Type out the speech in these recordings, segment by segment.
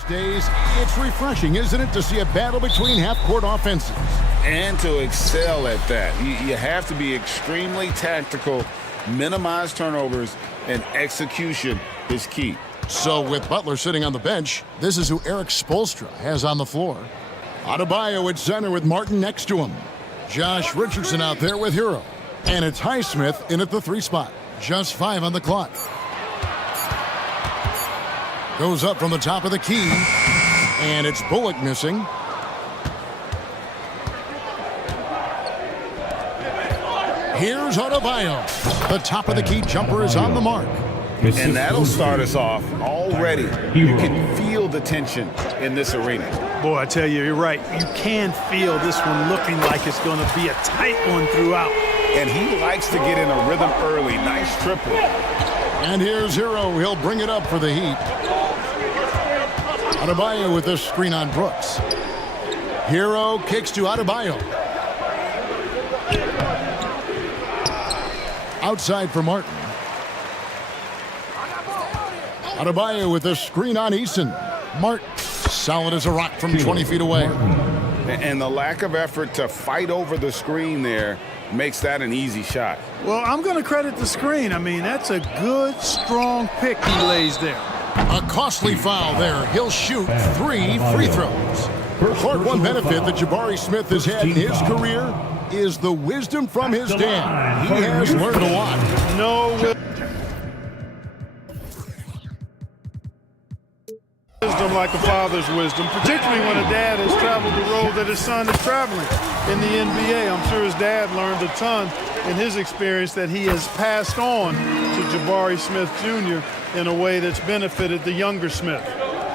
These days, it's refreshing, isn't it, to see a battle between half-court offenses? And to excel at that. You have to be extremely tactical, minimize turnovers, and execution is key. So with Butler sitting on the bench, this is who Eric Spoelstra has on the floor. Adebayo at center with Martin next to him. Josh Richardson out there with Hero. And it's Highsmith in at the 3 spot. Just 5 on the clock. Goes up from the top of the key. And it's Bullock missing. Here's Adebayo. The top of the key jumper is on the mark. And that'll start us off already. You can feel the tension in this arena. Boy, I tell you, you're right. You can feel this one looking like it's going to be a tight one throughout. And he likes to get in a rhythm early. Nice triple. And here's Hero. He'll bring it up for the Heat. Adebayo with this screen on Brooks. Hero kicks to Adebayo. Outside for Martin. Adebayo with a screen on Eason. Martin, solid as a rock from 20 feet away. And the lack of effort to fight over the screen there makes that an easy shot. Well, I'm going to credit the screen. I mean, that's a good, strong pick he lays there. A costly foul there. He'll shoot 3 free throws. Part one benefit that Jabari Smith has had in his career is the wisdom from his dad. He has learned a lot. No wisdom like a father's wisdom, particularly when a dad has traveled the road that his son is traveling in the NBA. I'm sure his dad learned a ton in his experience that he has passed on to Jabari Smith Jr. in a way that's benefited the younger Smith.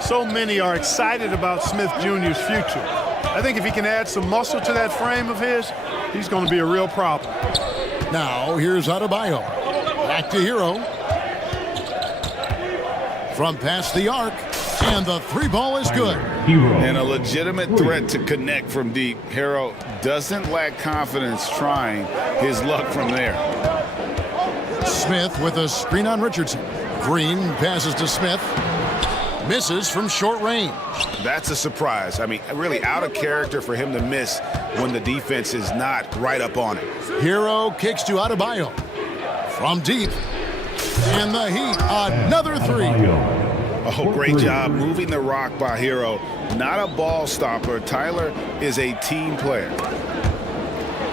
So many are excited about Smith Jr.'s future. I think if he can add some muscle to that frame of his, he's going to be a real problem. Now, here's Adebayo. Back to Hero. From past the arc, and the 3 ball is good. And a legitimate threat to connect from deep. Hero doesn't lack confidence trying his luck from there. Smith with a screen on Richardson. Green passes to Smith. Misses from short range. That's a surprise. I mean, really out of character for him to miss when the defense is not right up on it. Hero kicks to Adebayo. From deep. And the Heat, another 3. Oh, great job moving the rock by Hero. Not a ball stopper. Tyler is a team player.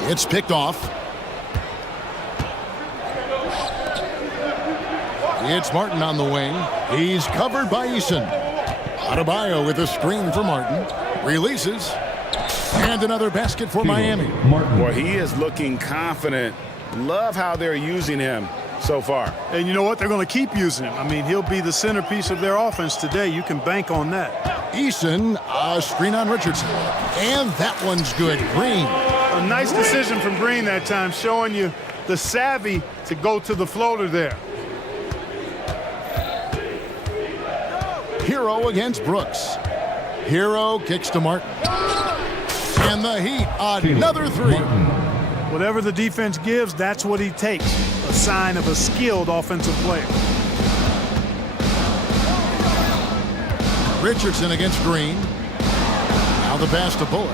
It's picked off. It's Martin on the wing. He's covered by Eason. Adebayo with a screen for Martin. Releases. And another basket for Miami. Boy, he is looking confident. Love how they're using him so far. And you know what? They're going to keep using him. I mean, he'll be the centerpiece of their offense today. You can bank on that. Eason, a screen on Richardson. And that one's good. Green. A nice decision from Green that time, showing you the savvy to go to the floater there. Hero against Brooks. Hero kicks to Martin. And the Heat, another 3. Whatever the defense gives, that's what he takes. A sign of a skilled offensive player. Richardson against Green. Now the pass to Bullock.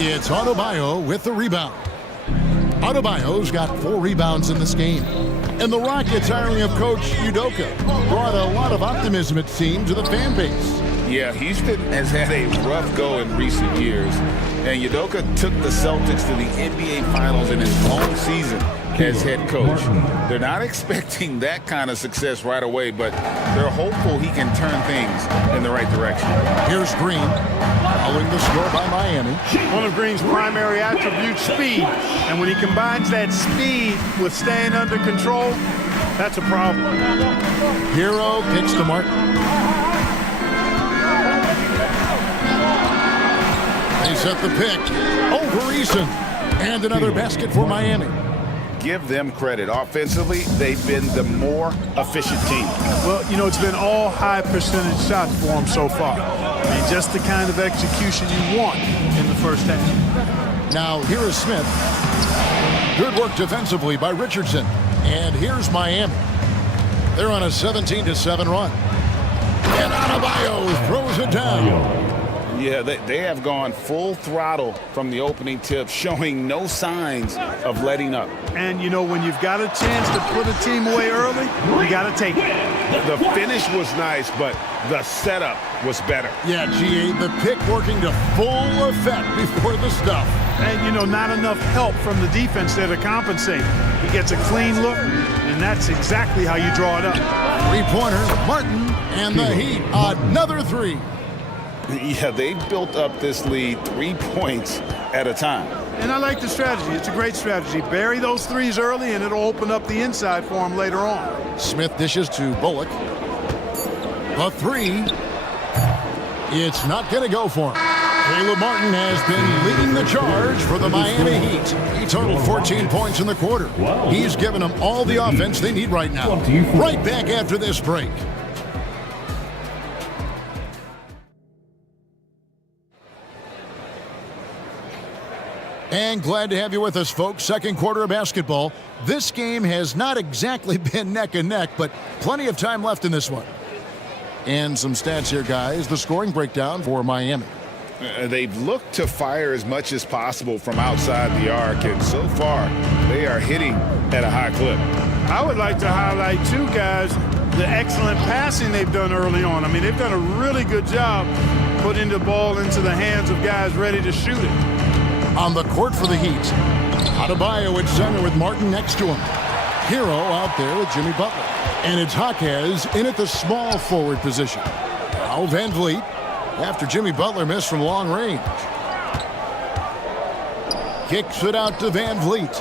It's Adebayo with the rebound. Adebayo's got 4 rebounds in this game. And the Rockets hiring of Coach Udoka brought a lot of optimism, it seemed, to the fan base. Yeah, Houston has had a rough go in recent years. And Udoka took the Celtics to the NBA Finals in his own season as head coach. They're not expecting that kind of success right away, but they're hopeful he can turn things in the right direction. Here's Green, following the score by Miami. One of Green's primary attributes, speed. And when he combines that speed with staying under control, that's a problem. Hero kicks to Martin. They set the pick over Eason. And another basket for Miami. Give them credit. Offensively, they've been the more efficient team. Well, you know, it's been all high percentage shots for them so far. I mean, just the kind of execution you want in the first half. Now, here is Smith. Good work defensively by Richardson. And here's Miami. They're on a 17-7 run. And Adebayo throws it down. Yeah, they have gone full throttle from the opening tip, showing no signs of letting up. And, you know, when you've got a chance to put a team away early, you got to take it. The finish was nice, but the setup was better. Yeah, GA, the pick working to full effect before the stuff. And, you know, not enough help from the defense there to compensate. He gets a clean look, and that's exactly how you draw it up. Three-pointer, Martin, and the Heat, another three. Yeah, they built up this lead 3 points at a time. And I like the strategy. It's a great strategy. Bury those threes early, and it'll open up the inside for him later on. Smith dishes to Bullock. The three. It's not going to go for him. Caleb Martin has been leading the charge for the Miami Heat. He totaled 14 points in the quarter. He's given them all the offense they need right now. Right back after this break. And glad to have you with us, folks. Second quarter of basketball. This game has not exactly been neck and neck, but plenty of time left in this one. And some stats here, guys. The scoring breakdown for Miami. They've looked to fire as much as possible from outside the arc, and so far, they are hitting at a high clip. I would like to highlight, too, guys, the excellent passing they've done early on. I mean, they've done a really good job putting the ball into the hands of guys ready to shoot it. On the court for the Heat, Adebayo at center with Martin next to him. Hero out there with Jimmy Butler. And it's Jaquez in at the small forward position. Now Van Vliet, after Jimmy Butler missed from long range. Kicks it out to Van Vliet.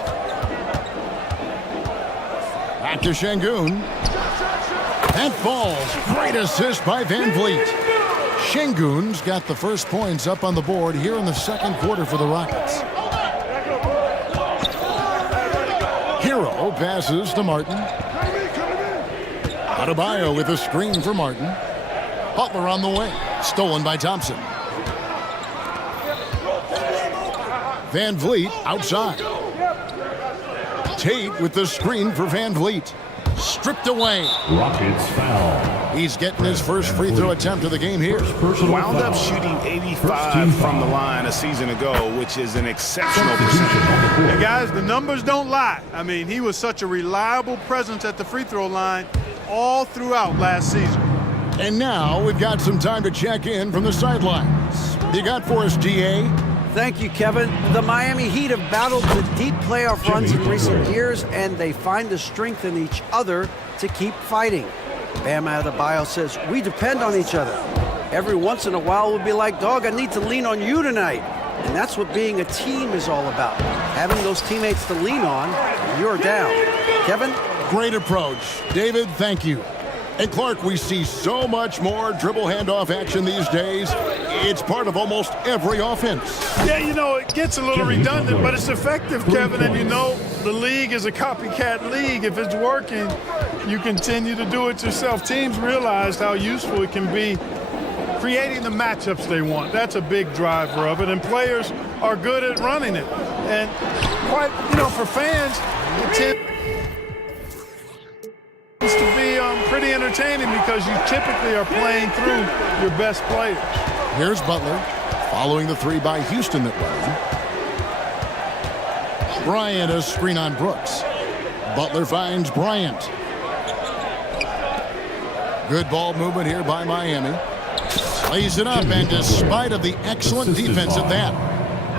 Back to Şengün. That falls. Great assist by Van Vliet. Şengün's got the first points up on the board here in the second quarter for the Rockets. Hero passes to Martin. Adebayo with a screen for Martin. Butler on the way. Stolen by Thompson. Van Vliet outside. Tate with the screen for Van Vliet. Stripped away. Rockets foul. He's getting his first free throw attempt of the game here. Wound up shooting 85 from the line a season ago, which is an exceptional percentage. And guys, the numbers don't lie. I mean, he was such a reliable presence at the free throw line all throughout last season. And now we've got some time to check in from the sidelines. You got for us, DA? Thank you, Kevin. The Miami Heat have battled the deep playoff runs in recent years, and they find the strength in each other to keep fighting. Bam Adebayo says, we depend on each other. Every once in a while, we'll be like, dog, I need to lean on you tonight. And that's what being a team is all about. Having those teammates to lean on, you're down. Kevin? Great approach. David, thank you. And Clark, we see so much more dribble handoff action these days. It's part of almost every offense. Yeah, you know, it gets a little redundant, but it's effective, Kevin. And you know, the league is a copycat league. If it's working, you continue to do it yourself. Teams realize how useful it can be creating the matchups they want. That's a big driver of it. And players are good at running it. And quite, you know, for fans, it tends to be pretty entertaining because you typically are playing through your best players. Here's Butler, following the three by Houston that won. Bryant a screen on Brooks. Butler finds Bryant. Good ball movement here by Miami. Lays it up, and despite of the excellent defense at that,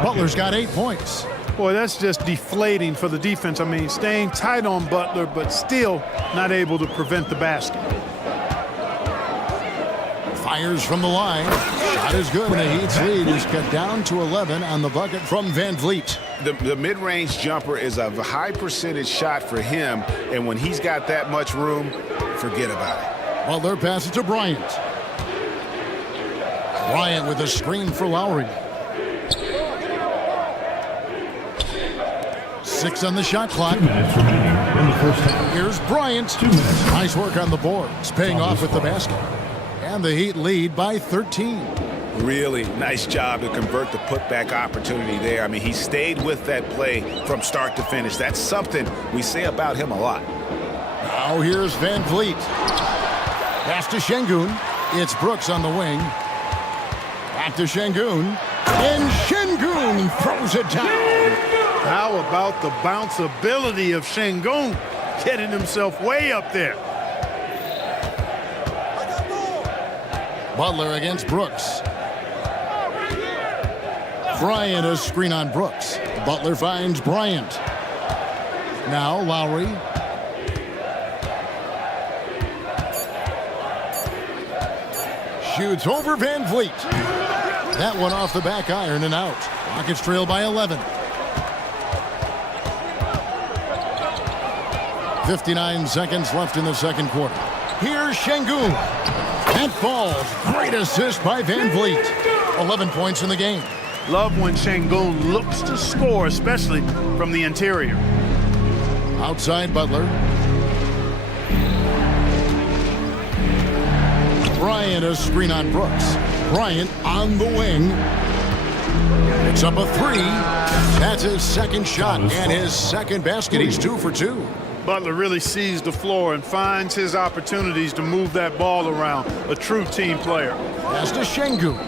Butler's got 8 points. Boy, that's just deflating for the defense. I mean, staying tight on Butler, but still not able to prevent the basket. Fires from the line. Shot is good, and the Heat's lead is cut down to 11 on the bucket from Van Vliet. The mid-range jumper is a high percentage shot for him, and when he's got that much room, forget about it. Butler passes to Bryant. Bryant with a screen for Lowry. 6 on the shot clock. 2 minutes remaining in the first half. Here's Bryant. 2 minutes. Nice work on the boards, paying off with the basket. And the Heat lead by 13. Really nice job to convert the putback opportunity there. I mean, he stayed with that play from start to finish. That's something we say about him a lot. Now Now here's Van Vliet. Pass to Şengün. It's Brooks on the wing. Back to Şengün. And Şengün throws it down. How about the bounce ability of Şengün getting himself way up there? Butler against Brooks. Bryant a screen on Brooks. Butler finds Bryant. Now Lowry. Shoots over Van Vliet. That one off the back iron and out. Rockets trail by 11. 59 seconds left in the second quarter. Here's Şengün. That falls. Great assist by Van Vliet. 11 points in the game. Love when Şengün looks to score, especially from the interior. Outside Butler. Bryant a screen on Brooks. Bryant on the wing. It's up a three. That's his second shot and his second basket. He's 2 for 2. Butler really sees the floor and finds his opportunities to move that ball around. A true team player. Pass to Şengün.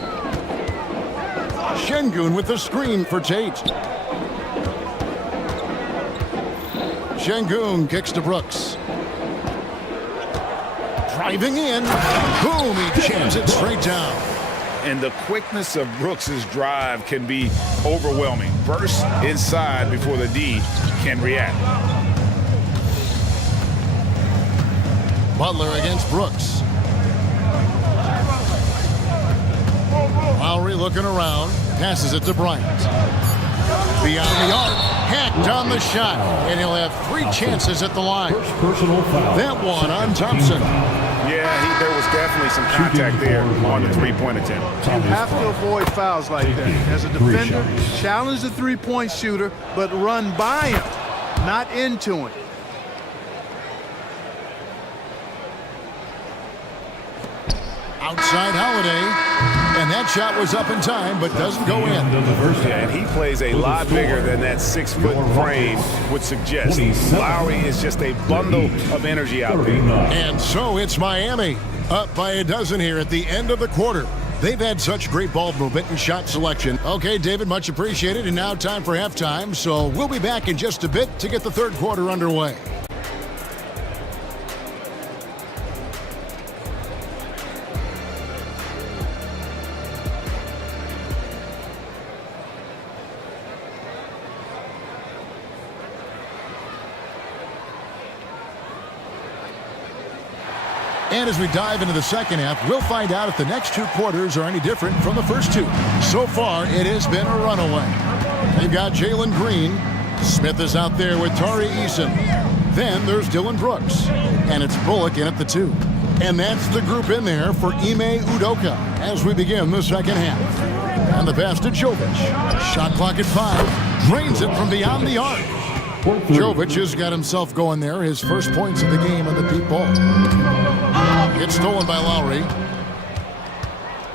Şengün with the screen for Tate. Şengün kicks to Brooks. Driving in. Boom, he jams it straight down. And the quickness of Brooks's drive can be overwhelming. Burst inside before the D can react. Butler against Brooks. Lowry looking around, passes it to Bryant. Beyond the arc, hacked on the shot, and he'll have 3 chances at the line. Personal foul. That one on Thompson. Yeah, there was definitely some contact there on the three-point attempt. You have to avoid fouls like that. As a defender, challenge the three-point shooter, but run by him, not into him. Outside Holiday, and that shot was up in time, but doesn't go in. Yeah, and he plays a lot bigger than that 6-foot frame would suggest. Lowry is just a bundle of energy out there. And so it's Miami, up by a dozen here at the end of the quarter. They've had such great ball movement and shot selection. Okay, David, much appreciated, and now time for halftime, so we'll be back in just a bit to get the third quarter underway. And as we dive into the second half, we'll find out if the next 2 quarters are any different from the first 2. So far, it has been a runaway. They've got Jalen Green. Smith is out there with Tari Eason. Then there's Dylan Brooks. And it's Bullock in at the 2. And that's the group in there for Ime Udoka as we begin the second half. And the pass to Jovic. Shot clock at 5. Drains it from beyond the arc. Jovic has got himself going there. His first points of the game on the deep ball. It's stolen by Lowry.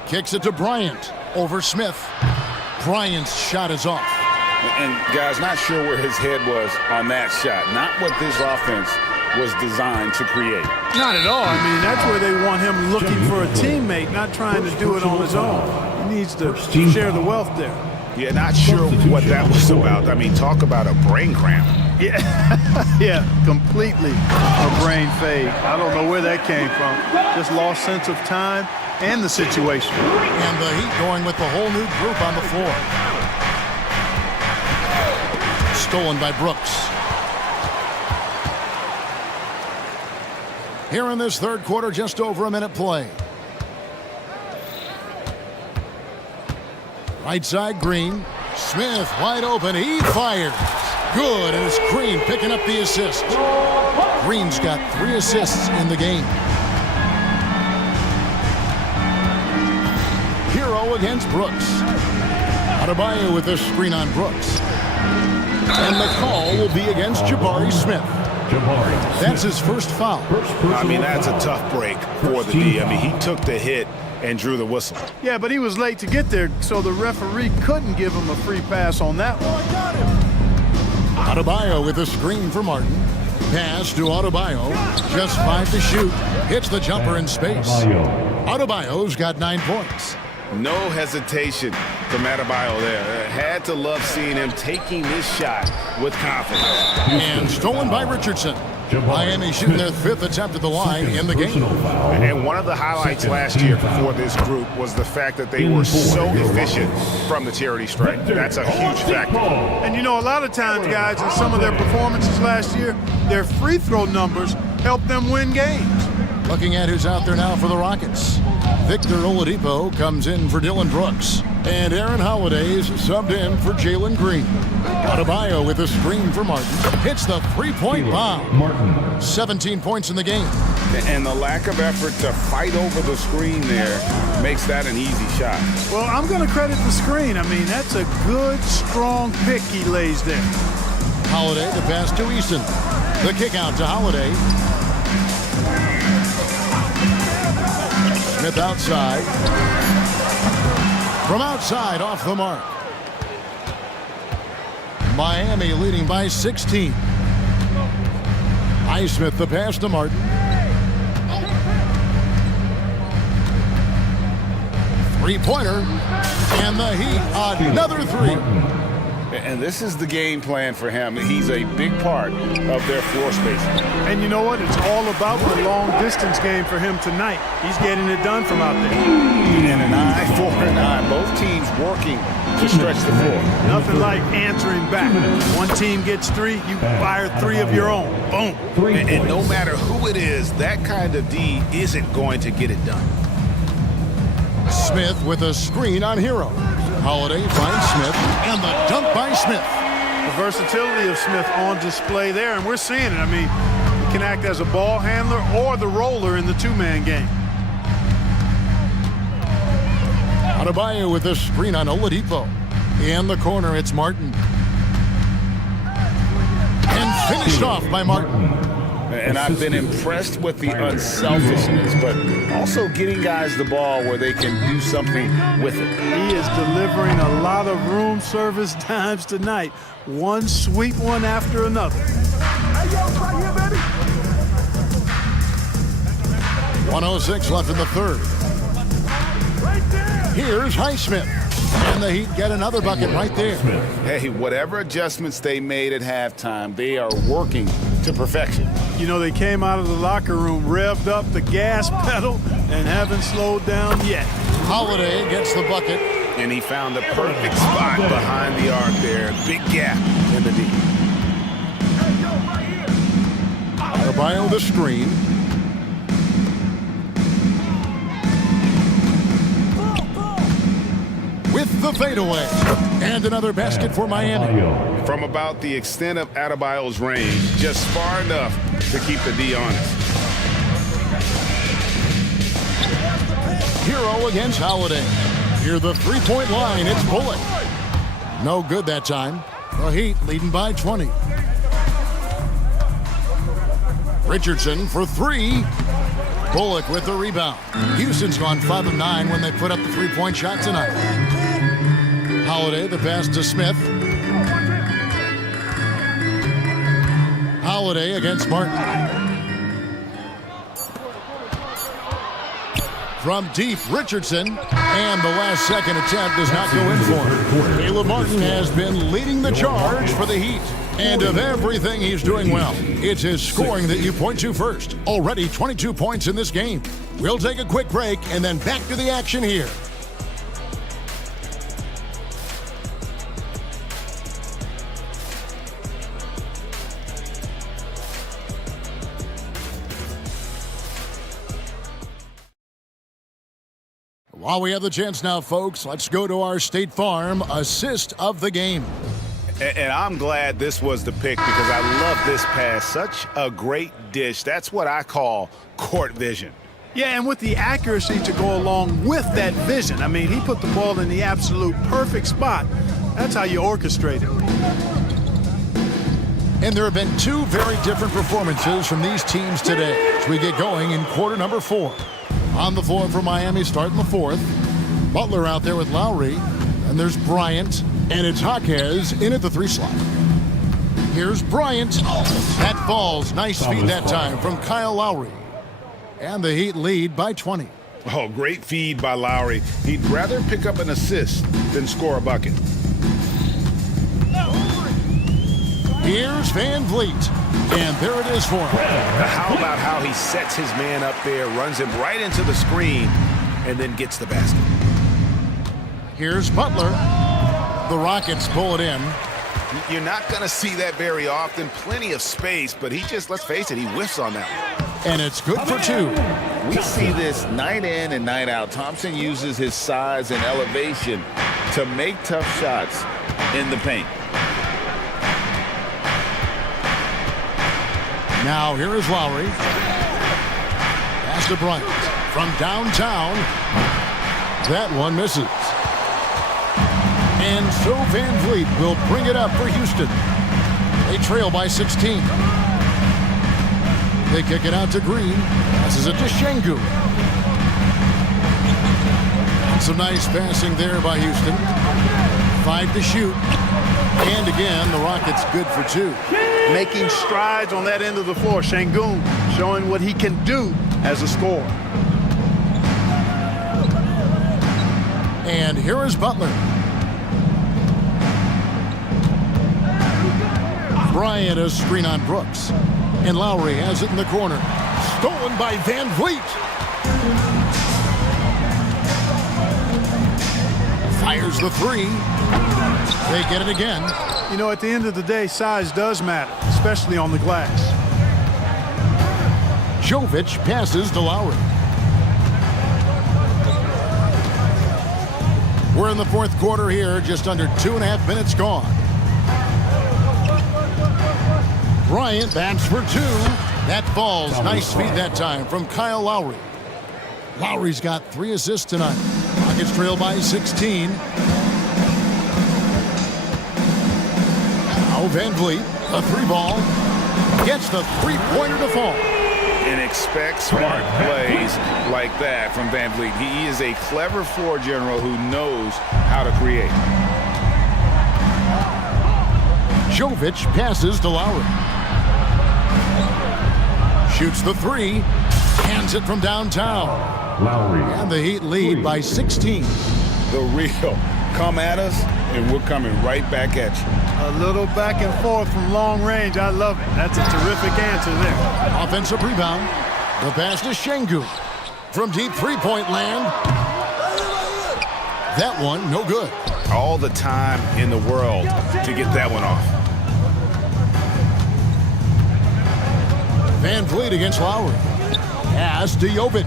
Kicks it to Bryant over Smith. Bryant's shot is off. And guys, not sure where his head was on that shot. Not what this offense was designed to create. Not at all. I mean, that's where they want him looking for a teammate, not trying to do it on his own. He needs to share the wealth there. Yeah, not sure what that was about. I mean, talk about a brain cramp. Yeah, yeah, completely a brain fade. I don't know where that came from. Just lost sense of time and the situation. And the Heat going with the whole new group on the floor. Stolen by Brooks. Here in this third quarter, just over a minute play. Right side, Green. Smith wide open. He fires. Good, and it's Green picking up the assist. Green's got 3 assists in the game. Hero against Brooks. Adebayo with a screen on Brooks. And the call will be against Jabari Smith. That's his first foul. I mean, that's a tough break for the D. I mean, he took the hit and drew the whistle. Yeah, but he was late to get there, so the referee couldn't give him a free pass on that one. Adebayo with a screen for Martin. pass to Adebayo. Just 5 to shoot. Hits the jumper in space. Adebayo's got 9 points. No hesitation from Adebayo there. Had to love seeing him taking this shot with confidence. And stolen by Richardson. Miami shooting their 5th attempt at the line in the game. And one of the highlights last year for this group was the fact that they were so efficient from the charity stripe. That's a huge factor. And you know, a lot of times, guys, in some of their performances last year, their free throw numbers helped them win games. Looking at who's out there now for the Rockets. Victor Oladipo comes in for Dylan Brooks. And Aaron Holiday's subbed in for Jalen Green. Adebayo with a screen for Martin. Hits the three-point bomb. 17 points in the game. And the lack of effort to fight over the screen there makes that an easy shot. Well, I'm going to credit the screen. I mean, that's a good, strong pick he lays there. Holiday, the pass to Easton. The kick out to Holiday. Smith outside. From outside, off the mark. Miami leading by 16. Highsmith, the pass to Martin. Three-pointer. And the Heat, another three. And this is the game plan for him. He's a big part of their floor spacing. And you know what? It's all about the long-distance game for him tonight. He's getting it done from out there. And an eye for an eye. Both teams working to stretch the floor. Nothing like answering back. One team gets 3, you fire 3 of your own. Boom. And no matter who it is, that kind of D isn't going to get it done. Smith with a screen on Hero. Holiday finds Smith, and the dunk by Smith. The versatility of Smith on display there, and we're seeing it. I mean, he can act as a ball handler or the roller in the two-man game. Adebayo with a screen on Oladipo. In the corner, it's Martin. And finished off by Martin. And I've been impressed with the unselfishness, but also getting guys the ball where they can do something with it. He is delivering a lot of room service times tonight. One sweet one after another. 1:06 left in the third. Here's Highsmith. And the Heat get another bucket right there. Hey, whatever adjustments they made at halftime, they are working to perfection. You know, they came out of the locker room, revved up the gas pedal, and haven't slowed down yet. Holiday gets the bucket. And he found the perfect spot behind the arc there. Big gap in the D. Adebayo the screen. With the fadeaway. And another basket for Miami. From about the extent of Adebayo's range, just far enough to keep the D honest. Hero against Holiday. Near the three-point line, it's Bullock. No good that time. The Heat leading by 20. Richardson for 3. Bullock with the rebound. Houston's gone 5 of 9 when they put up the three-point shot tonight. Holiday, the pass to Smith. Holiday against Martin. From deep, Richardson, and the last second attempt does not go in for him. Caleb Martin has been leading the charge for the Heat. And of everything he's doing well, it's his scoring that you point to first. Already 22 points in this game. We'll take a quick break and then back to the action here. While we have the chance now, folks, let's go to our State Farm assist of the game. And I'm glad this was the pick because I love this pass. Such a great dish. That's what I call court vision. Yeah, and with the accuracy to go along with that vision. I mean, he put the ball in the absolute perfect spot. That's how you orchestrate it. And there have been 2 very different performances from these teams today as we get going in quarter number 4. On the floor for Miami starting the 4th. Butler out there with Lowry. And there's Bryant. And it's Jaquez in at the 3 slot. Here's Bryant. That falls. Nice feed that time from Kyle Lowry. And the Heat lead by 20. Oh, great feed by Lowry. He'd rather pick up an assist than score a bucket. Here's Van Vliet. And there it is for him. How about how he sets his man up there, runs him right into the screen, and then gets the basket. Here's Butler. The Rockets pull it in. You're not going to see that very often. Plenty of space, but he just, let's face it, he whiffs on that one. And it's good for two. We see this night in and night out. Thompson uses his size and elevation to make tough shots in the paint. Now here is Lowry. Pass to Bryant. From downtown. That one misses. And so Van Vliet will bring it up for Houston. They trail by 16. They kick it out to Green. Passes it to Şengün. And some nice passing there by Houston. 5 to shoot. And again, the Rockets good for two. Making strides on that end of the floor. Şengün showing what he can do as a scorer. And here is Butler. Bryant a screen on Brooks. And Lowry has it in the corner. Stolen by Van Vliet. Fires the three. They get it again. You know, at the end of the day, size does matter, especially on the glass. Jovic passes to Lowry. We're in the fourth quarter here, just under 2.5 minutes gone. Bryant bats for two. That falls. Nice feed that time from Kyle Lowry. Lowry's got 3 assists tonight. Rockets trail by 16. Now Van Vliet, a 3-ball. Gets the 3-pointer to fall. And expect smart plays like that from Van Vliet. He is a clever floor general who knows how to create. Jovic passes to Lowry. Shoots the 3. Hands it from downtown. Lowry. And the Heat lead by 16. The real. Come at us, and we're coming right back at you. A little back and forth from long range. I love it. That's a terrific answer there. Offensive rebound. The pass to Şengün. From deep three-point land. That one, no good. All the time in the world to get that one off. Van Vliet against Lowry. Pass to Jovic.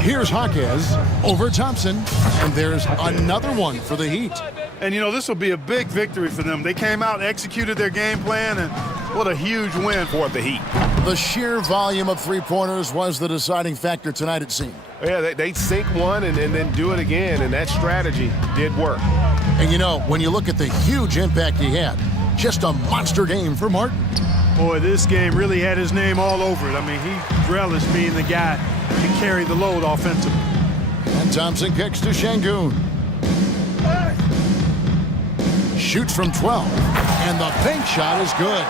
Here's Jaquez over Thompson. And there's another one for the Heat. And, you know, this will be a big victory for them. They came out, executed their game plan, and what a huge win for the Heat. The sheer volume of three-pointers was the deciding factor tonight, it seemed. Yeah, they sink one and then do it again, and that strategy did work. And, you know, when you look at the huge impact he had, just a monster game for Martin. Boy, this game really had his name all over it. I mean, he relished being the guy to carry the load offensively. And Thompson kicks to Şengün. Shoots from 12. And the bank shot is good.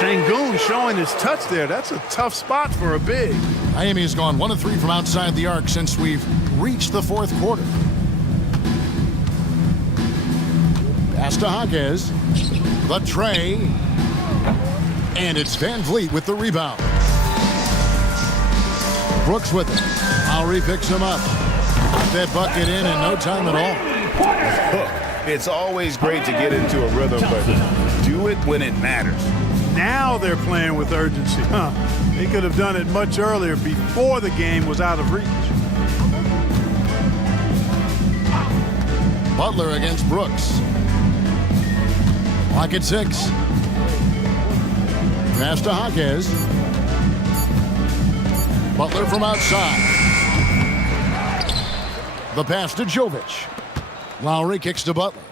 Şengün showing his touch there. That's a tough spot for a big. Miami has gone 1 of 3 from outside the arc since we've reached the fourth quarter. Pass to Jaquez. The tray. And it's Van Vliet with the rebound. Brooks with it. Lowry picks him up. Got that bucket in no time at all. It's always great to get into a rhythm, but do it when it matters. Now they're playing with urgency. They could have done it much earlier before the game was out of reach. Butler against Brooks. Clock at 6. Pass to Jaquez. Butler from outside. The pass to Jovic. Lowry kicks to Butler.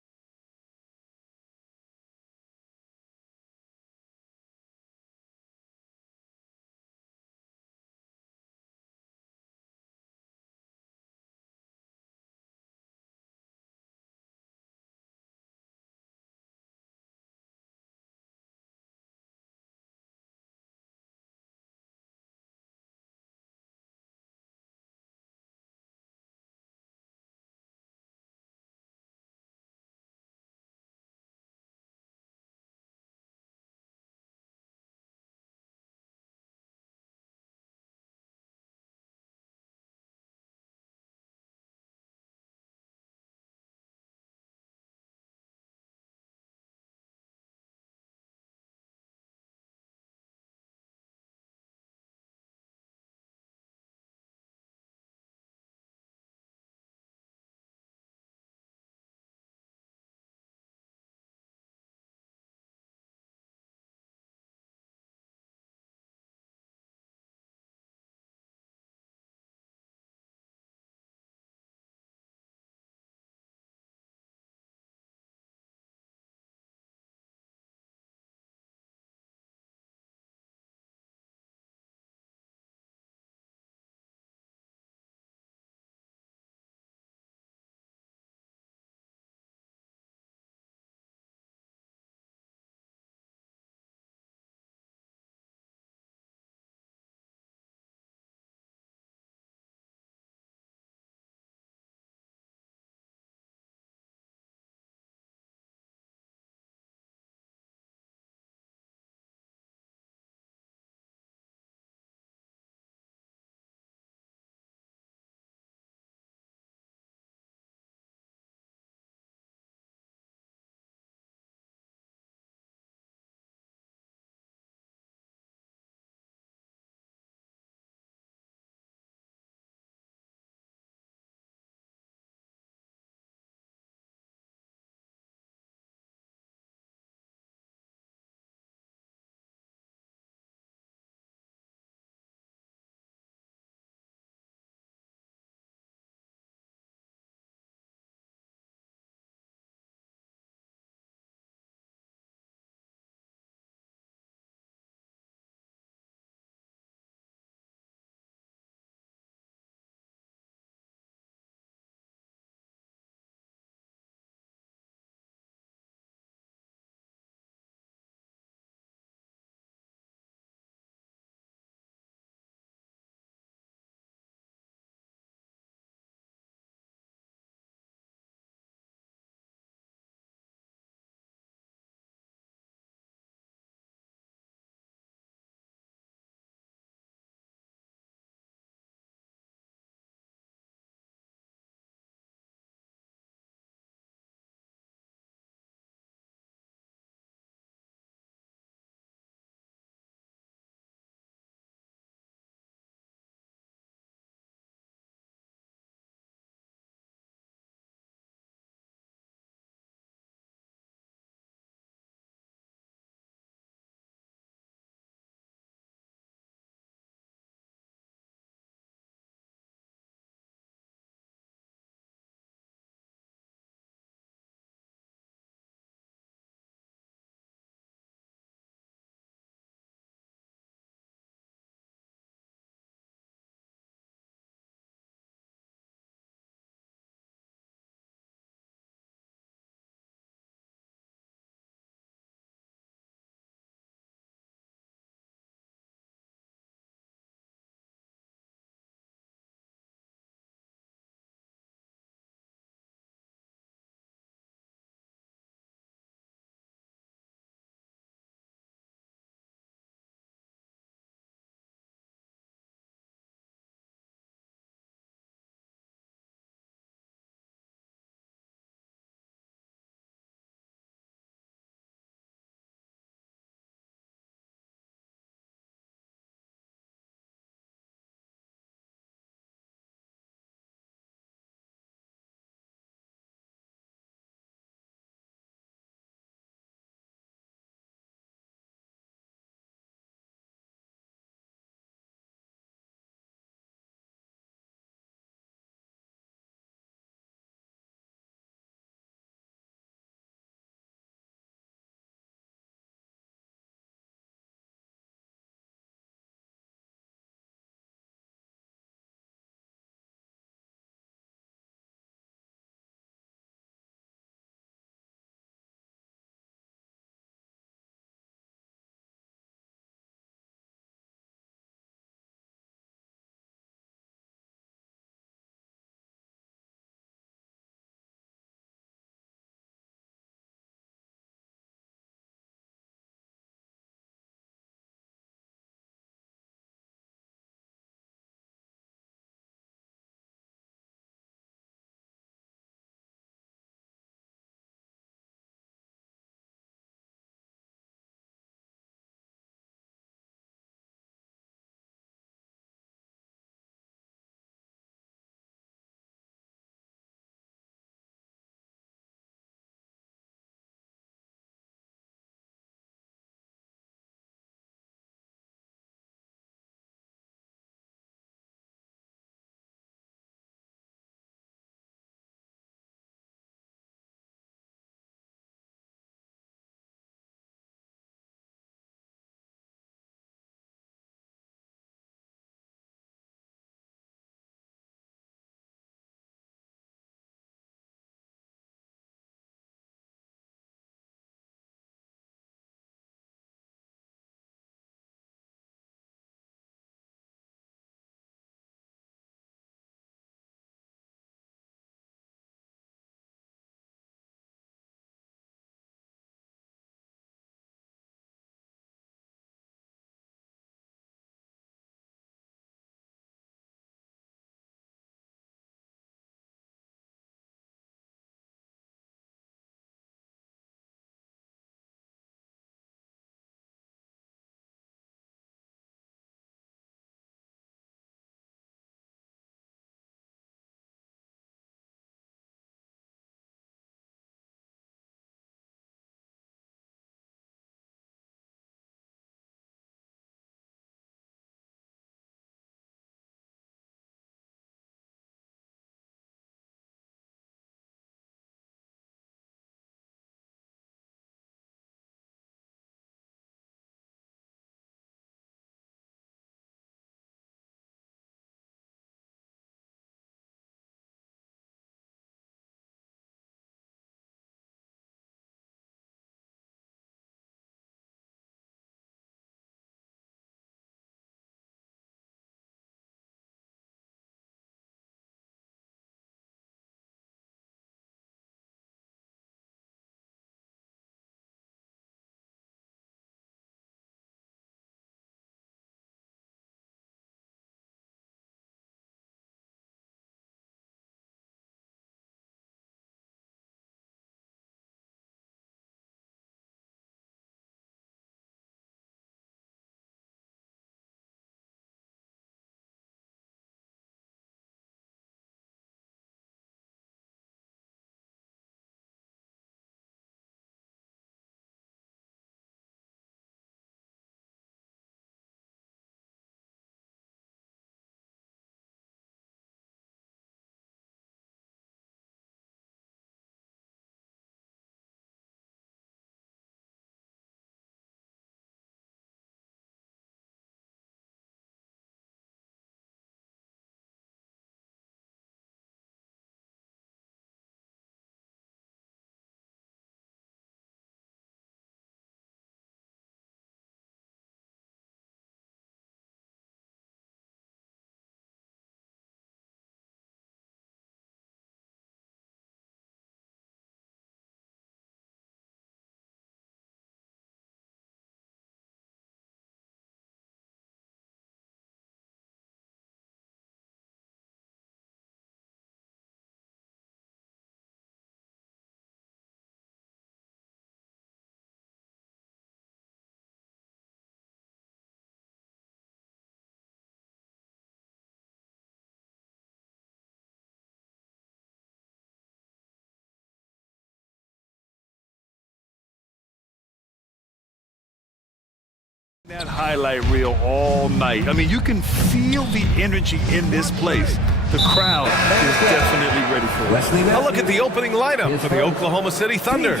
That highlight reel all night. I mean, you can feel the energy in this place. The crowd is definitely ready for it. A look at the opening lineup for the Oklahoma City Thunder.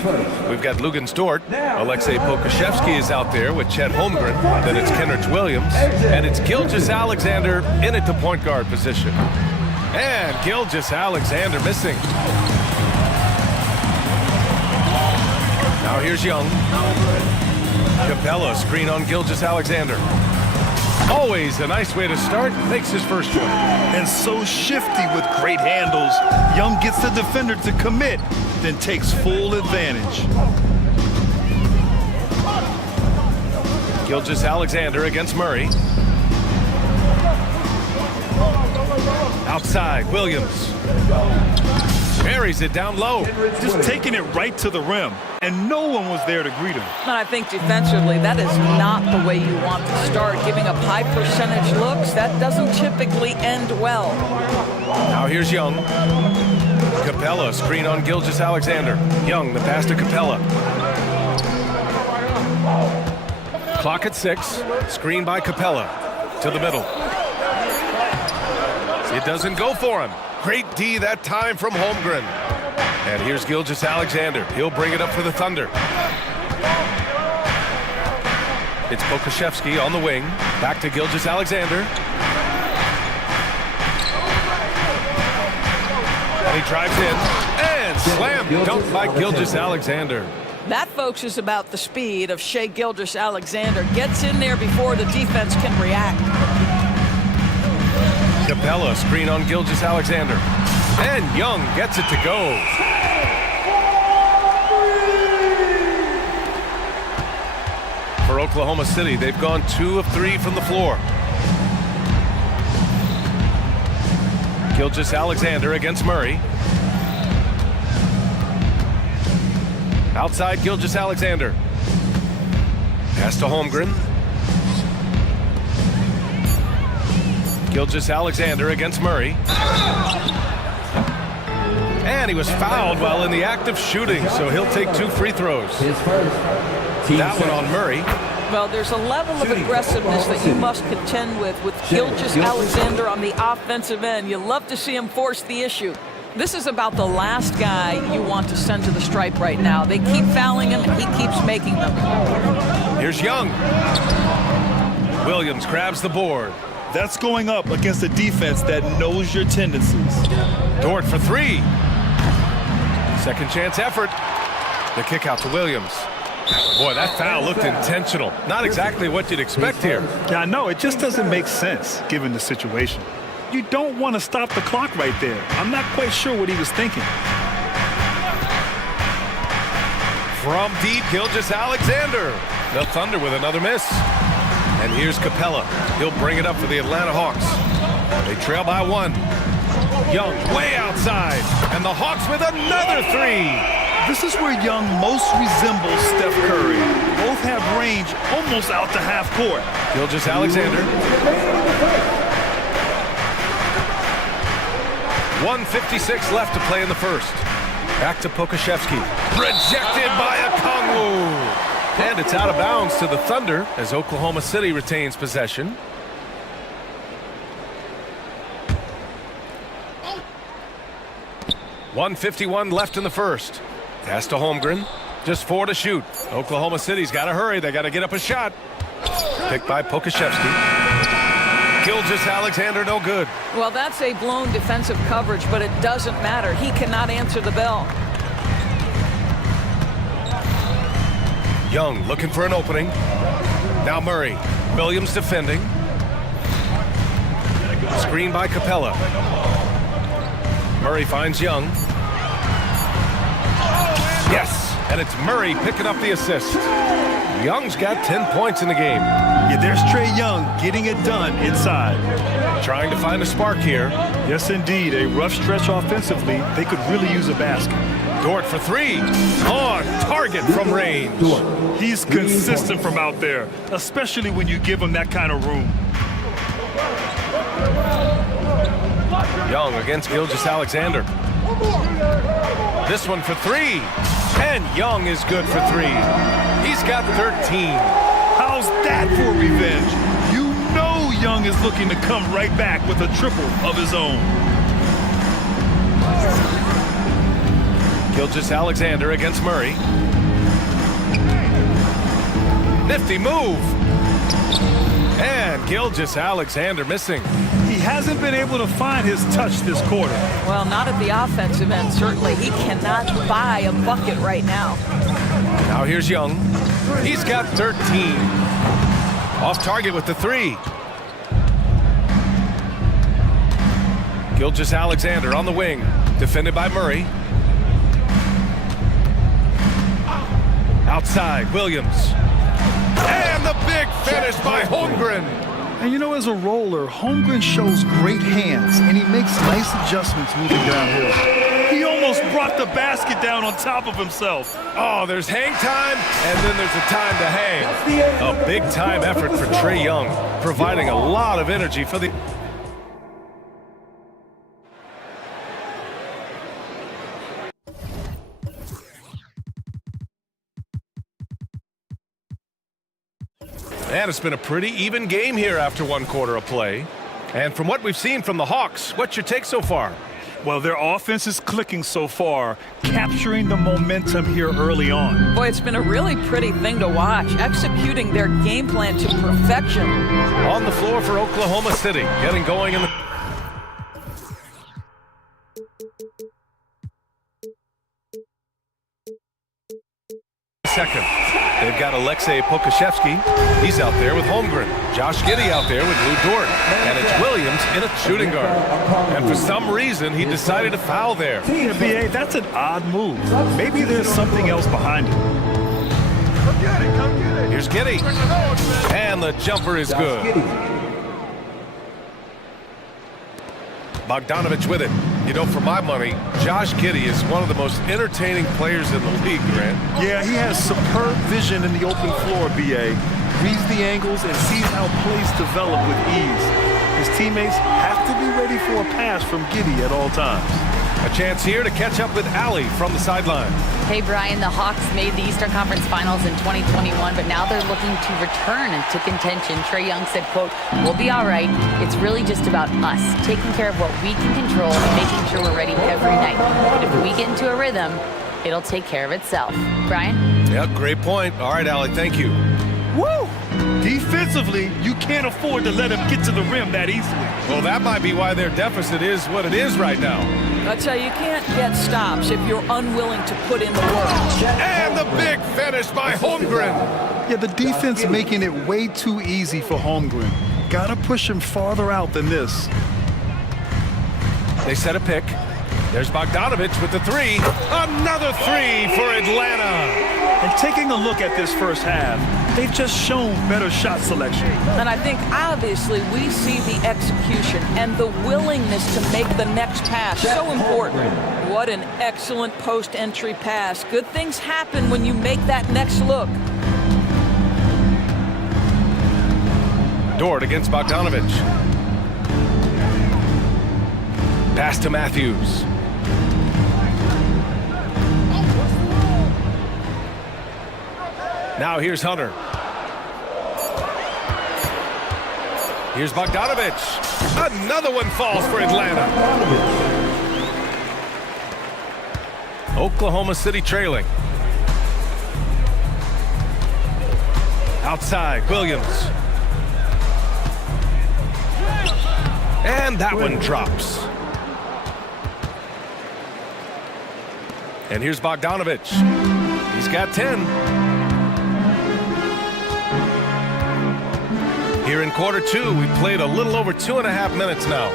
We've got Lugan Stort. Alexei Pokashevsky is out there with Chet Holmgren. Then it's Kenrich Williams. And it's Gilgeous Alexander in at the point guard position. And Gilgeous Alexander missing. Now here's Young. Capella screen on Gilgeous Alexander. Always a nice way to start. Makes his first one. And so shifty with great handles. Young gets the defender to commit, then takes full advantage. Gilgeous Alexander against Murray. Outside, Williams. Buries it down low. Just taking it right to the rim, and no one was there to greet him. And I think defensively, that is not the way you want to start. Giving up high percentage looks, that doesn't typically end well. Now here's Young. Capella, screen on Gilgeous Alexander. Young, the pass to Capella. Clock at 6. Screen by Capella. To the middle. It doesn't go for him. Great D that time from Holmgren. And here's Gilgeous Alexander. He'll bring it up for the Thunder. It's Pokashevsky on the wing. Back to Gilgeous Alexander. And he drives in. And slam dunk by Gilgeous Alexander. That, folks, is about the speed of Shai Gilgeous-Alexander. Gets in there before the defense can react. Capella, screen on Gilgeous-Alexander. And Young gets it to go. For Oklahoma City, they've gone 2 of 3 from the floor. Gilgeous-Alexander against Murray. Outside Gilgeous-Alexander. Pass to Holmgren. Gilgeous-Alexander against Murray. And he was fouled while in the act of shooting, so he'll take 2 free throws. That one on Murray. Well, there's a level of aggressiveness that you must contend with Gilgeous-Alexander on the offensive end. You love to see him force the issue. This is about the last guy you want to send to the stripe right now. They keep fouling him, and he keeps making them. Here's Young. Williams grabs the board. That's going up against a defense that knows your tendencies. Dort for 3. Second chance effort. The kick out to Williams. Boy, that foul looked intentional. Not exactly what you'd expect here. Yeah, I know. It just doesn't make sense given the situation. You don't want to stop the clock right there. I'm not quite sure what he was thinking. From deep, Gilgeous-Alexander. The Thunder with another miss. And here's Capella. He'll bring it up for the Atlanta Hawks. They trail by 1. Young way outside. And the Hawks with another 3. This is where Young most resembles Steph Curry. Both have range almost out to half court. Gilgeous-Alexander. 1:56 left to play in the first. Back to Pokashevsky. Rejected by Okongwu. And it's out of bounds to the Thunder as Oklahoma City retains possession. .151 left in the first. Pass to Holmgren. Just 4 to shoot. Oklahoma City's got to hurry. They got to get up a shot. Picked by Pokashevsky. Gilgeous-Alexander no good. Well, that's a blown defensive coverage, but it doesn't matter. He cannot answer the bell. Young looking for an opening. Now Murray. Williams defending. Screen by Capella. Murray finds Young. Yes, and it's Murray picking up the assist. Young's got 10 points in the game. Yeah, there's Trae Young getting it done inside. Trying to find a spark here. Yes, indeed. A rough stretch offensively. They could really use a basket. Dort for 3. On target from range. He's consistent from out there, especially when you give him that kind of room. Young against Gilgeous-Alexander. This one for 3. And Young is good for 3. He's got 13. How How's that for revenge? You know Young is looking to come right back with a triple of his own. Gilgeous-Alexander against Murray. Nifty move. And Gilgeous-Alexander missing. He hasn't been able to find his touch this quarter. Well, not at the offensive end, certainly. He cannot buy a bucket right now. Now here's Young. He's got 13. Off target with the three. Gilgeous-Alexander on the wing. Defended by Murray. Outside, Williams. And the big finish by Holmgren. And you know, as a roller, Holmgren shows great hands, and he makes nice adjustments moving downhill. He almost brought the basket down on top of himself. Oh, there's hang time, and then there's a time to hang. A big-time effort for Trae Young, providing a lot of energy for the... And it's been a pretty even game here after one quarter of play. And from what we've seen from the Hawks, what's your take so far? Well, their offense is clicking so far, capturing the momentum here early on. Boy, it's been a really pretty thing to watch, executing their game plan to perfection. On the floor for Oklahoma City, getting going in the... second. They've got Alexei Pokashevsky. He's out there with Holmgren. Josh Giddey out there with Lou Dort. And it's Williams in a shooting guard. And for some reason, he decided to foul there. Yeah, B.A., that's an odd move. Maybe there's something else behind it. Here's Giddey. And the jumper is good. Bogdanovich with it. You know, for my money, Josh Giddey is one of the most entertaining players in the league, Grant. Yeah, he has superb vision in the open floor, B.A. Reads the angles and sees how plays develop with ease. His teammates have to be ready for a pass from Giddey at all times. A chance here to catch up with Allie from the sideline. Hey, Brian, the Hawks made the Eastern Conference Finals in 2021, but now they're looking to return to contention. Trae Young said, quote, "We'll be all right. It's really just about us, taking care of what we can control and making sure we're ready every night. But if we get into a rhythm, it'll take care of itself." Brian? Yeah, great point. All right, Allie, thank you. Woo! Defensively, you can't afford to let him get to the rim that easily. Well, that might be why their deficit is what it is right now. I'd say you can't get stops if you're unwilling to put in the work. And the big finish by Holmgren. Yeah, the defense making it way too easy for Holmgren. Gotta push him farther out than this. They set a pick. There's Bogdanovich with the three. Another three for Atlanta. And taking a look at this first half, they've just shown better shot selection. And I think obviously we see the execution and the willingness to make the next pass so important. What an excellent post-entry pass. Good things happen when you make that next look. Dort against Bogdanovich. Pass to Matthews. Now here's Hunter. Here's Bogdanovich. Another one falls for Atlanta. Oklahoma City trailing. Outside, Williams. And that one drops. And here's Bogdanovich. He's got 10. Here in quarter two, we've played a little over 2.5 minutes now.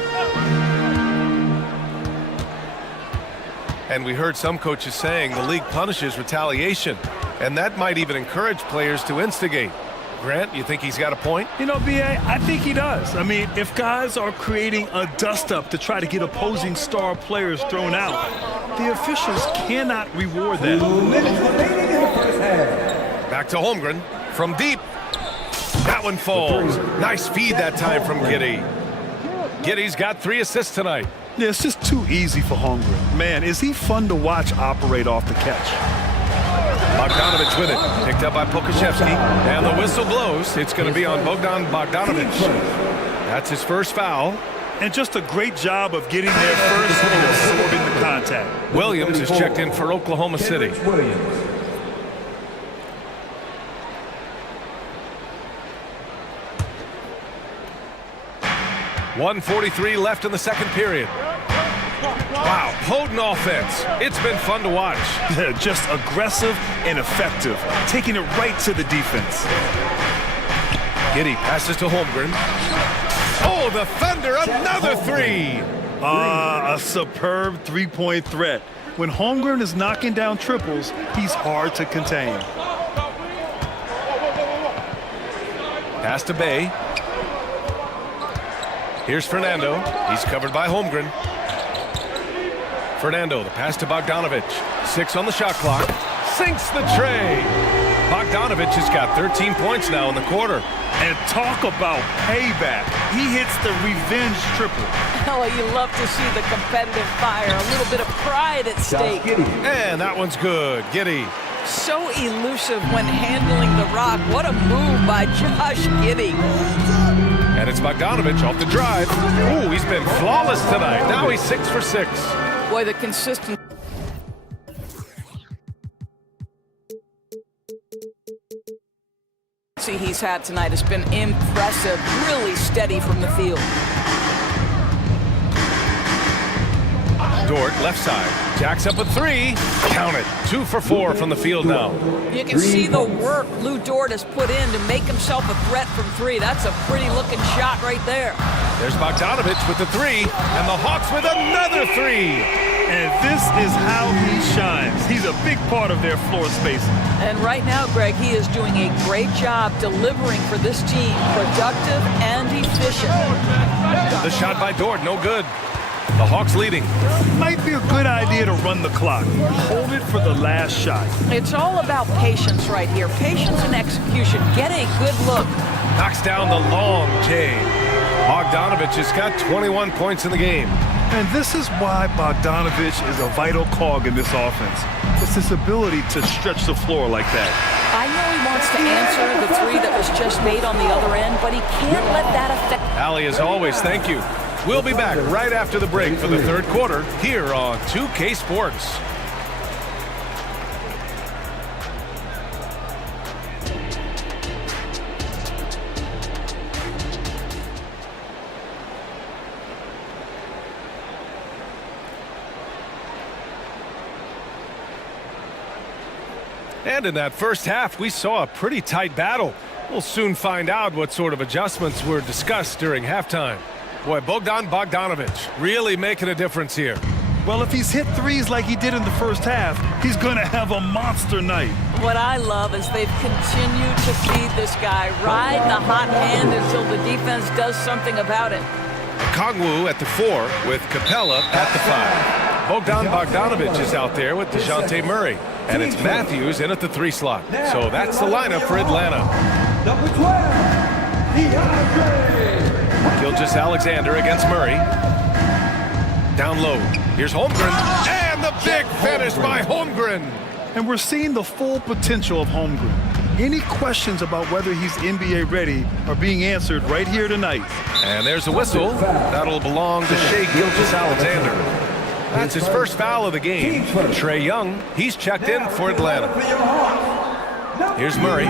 And we heard some coaches saying the league punishes retaliation, and that might even encourage players to instigate. Grant, you think he's got a point? You know, B.A., I think he does. I mean, if guys are creating a dust-up to try to get opposing star players thrown out, the officials cannot reward that. Back to Holmgren from deep. That one falls. Nice feed that time from Giddey. Giddey's got 3 assists tonight. Yeah, it's just too easy for Holmgren. Man, is he fun to watch operate off the catch. Bogdanovich with it. Picked up by Pokashevsky. And the whistle blows. It's going to be on Bogdan Bogdanovich. That's his first foul. And just a great job of getting there first and absorbing the contact. Williams is checked in for Oklahoma City. 1:43 left in the second period. Wow, potent offense. It's been fun to watch. Just aggressive and effective, taking it right to the defense. Giddey passes to Holmgren. Oh, the Thunder, another three! A superb three-point threat. When Holmgren is knocking down triples, he's hard to contain. Pass to Bay. Here's Fernando. He's covered by Holmgren. Fernando, the pass to Bogdanovich. 6 on the shot clock. Sinks the tray. Bogdanovich has got 13 points now in the quarter. And talk about payback. He hits the revenge triple. Oh, you love to see the competitive fire. A little bit of pride at stake. And that one's good. Giddey. So elusive when handling the rock. What a move by Josh Giddey. And it's Bogdanovich off the drive. Ooh, he's been flawless tonight. Now he's 6 for 6. Boy, the consistency he's had tonight has been impressive. Really steady from the field. Dort, left side. Jacks up a 3. Count it. 2 for 4 from the field now. You can see the work Lou Dort has put in to make himself a threat from 3. That's a pretty looking shot right there. There's Bogdanovich with the 3, and the Hawks with another 3. And this is how he shines. He's a big part of their floor space. And right now, Greg, he is doing a great job delivering for this team. Productive and efficient. The shot by Dort, no good. The Hawks leading. Might be a good idea to run the clock. Hold it for the last shot. It's all about patience right here. Patience and execution. Get a good look. Knocks down the long J. Bogdanovich has got 21 points in the game. And this is why Bogdanovich is a vital cog in this offense. It's his ability to stretch the floor like that. I know he wants to answer the 3 that was just made on the other end, but he can't let that affect. Allie, as always, thank you. We'll be back right after the break for the third quarter here on 2K Sports. And in that first half, we saw a pretty tight battle. We'll soon find out what sort of adjustments were discussed during halftime. Boy, Bogdan Bogdanovich really making a difference here. Well, if he's hit 3s like he did in the first half, he's going to have a monster night. What I love is they've continued to feed this guy. Ride the hot hand until the defense does something about it. Kongwu at the 4 with Capella at the 5. Bogdan Bogdanovich is out there with DeJounte Murray. And it's Matthews in at the 3 slot. So that's the lineup for Atlanta. Number 12, Gilgeous Alexander against Murray. Down low. Here's Holmgren. And the big finish by Holmgren. And we're seeing the full potential of Holmgren. Any questions about whether he's NBA ready are being answered right here tonight. And there's a whistle. That'll belong to Shai Gilgeous-Alexander. That's his first foul of the game. Trae Young, he's checked in for Atlanta. Here's Murray.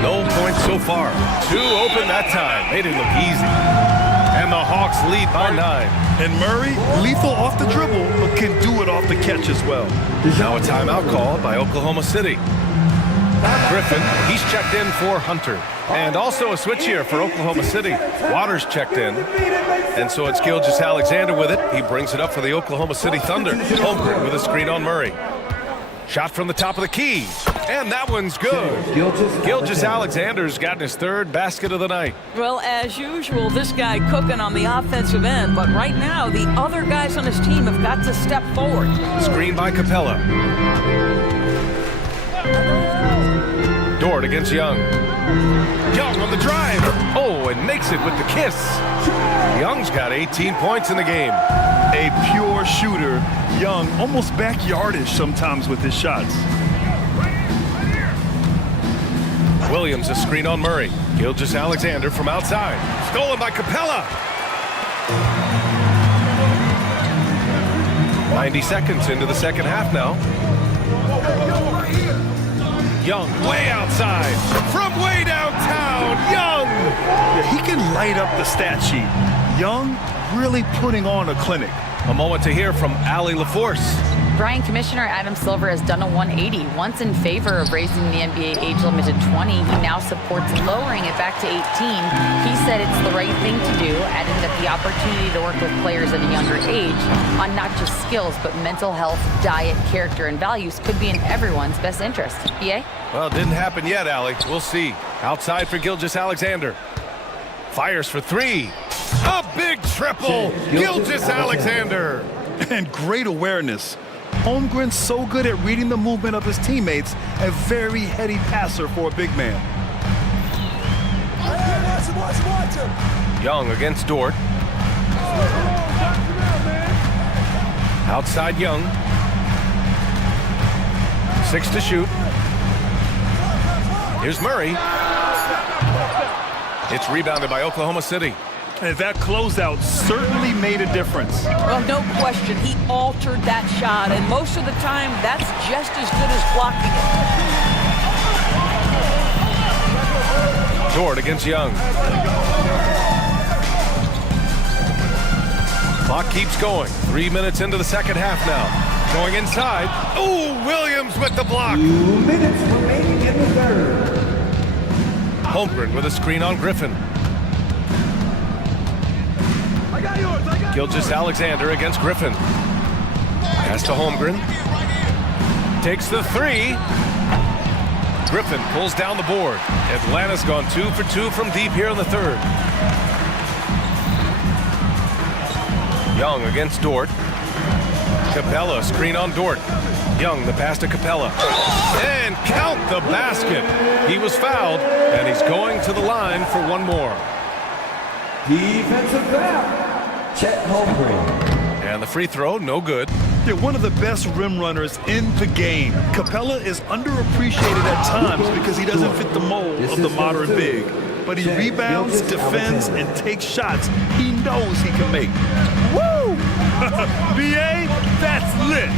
No points so far. 2 open that time. Made it look easy. And the Hawks lead by 9. And Murray, lethal off the dribble, but can do it off the catch as well. Now a timeout called by Oklahoma City. Griffin, he's checked in for Hunter. And also a switch here for Oklahoma City. Waters checked in. And so it's Gilgeous-Alexander with it. He brings it up for the Oklahoma City Thunder. Holmgren with a screen on Murray. Shot from the top of the key. And that one's good. Gilgeous-Alexander's gotten his 3rd basket of the night. Well, as usual, this guy cooking on the offensive end. But right now, the other guys on his team have got to step forward. Screen by Capella. Dort against Young. Young on the drive. Oh, and makes it with the kiss. Young's got 18 points in the game. A pure shooter. Young, almost backyardish sometimes with his shots. Williams a screen on Murray. Gilgeous Alexander from outside. Stolen by Capella. 90 seconds into the second half now. Young way outside. From way downtown. Young. Yeah, he can light up the stat sheet. Young really putting on a clinic. A moment to hear from Allie LaForce. Brian Commissioner Adam Silver has done a 180. Once in favor of raising the NBA age limit to 20, he now supports lowering it back to 18. He said it's the right thing to do, adding that the opportunity to work with players at a younger age on not just skills, but mental health, diet, character, and values could be in everyone's best interest. BA? Well, it didn't happen yet, Allie. We'll see. Outside for Gilgeous Alexander. Fires for three. A big triple. Gilgeous Alexander. And great awareness. Holmgren's so good at reading the movement of his teammates, a very heady passer for a big man. Young against Dort. Outside Young. 6 to shoot. Here's Murray. It's rebounded by Oklahoma City. And that closeout certainly made a difference. Well, no question. He altered that shot, and most of the time, that's just as good as blocking it. Dort against Young. Clock keeps going. 3 minutes into the second half now. Going inside. Ooh, Williams with the block. 2 minutes remaining in the third. Holmgren with a screen on Griffin. Gilgeous Alexander against Griffin. Pass to Holmgren. Takes the three. Griffin pulls down the board. Atlanta's gone 2 for 2 from deep here in the third. Young against Dort. Capella, screen on Dort. Young, the pass to Capella. And count the basket. He was fouled, and he's going to the line for one more. Defensive foul. Chet Holmgren. And the free throw, no good. They're one of the best rim runners in the game. Capella is underappreciated at times because he doesn't fit the mold of the modern big. But he rebounds, defends, and takes shots he knows he can make. Woo! BA, that's lit.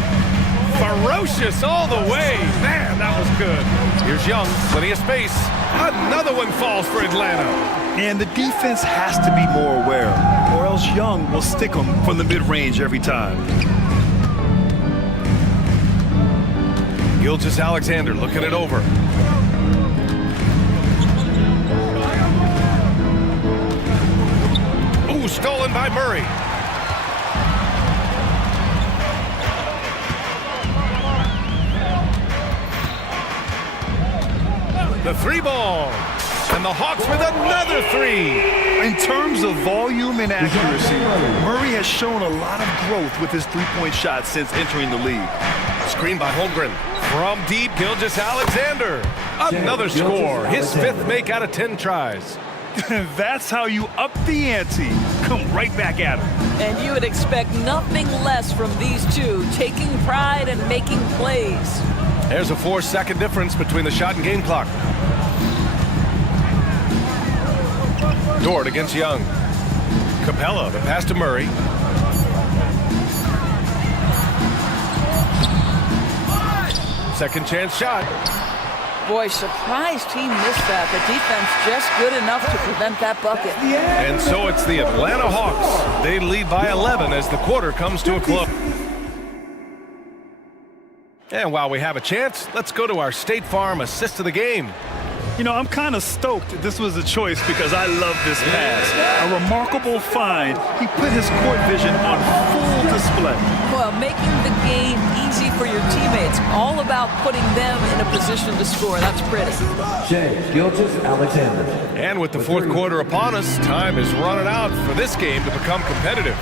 Ferocious all the way. Man, that was good. Here's Young, plenty of space. Another one falls for Atlanta. And the defense has to be more aware, or else Young will stick them from the mid-range every time. Gilgeous Alexander looking it over. Ooh, stolen by Murray. The three ball. And the Hawks with another three. In terms of volume and accuracy, Murray has shown a lot of growth with his three-point shot since entering the league. Screen by Holmgren. From deep, Gilgeous Alexander. Another score. His 5th make out of 10 tries. That's how you up the ante. Come right back at him. And you would expect nothing less from these two, taking pride and making plays. There's a 4-second difference between the shot and game clock. Dort against Young. Capella, the pass to Murray. Second chance shot. Boy, surprised he missed that. The defense just good enough to prevent that bucket. And so it's the Atlanta Hawks. They lead by 11 as the quarter comes to a close. And while we have a chance, let's go to our State Farm assist of the game. You know, I'm kind of stoked this was a choice because I love this pass. A remarkable find. He put his court vision on full display. Well, making the game easy for your teammates. All about putting them in a position to score. That's pretty. Gilgeous Alexander. And with the fourth quarter upon us, time is running out for this game to become competitive.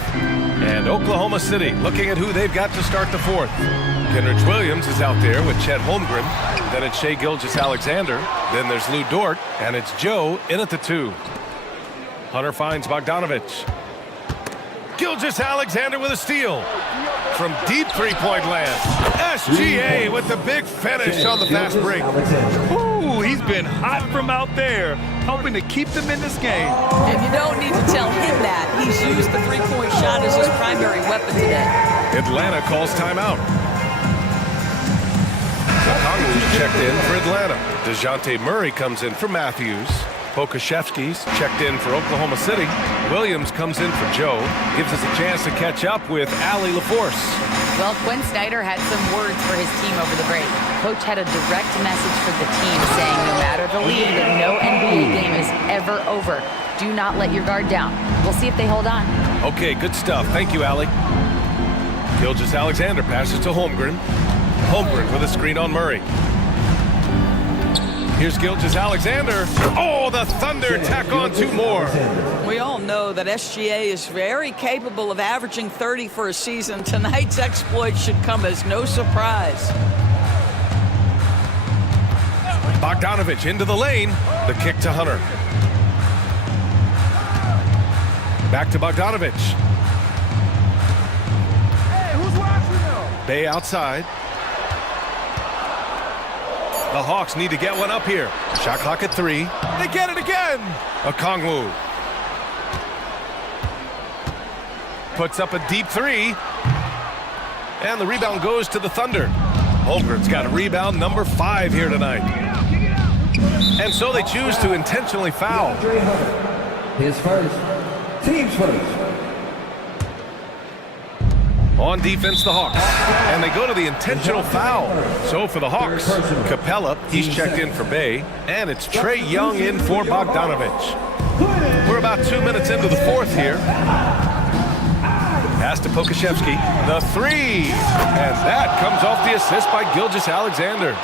And Oklahoma City looking at who they've got to start the fourth. Kenrich Williams is out there with Chet Holmgren. Then it's Shai Gilgeous-Alexander. Then there's Lou Dort. And it's Joe in at the 2. Hunter finds Bogdanovich. Gilgeous-Alexander with a steal. From deep three-point land. SGA with the big finish on the fast break. Ooh, he He's been hot from out there, helping to keep them in this game. And you don't need to tell him that. He's used the three-point shot as his primary weapon today. Atlanta calls timeout. Conley's checked in for Atlanta. DeJounte Murray comes in for Matthews. Pokashevsky's checked in for Oklahoma City. Williams comes in for Joe. Gives us a chance to catch up with Allie LaForce. Well, Quinn Snyder had some words for his team over the break. Coach had a direct message for the team saying no matter the lead, no NBA game is ever over. Do not let your guard down. We'll see if they hold on. Okay, good stuff. Thank you, Allie. Gilgeous-Alexander passes to Holmgren. Holmgren with a screen on Murray. Here's Gilgeous-Alexander. Oh, the Thunder tack on two more. We all know that SGA is very capable of averaging 30 for a season. Tonight's exploit should come as no surprise. Bogdanovich into the lane. The kick to Hunter. Back to Bogdanovich. Hey, who's watching now? Bay outside. The Hawks need to get one up here. Shot clock at 3. They get it again. Okongwu puts up a deep 3. And the rebound goes to the Thunder. Holmgren's got a rebound number 5 here tonight. And so they choose to intentionally foul. His first. Team's first. On defense, the Hawks. And they go to the intentional foul. So for the Hawks, Capella, he's checked in for Bay. And it's Trae Young in for Bogdanovich. We're about 2 minutes into the fourth here. Pass to Pokashevsky. The 3. And that comes off the assist by Gilgeous-Alexander.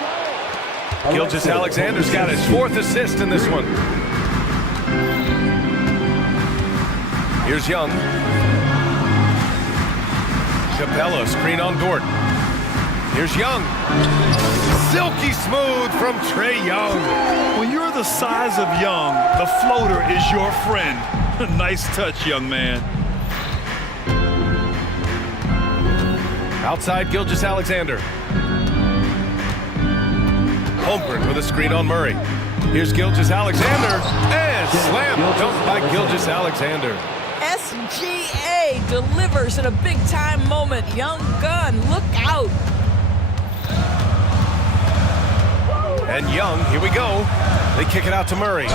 Gilgeous-Alexander's got his 4th assist in this one. Here's Young. Capella, screen on Dort. Here's Young. Silky smooth from Trae Young. When you're the size of Young, the floater is your friend. Nice touch, young man. Outside, Gilgeous-Alexander. Holmgren with a screen on Murray. Here's Gilgeous-Alexander. And slam dunk by Gilgeous-Alexander. SGA delivers in a big-time moment. Young gun, look out. And Young, here we go. They kick it out to Murray.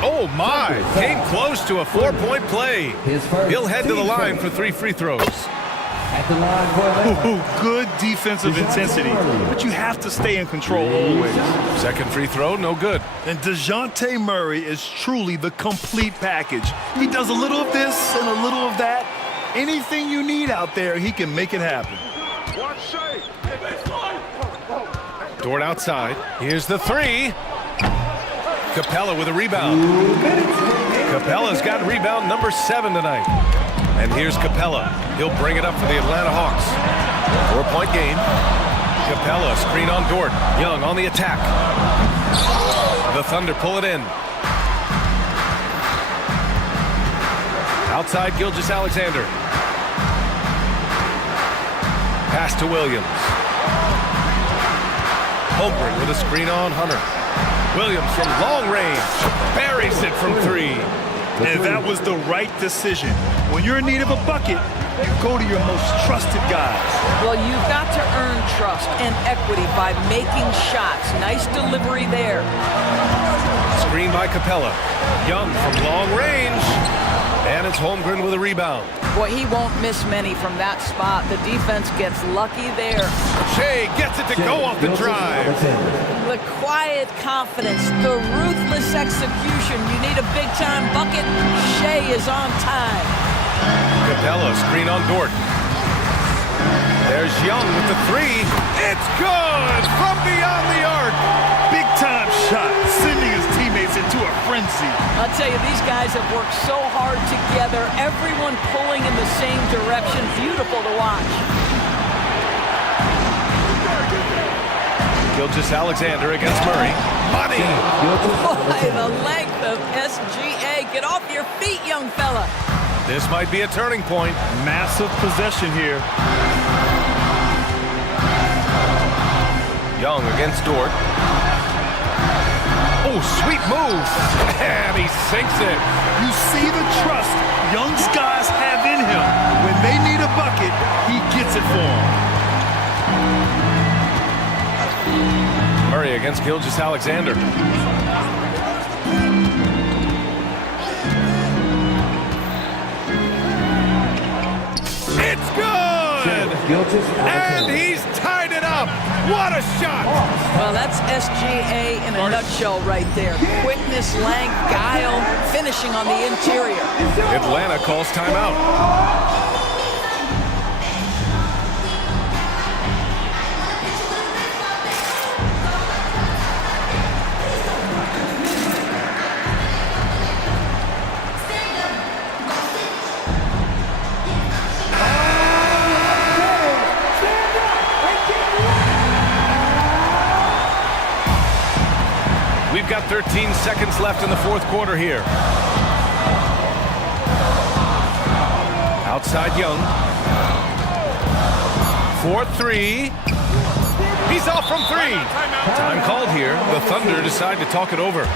Oh, my. Came close to a 4-point play. He'll head to the line for 3 free throws. At the line for Good defensive intensity, but you have to stay in control always. Second free throw, no good. And DeJounte Murray is truly the complete package. He does a little of this and a little of that. Anything you need out there, he can make it happen. Dort outside. Here's the 3. Capella with a rebound. Capella's got rebound number 7 tonight. And here's Capella. He'll bring it up for the Atlanta Hawks. 4-point game. Capella, screen on Dort. Young on the attack. The Thunder pull it in. Outside, Gilgeous-Alexander. Pass to Williams. Holmgren with a screen on Hunter. Williams from long range. Buries it from 3. And that was the right decision. When you're in need of a bucket, you go to your most trusted guys. Well, you've got to earn trust and equity by making shots. Nice delivery there. Screen by Capella. Young from long range. And it's Holmgren with a rebound. Boy, he won't miss many from that spot. The defense gets lucky there. Shea gets it to go off the drive. The quiet confidence, the ruthless execution. You need a big-time bucket. Shea is on time. Capella, screen on Dort. There's Young with the 3. It's good from beyond the arc. Big-time shot, sending his teammates into a frenzy. I'll tell you, these guys have worked so hard together. Everyone pulling in the same direction. Beautiful to watch. Gilgeous-Alexander against Murray. Money! Boy, the length of SGA. Get off your feet, young fella. This might be a turning point. Massive possession here. Young against Dort. Oh, sweet move. And he sinks it. You see the trust Young's guys have in him. When they need a bucket, he gets it for them. Murray against Gilgeous-Alexander. It's good! And he's tied it up. What a shot! Well, that's SGA in a nutshell right there. Quickness, length, guile, finishing on the interior. Atlanta calls timeout. We've got 13 seconds left in the fourth quarter here. Outside Young. 4-3. He's off from three. Time called here. The Thunder decide to talk it over.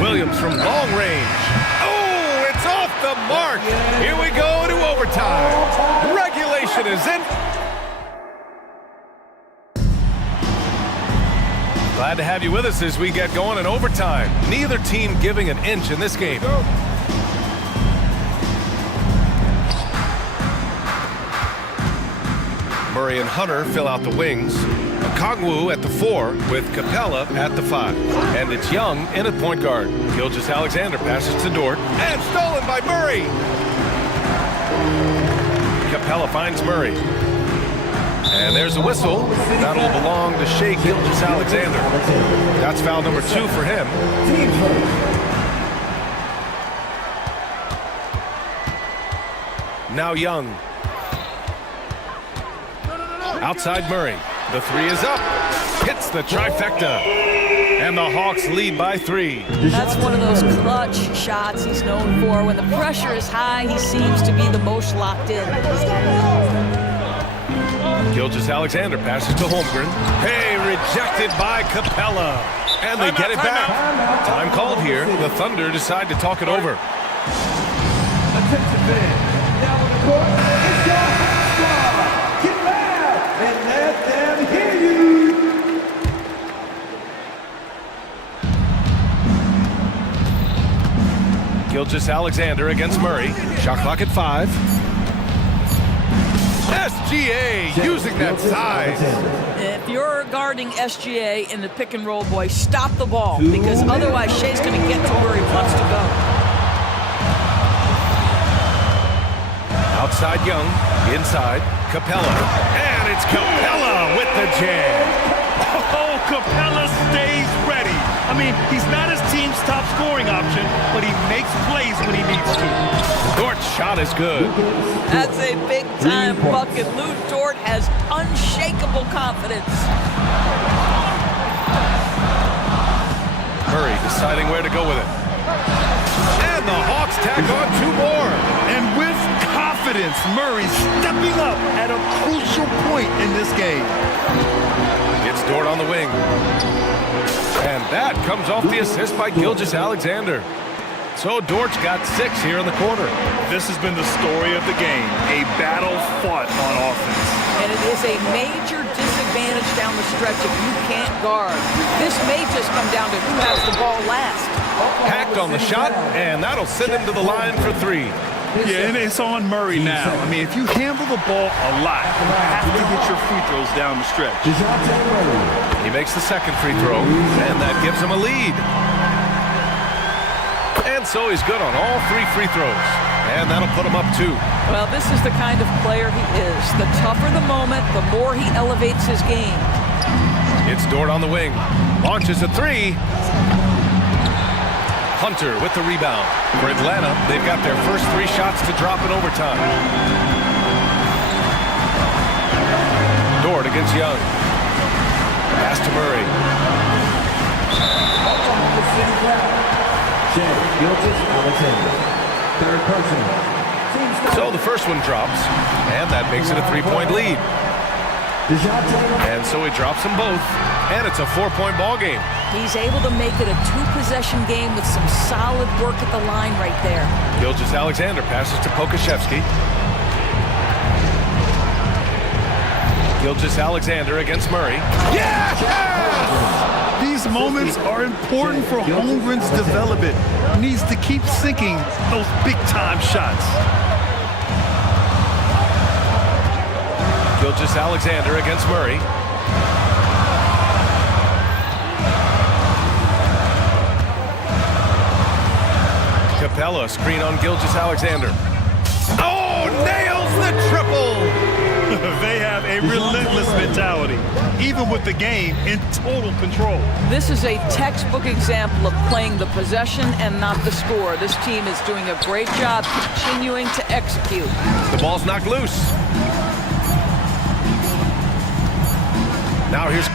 Williams from long range. Oh, it's off the mark. Here we go to overtime. Regulation is in. Glad to have you with us as we get going in overtime. Neither team giving an inch in this game. Murray and Hunter fill out the wings. Kongwu at the 4 with Capella at the 5. And it's Young in at point guard. Gilgeous-Alexander passes to Dort. And stolen by Murray. Capella finds Murray. And there's a whistle. That'll belong to Shea Gilgeous-Alexander. That's foul number 2 for him. Now Young. Outside Murray. The 3 is up. Hits the trifecta. And the Hawks lead by 3. That's one of those clutch shots he's known for. When the pressure is high, he seems to be the most locked in. Gilgeous-Alexander passes to Holmgren. Hey, rejected by Capella. And they get it back. Time called here. The Thunder decide to talk it over. Attention fans. Now on the court, it's your squad. Get loud and let them hear you. Gilgeous-Alexander against Murray. Shot clock at 5. SGA using that size. If you're guarding SGA in the pick and roll, boy, stop the ball, because otherwise Shea's going to get to where he wants to go. Outside Young, inside Capella, and it's Capella with the jam. Oh, Capella stays ready. I mean, he's not his team's top scoring option, but he makes plays when he needs to. Dort's shot is good. That's a big-time bucket. Lou Dort has unshakable confidence. Murray deciding where to go with it. And the Hawks tack on 2 more. And with confidence, Murray stepping up at a crucial point in this game. It's Dort on the wing. And that comes off the assist by Gilgeous-Alexander. So Dort's got 6 here in the quarter. This has been the story of the game, a battle fought on offense. And it is a major disadvantage down the stretch if you can't guard. This may just come down to who has the ball last. Hacked on the shot, and that'll send him to the line for 3. Yeah, and it's on Murray now. I mean, if you handle the ball a lot, you have to get your free throws down the stretch. He makes the second free throw, and that gives him a lead. And so he's good on all 3 free throws. And that'll put him up 2. Well, this is the kind of player he is. The tougher the moment, the more he elevates his game. It's Dort on the wing. Launches a 3. Hunter with the rebound. For Atlanta, they've got their first 3 shots to drop in overtime. Dort against Young. Pass to Murray. Third personal. So the first one drops, and that makes it a 3-point lead. And so he drops them both, and it's a 4-point ball game. He's able to make it a 2-possession game with some solid work at the line right there. Gilgeous-Alexander passes to Pokashevsky. Gilgeous-Alexander against Murray. Yeah! These moments are important for Holmgren's development. He needs to keep sinking those big-time shots. Gilgeous-Alexander against Murray. Capella, screen on Gilgeous-Alexander. Oh, nails the triple! They have a relentless mentality, even with the game in total control. This is a textbook example of playing the possession and not the score. This team is doing a great job continuing to execute. The ball's knocked loose. Now here's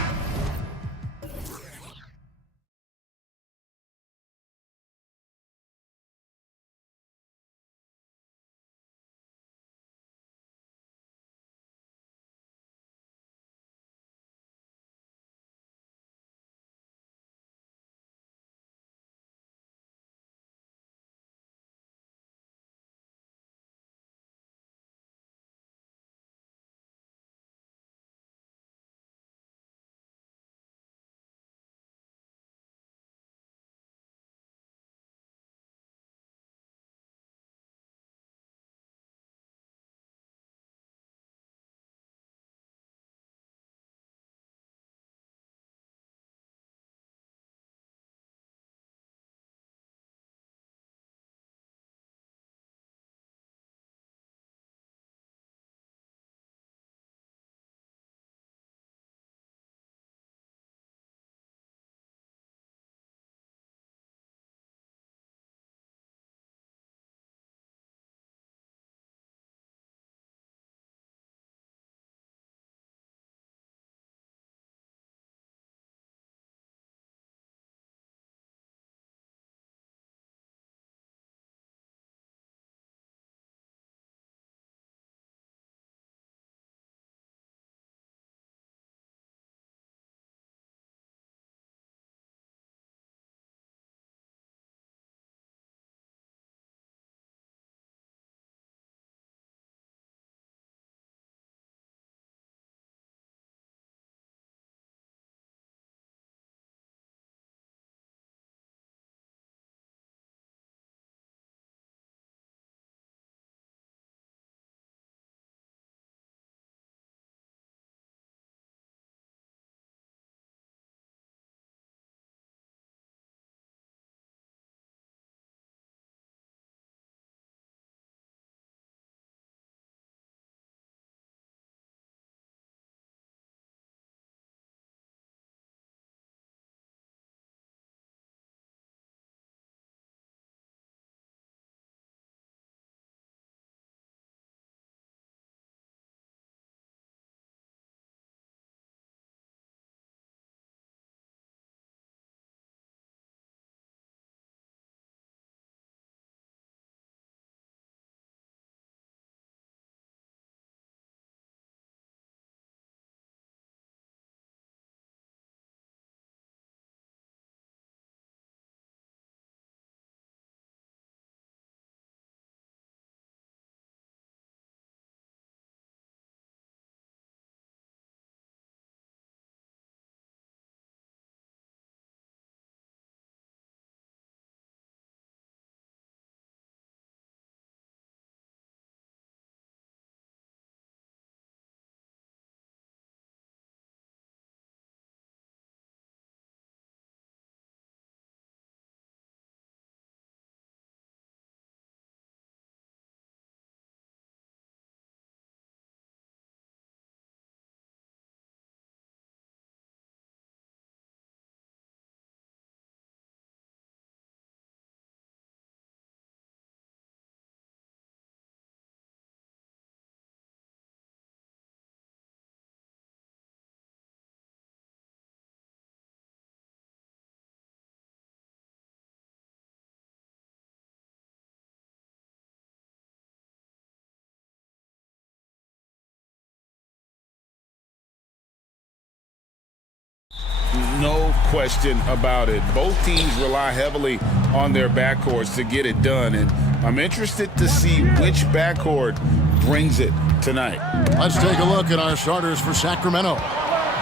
No question about it. Both teams rely heavily on their backcourts to get it done, and I'm interested to see which backcourt brings it tonight. Let's take a look at our starters for Sacramento.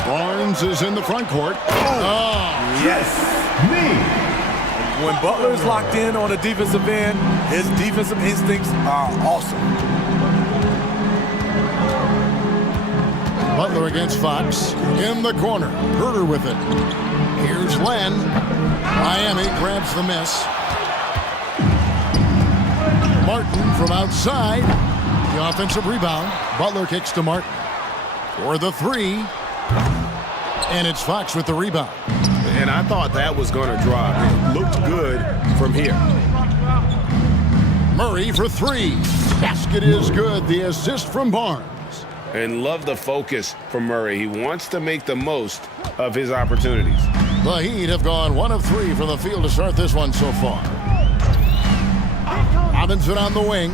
Barnes is in the front court. Oh. Yes, me. When Butler is locked in on the defensive end, his defensive instincts are awesome. Butler against Fox. In the corner. Herder with it. Here's Len. Miami grabs the miss. Martin from outside. The offensive rebound. Butler kicks to Martin. For the three. And it's Fox with the rebound. And I thought that was going to drop. It looked good from here. Murray for three. Basket is good. The assist from Barnes. And love the focus from Murray. He wants to make the most of his opportunities. The Heat have gone 1 of 3 from the field to start this one so far. Robinson on the wing.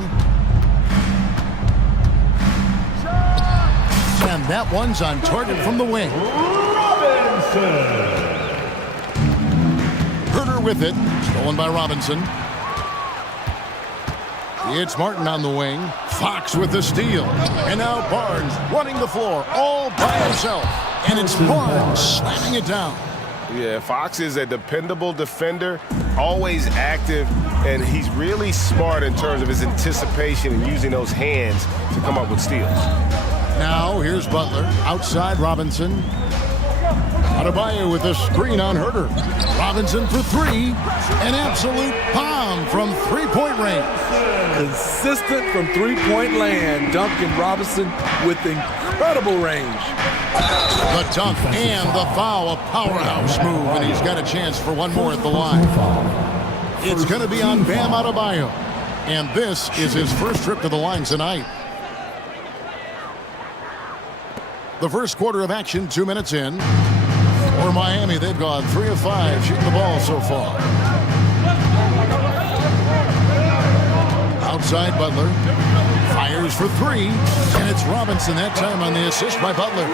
And that one's on target from the wing. Robinson. Herder with it. Stolen by Robinson. It's Martin on the wing. Fox with the steal. And now Barnes running the floor all by himself. And it's Barnes slamming it down. Yeah, Fox is a dependable defender, always active, and he's really smart in terms of his anticipation and using those hands to come up with steals. Now here's Butler. Outside Robinson. Adebayo with a screen on Herder. Robinson for three. An absolute bomb from three-point range. Consistent from three-point land. Duncan Robinson with incredible range. The dunk and the foul, a powerhouse move, and he's got a chance for one more at the line. It's going to be on Bam Adebayo, and this is his first trip to the line tonight. The first quarter of action, 2 minutes in. For Miami, they've gone 3 of 5 shooting the ball so far. Outside Butler. Fires for three. And it's Robinson that time on the assist by Butler.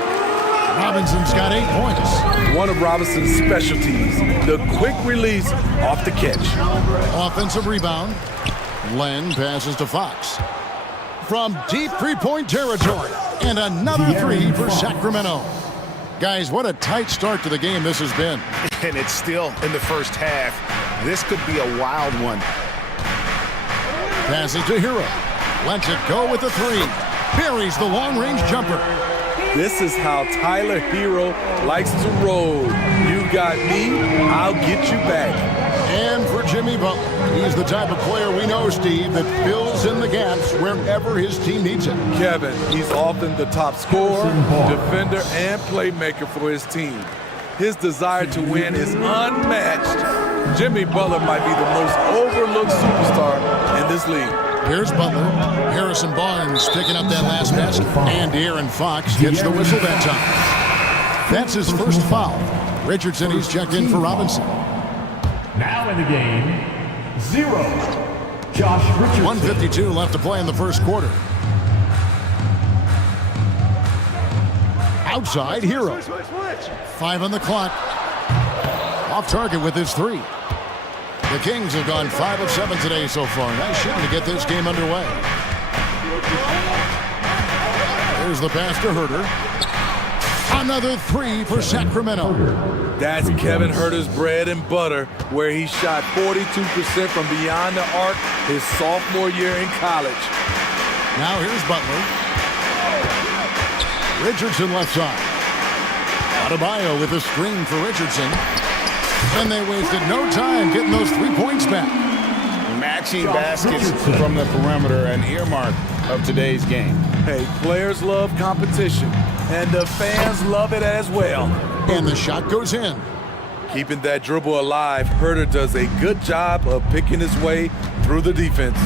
Robinson's got 8 points. One of Robinson's specialties, the quick release off the catch. Offensive rebound. Len passes to Fox. From deep three-point territory. And another three for Sacramento. Guys, what a tight start to the game this has been. And it's still in the first half. This could be a wild one. Passes to Hero. Lets it go with the three. Buries the long-range jumper. This is how Tyler Hero likes to roll. You got me, I'll get you back. And for Jimmy Butler, he's the type of player we know, Steve, that fills in the gaps wherever his team needs it. Kevin, he's often the top scorer, defender, and playmaker for his team. His desire to win is unmatched. Jimmy Butler might be the most overlooked superstar in this league. Here's Butler. Harrison Barnes picking up that last basket. And De'Aaron Fox gets the whistle that time. That's his first foul. Richardson, he's checked in for Robinson. Now in the game, 0. Josh Richardson. 1:52 left to play in the first quarter. Outside, Hero. 5 on the clock. Off target with his three. The Kings have gone 5 of 7 today so far. Nice shooting to get this game underway. There's the pass to Herder. Another three for Sacramento. That's Kevin Herter's bread and butter, where he shot 42% from beyond the arc his sophomore year in college. Now here's Butler. Richardson left side. Adebayo with a screen for Richardson. And they wasted no time getting those 3 points back. Matching baskets from the perimeter, an earmark of today's game. Hey, players love competition, and the fans love it as well. And the shot goes in. Keeping that dribble alive, Herter does a good job of picking his way through the defense.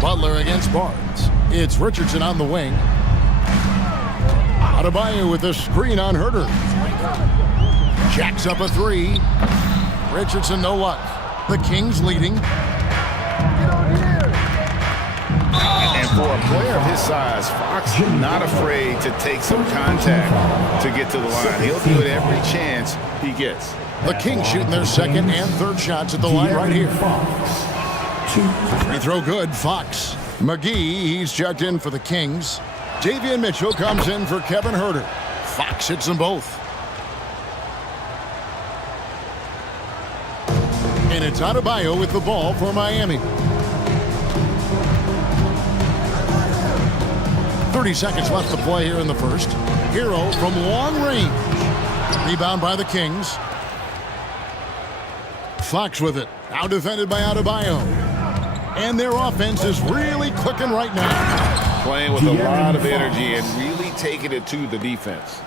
Butler against Barnes. It's Richardson on the wing. Adebayo with a screen on Herder. Jacks up a three. Richardson, no luck. The Kings leading. And For a player of his size, Fox not afraid to take some contact to get to the line. He'll do it every chance he gets. The Kings shooting their second and third shots at the line right here. Free throw good, Fox. McGee, he's checked in for the Kings. Davian Mitchell comes in for Kevin Herter. Fox hits them both. And it's Adebayo with the ball for Miami. 30 seconds left to play here in the first. Hero from long range. Rebound by the Kings. Fox with it. Now defended by Adebayo. And their offense is really clicking right now. Playing with a lot of energy and really taking it to the defense.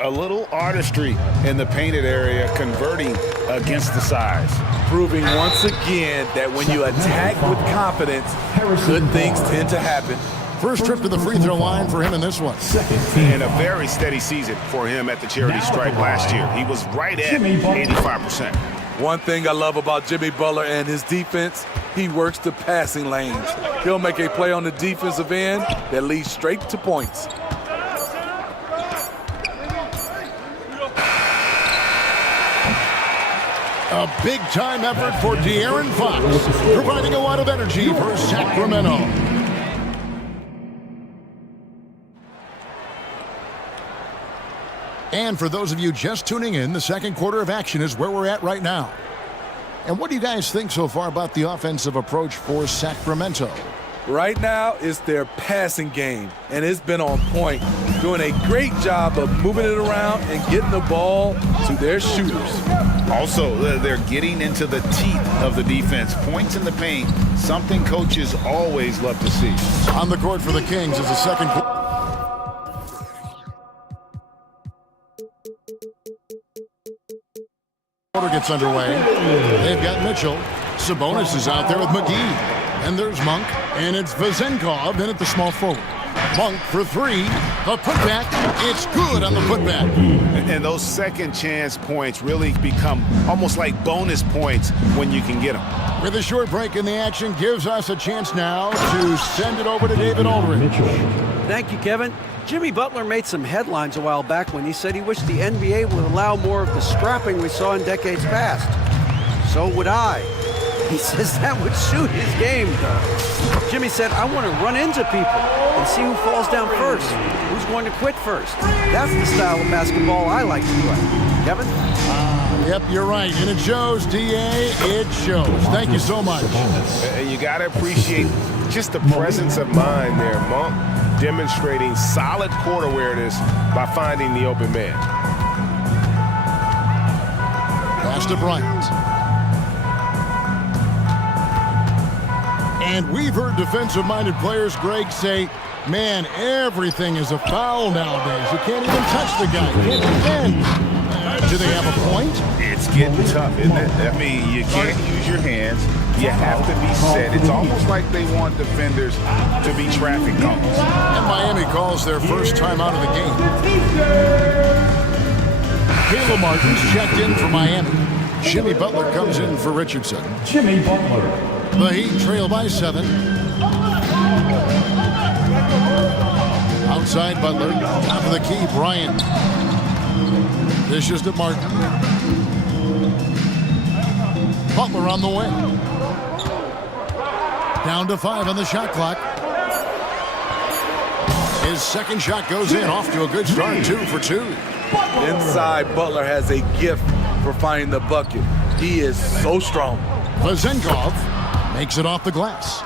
A little artistry in the painted area, converting against the size. Proving once again that when you attack with confidence, good things tend to happen. First trip to the free throw line for him in this one. And a very steady season for him at the charity stripe last year. He was right at 85%. One thing I love about Jimmy Butler and his defense, he works the passing lanes. He'll make a play on the defensive end that leads straight to points. A big-time effort for De'Aaron Fox, providing a lot of energy for Sacramento. And for those of you just tuning in, the second quarter of action is where we're at right now. And what do you guys think so far about the offensive approach for Sacramento? Right now, it's their passing game, and it's been on point, doing a great job of moving it around and getting the ball to their shooters. Also, they're getting into the teeth of the defense. Points in the paint, something coaches always love to see. On the court for the Kings is the second quarter. Gets underway. They've got Mitchell. Sabonis is out there with McGee. And there's Monk. And it's Vezenkov in at the small forward. Monk for three. The putback. It's good on the putback. And those second chance points really become almost like bonus points when you can get them. With a short break in the action, gives us a chance now to send it over to David Aldridge. Thank you, Kevin. Jimmy Butler made some headlines a while back when he said he wished the NBA would allow more of the scrapping we saw in decades past. So would I. He says that would suit his game. Jimmy said, I want to run into people and see who falls down first, who's going to quit first. That's the style of basketball I like to play. Kevin? Yep, you're right. And it shows, D.A., it shows. Thank you so much. And you got to appreciate just the presence of mind there, Monk, demonstrating solid court awareness by finding the open man. Pass to Bryant. And we've heard defensive-minded players, Greg, say, man, everything is a foul nowadays. You can't even touch the guy. You can't defend. Do they have a point? It's getting tough, isn't it? I mean, you can't use your hands. You have to be set. It's almost like they want defenders to be traffic cones. And Miami calls their first time out of the game. Caleb Martin's checked in for Miami. Jimmy Butler comes in for Richardson. Jimmy Butler. The Heat trail by 7. Outside Butler. Top of the key, Bryant. Dishes to Martin. Butler on the wing. Down to 5 on the shot clock. His second shot goes in, off to a good start, 2 for 2. Inside, Butler has a gift for finding the bucket. He is so strong. Vezenkov makes it off the glass.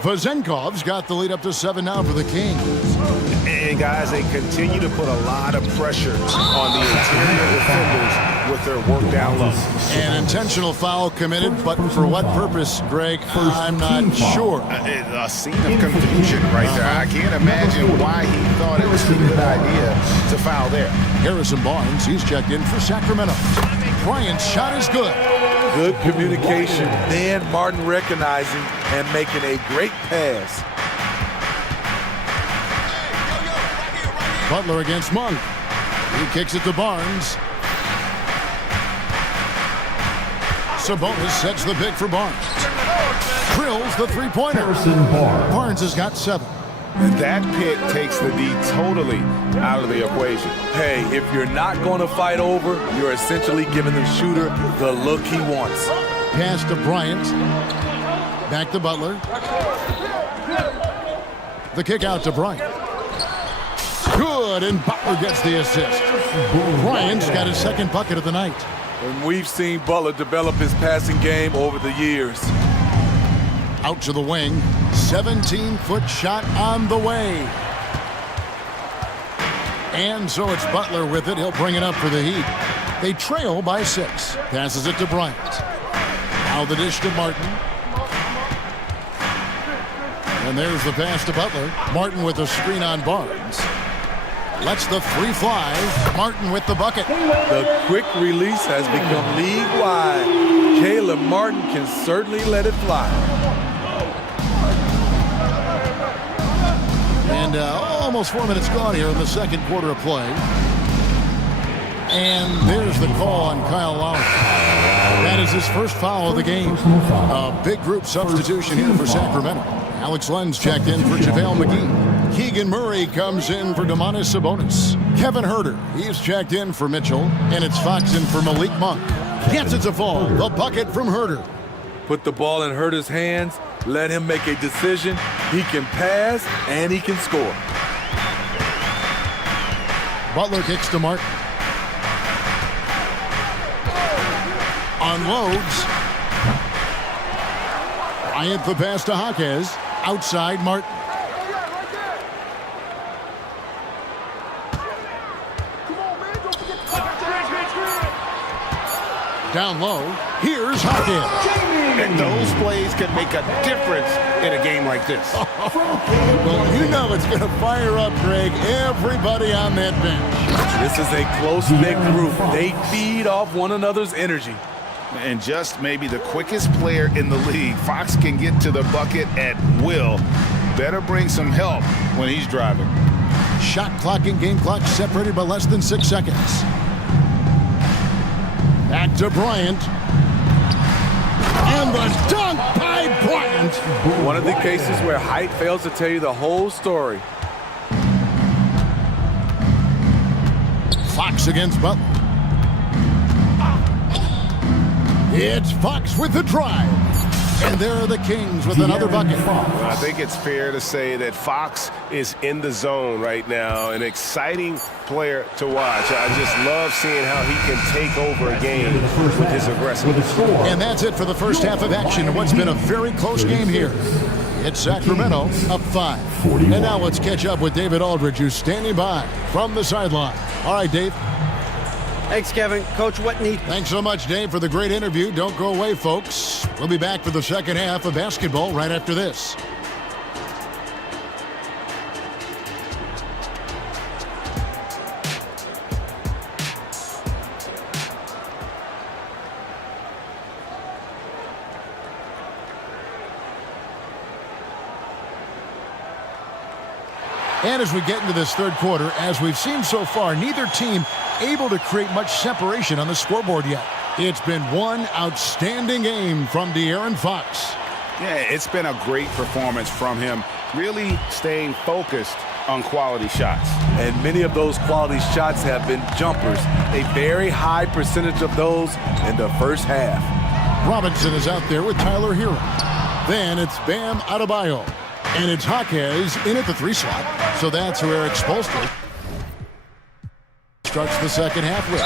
Vezenkov's got the lead up to 7 now for the Kings. And guys, they continue to put a lot of pressure on the interior defenders with their work down low. An intentional foul committed, but for what purpose, Greg, I'm not sure. A scene of confusion right there. I can't imagine why he thought it was a good idea to foul there. Harrison Barnes, he's checked in for Sacramento. Bryant's shot is good. Good communication. Then Martin recognizing and making a great pass. Butler against Monk. He kicks it to Barnes. Sabonis sets the pick for Barnes. drills the three-pointer. Barnes has got 7. That pick takes the D totally out of the equation. Hey, if you're not going to fight over, you're essentially giving the shooter the look he wants. Pass to Bryant. Back to Butler. The kick out to Bryant. Good, and Butler gets the assist. Bryant's got his second bucket of the night. And we've seen Butler develop his passing game over the years. Out to the wing. 17-foot shot on the way. And so it's Butler with it. He'll bring it up for the Heat. They trail by 6. Passes it to Bryant. Now the dish to Martin. And there's the pass to Butler. Martin with a screen on Barnes. Lets the 3 fly. Martin with the bucket. The quick release has become league-wide. Caleb Martin can certainly let it fly. And almost 4 minutes gone here in the second quarter of play. And there's the call on Kyle Lowry. That is his first foul of the game. A big group substitution here for Sacramento. Alex Lenz checked in for JaVale McGee. Keegan Murray comes in for Domantas Sabonis. Kevin Huerter, he's checked in for Mitchell. And it's Fox in for Malik Monk. Gets it to fall. The bucket from Huerter. Put the ball in Huerter's hands. Let him make a decision. He can pass and he can score. Butler kicks to Martin. Unloads. Bryant the pass to Jaquez. Outside Martin. Down low. Here's Jaquez. And those plays can make a difference in a game like this. Well, you know it's going to fire up, Greg, everybody on that bench. This is a close-knit group. They feed off one another's energy. And just maybe the quickest player in the league. Fox can get to the bucket at will. Better bring some help when he's driving. Shot clock and game clock separated by less than 6 seconds. Back to Bryant. And the dunk by Bryant. One of the cases where height fails to tell you the whole story. Fox against Butler. It's Fox with the drive. And there are the Kings with another bucket. I think it's fair to say that Fox is in the zone right now. An exciting player to watch. I just love seeing how he can take over a game with his aggressiveness. And that's it for the first half of action in what's been a very close game here. It's Sacramento up 5. And now let's catch up with David Aldridge, who's standing by from the sideline. All right, Dave. Thanks, Kevin. Coach, what need? Thanks so much, Dave, for the great interview. Don't go away, folks. We'll be back for the second half of basketball right after this. And as we get into this third quarter, as we've seen so far, neither team able to create much separation on the scoreboard yet. It's been one outstanding game from De'Aaron Fox. Yeah, it's been a great performance from him, really staying focused on quality shots. And many of those quality shots have been jumpers. A very high percentage of those in the first half. Robinson is out there with Tyler Hero. Then it's Bam Adebayo. And it's Jaquez in at the 3 slot. So that's who Eric Spoelstra starts the second half with.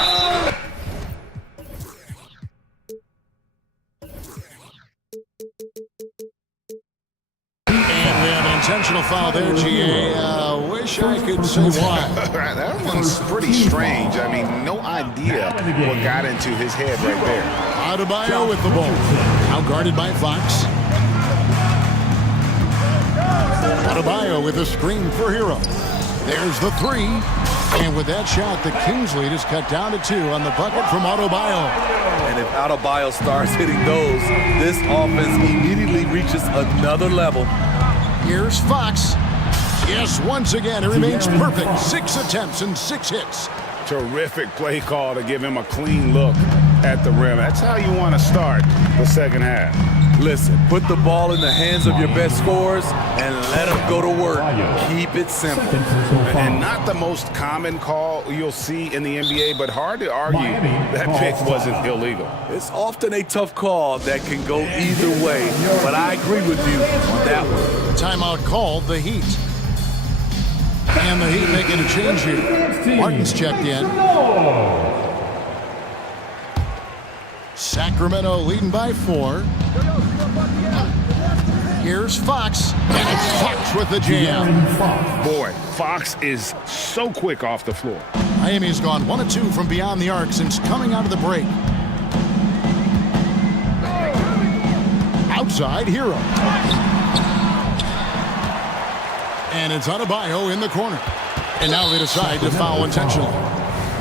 And we have an intentional foul there, GA. Wish I could say why. That one's pretty strange. I mean, no idea what got into his head right there. Adebayo with the ball. Now guarded by Fox. Adebayo with a screen for Hero. There's the 3. And with that shot, the Kings lead is cut down to 2 on the bucket from Adebayo. And if Adebayo starts hitting those, this offense immediately reaches another level. Here's Fox. Yes, once again, it remains perfect. 6 attempts and 6 hits. Terrific play call to give him a clean look. at the rim. That's how you want to start the second half. Listen, put the ball in the hands of your best scorers and let them go to work. Keep it simple. And not the most common call you'll see in the NBA, but hard to argue that pick wasn't illegal. It's often a tough call that can go either way, but I agree with you on that one. Timeout called, the Heat. And the Heat making a change here. Martin's checked in. Sacramento leading by 4. Here's Fox, and it's Fox with the jam. Boy, Fox is so quick off the floor. Miami's gone 1 of 2 from beyond the arc since coming out of the break. Outside, Hero. And it's Adebayo in the corner. And now they decide to foul intentionally.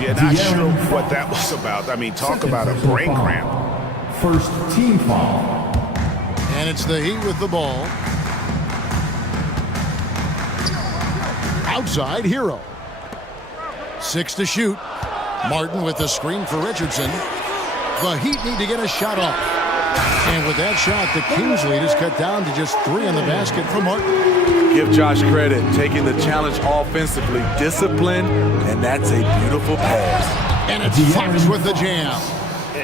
Yeah, not sure what that was about. I mean, talk about a brain cramp. First team foul. And it's the Heat with the ball. Outside, Hero. 6 to shoot. Martin with the screen for Richardson. The Heat need to get a shot off. And with that shot, the Kings lead is cut down to just 3 in the basket for Martin. Give Josh credit, taking the challenge offensively, disciplined, and that's a beautiful pass. And it's Fox with the jam.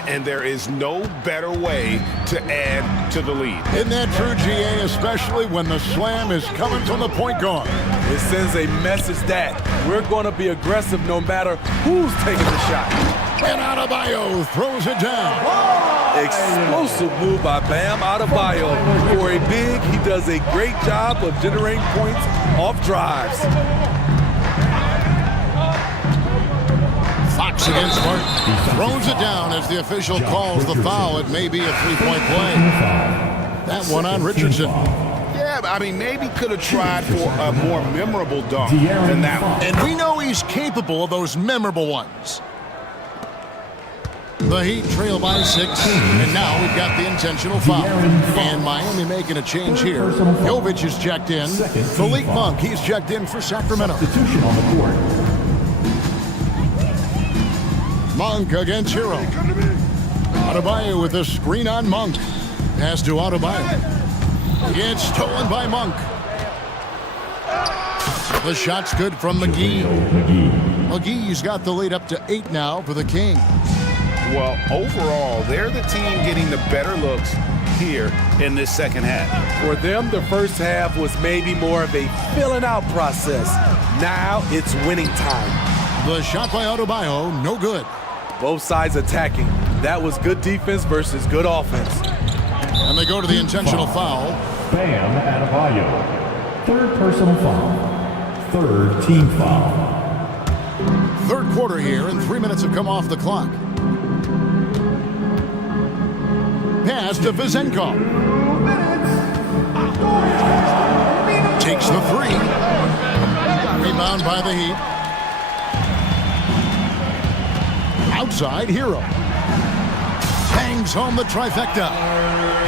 And there is no better way to add to the lead. Isn't that true, GA, especially when the slam is coming from the point guard? It sends a message that we're going to be aggressive no matter who's taking the shot. And Adebayo throws it down. Explosive move by Bam Adebayo. For a big, he does a great job of generating points off drives. Fox against Martin. Throws it down as the official calls the foul. It may be a three-point play. That one on Richardson. Yeah, I mean, maybe could have tried for a more memorable dunk than that one. And we know he's capable of those memorable ones. The Heat trail by 6, and now we've got the intentional foul. And Miami making a change here. Jovic is checked in. Malik Monk, he's checked in for Sacramento. Substitution on the court. Monk against Hero. Adebayo with a screen on Monk. Pass to Adebayo. It's stolen by Monk. The shot's good from McGee. McGee's got the lead up to 8 now for the Kings. Well, overall, they're the team getting the better looks here in this second half. For them, the first half was maybe more of a filling out process. Now it's winning time. The shot by Adebayo, no good. Both sides attacking. That was good defense versus good offense. And they go to the intentional foul. Bam Adebayo. Third personal foul. Third team foul. Third quarter here, and 3 minutes have come off the clock. Pass to Vizenkov. Takes the 3. Rebound by the Heat. Outside, Hero. Bangs home the trifecta.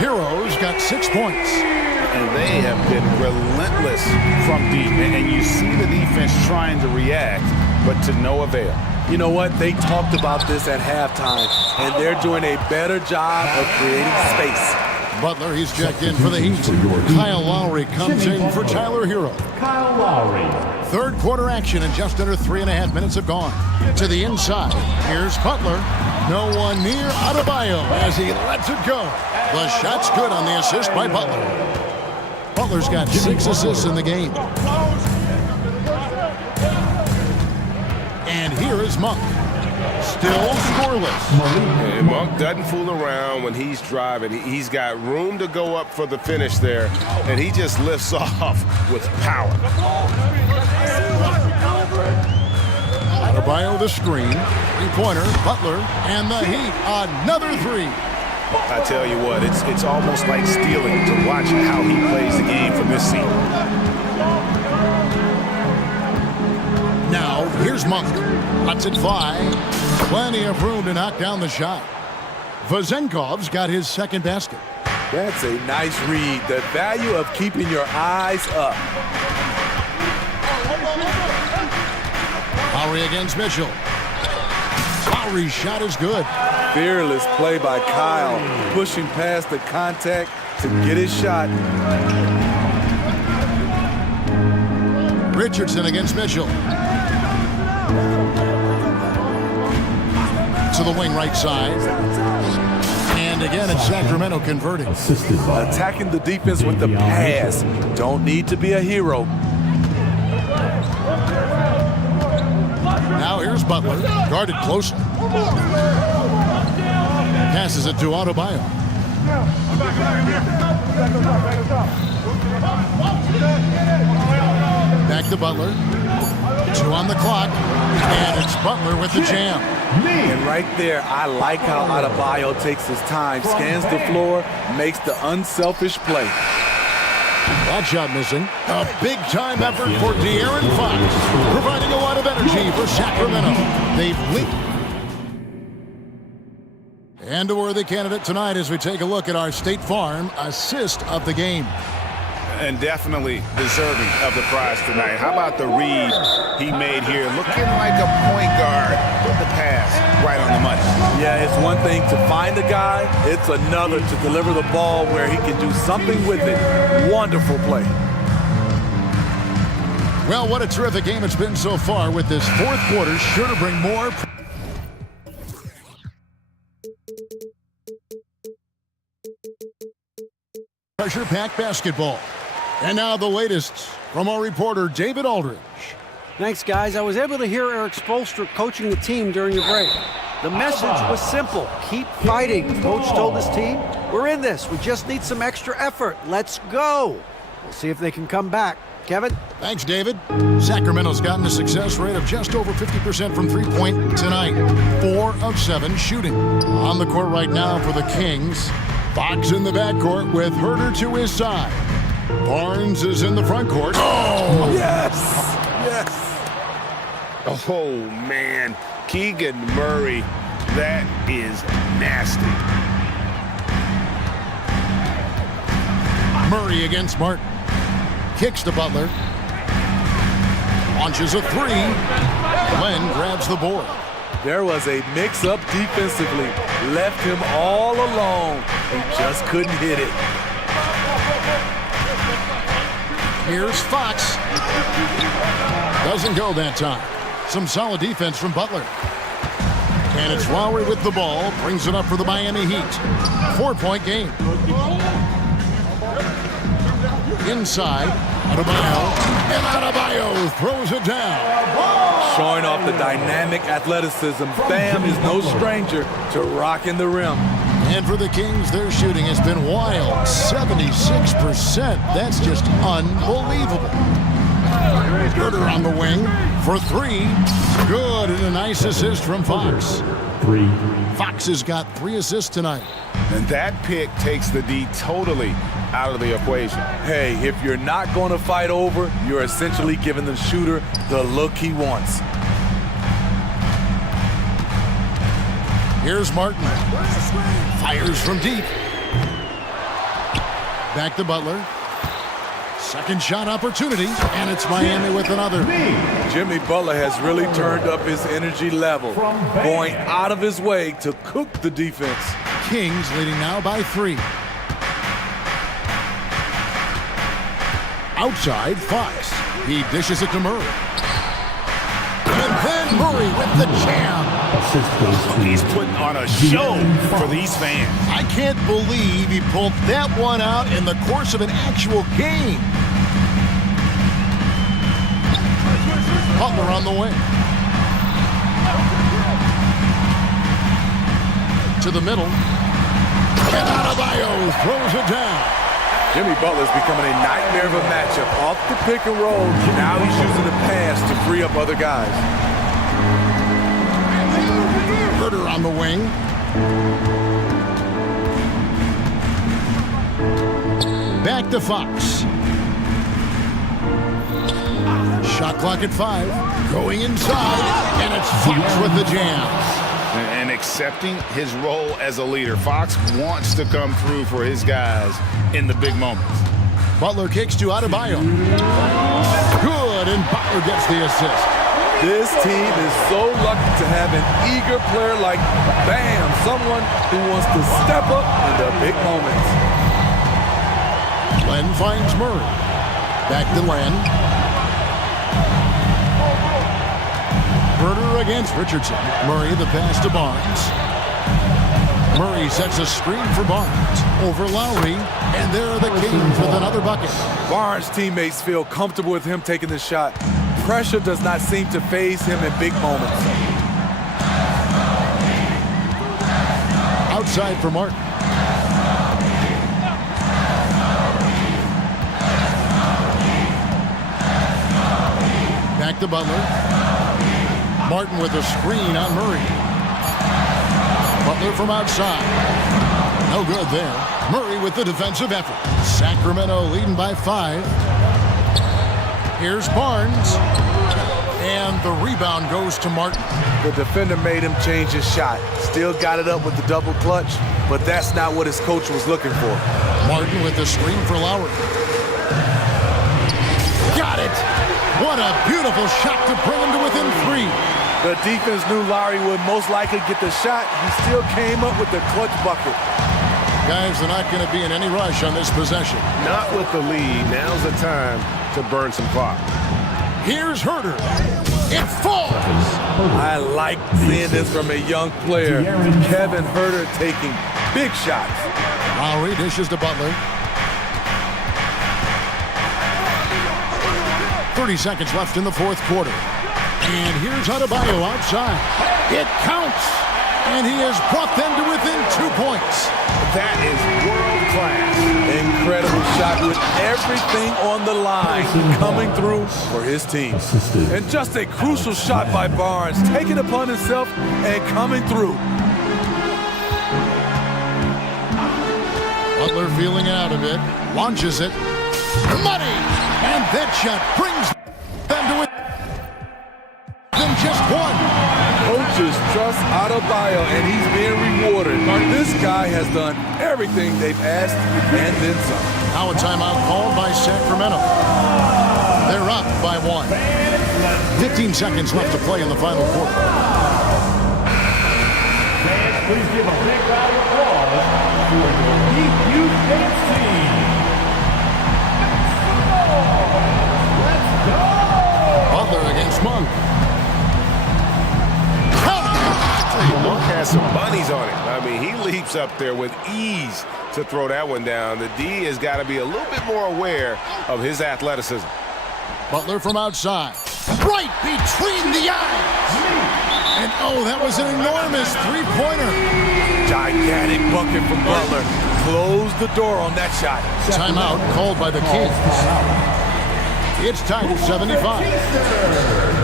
Hero's got 6 points. And they have been relentless from deep. And you see the defense trying to react, but to no avail. You know what? They talked about this at halftime, and they're doing a better job of creating space. Butler, he's checked in for the Heat. Kyle Lowry comes in for Tyler Hero. Kyle Lowry. Third quarter action, and just under 3.5 minutes have gone. To the inside, here's Butler. No one near Adebayo as he lets it go. The shot's good on the assist by Butler. Butler's got 6 assists in the game. And here is Monk. Still scoreless. And Monk doesn't fool around when he's driving. He's got room to go up for the finish there, and he just lifts off with power. Adebayo the screen. Three-pointer, Butler, and the Heat. Another 3. I tell you what, it's almost like stealing to watch how he plays the game from this seat. Now, here's Monk. Lets it fly. Plenty of room to knock down the shot. Vizenkov's got his second basket. That's a nice read. The value of keeping your eyes up. Lowry against Mitchell. Lowry's shot is good. Fearless play by Kyle, pushing past the contact to get his shot. Richardson against Mitchell. To the wing right side. And again, it's Sacramento converting. Attacking the defense with the pass. Don't need to be a hero. Now here's Butler, guarded closely. Passes it to Adebayo. Back to Butler. 2 on the clock, and it's Butler with the jam. And right there, I like how Adebayo takes his time, scans the floor, makes the unselfish play. That shot missing. A big-time effort for De'Aaron Fox, providing a lot of energy for Sacramento. They've leaped. And a worthy candidate tonight as we take a look at our State Farm assist of the game. And definitely deserving of the prize tonight. How about the read he made here? Looking like a point guard with the pass right on the money. Yeah, it's one thing to find a guy. It's another to deliver the ball where he can do something with it. Wonderful play. Well, what a terrific game it's been so far with this fourth quarter. Sure to bring more. Pressure-packed basketball. And now the latest from our reporter, David Aldridge. Thanks, guys. I was able to hear Eric Spoelstra coaching the team during the break. The message was simple. Keep fighting. Coach told his team, we're in this. We just need some extra effort. Let's go. We'll see if they can come back. Kevin? Thanks, David. Sacramento's gotten a success rate of just over 50% from three-point tonight. 4 of 7 shooting. On the court right now for the Kings. Fox in the backcourt with Herter to his side. Barnes is in the front court. Oh, yes! Yes! Oh, man. Keegan Murray, that is nasty. Murray against Martin. Kicks to Butler. Launches a 3. Glenn grabs the board. There was a mix-up defensively. Left him all alone. He just couldn't hit it. Here's Fox. Doesn't go that time. Some solid defense from Butler. And it's Lowry with the ball. Brings it up for the Miami Heat. 4-point game. Inside. Adebayo. And Adebayo throws it down. Showing off the dynamic athleticism. Bam is no stranger to rocking the rim. And for the Kings, their shooting has been wild. 76%. That's just unbelievable. Herter on the wing for 3. Good, and a nice assist from Fox. 3. Fox has got 3 assists tonight. And that pick takes the D totally out of the equation. Hey, if you're not going to fight over, you're essentially giving the shooter the look he wants. Here's Martin. Fires from deep. Back to Butler. Second shot opportunity, and it's Miami with another. Jimmy Butler has really turned up his energy level, going out of his way to cook the defense. Kings leading now by 3. Outside, Fox. He dishes it to Murray. And then Murray with the jam. He's putting on a show for these fans. I can't believe he pulled that one out in the course of an actual game. Butler on the wing. To the middle. And Adebayo throws it down. Jimmy Butler's becoming a nightmare of a matchup. Off the pick and roll, now he's using the pass to free up other guys. Herter on the wing. Back to Fox. Shot clock at 5. Going inside, and it's Fox with the jam. And accepting his role as a leader. Fox wants to come through for his guys in the big moments. Butler kicks to Adebayo. Good, and Butler gets the assist. This team is so lucky to have an eager player like Bam, someone who wants to step up in the big moments. Len finds Murray. Back to Len. Herder against Richardson. Murray the pass to Barnes. Murray sets a screen for Barnes. Over Lowry, and there are the Kings with another bucket. Barnes' teammates feel comfortable with him taking the shot. Pressure does not seem to faze him in big moments. Outside for Martin. Back to Butler. Martin with a screen on Murray. Butler from outside. No good there. Murray with the defensive effort. Sacramento leading by 5. Here's Barnes. And the rebound goes to Martin. The defender made him change his shot. Still got it up with the double clutch, but that's not what his coach was looking for. Martin with the screen for Lowry. Got it! What a beautiful shot to bring him to within 3. The defense knew Lowry would most likely get the shot. He still came up with the clutch bucket. Guys, they're not going to be in any rush on this possession. Not with the lead. Now's the time to burn some clock. Here's Herder. It falls. I like seeing this from a young player. Kevin Herder taking big shots. Lowry dishes to Butler. 30 seconds left in the fourth quarter. And here's Adebayo outside. It counts. And he has brought them to within 2 points. That is world class. Incredible shot with everything on the line coming through for his team. And just a crucial shot by Barnes, taking it upon himself and coming through. Butler feeling out of it, launches it. Money! And that shot brings them to within just 1. Coaches trust Adebayo, and he's being rewarded. This guy has done everything they've asked and then some. Now a timeout called by Sacramento. They're up by 1. 15 seconds left to play in the final quarter. Fans, please give a big round of applause for your youth dance team. Let's go! Butler against Monk. Monk has some bunnies on it. I mean, he leaps up there with ease to throw that one down. The D has got to be a little bit more aware of his athleticism. Butler from outside. Right between the eyes. And oh, that was an enormous three-pointer. Gigantic bucket from Butler. Close the door on that shot. Timeout called by the Kings. It's tied at 75.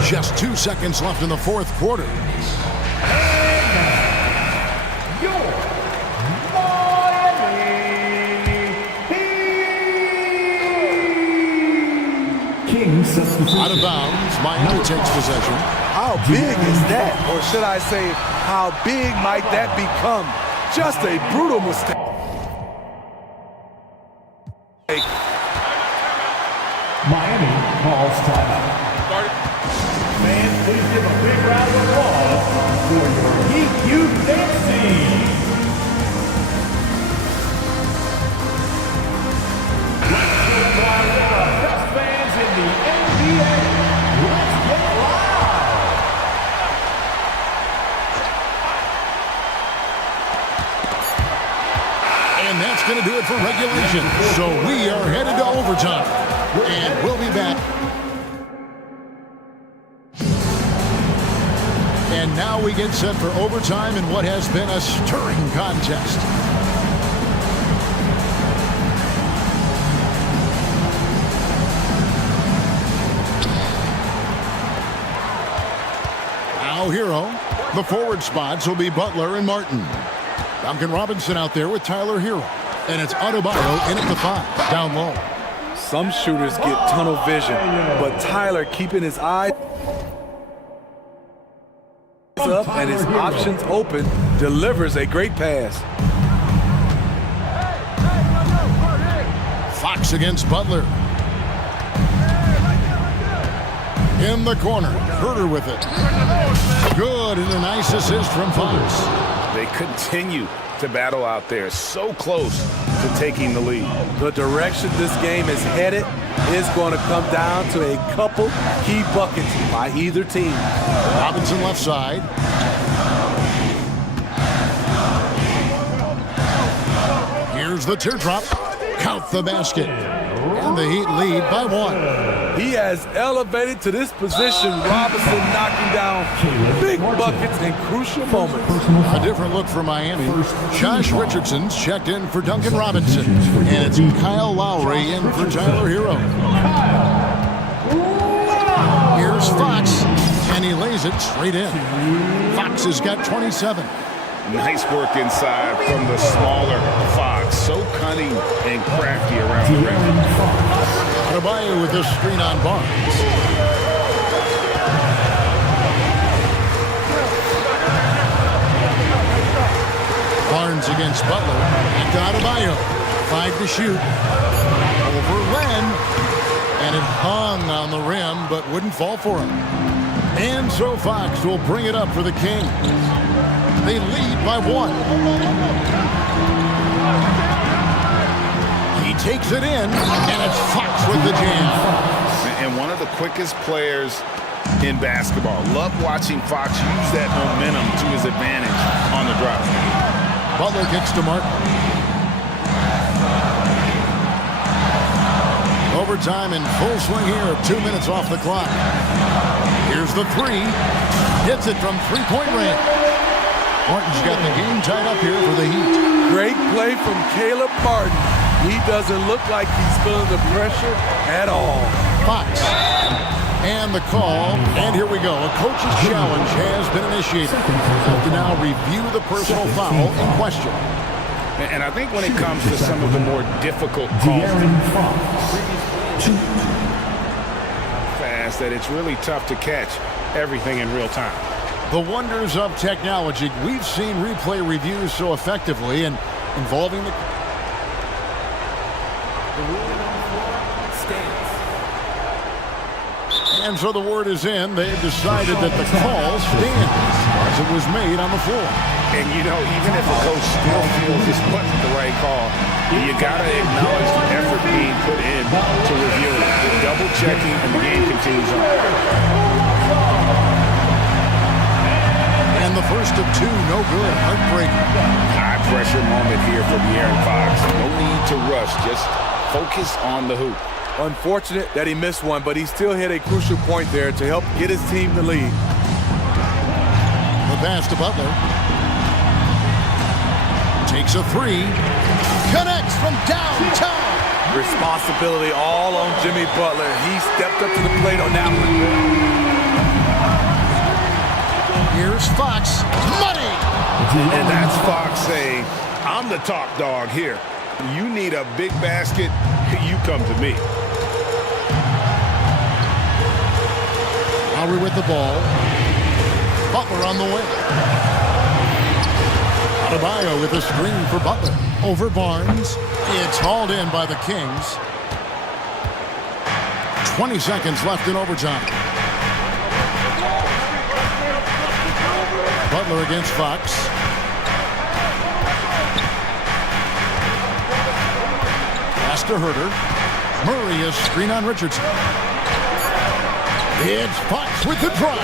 Just 2 seconds left in the fourth quarter. Out of bounds, Miami takes possession. How big is that? Or should I say, how big might that become? Just a brutal mistake. Miami calls timeout. Fans, please give a big round of applause for your Heat Youth Dance Team. Best fans in the NBA. Let's get loud. And that's going to do it for regulation. So we are headed to overtime. And we'll be back. And now we get set for overtime in what has been a stirring contest. Now Hero. The forward spots will be Butler and Martin. Duncan Robinson out there with Tyler Hero. And it's Adebayo in at the 5, down low. Some shooters get tunnel vision, but Tyler keeping his eyes up and his options open delivers a great pass. Fox against Butler. In the corner, Herder with it. Good, and a nice assist from Fox. They continue to battle out there, so close to taking the lead. The direction this game is headed is going to come down to a couple key buckets by either team. Robinson left side. Here's the teardrop. Count the basket. And the Heat lead by 1. He has elevated to this position. Robinson knocking down big buckets in crucial moments. A different look for Miami. Josh Richardson's checked in for Duncan Robinson. And it's Kyle Lowry in for Tyler Hero. Here's Fox. And he lays it straight in. Fox has got 27. Nice work inside from the smaller Fox. So cunning and crafty around the rim. Adebayo with this screen on Barnes. Barnes against Butler. And to Adebayo. 5 to shoot. Over Len. And it hung on the rim, but wouldn't fall for him. And so Fox will bring it up for the Kings. They lead by 1. He takes it in, and it's Fox with the jam. And one of the quickest players in basketball. Love watching Fox use that momentum to his advantage on the drive. Butler kicks to Martin. Overtime in full swing here. 2 minutes off the clock. Here's the 3. Hits it from three-point range. Martin's got the game tied up here for the Heat. Great play from Caleb Martin. He doesn't look like he's feeling the pressure at all. Fox. And the call. And here we go. A coach's challenge has been initiated. To now review the personal foul in question. And I think when it comes to some of the more difficult calls, fast, that it's really tough to catch everything in real time. The wonders of technology. We've seen replay reviews so effectively and involving the ruling on the floor stands. And so the word is in. They've decided that the call stands as it was made on the floor. And you know, even if a coach still feels this wasn't the right call, you gotta acknowledge the effort being put in to review it. The double checking, and the game continues on. And the first of 2, no good. Heartbreaking. High pressure moment here for De'Aaron Fox. No need to rush, just focus on the hoop. Unfortunate that he missed one, but he still hit a crucial point there to help get his team the lead. The pass to Butler. Takes a 3. Connects from downtown. Responsibility all on Jimmy Butler. He stepped up to the plate on that one. Here's Fox. Money! And that's Fox saying, I'm the top dog here. You need a big basket, you come to me. Lowry with the ball. Butler on the way. Adebayo with a screen for Butler. Over Barnes. It's hauled in by the Kings. 20 seconds left in overtime. Butler against Fox. Pass to Herder. Murray is screen on Richardson. It's Fox with the drive.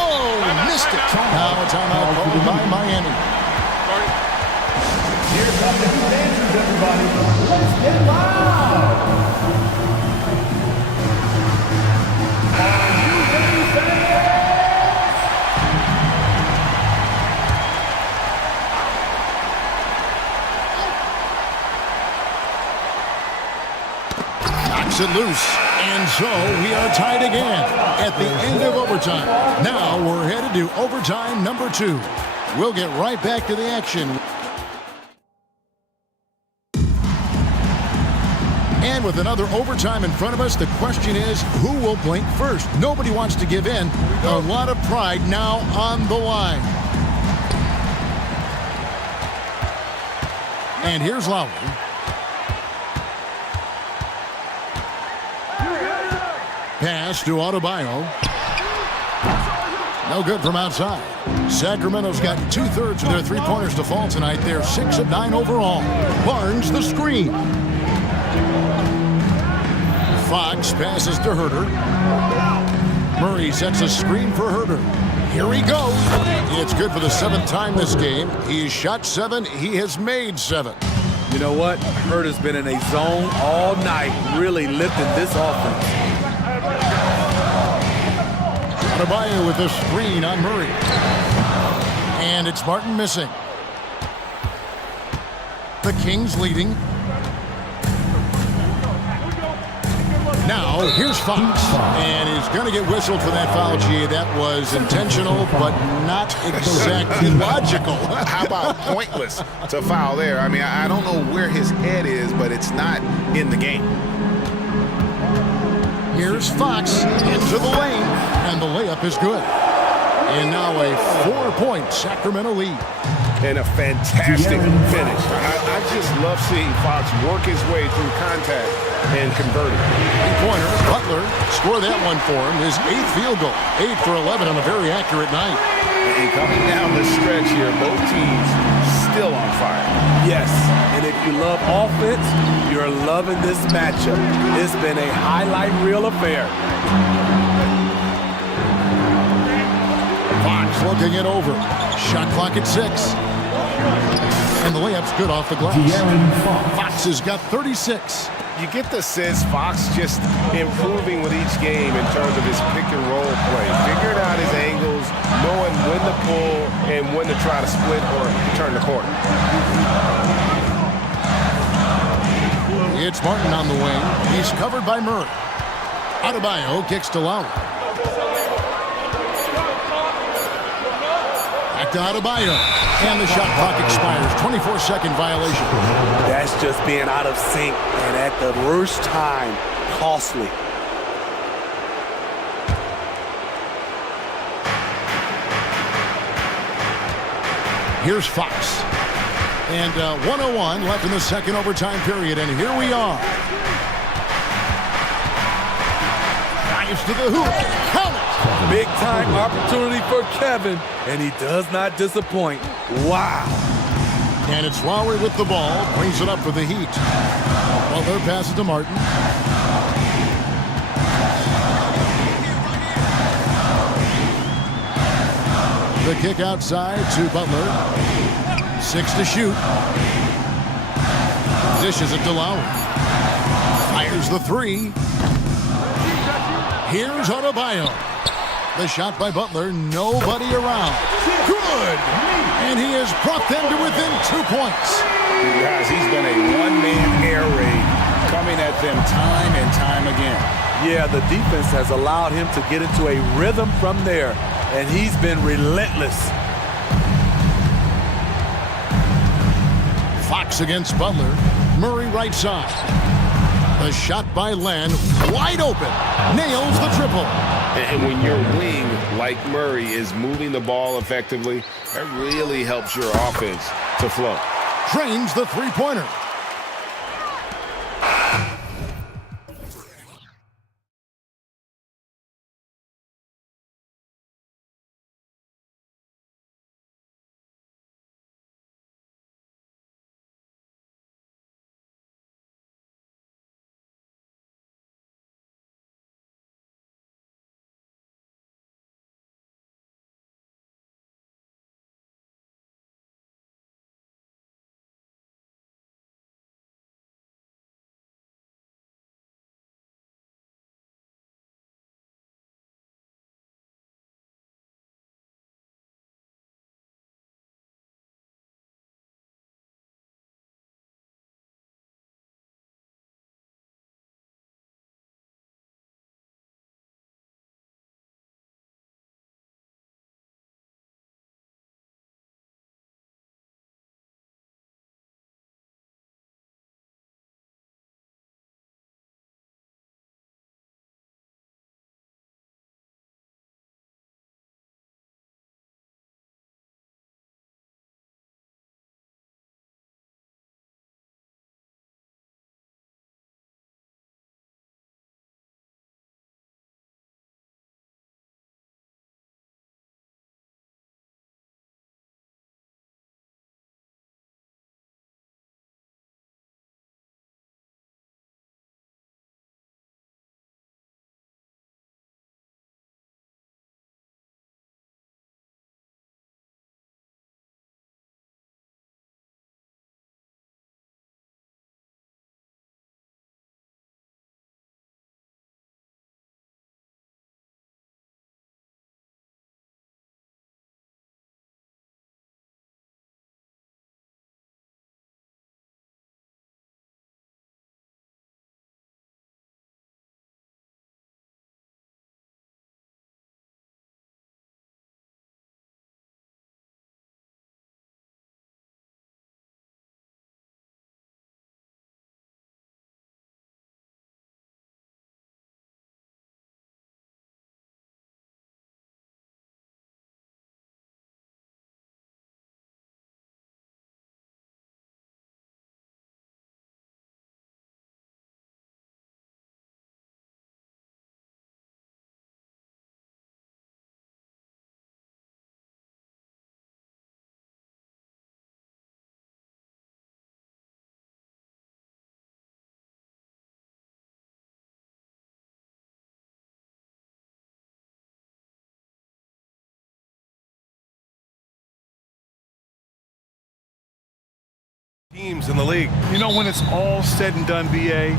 Oh, missed it. Now a timeout called by Miami. Here come the two dancers, everybody. Let's get loud. Are you ready, fans? Knocks it loose. And so we are tied again at the end of overtime. Now we're headed to overtime number 2. We'll get right back to the action. And with another overtime in front of us, the question is, who will blink first? Nobody wants to give in. A lot of pride now on the line. And here's Lowry. pass to Adebayo. No good from outside. Sacramento's got 2/3 of their three-pointers to fall tonight. They're 6 of 9 overall. Barnes the screen. Fox passes to Herter. Murray sets a screen for Herter. Here he goes. It's good for the 7th time this game. He's shot 7. He has made 7. You know what? Herter's been in a zone all night, really lifting this offense. Adebayo with a screen on Murray. And it's Martin missing. The Kings leading. Now, here's Fox. And he's going to get whistled for that foul, G. That was intentional, but not exactly logical. How about pointless to foul there? I mean, I don't know where his head is, but it's not in the game. Here's Fox into the lane, and the layup is good. And now a 4-point Sacramento lead. And a fantastic finish. I just love seeing Fox work his way through contact and converting. Three-pointer, Butler scored that one for him. His 8th field goal, 8 for 11 on a very accurate night. And coming down the stretch here, both teams still on fire. Yes, and if you love offense, you're loving this matchup. It's been a highlight reel affair. Fox looking it over. Shot clock at 6. And the layup's good off the glass. Fox has got 36. You get the sense Fox just improving with each game in terms of his pick and roll play. Figuring out his angles, knowing when to pull and when to try to split or turn the corner. It's Martin on the wing. He's covered by Murray. Adebayo kicks to Lowry. Back to Adebayo. And the shot clock expires. 24-second violation. That's just being out of sync, and at the worst time, costly. Here's Fox. And 1:01 left in the second overtime period, and here we are. Drives to the hoop. Count it. Big time opportunity for Kevin, and he does not disappoint. Wow. And it's Lowry with the ball, brings it up for the Heat. Butler passes to Martin. The kick outside to Butler. 6 to shoot. Dishes it to Lowry. Fires the 3. Here's Adebayo. The shot by Butler, nobody around. Good! And he has brought them to within 2 points. Guys, he's been a one-man air raid coming at them time and time again. Yeah, the defense has allowed him to get into a rhythm from there, and he's been relentless. Fox against Butler. Murray right side. The shot by Len, wide open. Nails the triple. And when your wing, like Murray, is moving the ball effectively, that really helps your offense to flow. Drains the three-pointer. teams in the league. You know, when it's all said and done, BA,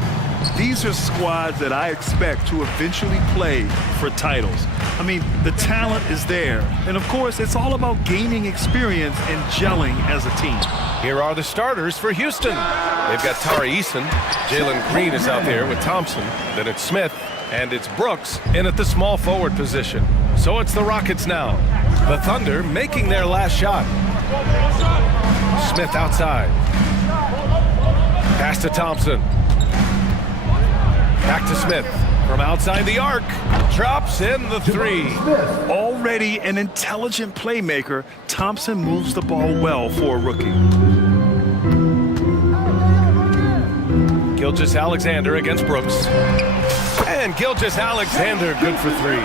these are squads that I expect to eventually play for titles. I mean, the talent is there. And of course, it's all about gaining experience and gelling as a team. Here are the starters for Houston. They've got Tari Eason. Jalen Green is out there with Thompson. Then it's Smith. And it's Brooks in at the small forward position. So it's the Rockets now. The Thunder making their last shot. Smith outside. Pass to Thompson. Back to Smith. From outside the arc. Drops in the three. Already an intelligent playmaker, Thompson moves the ball well for a rookie. Gilgeous-Alexander against Brooks. And Gilgeous-Alexander good for three.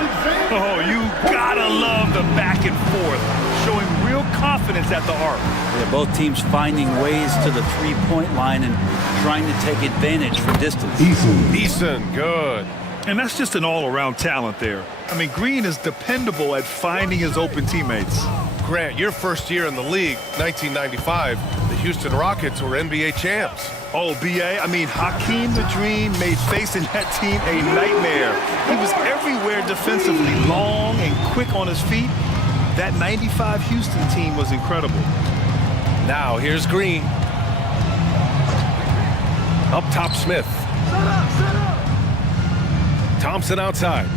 Oh, you gotta love the back and forth, showing real confidence at the arc. Yeah, both teams finding ways to the three-point line and trying to take advantage from distance. Eason, good. And that's just an all-around talent there. I mean, Green is dependable at finding his open teammates. Grant, your first year in the league, 1995, the Houston Rockets were NBA champs. Oh, BA, I mean, Hakeem the Dream made facing that team a nightmare. He was everywhere defensively, long and quick on his feet. That 95 Houston team was incredible. Now, here's Green. Up top, Smith. Thompson outside.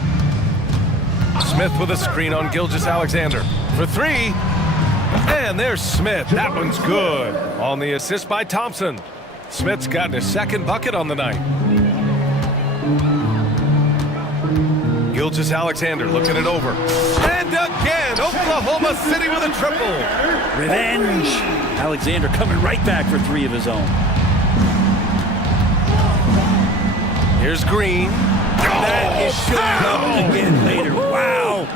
Smith with a screen on Gilgeous-Alexander. For three. And there's Smith. That one's good. On the assist by Thompson. Smith's gotten his second bucket on the night. Gilgeous-Alexander looking it over. And again, Oklahoma City with a triple. Revenge. Alexander coming right back for three of his own. Here's Green. That is shooting again later. Wow.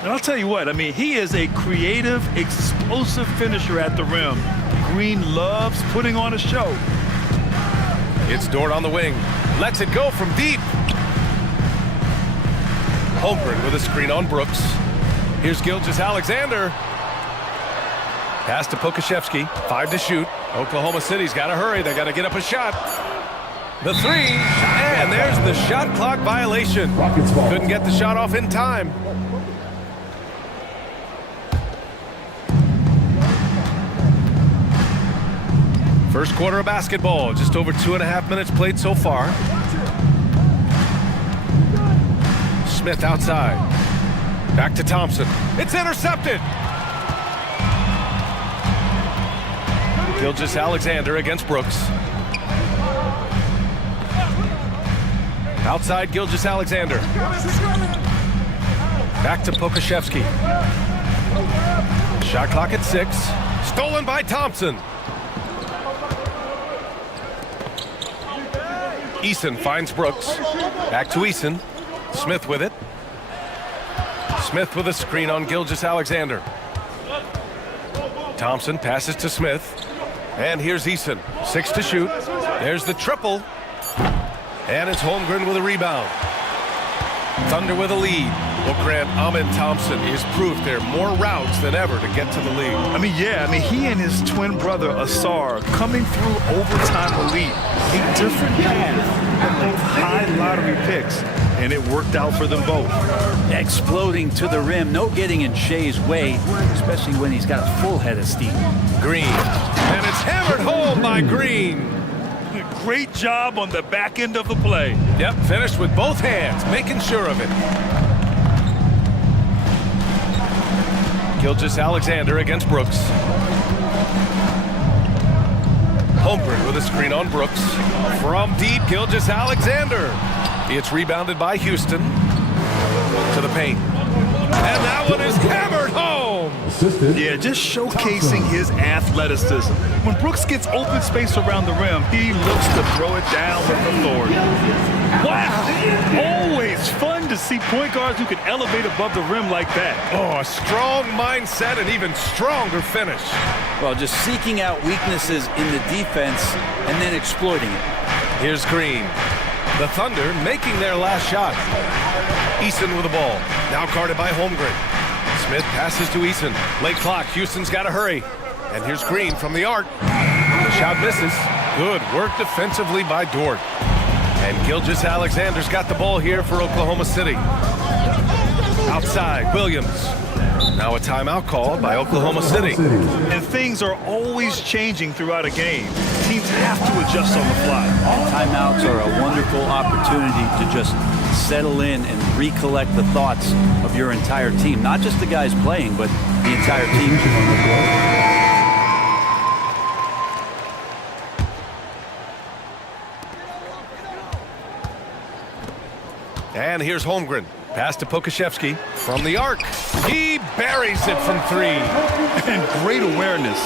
And I'll tell you what, I mean, he is a creative, explosive finisher at the rim. Green loves putting on a show. It's Dort on the wing. Lets it go from deep. Holmgren with a screen on Brooks. Here's Gilgeous-Alexander. Pass to Pokashevsky. 5 to shoot. Oklahoma City's got to hurry. They got to get up a shot. The three. And there's the shot clock violation. Couldn't get the shot off in time. First quarter of basketball, just over 2.5 minutes played so far. Smith outside. Back to Thompson. It's intercepted. Gilgeous-Alexander against Brooks. Outside Gilgeous-Alexander. Back to Pokashevsky. Shot clock at 6. Stolen by Thompson. Eason finds Brooks. Back to Eason. Smith with it. Smith with a screen on Gilgeous-Alexander. Thompson passes to Smith. And here's Eason. 6 to shoot. There's the triple. And it's Holmgren with a rebound. Thunder with a lead. Well, Grant, Amin Thompson is proof there are more routes than ever to get to the league. I mean, yeah, he and his twin brother, Asar, coming through overtime elite. A different path, but both high lottery picks, and it worked out for them both. Exploding to the rim, no getting in Shea's way, especially when he's got a full head of steam. Green, and it's hammered home by Green. Great job on the back end of the play. Yep, finished with both hands, making sure of it. Gilgeous-Alexander against Brooks. Holmgren with a screen on Brooks. From deep, Gilgeous-Alexander. It's rebounded by Houston. To the paint. And that one is hammered home. Yeah, just showcasing his athleticism. When Brooks gets open space around the rim, he looks to throw it down with authority. Wow! Always fun to see point guards who can elevate above the rim like that. Oh, a strong mindset and even stronger finish. Well, just seeking out weaknesses in the defense and then exploiting it. Here's Green. The Thunder making their last shot. Eason with the ball. Now guarded by Holmgren. Smith passes to Eason. Late clock. Houston's got to hurry. And here's Green from the arc. The shot misses. Good work defensively by Dort. And Gilgeous-Alexander's got the ball here for Oklahoma City. Outside, Williams. Now a timeout called by Oklahoma City. And things are always changing throughout a game. Teams have to adjust on the fly. Timeouts are a wonderful opportunity to just settle in and recollect the thoughts of your entire team. Not just the guys playing, but the entire team. And here's Holmgren. Pass to Pokashevsky from the arc. He buries it from three. And great awareness.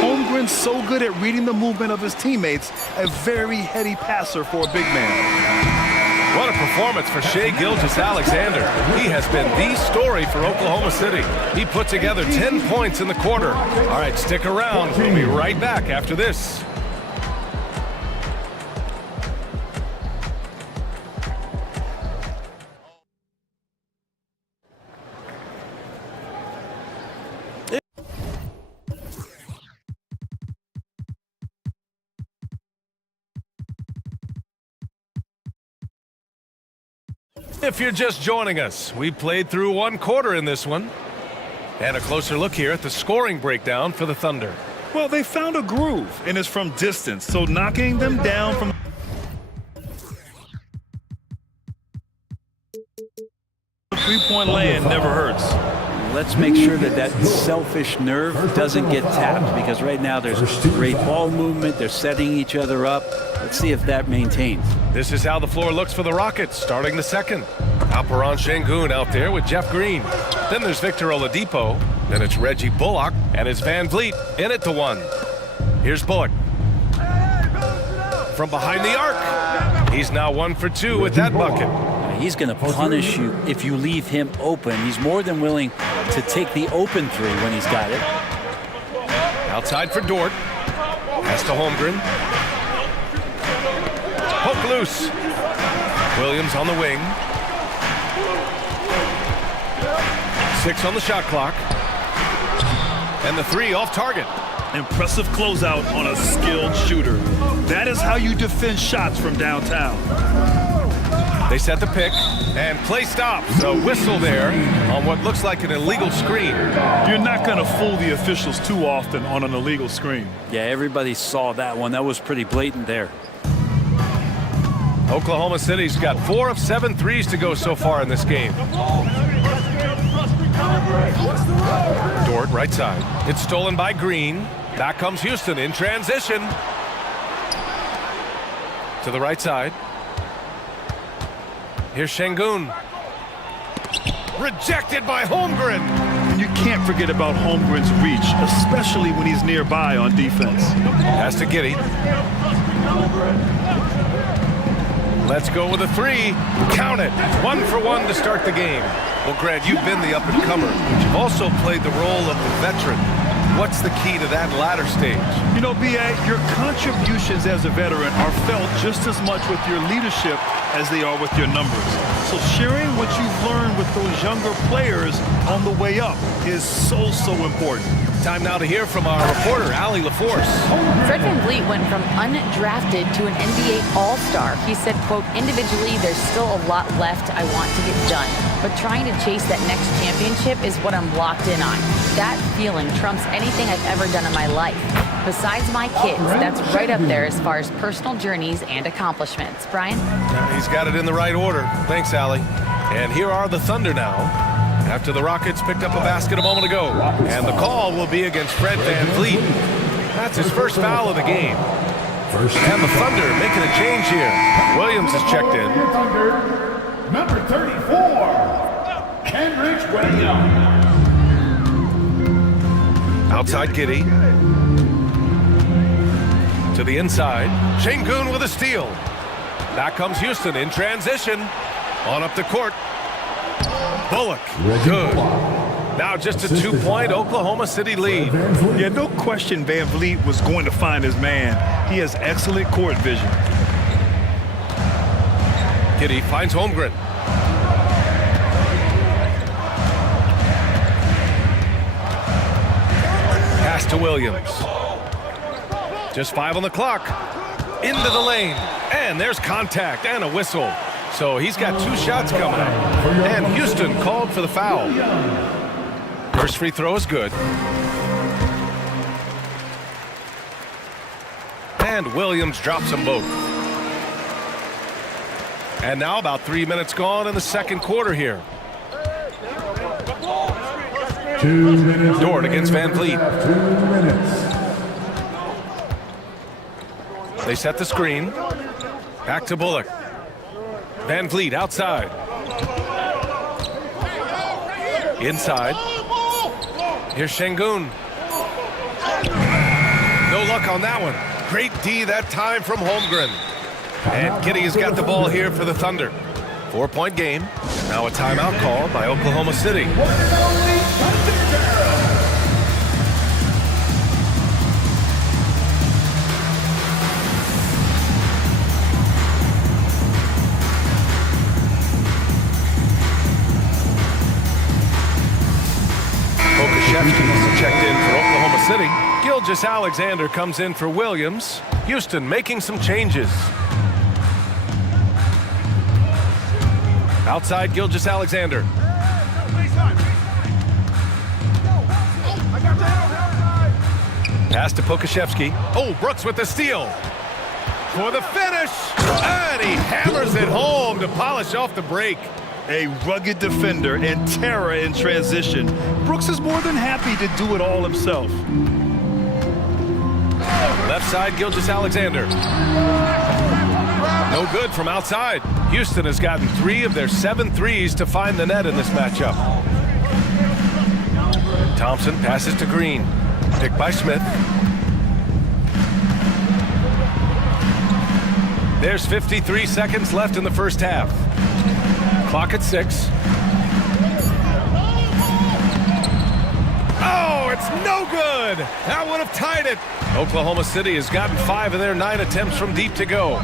Holmgren's so good at reading the movement of his teammates. A very heady passer for a big man. What a performance for Shai Gilgeous-Alexander. He has been the story for Oklahoma City. He put together 10 points in the quarter. All right, stick around. We'll be right back after this. If you're just joining us, we played through one quarter in this one. And a closer look here at the scoring breakdown for the Thunder. Well, they found a groove, and it's from distance, so knocking them down from three-point land never hurts. Let's make sure that that selfish nerve doesn't get tapped, because right now there's great ball movement. They're setting each other up. Let's see if that maintains. This is how the floor looks for the Rockets, starting the second. Alperon Şengün out there with Jeff Green. Then there's Victor Oladipo. Then it's Reggie Bullock, and it's Van Vliet in at the one. Here's Bullock. From behind the arc. He's now 1 for 2 with that bucket. He's going to punish you if you leave him open. He's more than willing to take the open three when he's got it. Outside for Dort. Pass to Holmgren. Hook loose. Williams on the wing. 6 on the shot clock. And the three off target. Impressive closeout on a skilled shooter. That is how you defend shots from downtown. They set the pick, and play stops. A whistle there on what looks like an illegal screen. You're not going to fool the officials too often on an illegal screen. Yeah, everybody saw that one. That was pretty blatant there. Oklahoma City's got 4 of 7 threes to go so far in this game. Dort, right side. It's stolen by Green. Back comes Houston in transition. To the right side. Here's Şengün. Rejected by Holmgren. And you can't forget about Holmgren's reach, especially when he's nearby on defense. Pass to Giddey. Let's go with a three. Count it. 1 for 1 to start the game. Well, Grant, you've been the up-and-comer, but you've also played the role of the veteran. What's the key to that latter stage? You know, B.A., your contributions as a veteran are felt just as much with your leadership as they are with your numbers. So sharing what you've learned with those younger players on the way up is so important. Time now to hear from our reporter, Allie LaForce. Fred Van Vliet went from undrafted to an NBA All-Star. He said, quote, individually, there's still a lot left I want to get done, but trying to chase that next championship is what I'm locked in on. That feeling trumps anything I've ever done in my life. Besides my kids, that's right up there as far as personal journeys and accomplishments. Brian? He's got it in the right order. Thanks, Allie. And here are the Thunder now, after the Rockets picked up a basket a moment ago. And the call will be against Fred Van Vliet. That's his first foul of the game. And the Thunder making a change here. Williams is checked in. Number 34, Kenrich Williams. Outside Giddey. To the inside. Şengün with a steal. Back comes Houston in transition. On up the court. Bullock. Good. Now just a 2-point Oklahoma City lead. Yeah, no question Van Vliet was going to find his man. He has excellent court vision. Giddey finds Holmgren. Pass to Williams. Just 5 on the clock. Into the lane. And there's contact and a whistle. So he's got 2 shots coming up. And Houston called for the foul. First free throw is good. And Williams drops them both. And now about 3 minutes gone in the second quarter here. 2 minutes. Dort against Van Vliet. 2 minutes. They set the screen. Back to Bullock. Van Vliet outside. Inside. Here's Şengün. No luck on that one. Great D that time from Holmgren. And Giddey has got the ball here for the Thunder. 4-point game. Now a timeout called by Oklahoma City. Checked in for Oklahoma City. Gilgeous-Alexander comes in for Williams. Houston making some changes. Outside Gilgeous-Alexander. Pass to Pokashevsky. Oh, Brooks with the steal. For the finish. And he hammers it home to polish off the break. A rugged defender and terror in transition. Brooks is more than happy to do it all himself. Left side, Gilgeous-Alexander. No good from outside. Houston has gotten 3 of their 7 threes to find the net in this matchup. Thompson passes to Green. Picked by Smith. There's 53 seconds left in the first half. Clock at 6. Oh, it's no good. That would have tied it. Oklahoma City has gotten 5 of their 9 attempts from deep to go.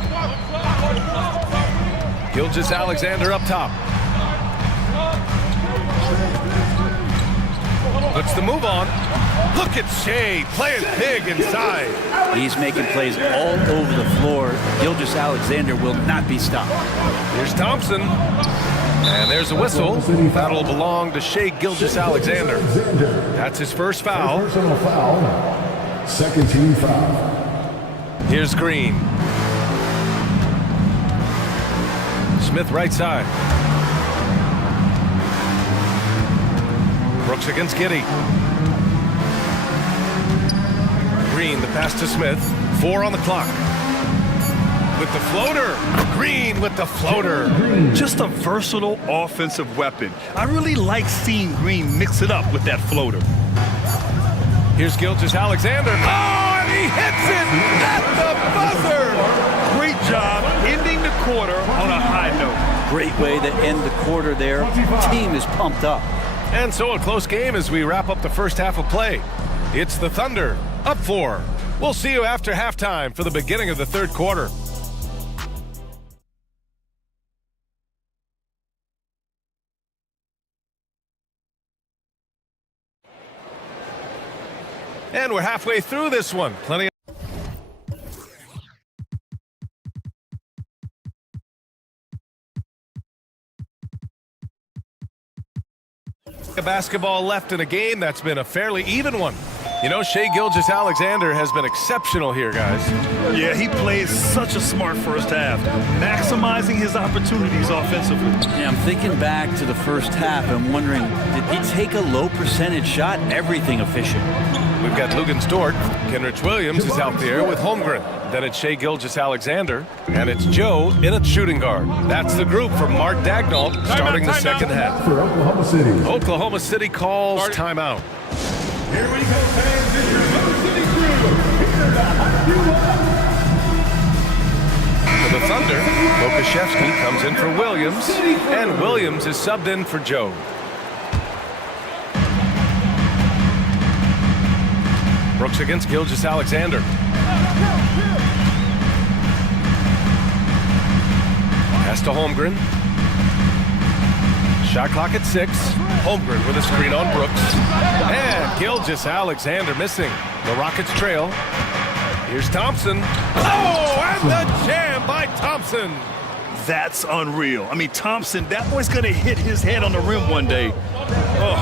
Gilgeous-Alexander up top. Puts the move on. Look at Shea playing big inside. He's making plays all over the floor. Gilgeous-Alexander will not be stopped. Here's Thompson. And there's a whistle. That'll belong to Shea Gilgeous-Alexander. That's his first foul. Personal foul. Second team foul. Here's Green. Smith right side. Brooks against Giddey. Green, the pass to Smith. 4 on the clock. With the floater. Green with the floater. Just a versatile offensive weapon. I really like seeing Green mix it up with that floater. Here's Gilgeous-Alexander. Oh, and he hits it at the buzzer. Great job ending the quarter on a high note. Great way to end the quarter there. Team is pumped up. And so a close game as we wrap up the first half of play. It's the Thunder up 4. We'll see you after halftime for the beginning of the third quarter. And we're halfway through this one. Plenty of basketball left in a game that's been a fairly even one. You know, Shea Gilgeous-Alexander has been exceptional here, guys. Yeah, he played such a smart first half, maximizing his opportunities offensively. Yeah, I'm thinking back to the first half and wondering, did he take a low percentage shot? Everything efficient. We've got Lugens Dort. Kenrich Williams is out there with Holmgren. Then it's Shea Gilgeous-Alexander. And it's Joe in at shooting guard. That's the group from Mark Dagnall starting the second half. For Oklahoma City. Oklahoma City calls timeout. Here we go, fans. This is your Oklahoma City crew. Here to hype you up. For the Thunder, Pokashevsky comes in for Williams. And Williams is subbed in for Joe. Brooks against Gilgeous-Alexander. Pass to Holmgren. Shot clock at 6. Holmgren with a screen on Brooks. And Gilgeous-Alexander missing. The Rockets trail. Here's Thompson. Oh, and the jam by Thompson. That's unreal. I mean, Thompson, that boy's going to hit his head on the rim one day. Oh.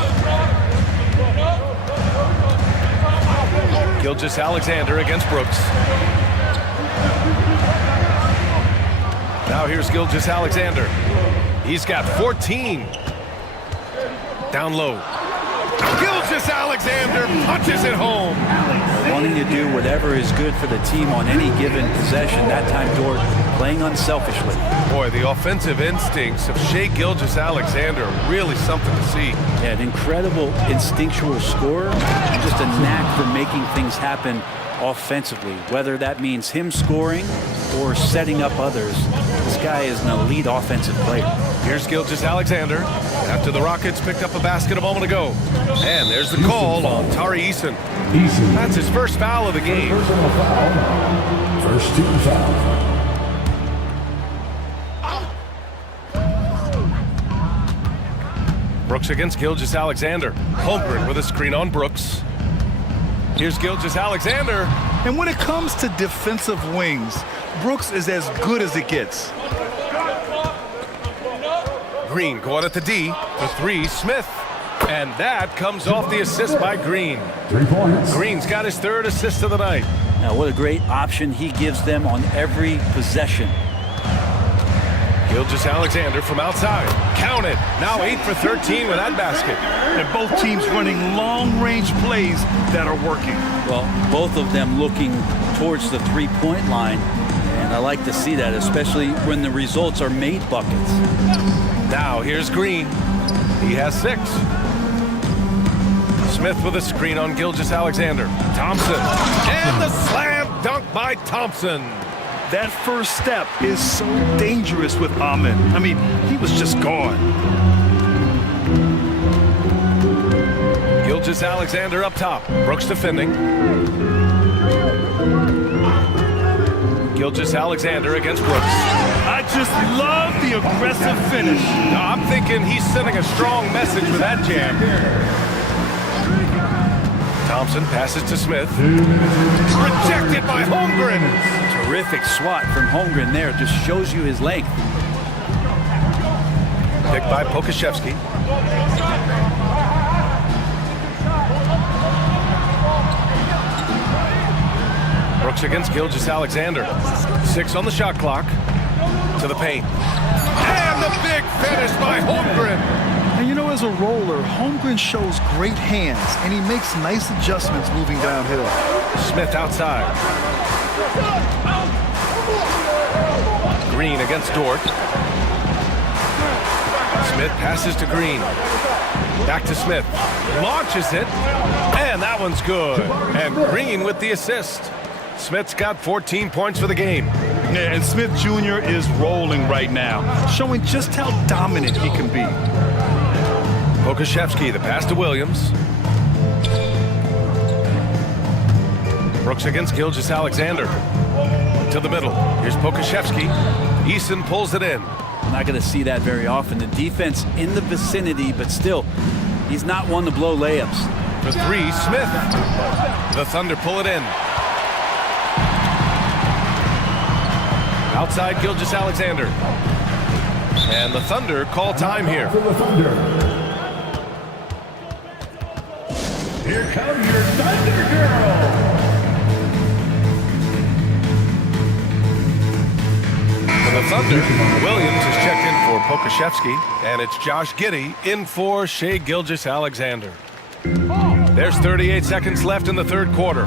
Gilgeous-Alexander against Brooks. Now here's Gilgeous-Alexander. He's got 14. Down low. Gilgeous-Alexander punches it home. Wanting to do whatever is good for the team on any given possession. That time, Dort playing unselfishly. Boy, the offensive instincts of Shai Gilgeous-Alexander are really something to see. Yeah, an incredible instinctual scorer and just a knack for making things happen offensively, whether that means him scoring or setting up others. This guy is an elite offensive player. Here's Gilgeous-Alexander after the Rockets picked up a basket a moment ago. And there's the call on Tari Eason. That's his first foul of the game. First team foul. Brooks against Gilgeous-Alexander. Holmgren with a screen on Brooks. Here's Gilgeous-Alexander. And when it comes to defensive wings, Brooks is as good as it gets. Green going at the D. The 3, Smith. And that comes off the assist by Green. 3 points. Green's got his 3rd assist of the night. Now, what a great option he gives them on every possession. Gilgeous-Alexander from outside. Count it. Now 8 for 13 with that basket. And both teams running long-range plays that are working. Well, both of them looking towards the three-point line. And I like to see that, especially when the results are made buckets. Now here's Green. He has 6. Smith with a screen on Gilgeous-Alexander. Thompson. And the slam dunk by Thompson. That first step is so dangerous with Ahmed. I mean, he was just gone. Gilgeous-Alexander up top. Brooks defending. Gilgeous-Alexander against Brooks. I just love the aggressive finish. No, I'm thinking he's sending a strong message with that jam. Thompson passes to Smith. Rejected by Holmgren. Terrific swat from Holmgren there. Just shows you his length. Picked by Pokashevsky. Brooks against Gilgeous-Alexander. 6 on the shot clock. To the paint. And the big finish by Holmgren. And you know, as a roller, Holmgren shows great hands, and he makes nice adjustments moving downhill. Smith outside. Green against Dort. Smith passes to Green. Back to Smith. Launches it. And that one's good. And Green with the assist. Smith's got 14 points for the game. Yeah, and Smith Jr. is rolling right now, showing just how dominant he can be. Pokashevsky, the pass to Williams. Brooks against Gilgeous-Alexander. To the middle. Here's Pokashevsky. Eason pulls it in. Not going to see that very often. The defense in the vicinity, but still, he's not one to blow layups. For 3, Smith. The Thunder pull it in. Outside Gilgeous-Alexander. And the Thunder call time here. For the Thunder. Here come your Thunder Girls. For the Thunder, Williams is checked in for Pokashevsky, and it's Josh Giddey in for Shai Gilgeous-Alexander. There's 38 seconds left in the 3rd quarter.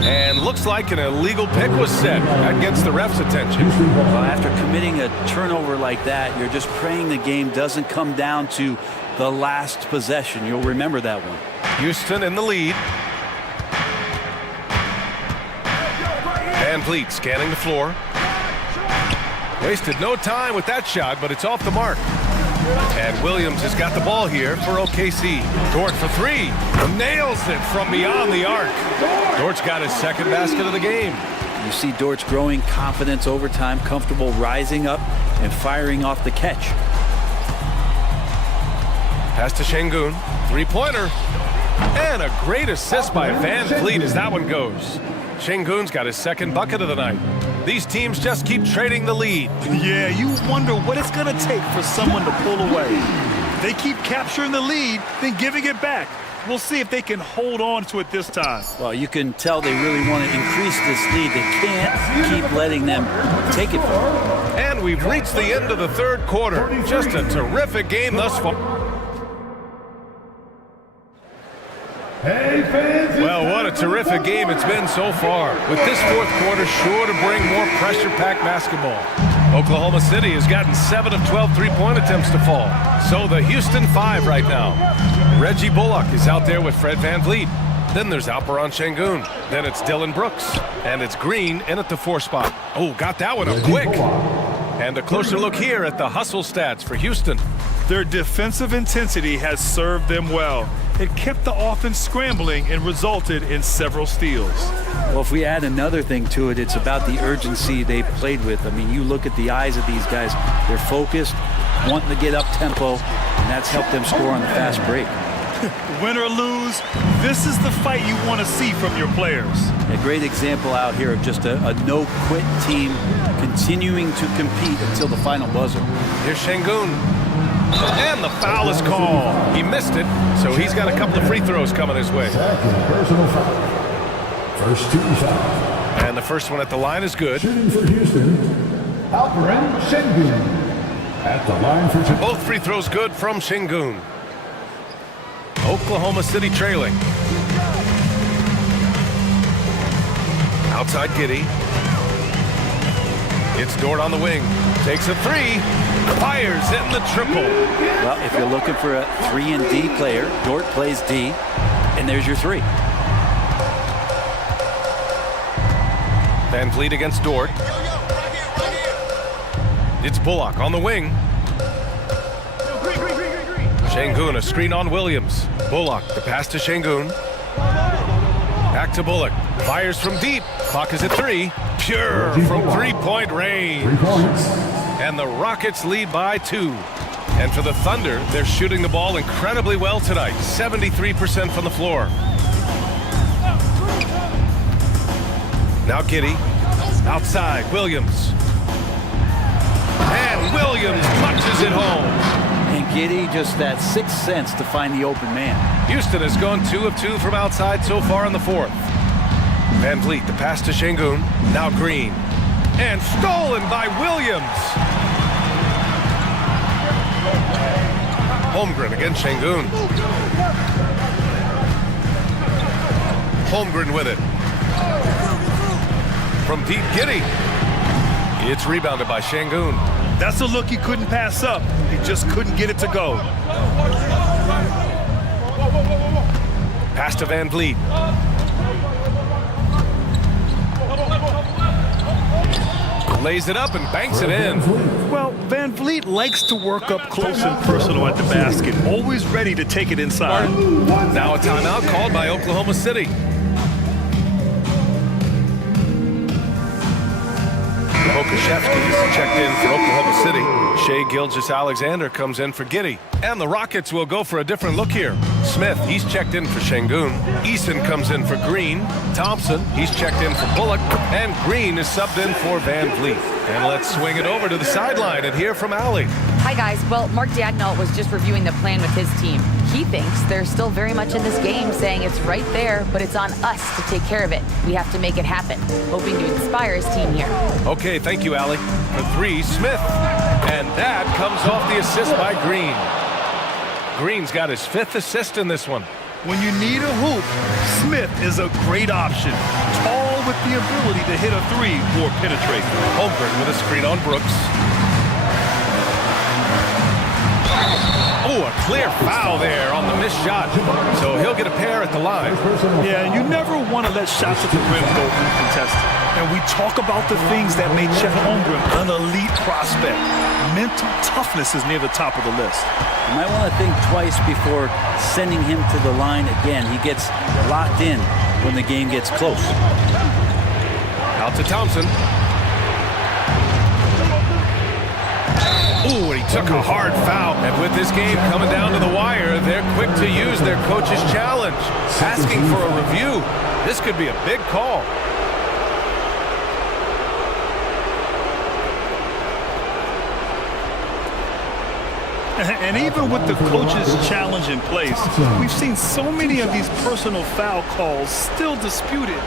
And looks like an illegal pick was set. That gets the ref's attention. Well, after committing a turnover like that, you're just praying the game doesn't come down to the last possession. You'll remember that one. Houston in the lead. Van Vliet scanning the floor. Wasted no time with that shot, but it's off the mark. And Williams has got the ball here for OKC. Dort for 3. Nails it from beyond the arc. Dort's got his 2nd basket of the game. You see Dort's growing confidence over time, comfortable rising up and firing off the catch. Pass to Şengün, three-pointer. And a great assist by Van Vliet as that one goes. Şengün's got his second bucket of the night. These teams just keep trading the lead. Yeah, you wonder what it's going to take for someone to pull away. They keep capturing the lead, then giving it back. We'll see if they can hold on to it this time. Well, you can tell they really want to increase this lead. They can't keep letting them take it from them. And we've reached the end of the third quarter. Just a terrific game thus far. Hey, fans. Well, what a terrific game it's been so far. With this fourth quarter sure to bring more pressure-packed basketball. Oklahoma City has gotten 7 of 12 three-point attempts to fall. So the Houston 5 right now. Reggie Bullock is out there with Fred Van Vliet. Then there's Alperen Şengün. Then it's Dylan Brooks. And it's Green in at the 4 spot. Oh, got that one up quick. And a closer look here at the hustle stats for Houston. Their defensive intensity has served them well. It kept the offense scrambling and resulted in several steals. Well, if we add another thing to it, it's about the urgency they played with. I mean, you look at the eyes of these guys. They're focused, wanting to get up tempo, and that's helped them score on the fast break. Win or lose, this is the fight you want to see from your players. A great example out here of just a no-quit team continuing to compete until the final buzzer. Here's Şengün. And the foul is called. He missed it, so he's got a couple of free throws coming his way. Second personal foul. First 2 fouls. And the first one at the line is good. Shooting for Houston, Alperen Şengün. At the line for two. Both free throws good from Şengün. Oklahoma City trailing. Outside Giddey. It's Dort on the wing. Takes a 3. Fires in the triple. Well, if you're looking for a 3 and D player, Dort plays D, and there's your 3. Van Vliet against Dort. It's Bullock on the wing. Şengün, a screen on Williams. Bullock, the pass to Şengün. Back to Bullock. Fires from deep. Clock is at 3. Pure from 3-point range. 3 points. And the Rockets lead by 2. And for the Thunder, they're shooting the ball incredibly well tonight. 73% from the floor. Now Giddey. Outside, Williams. And Williams punches it home. And Giddey, just that 6th sense to find the open man. Houston has gone 2 of 2 from outside so far in the fourth. Van Vliet, the pass to Şengün. Now Green. And stolen by Williams. Holmgren against Şengün. Holmgren with it. From deep, Giddey. It's rebounded by Şengün. That's a look he couldn't pass up. He just couldn't get it to go. Pass to Van Vliet. Lays it up and banks it in. Well, Van Vliet likes to work up close and personal at the basket, always ready to take it inside. Now a timeout called by Oklahoma City. Okashevsky's checked in for Oklahoma City. Shai Gilgeous-Alexander comes in for Giddey. And the Rockets will go for a different look here. Smith, he's checked in for Şengün. Eason comes in for Green. Thompson, he's checked in for Bullock. And Green is subbed in for Van Vliet. And let's swing it over to the sideline and hear from Allie. Hi, guys. Well, Mark Dagnall was just reviewing the plan with his team. He thinks they're still very much in this game, saying it's right there, but it's on us to take care of it. We have to make it happen, hoping to inspire his team here. Okay, thank you, Allie. For 3, Smith. And that comes off the assist by Green. Green's got his 5th assist in this one. When you need a hoop, Smith is a great option. Tall with the ability to hit a 3 or penetrate. Holmgren with a screen on Brooks. Oh, a clear foul there on the missed shot. So he'll get a pair at the line. Yeah, and you never want to let shots at the rim go uncontested. And we talk about the things that made Chet Holmgren an elite prospect. Mental toughness is near the top of the list. You might want to think twice before sending him to the line again. He gets locked in when the game gets close. Out to Thompson. Ooh, and he took a hard foul. And with this game coming down to the wire, they're quick to use their coach's challenge. Asking for a review. This could be a big call. And even with the coach's challenge in place, we've seen so many of these personal foul calls still disputed.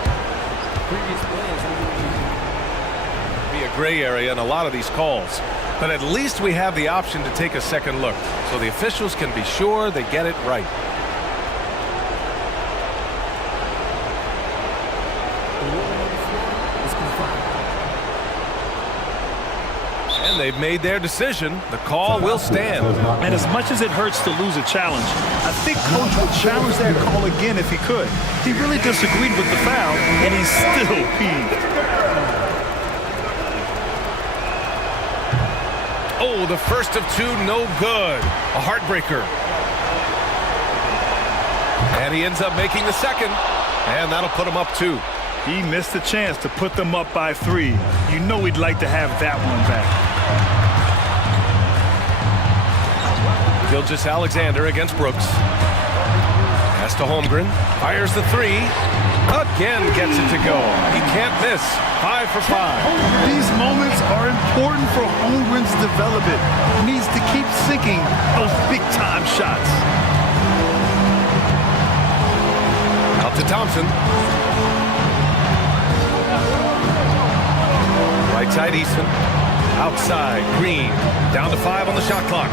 Be a gray area in a lot of these calls. But at least we have the option to take a second look, so the officials can be sure they get it right. And they've made their decision. The call will stand. And as much as it hurts to lose a challenge, I think Coach would challenge that call again if he could. He really disagreed with the foul, and he's still peeved. Oh, the first of two, no good. A heartbreaker. And he ends up making the second, and that'll put him up 2. He missed the chance to put them up by 3. You know he'd like to have that one back. Gilgeous-Alexander against Brooks. Pass to Holmgren. Fires the 3. Again gets it to go. He can't miss. 5 for 5. These moments are important for Holmgren's development. He needs to keep sinking those big-time shots. Out to Thompson. Right side Easton. Outside Green. Down to 5 on the shot clock.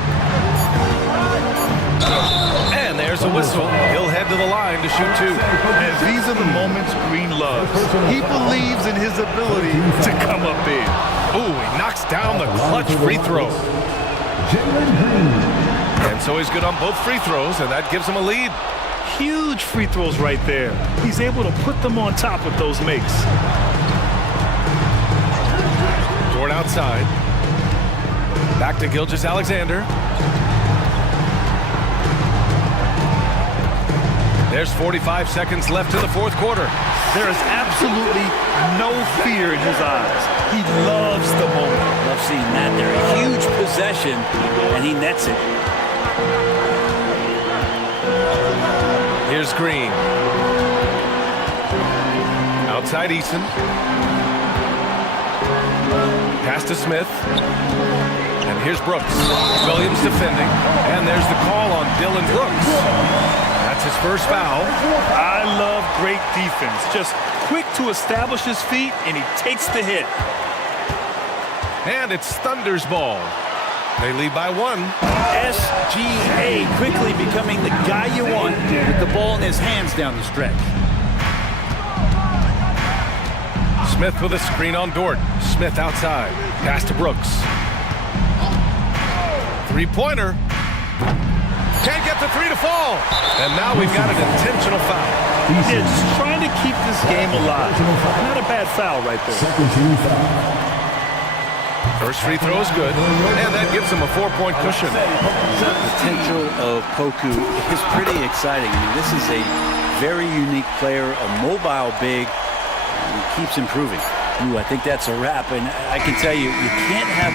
And there's a whistle. He'll head to the line to shoot 2. And these are the moments Green loves. He believes in his ability to come up big. Ooh, he knocks down the clutch free throw. And so he's good on both free throws, and that gives him a lead. Huge free throws right there. He's able to put them on top with those makes. Dort outside. Back to Gilgeous-Alexander. There's 45 seconds left in the fourth quarter. There is absolutely no fear in his eyes. He loves the moment. Love seeing that. They're a huge possession, and he nets it. Here's Green. Outside Easton. Pass to Smith. And here's Brooks. Williams defending. And there's the call on Dylan Brooks. That's his first foul. I love great defense. Just quick to establish his feet, and he takes the hit. And it's Thunder's ball. They lead by 1. SGA quickly becoming the guy you want with the ball in his hands down the stretch. Smith with a screen on Dort. Smith outside. Pass to Brooks. Three-pointer. Can't get the 3 to fall. And now we've got an intentional foul. Yeah, just trying to keep this game alive. Not a bad foul right there. First free throw is good. And that gives him a 4-point cushion. The potential of Poku is pretty exciting. I mean, this is a very unique player, a mobile big. He keeps improving. Ooh, I think that's a wrap. And I can tell you, you can't have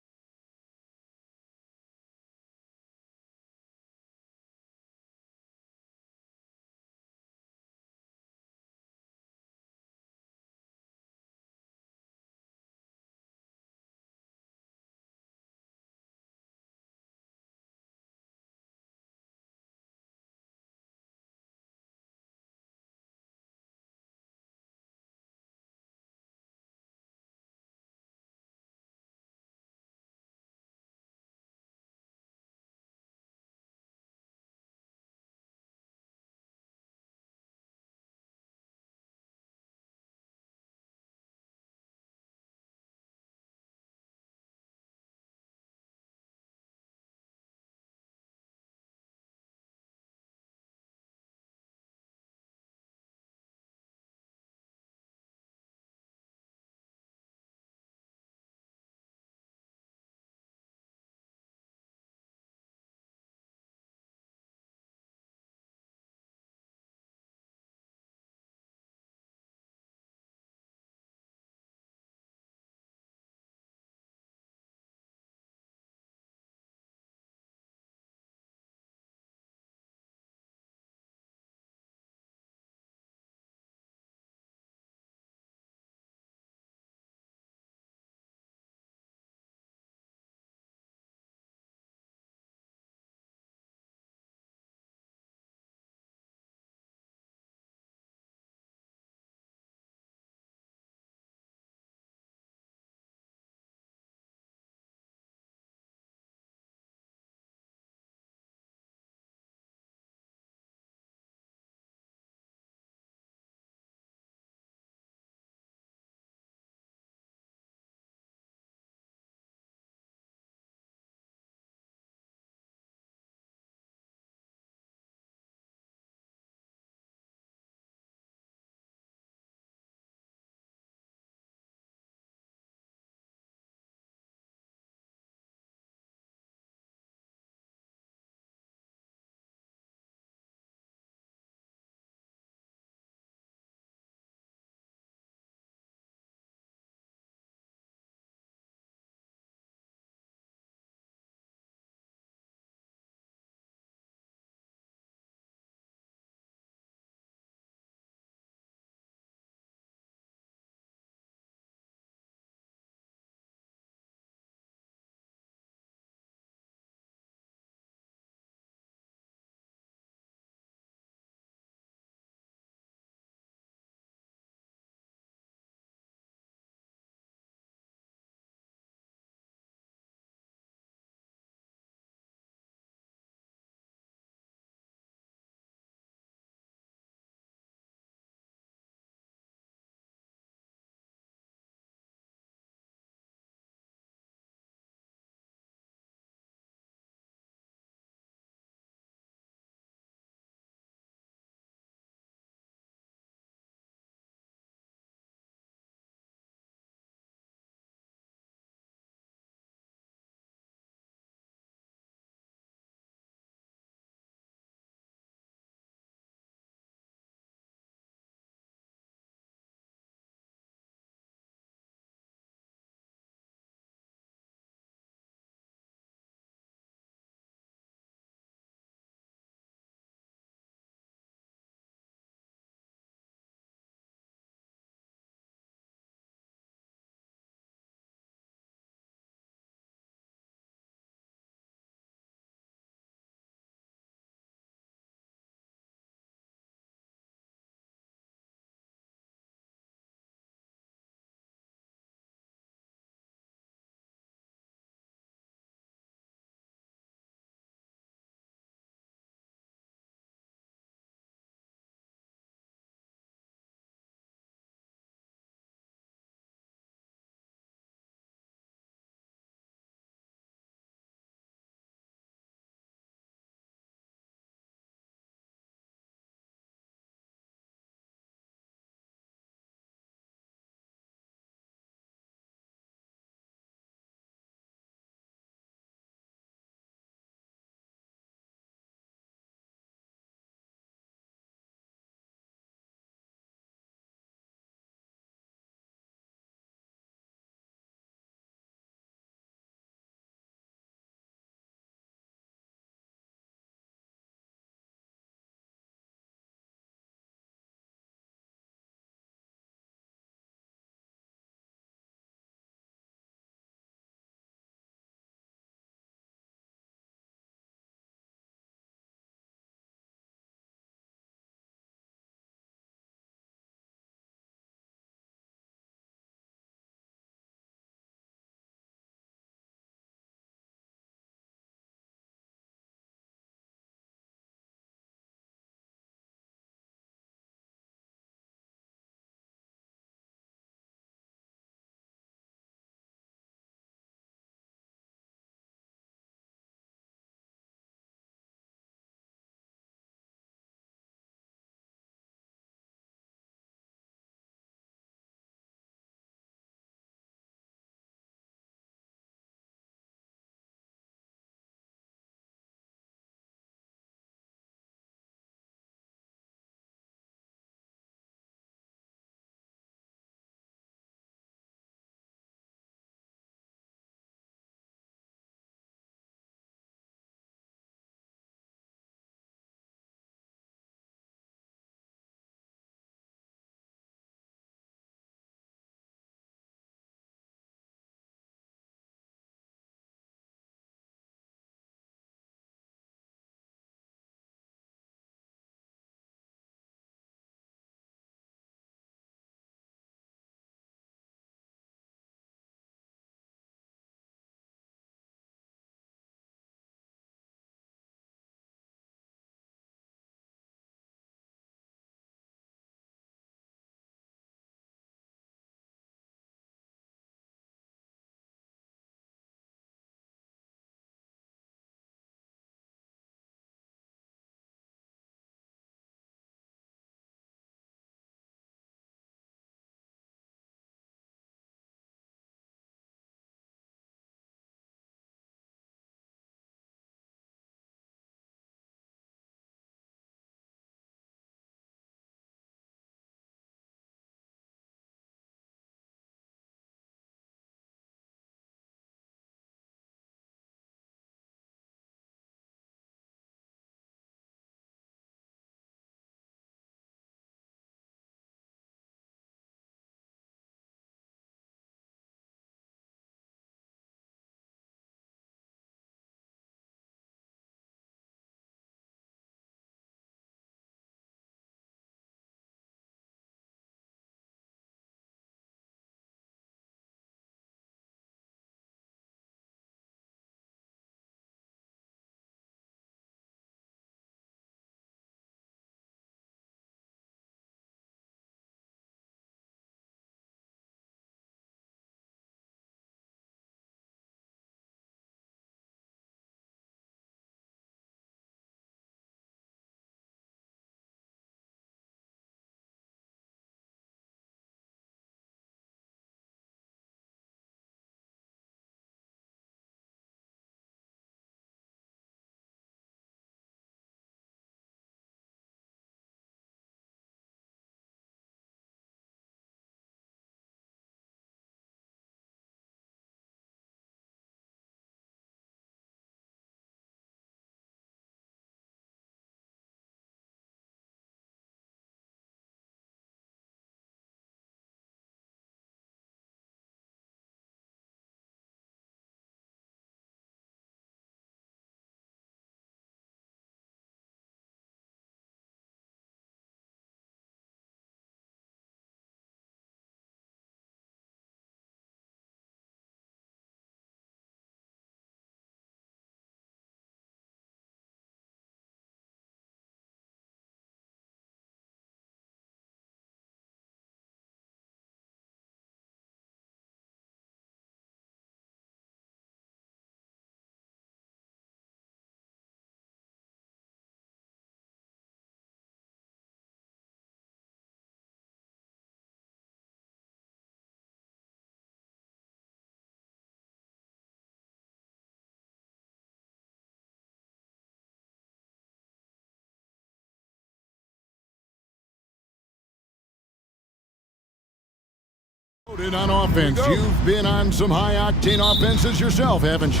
On offense, you've been on some high-octane offenses yourself, haven't you?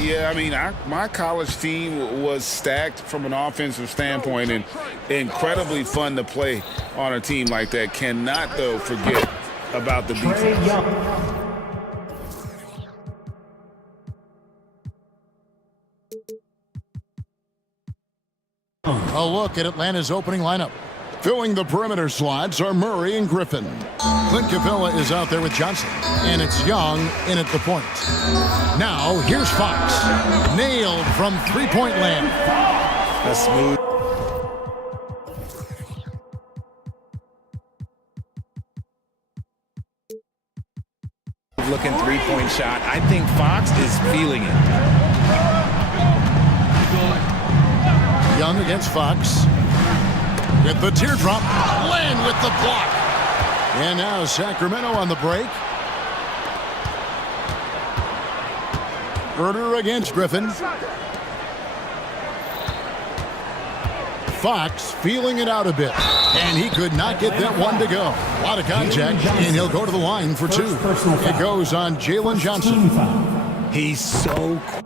Yeah, I mean, my college team was stacked from an offensive standpoint and incredibly fun to play on a team like that. Cannot, though, forget about the defense. A look at Atlanta's opening lineup. Filling the perimeter slots are Murray and Griffin. Clint Capella is out there with Johnson, and it's Young in at the point. Now, here's Fox. Nailed from three-point land. That's smooth. Looking three-point shot. I think Fox is feeling it. Young against Fox. With the teardrop, Lane with the block. And now Sacramento on the break. Herder against Griffin. Fox feeling it out a bit. And he could not get that one to go. A lot of contact, and he'll go to the line for two. It goes on Jalen Johnson. He's so quick.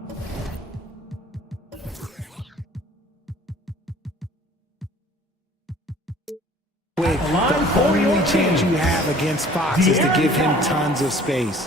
The only chance you have against Fox is to give him tons of space.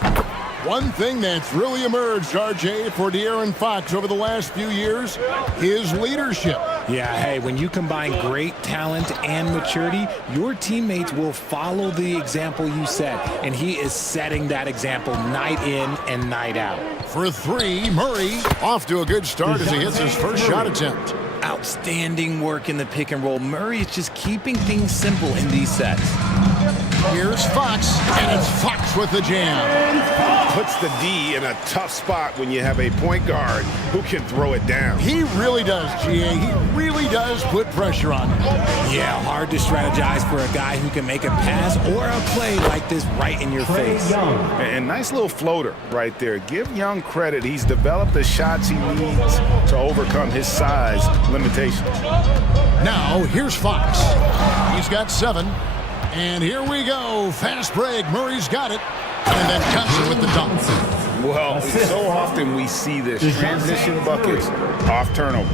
One thing that's really emerged, RJ, for De'Aaron Fox over the last few years, his leadership. Yeah, hey, when you combine great talent and maturity, your teammates will follow the example you set, and he is setting that example night in and night out. For three, Murray off to a good start as he hits his first shot attempt. Outstanding work in the pick and roll. Murray is just keeping things simple in these sets. Here's Fox, and it's Fox with the jam. Puts the D in a tough spot when you have a point guard who can throw it down. He really does, GA. He really does put pressure on him. Yeah, hard to strategize for a guy who can make a pass or a play like this right in your face. And nice little floater right there. Give Young credit. He's developed the shots he needs to overcome his size limitations. Now, here's Fox. He's got 7. And here we go. Fast break. Murray's got it. And then Johnson with the dunk. Well, so often we see this. Transition buckets off turnovers.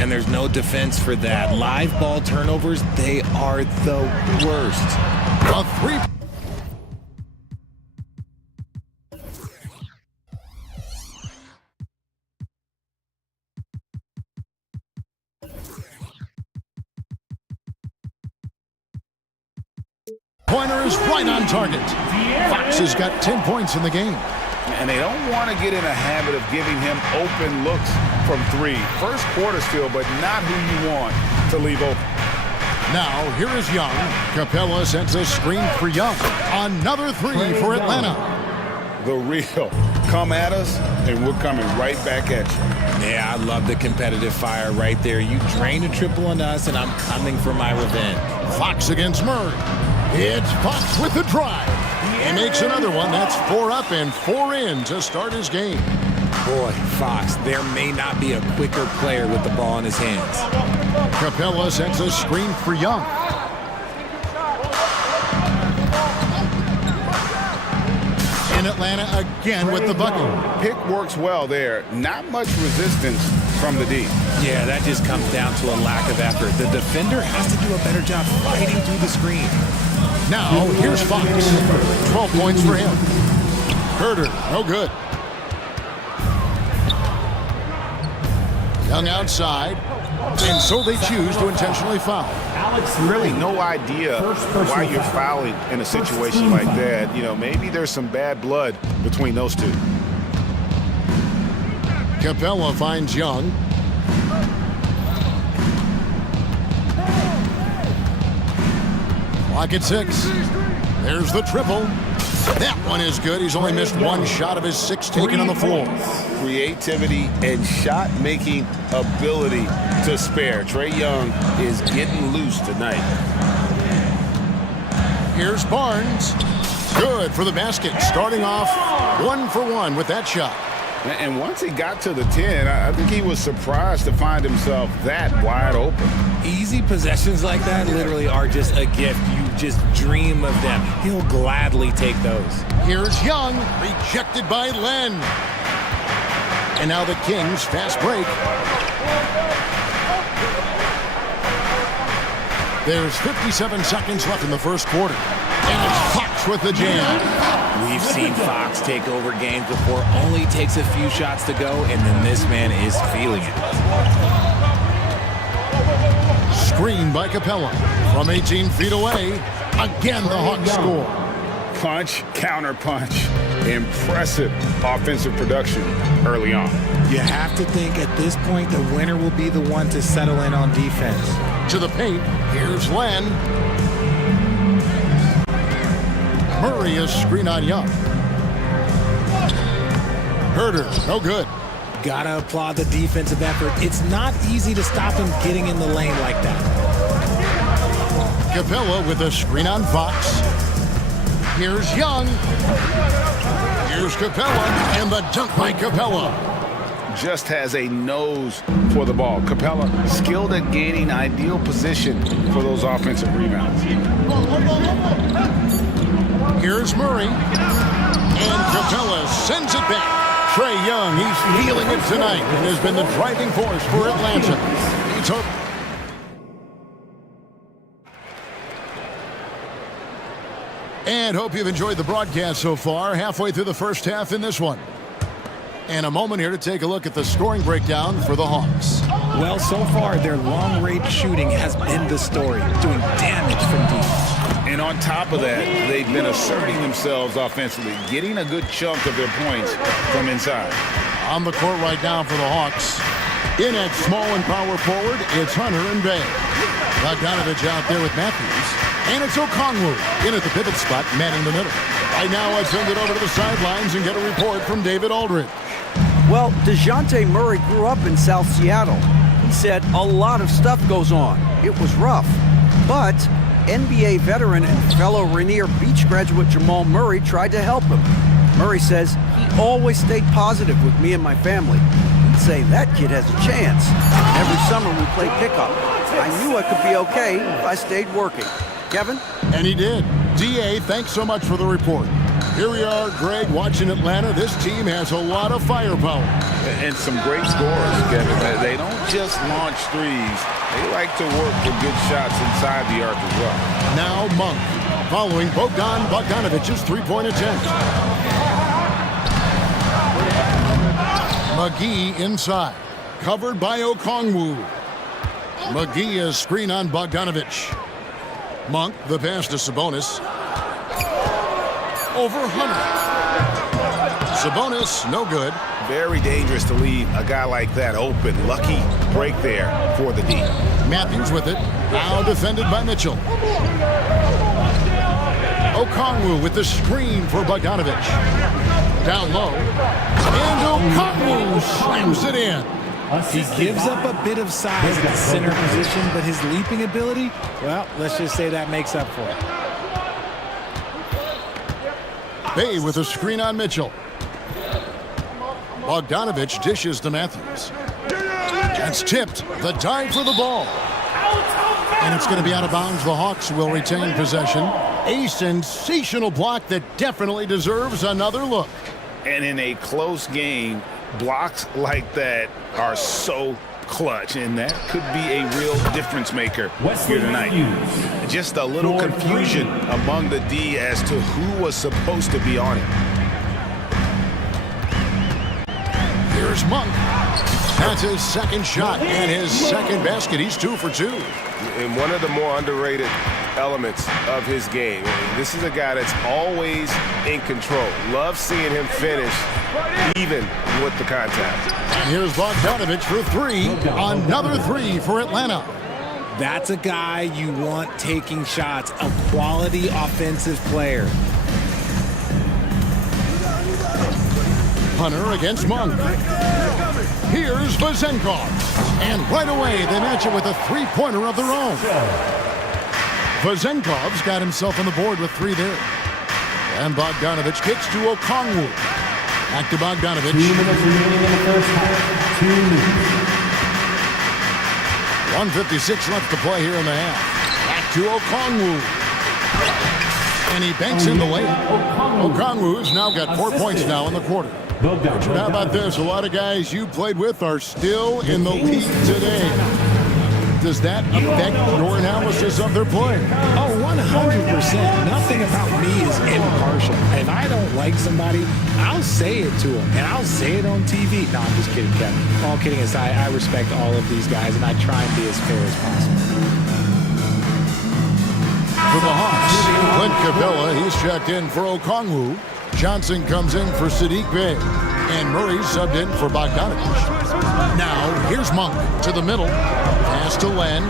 And there's no defense for that. Live ball turnovers, they are the worst. A three. Pointer is right on target. Fox has got 10 points in the game. And they don't want to get in a habit of giving him open looks from three. First quarter still, but not who you want to leave open. Now, here is Young. Capella sends a screen for Young. Another three for Atlanta. The real. Come at us, and we're coming right back at you. Yeah, I love the competitive fire right there. You drain a triple on us, and I'm coming for my revenge. Fox against Murray. It's Fox with the drive. He makes another one. That's 4 up and 4 in to start his game. Boy, Fox, there may not be a quicker player with the ball in his hands. Capella sends a screen for Young. In Atlanta again with the bucket. Pick works well there. Not much resistance from the D. Yeah, that just comes down to a lack of effort. The defender has to do a better job fighting through the screen. Now, here's Fox. 12 points for him. Herder, no good. Young outside. And so they choose to intentionally foul. Really no idea why you're fouling in a situation like that. You know, maybe there's some bad blood between those two. Capella finds Young. Clock at 6. There's the triple. That one is good. He's only missed one shot of his 6 taken on the floor. Creativity and shot-making ability to spare. Trae Young is getting loose tonight. Here's Barnes. Good for the basket. Starting off 1 for 1 with that shot. And once he got to the 10, I think he was surprised to find himself that wide open. Easy possessions like that literally are just a gift. You just dream of them. He'll gladly take those. Here's Young, rejected by Len. And now the Kings fast break. There's 57 seconds left in the first quarter. And it's Fox with the jam. We've seen Fox take over games before. Only takes a few shots to go, and then this man is feeling it. Screen by Capella. From 18 feet away. Again, the Hawks score. Punch, counter punch. Impressive offensive production early on. You have to think at this point the winner will be the one to settle in on defense. To the paint, here's Len. Murray is screen on Young. Herder, no good. Gotta applaud the defensive effort. It's not easy to stop him getting in the lane like that. Capella with a screen on Fox. Here's Young. Here's Capella, and the dunk by Capella. Just has a nose for the ball. Capella skilled at gaining ideal position for those offensive rebounds. Here's Murray. And Capella sends it back. Trae Young, he's feeling it tonight and has been the driving force for Atlanta. He's up. And hope you've enjoyed the broadcast so far. Halfway through the first half in this one. And a moment here to take a look at the scoring breakdown for the Hawks. Well, so far, their long-range shooting has been the story, doing damage from deep. And on top of that, they've been asserting themselves offensively, getting a good chunk of their points from inside. On the court right now for the Hawks. In at small and power forward, it's Hunter and Bay. Bogdanovich out there with Matthews. And it's Okongwu in at the pivot spot, manning the middle. Right now, I send it over to the sidelines and get a report from David Aldridge. Well, DeJounte Murray grew up in South Seattle. He said a lot of stuff goes on. It was rough. But NBA veteran and fellow Rainier Beach graduate Jamal Murray tried to help him. Murray says he always stayed positive with me and my family. He'd say that kid has a chance. Every summer we played pickup. I knew I could be okay if I stayed working. Kevin? And he did. DA, thanks so much for the report. Here we are, Greg, watching Atlanta. This team has a lot of firepower. And some great scores, Kevin. They don't just launch threes. They like to work for good shots inside the arc as well. Now Monk, following Bogdanovich's three-point attempt. McGee inside, covered by Okongwu. McGee is screen on Bogdanovich. Monk, the pass to Sabonis. Over Hunter. Sabonis, no good. Very dangerous to leave a guy like that open. Lucky break there for the D. Matthews with it. Now defended by Mitchell. Okongwu with the screen for Bogdanovich. Down low. And Okongwu slams it in. He gives up a bit of size at the center position, but his leaping ability, well, let's just say that makes up for it. Bay with a screen on Mitchell. Bogdanovich dishes to Matthews. It's tipped. The dive for the ball. And it's going to be out of bounds. The Hawks will retain possession. A sensational block that definitely deserves another look. And in a close game, blocks like that are so clutch, and that could be a real difference maker here tonight. Just a little confusion among the D as to who was supposed to be on it. Here's Monk. That's his second shot and his second basket. He's 2 for 2. And one of the more underrated elements of his game. This is a guy that's always in control. Love seeing him finish even with the contact. Here's Bogdanovich for 3. Another 3 for Atlanta. That's a guy you want taking shots, a quality offensive player. Hunter against Monk. Here's Vezenkov. And right away, they match it with a three-pointer of their own. Vezenkov's got himself on the board with 3 there. And Bogdanovich kicks to Okongwu. Back to Bogdanovich. 2 minutes remaining in the first half. 2 minutes. 1:56 left to play here in the half. Back to Okongwu. And he banks in the layup. Okongwu's now got 4 points now in the quarter. Richard, how about this? A lot of guys you played with are still in the league today. Does that affect your analysis of their play? Oh, 100%. Nothing about me is impartial. If I don't like somebody, I'll say it to them, and I'll say it on TV. No, I'm just kidding, Kevin. All kidding aside, I respect all of these guys, and I try and be as fair as possible. For the Hawks, Clint Capella, he's checked in for Okongwu. Johnson comes in for Sadiq Bey. And Murray subbed in for Bogdanovich. Now, here's Monk to the middle. Pass to Len.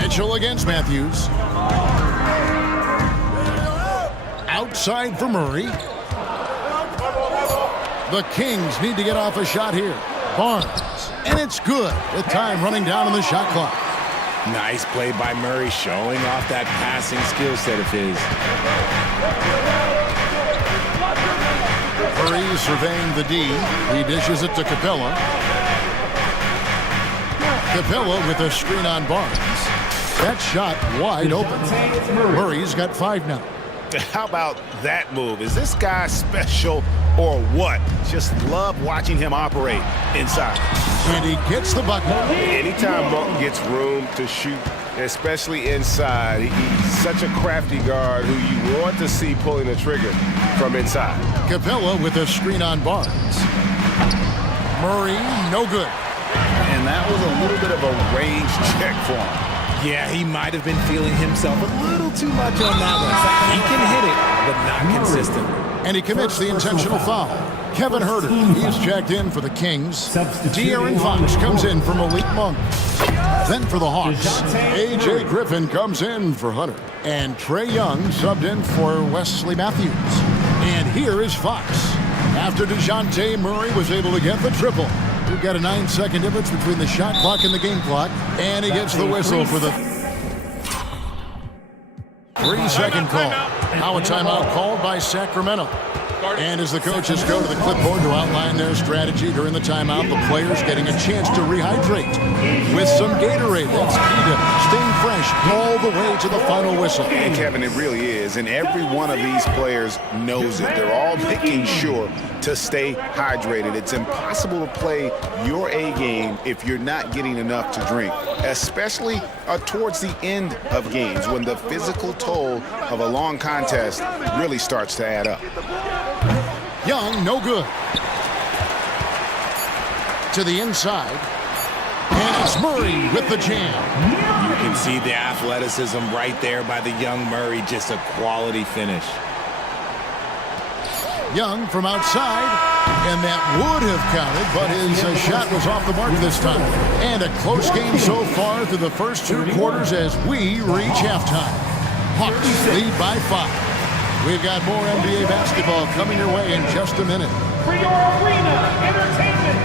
Mitchell against Matthews. Outside for Murray. The Kings need to get off a shot here. Barnes. And it's good with time running down on the shot clock. Nice play by Murray, showing off that passing skill set of his. Murray surveying the D. He dishes it to Capella. Capella with a screen on Barnes. That shot wide open. Murray's got 5 now. How about that move? Is this guy special or what? Just love watching him operate inside. And he gets the bucket. Anytime Monk gets room to shoot, especially inside, he's such a crafty guard who you want to see pulling the trigger from inside. Capella with a screen on Barnes. Murray, no good. And that was a little bit of a range check for him. Yeah, he might have been feeling himself a little too much on that one. He can hit it, but not consistently. And he commits the intentional foul. Kevin Herter, he's checked in for the Kings. De'Aaron Fox comes in for Malik Monk. Then for the Hawks, A.J. Griffin comes in for Hunter. And Trae Young subbed in for Wesley Matthews. And here is Fox. After DeJounte Murray was able to get the triple. We've got a 9-second difference between the shot clock and the game clock. And he gets the whistle for the 3-second call. Now a timeout called by Sacramento. And as the coaches go to the clipboard to outline their strategy during the timeout, the players getting a chance to rehydrate with some Gatorade. That's key to staying fresh all the way to the final whistle. And Kevin, it really is. And every one of these players knows it. They're all making sure to stay hydrated. It's impossible to play your A game if you're not getting enough to drink, especially towards the end of games when the physical toll of a long contest really starts to add up. Young, no good. To the inside. And it's Murray with the jam. You can see the athleticism right there by the young Murray. Just a quality finish. Young from outside. And that would have counted, but his shot was off the mark this time. And a close game so far through the first 2 quarters as we reach halftime. Hawks lead by 5. We've got more NBA basketball coming your way in just a minute. For your arena entertainment.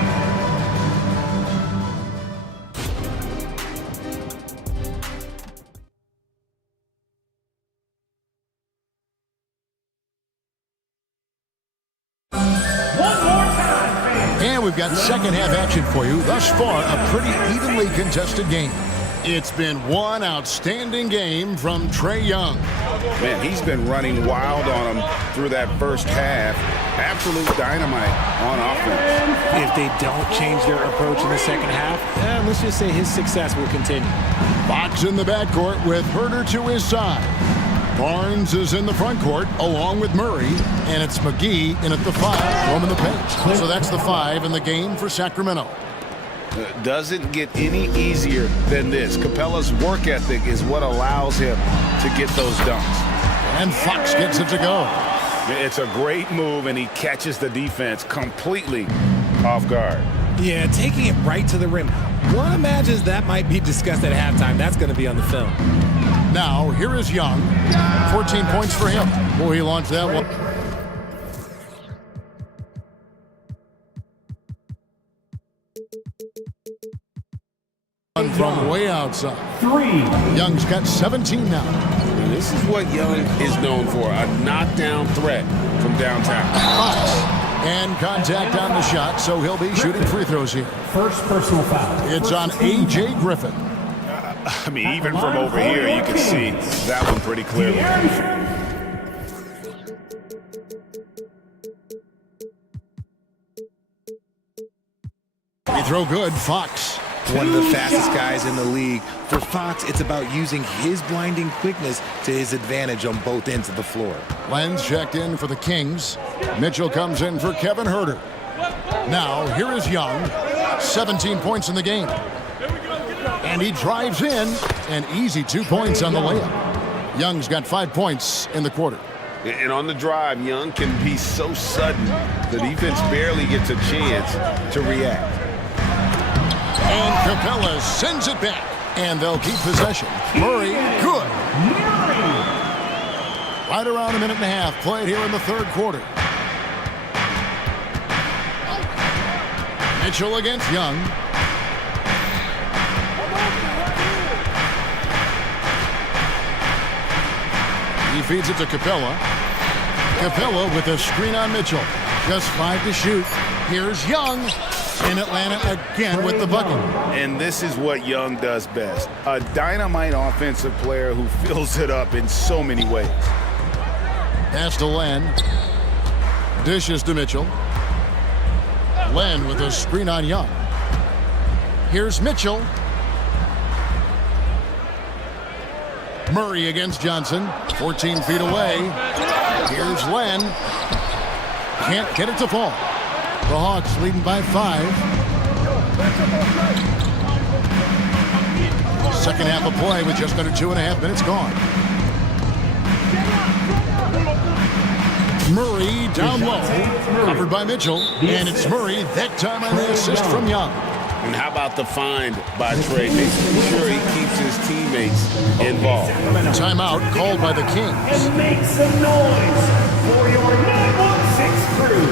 And we've got second half action for you. Thus far, a pretty evenly contested game. It's been one outstanding game from Trae Young. Man, he's been running wild on him through that first half. Absolute dynamite on offense. If they don't change their approach in the second half, let's just say his success will continue. Fox in the backcourt with Herter to his side. Barnes is in the front court along with Murray, and it's McGee in at the 5, roaming the paint. So that's the 5 in the game for Sacramento. Doesn't get any easier than this. Capella's work ethic is what allows him to get those dunks. And Fox gets it to go. It's a great move, and he catches the defense completely off guard. Yeah, taking it right to the rim. One imagines that might be discussed at halftime. That's going to be on the film. Now, here is Young. 14 points for him. Boy, he launched that one. From way outside. 3. Young's got 17 now. And this is what Young is known for, a knockdown threat from downtown. Fox. And contact on the shot, so he'll be shooting free throws here. First personal foul. It's on A.J. Griffin. I mean, even from over here, you can see that one pretty clearly. Free throw good, Fox. One of the fastest guys in the league. For Fox, it's about using his blinding quickness to his advantage on both ends of the floor. Lenz checked in for the Kings. Mitchell comes in for Kevin Huerter. Now, here is Young. 17 points in the game. And he drives in. An easy 2 points on the layup. Young's got 5 points in the quarter. And on the drive, Young can be so sudden, the defense barely gets a chance to react. And Capella sends it back. And they'll keep possession. Murray, good. Right around a minute and a half played here in the third quarter. Mitchell against Young. He feeds it to Capella. Capella with a screen on Mitchell. Just 5 to shoot. Here's Young in Atlanta again with the bucket. And this is what Young does best. A dynamite offensive player who fills it up in so many ways. Pass to Len. Dishes to Mitchell. Len with a screen on Young. Here's Mitchell. Murray against Johnson. 14 feet away. Here's Len. Can't get it to fall. The Hawks leading by 5. Second half of play with just under 2.5 minutes gone. Murray down low. Covered by Mitchell. And it's Murray that time on the assist from Young. And how about the find by Trey, making sure he keeps his teammates involved. Timeout called by the Kings. And make some noise for your 916 crew.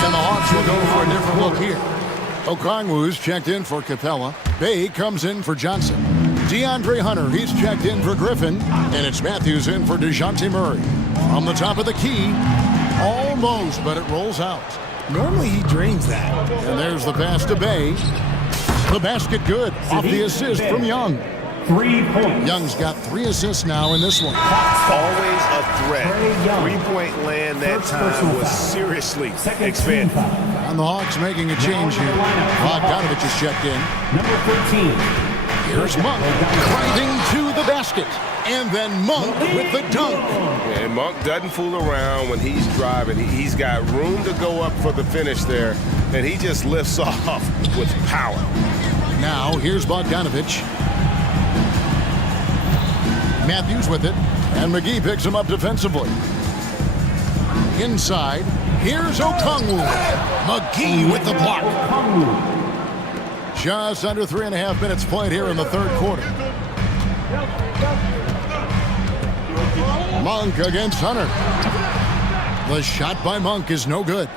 And the Hawks will go for a different look here. Okongwu's checked in for Capella. Bay comes in for Johnson. DeAndre Hunter, he's checked in for Griffin. And it's Matthews in for DeJounte Murray. From the top of the key, almost, but it rolls out. Normally he drains that. And there's the pass to Bay. The basket good off the assist from Young. 3 points. Young's got 3 assists now in this one. Always a threat. 3-point land that time was seriously expanded. And the Hawks making a change here. Bogdanovich is checked in. Number 13. Here's Monk driving to the basket. And then Monk with the dunk. And Monk doesn't fool around when he's driving. He's got room to go up for the finish there. And he just lifts off with power. Now here's Bogdanovich. Matthews with it. And McGee picks him up defensively. Inside. Here's Okongwu. McGee with the block. Just under 3.5 minutes played here in the third quarter. Monk against Hunter. The shot by Monk is no good.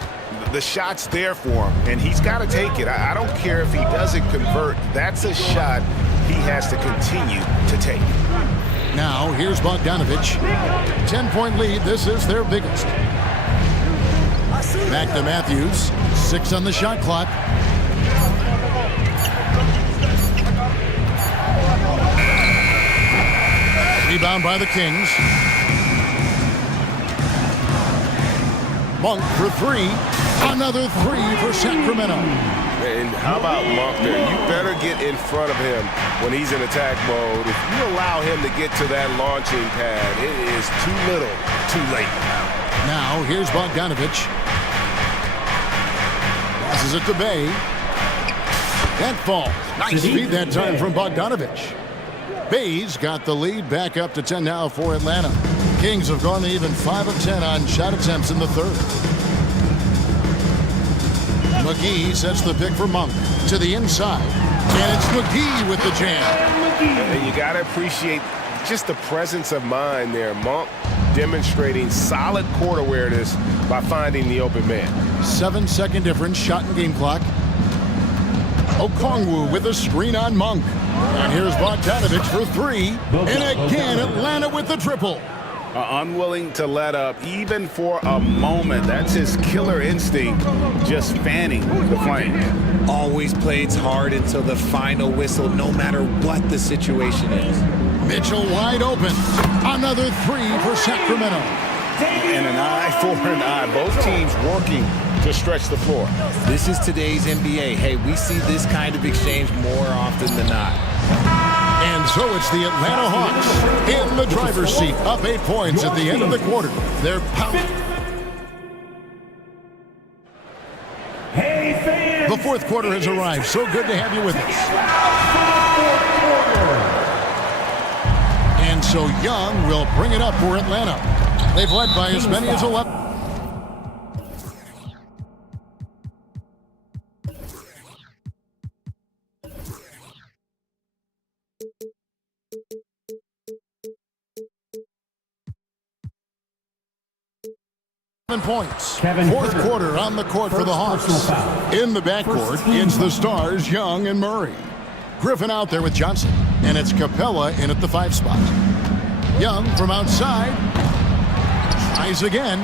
The shot's there for him, and he's got to take it. I don't care if he doesn't convert. That's a shot he has to continue to take. Now, here's Bogdanovich. 10-point lead. This is their biggest. Back to Matthews. 6 on the shot clock. Rebound by the Kings. Monk for 3. Another 3 for Sacramento. And how about Monk there? You better get in front of him when he's in attack mode. If you allow him to get to that launching pad, it is too little, too late. Now, here's Bogdanovich. Passes it to Bay. That falls. Nice feed that time from Bogdanovich. Bay's got the lead back up to 10 now for Atlanta. Kings have gone to even 5 of 10 on shot attempts in the third. McGee sets the pick for Monk to the inside. And it's McGee with the jam. And you got to appreciate just the presence of mind there. Monk demonstrating solid court awareness by finding the open man. 7-second difference, shot and game clock. Okongwu with a screen on Monk. And here's Bogdanovic for three. And again, Atlanta with the triple. Unwilling to let up even for a moment. That's his killer instinct, just fanning the flame. Always plays hard until the final whistle, no matter what the situation is. Mitchell wide open. Another three for Sacramento. And an eye for an eye. Both teams working to stretch the floor. This is today's NBA. Hey, we see this kind of exchange more often than not. And so it's the Atlanta Hawks in the driver's seat, up 8 points at the end of the quarter. They're pounding. Hey, fans! The fourth quarter has arrived. So good to have you with us. And so Young will bring it up for Atlanta. They've led by as many as 11. Points. Fourth quarter on the court for the Hawks. In the backcourt, it's the stars, Young and Murray. Griffin out there with Johnson, and it's Capella in at the 5 spot. Young from outside. Tries again.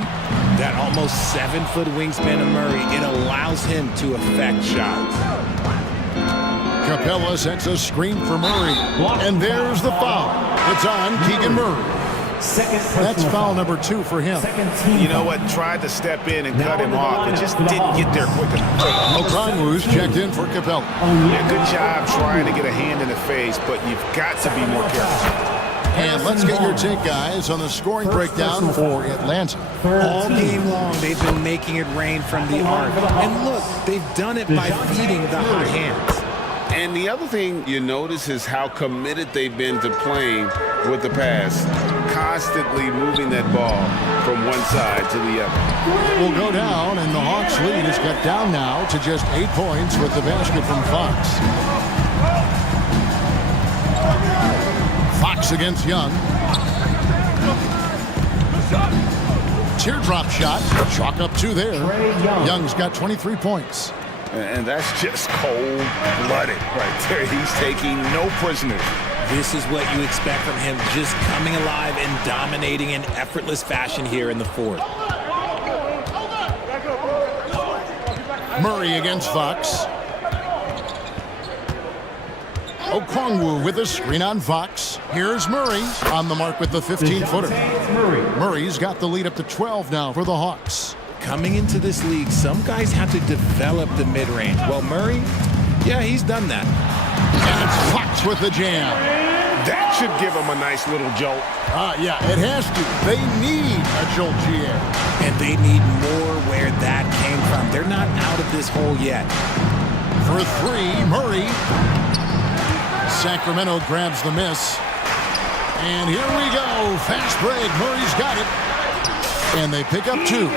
That almost 7-foot wingspan of Murray, it allows him to affect shots. Capella sets a screen for Murray, and there's the foul. It's on Keegan Murray. That's foul number 2 for him. You know what? Tried to step in and cut him off, but just didn't get there quick enough. Okongwu's checked in for Capella. Yeah, good job trying to get a hand in the face, but you've got to be more careful. And let's get your take, guys, on the scoring breakdown for Atlanta. All game long, they've been making it rain from the arc. And look, they've done it by feeding the hot hands. And the other thing you notice is how committed they've been to playing with the pass, constantly moving that ball from one side to the other. Will go down, and the Hawks lead is cut down now to just 8 points with the basket from Fox. Fox against Young. Teardrop shot. Chalk up 2 there. Young's got 23 points. And that's just cold-blooded right there. He's taking no prisoners. This is what you expect from him, just coming alive and dominating in effortless fashion here in the fourth. Murray against Fox. Okongwu with a screen on Fox. Here's Murray on the mark with the 15-footer. Murray's got the lead up to 12 now for the Hawks. Coming into this league, some guys have to develop the mid-range. Well, Murray, yeah, he's done that. And it's Fox with the jam. That should give him a nice little jolt. Yeah, it has to. They need a jolt, GM. And they need more where that came from. They're not out of this hole yet. For 3, Murray. Sacramento grabs the miss. And here we go. Fast break. Murray's got it. And they pick up 2.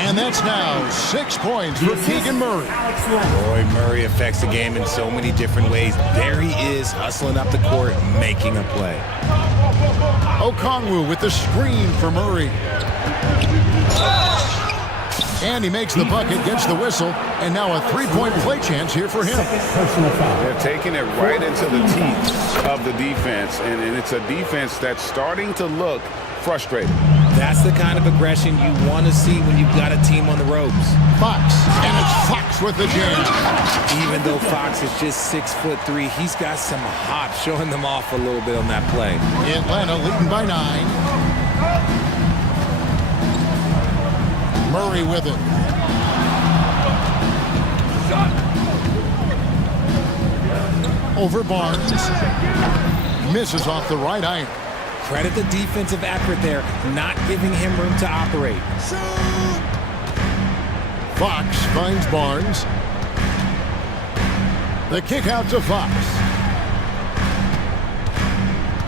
And that's now 6 points for Keegan Murray. Boy, Murray affects the game in so many different ways. There he is, hustling up the court, making a play. Okongwu with the screen for Murray. And he makes the bucket, gets the whistle, and now a 3-point play chance here for him. They're taking it right into the teeth of the defense, and it's a defense that's starting to look frustrated. That's the kind of aggression you want to see when you've got a team on the ropes. Fox, and it's Fox with the jam. Even though Fox is just 6'3", he's got some hop, showing them off a little bit on that play. Atlanta leading by 9. Murray with it. Over Barnes. Misses off the right iron. Credit the defensive effort there, not giving him room to operate. Fox finds Barnes. The kick out to Fox.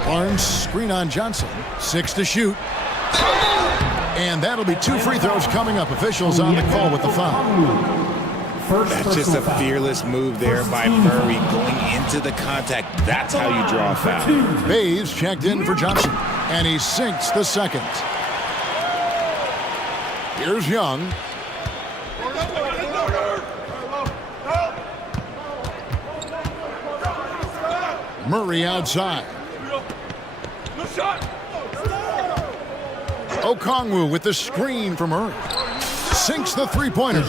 Barnes screen on Johnson. 6 to shoot. And that'll be 2 free throws coming up. Officials on the call with the foul. That's just a fearless move there by Murray going into the contact. That's how you draw a foul. Bays checked in for Johnson, and he sinks the second. Here's Young. Murray outside. Okongwu with the screen from Murray. Sinks the three-pointer.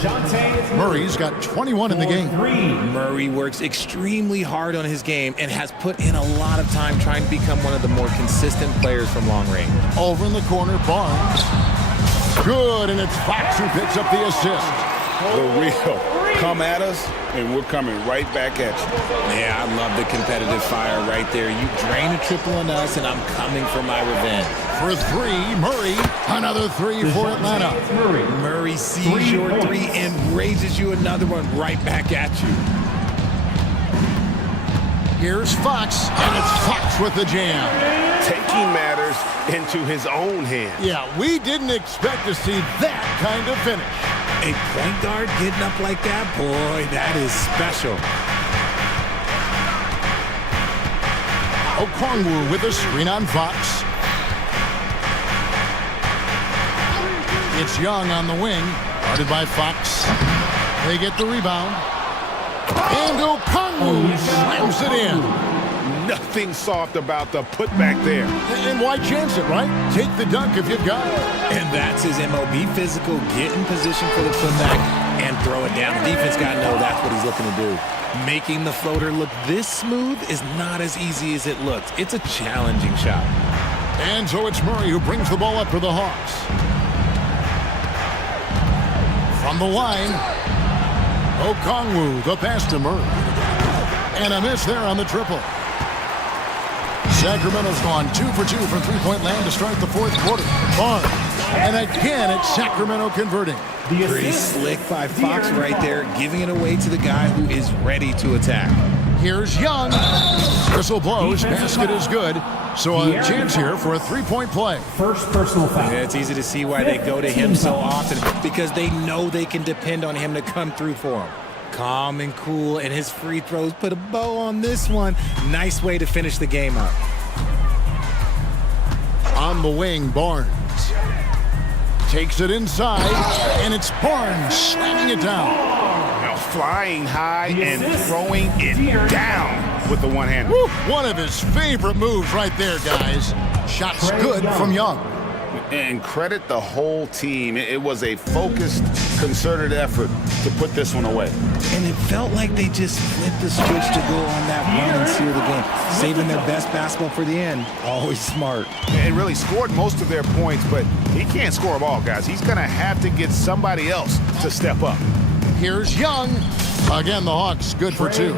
Murray's got 21 in the game. Murray works extremely hard on his game and has put in a lot of time trying to become one of the more consistent players from long range. Over in the corner, Barnes. Good, and it's Fox who picks up the assist. The real come at us, and we're coming right back at you. Yeah, I love the competitive fire right there. You drain a triple on us, and I'm coming for my revenge. For three, Murray. Another three for Atlanta. Murray sees your three and raises you another one right back at you. Here's Fox, and it's Fox with the jam. Taking matters into his own hands. Yeah, we didn't expect to see that kind of finish. A point guard getting up like that, boy, that is special. Okongwu with a screen on Fox. It's Young on the wing, guarded by Fox. They get the rebound. And Okongwu slams it in. Nothing soft about the putback there. And why chance it, right? Take the dunk if you've got it. And that's his MO. Be physical, get in position for the putback, and throw it down. The defense got to know that's what he's looking to do. Making the floater look this smooth is not as easy as it looks. It's a challenging shot. And so it's Murray who brings the ball up for the Hawks. From the line, Okongwu, the pass to Murray. And a miss there on the triple. Sacramento's gone 2 for 2 from three-point land to start the fourth quarter. Barnes. And again, it's Sacramento converting. Pretty slick by Fox right there, giving it away to the guy who is ready to attack. Here's Young. Whistle blows. Basket is good. So a chance here for a three-point play. First personal foul. Yeah, it's easy to see why they go to him so often, because they know they can depend on him to come through for them. Calm and cool, and his free throws put a bow on this one. Nice way to finish the game up. On the wing, Barnes. Takes it inside, and it's Barnes slamming it down. Now flying high and throwing it down with the one hand. One of his favorite moves right there, guys. Shots good from Young. And credit the whole team. It was a focused, concerted effort to put this one away. And it felt like they just flipped the switch to go on that run and seal the game. Saving their best basketball for the end. Always smart. And really scored most of their points, but he can't score them all, guys. He's going to have to get somebody else to step up. Here's Young. Again, the Hawks good for 2.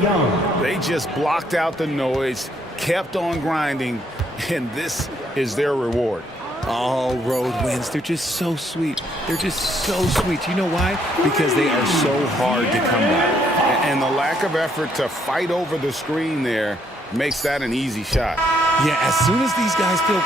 They just blocked out the noise, kept on grinding, and this is their reward. All road wins. They're just so sweet. They're just so sweet. You know why? Because they are so hard to come by. And the lack of effort to fight over the screen there makes that an easy shot. Yeah, as soon as these guys feel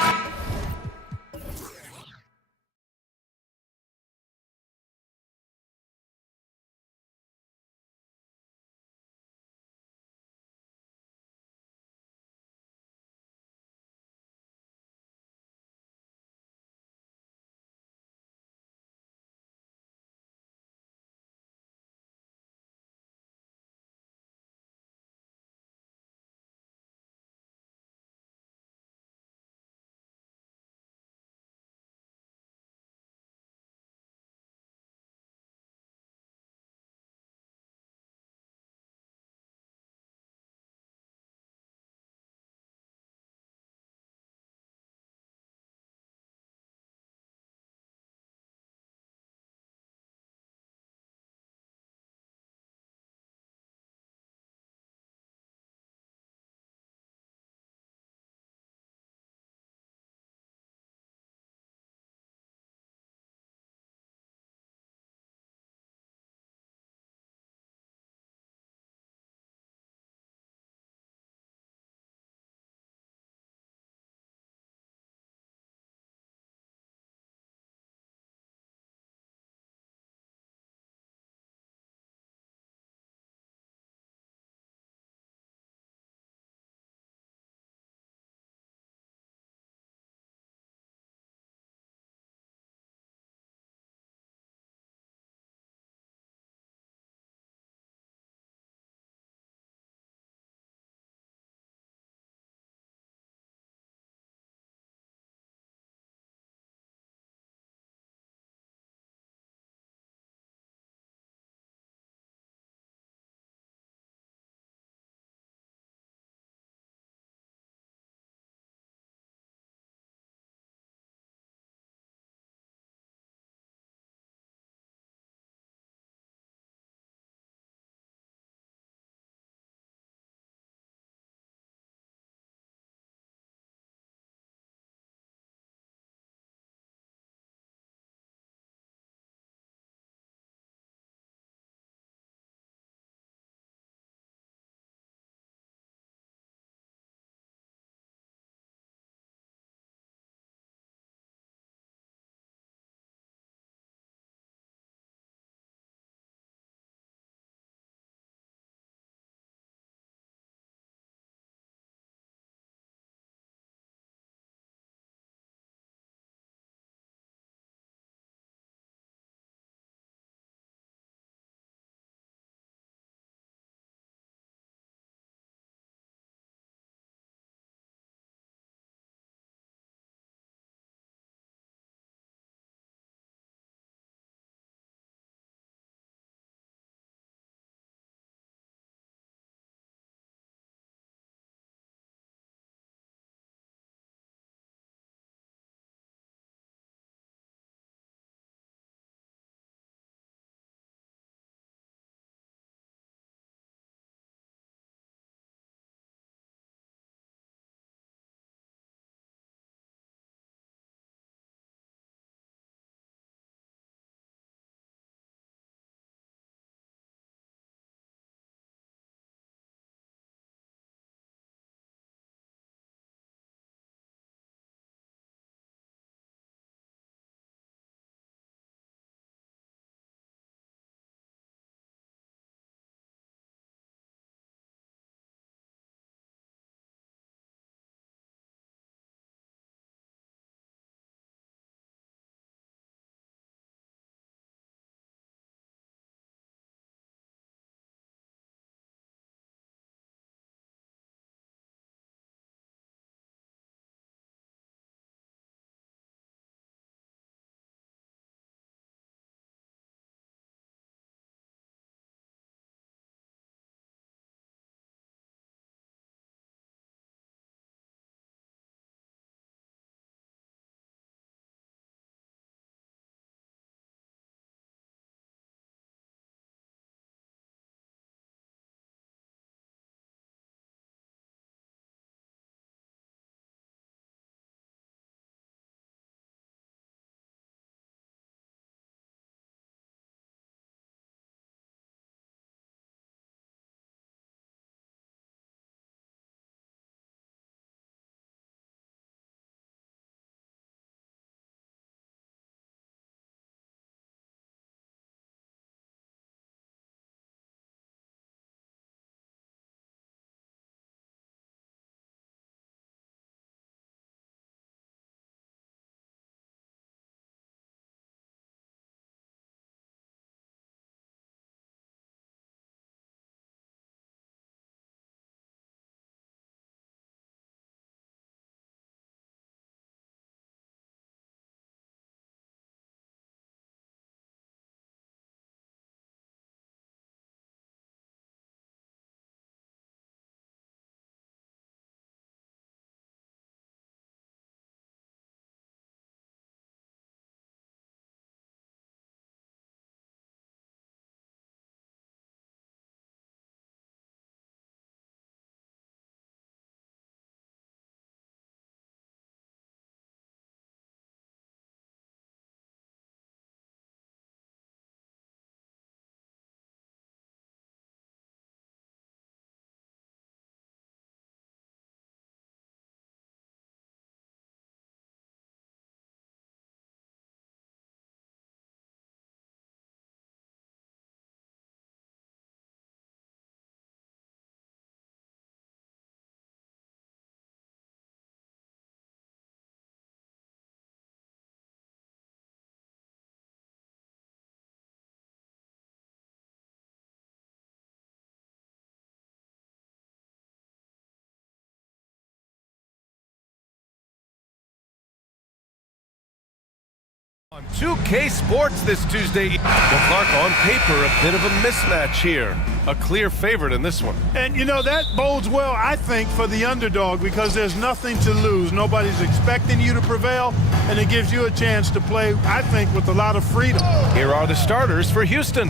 2K Sports this Tuesday. Well, Clark, on paper, a bit of a mismatch here. A clear favorite in this one. And, you know, that bodes well, I think, for the underdog because there's nothing to lose. Nobody's expecting you to prevail, and it gives you a chance to play, I think, with a lot of freedom. Here are the starters for Houston.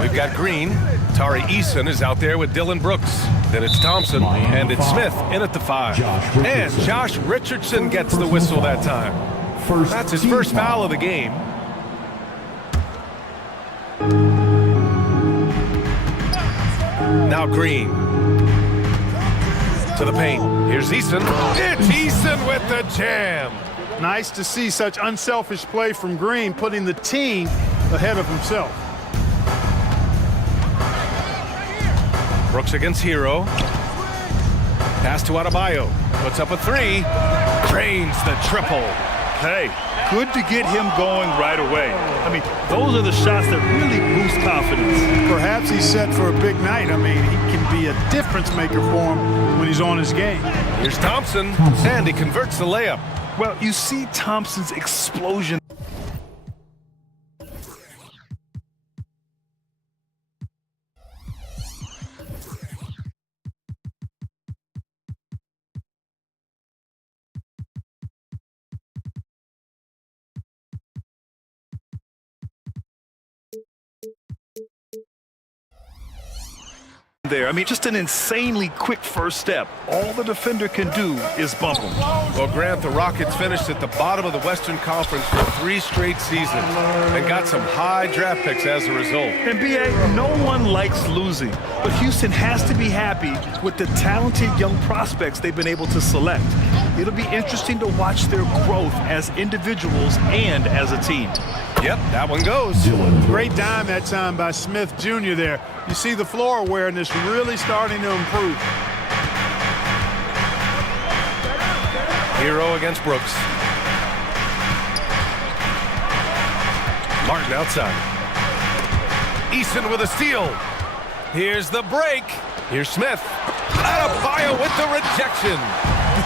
We've got Green. Tari Eason is out there with Dylan Brooks. Then it's Thompson, and it's Smith in at the 5. And Josh Richardson gets the whistle that time. That's his first foul of the game. Now Green. To the paint. Here's Eason. It's Eason with the jam. Nice to see such unselfish play from Green, putting the team ahead of himself. Brooks against Hero. Pass to Adebayo. Puts up a 3. Drains the triple. Hey, good to get him going right away. I mean, those are the shots that really boost confidence. Perhaps he's set for a big night. I mean, he can be a difference maker for him when he's on his game. Here's Thompson, and he converts the layup. Well, you see Thompson's explosion. There. I mean, just an insanely quick first step. All the defender can do is bump him. Well, Grant, the Rockets finished at the bottom of the Western Conference for 3 straight seasons and got some high draft picks as a result. And BA, no one likes losing, but Houston has to be happy with the talented young prospects they've been able to select. It'll be interesting to watch their growth as individuals and as a team. Yep, that one goes. Great dime that time by Smith Jr. there. You see the floor awareness really starting to improve. Hero against Brooks. Martin outside. Eason with a steal. Here's the break. Here's Smith. Adebayo with the rejection.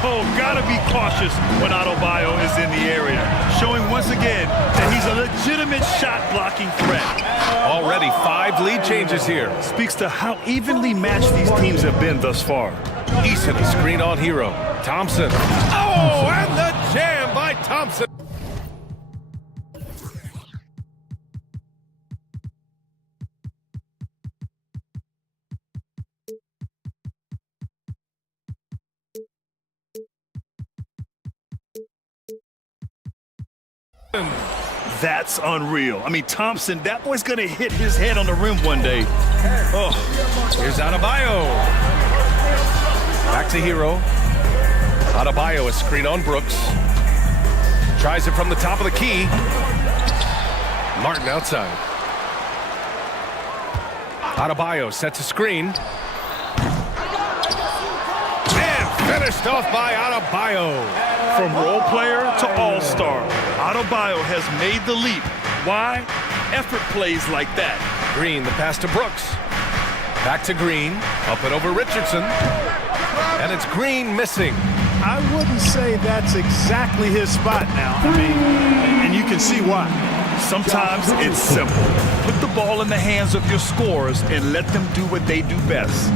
Oh, gotta be cautious when Adebayo is in the area, showing once again that he's a legitimate shot-blocking threat. Already 5 lead changes here. Speaks to how evenly matched these teams have been thus far. Eason, a screen on Hero. Thompson. Oh, and the jam by Thompson. That's unreal. I mean, Thompson, that boy's going to hit his head on the rim one day. Oh, here's Adebayo. Back to Hero. Adebayo, a screen on Brooks. Tries it from the top of the key. Martin outside. Adebayo sets a screen. And finished off by Adebayo. From role player to all-star, Adebayo has made the leap. Why? Effort plays like that. Green, the pass to Brooks. Back to Green, up and over Richardson. And it's Green missing. I wouldn't say that's exactly his spot now. I mean, and you can see why. Sometimes it's simple. Put the ball in the hands of your scorers and let them do what they do best.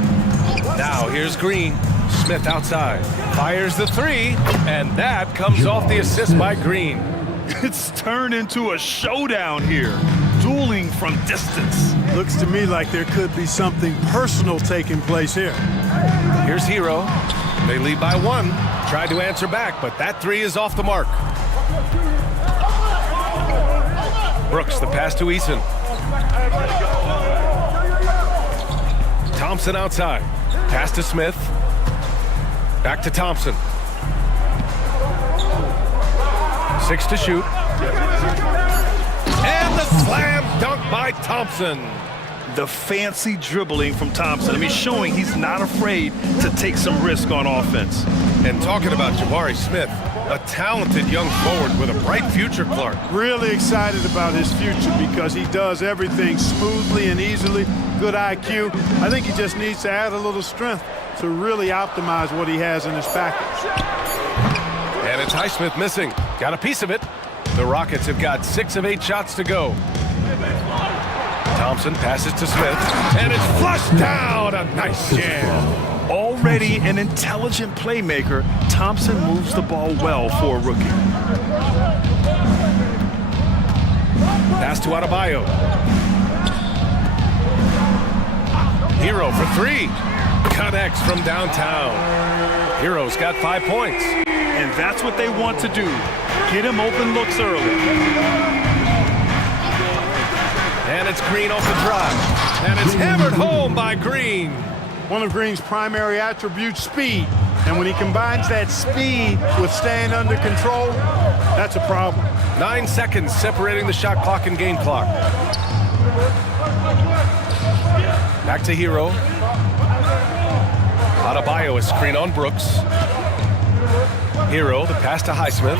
Now here's Green. Smith outside. Fires the 3, and that comes off the assist by Green. It's turned into a showdown here. Dueling from distance. Looks to me like there could be something personal taking place here. Here's Hero. They lead by 1. Tried to answer back, but that 3 is off the mark. Brooks, the pass to Eason. Thompson outside. Pass to Smith. Back to Thompson. 6 to shoot. And the slam dunk by Thompson. The fancy dribbling from Thompson. I mean, showing he's not afraid to take some risk on offense. And talking about Jabari Smith, a talented young forward with a bright future, Clark. Really excited about his future because he does everything smoothly and easily. Good IQ. I think he just needs to add a little strength to really optimize what he has in his package. And it's Highsmith missing. Got a piece of it. The Rockets have got 6 of 8 shots to go. Thompson passes to Smith, and it's flushed down. A nice jam. Already an intelligent playmaker, Thompson moves the ball well for a rookie. Pass to Adebayo. Hero for 3. Connects from downtown. Hero's got 5 points. And that's what they want to do. Get him open looks early. And it's Green off the drive. And it's hammered home by Green. One of Green's primary attributes, speed. And when he combines that speed with staying under control, that's a problem. 9 seconds separating the shot clock and game clock. Back to Hero. Adebayo is screen on Brooks. Hero, the pass to Highsmith.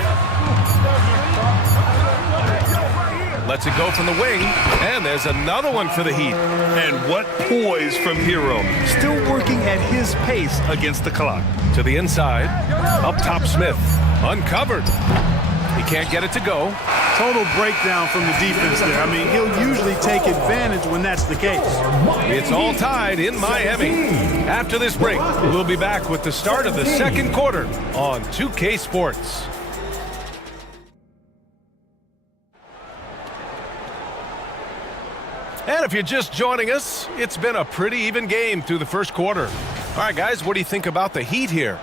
Lets it go from the wing, and there's another one for the Heat. And what poise from Hero. Still working at his pace against the clock. To the inside, up top Smith, uncovered. He can't get it to go. Total breakdown from the defense there. I mean, he'll usually take advantage when that's the case. It's all tied in Miami. After this break, we'll be back with the start of the second quarter on 2K Sports. And if you're just joining us, it's been a pretty even game through the first quarter. All right, guys, what do you think about the Heat here?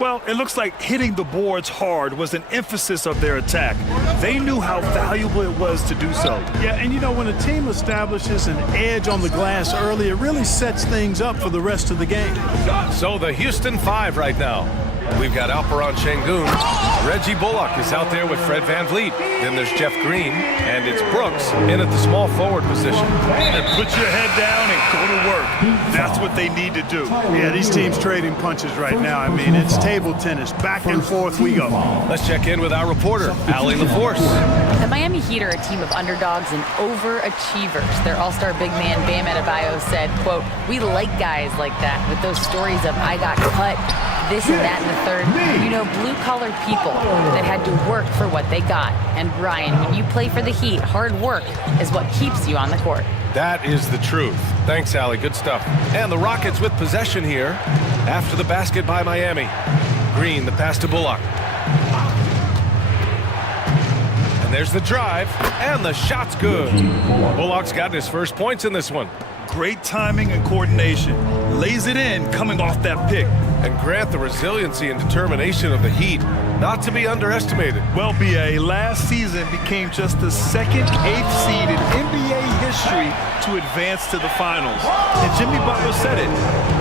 Well, it looks like hitting the boards hard was an emphasis of their attack. They knew how valuable it was to do so. Yeah, and you know, when a team establishes an edge on the glass early, it really sets things up for the rest of the game. So the Houston 5 right now. We've got Alperon Şengün. Reggie Bullock is out there with Fred VanVleet. Then there's Jeff Green, and it's Brooks in at the small forward position. And put your head down and go to work. That's what they need to do. Yeah, these teams trading punches right now. I mean, it's table tennis. Back and forth we go. Let's check in with our reporter, Allie LaForce. The Miami Heat are a team of underdogs and overachievers. Their all-star big man, Bam Adebayo, said, quote, "We like guys like that with those stories of I got cut, this and that and the third. You know, blue-collar people that had to work for what they got. And Ryan, when you play for the Heat, hard work is what keeps you on the court." That is the truth. Thanks, Allie. Good stuff. And the Rockets with possession here after the basket by Miami. Green, the pass to Bullock. And there's the drive, and the shot's good. Bullock's got his first points in this one. Great timing and coordination. Lays it in coming off that pick. And Grant, the resiliency and determination of the Heat, not to be underestimated. Well, BA, last season became just the second 8th seed in NBA history to advance to the finals. And Jimmy Butler said it.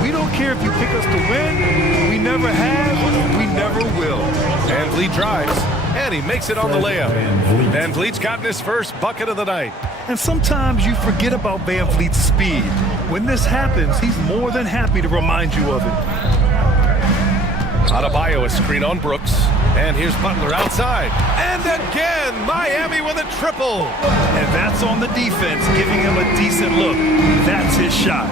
We don't care if you pick us to win. We never have. We never will. VanVleet drives, and he makes it on the layup. VanVleet's gotten his first bucket of the night. And sometimes you forget about VanVleet's speed. When this happens, he's more than happy to remind you of it. Adebayo is screen on Brooks, and here's Butler outside. And again, Miami with a triple. And that's on the defense, giving him a decent look. That's his shot.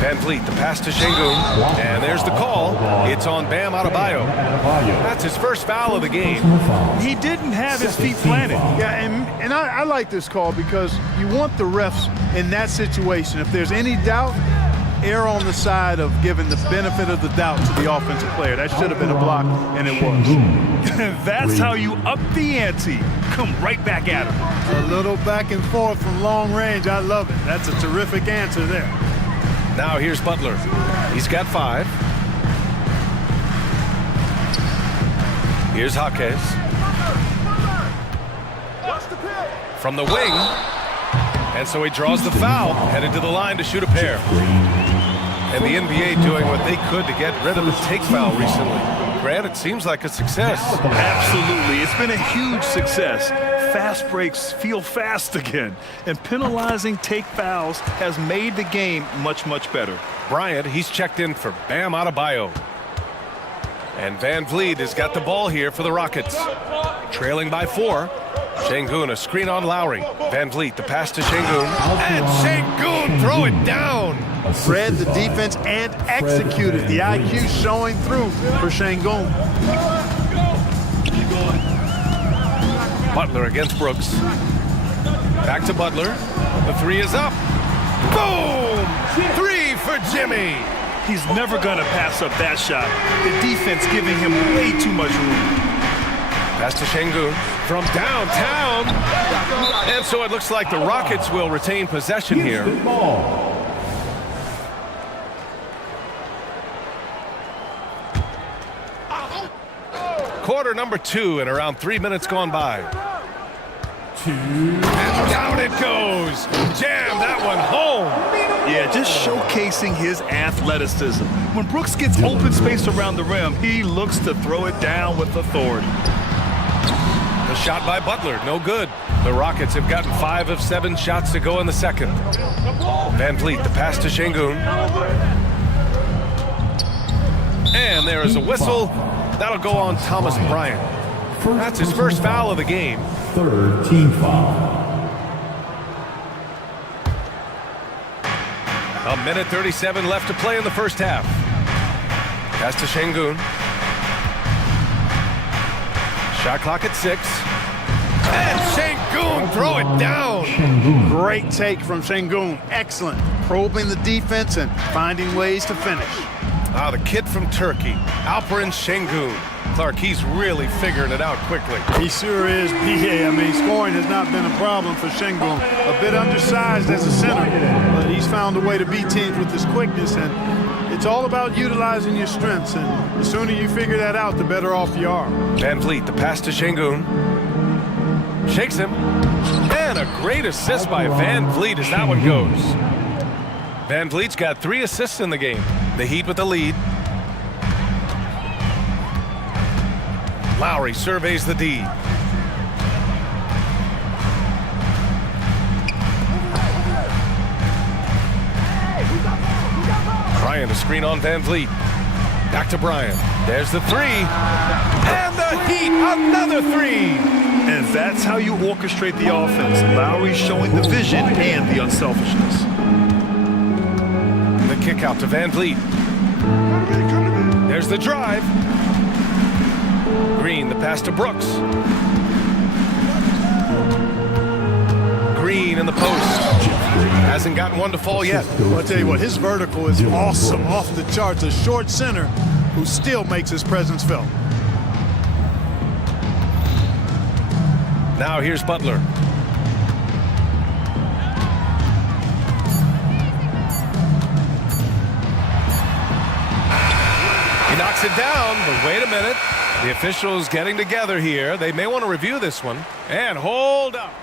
VanVleet, the pass to Şengün, and there's the call. It's on Bam Adebayo. That's his first foul of the game. He didn't have his feet planted. Yeah, and I like this call because you want the refs in that situation. If there's any doubt, err on the side of giving the benefit of the doubt to the offensive player. That should have been a block, and it was. That's how you up the ante. Come right back at him. A little back and forth from long range. I love it. That's a terrific answer there. Now here's Butler. He's got 5. Here's Jaquez. From the wing. And so he draws the foul, headed to the line to shoot a pair. And the NBA doing what they could to get rid of the take foul recently. Grant, it seems like a success. Absolutely. It's been a huge success. Fast breaks feel fast again. And penalizing take fouls has made the game much, much better. Bryant, he's checked in for Bam Adebayo. And VanVleet has got the ball here for the Rockets. Trailing by 4. Şengün, a screen on Lowry. VanVleet, the pass to Şengün. And Şengün, throw it down. Read the defense and executed. The IQ showing through for Şengün. Butler against Brooks. Back to Butler. The three is up. Boom! Three for Jimmy. He's never going to pass up that shot. The defense giving him way too much room. Pass to Şengün from downtown. And so it looks like the Rockets will retain possession here. Quarter number 2 and around 3 minutes gone by. And down it goes. Jam that one home. Yeah, just showcasing his athleticism. When Brooks gets open space around the rim, he looks to throw it down with authority. The shot by Butler, no good. The Rockets have gotten 5 of 7 shots to go in the second. Van Vliet, the pass to Şengün. And there is a whistle. That'll go on Thomas Bryant. That's his first foul of the game. Third team foul. A minute 37 left to play in the first half. Pass to Şengün. Shot clock at 6. And Şengün throw it down. Great take from Şengün. Excellent. Probing the defense and finding ways to finish. Ah, the kid from Turkey, Alperen Şengün. Clark, he's really figuring it out quickly. He sure is, BA. I mean, scoring has not been a problem for Şengün. A bit undersized as a center, but he's found a way to beat teams with his quickness, and it's all about utilizing your strengths, and the sooner you figure that out, the better off you are. Van Vliet, the pass to Şengün. Shakes him. And a great assist by Van Vliet as that one goes. Van Vliet's got 3 assists in the game. The Heat with the lead. Lowry surveys the D. Bryant, a screen on Van Vliet. Back to Bryant. There's the 3. And the Heat, another 3. And that's how you orchestrate the offense. Lowry showing the vision and the unselfishness. The kick out to Van Vliet. There's the drive. Green, the pass to Brooks. Green in the post. Hasn't gotten one to fall yet. Well, I'll tell you what, his vertical is awesome, off the charts. A short center who still makes his presence felt. Now here's Butler. He knocks it down, but wait a minute. The officials getting together here. They may want to review this one. And hold up.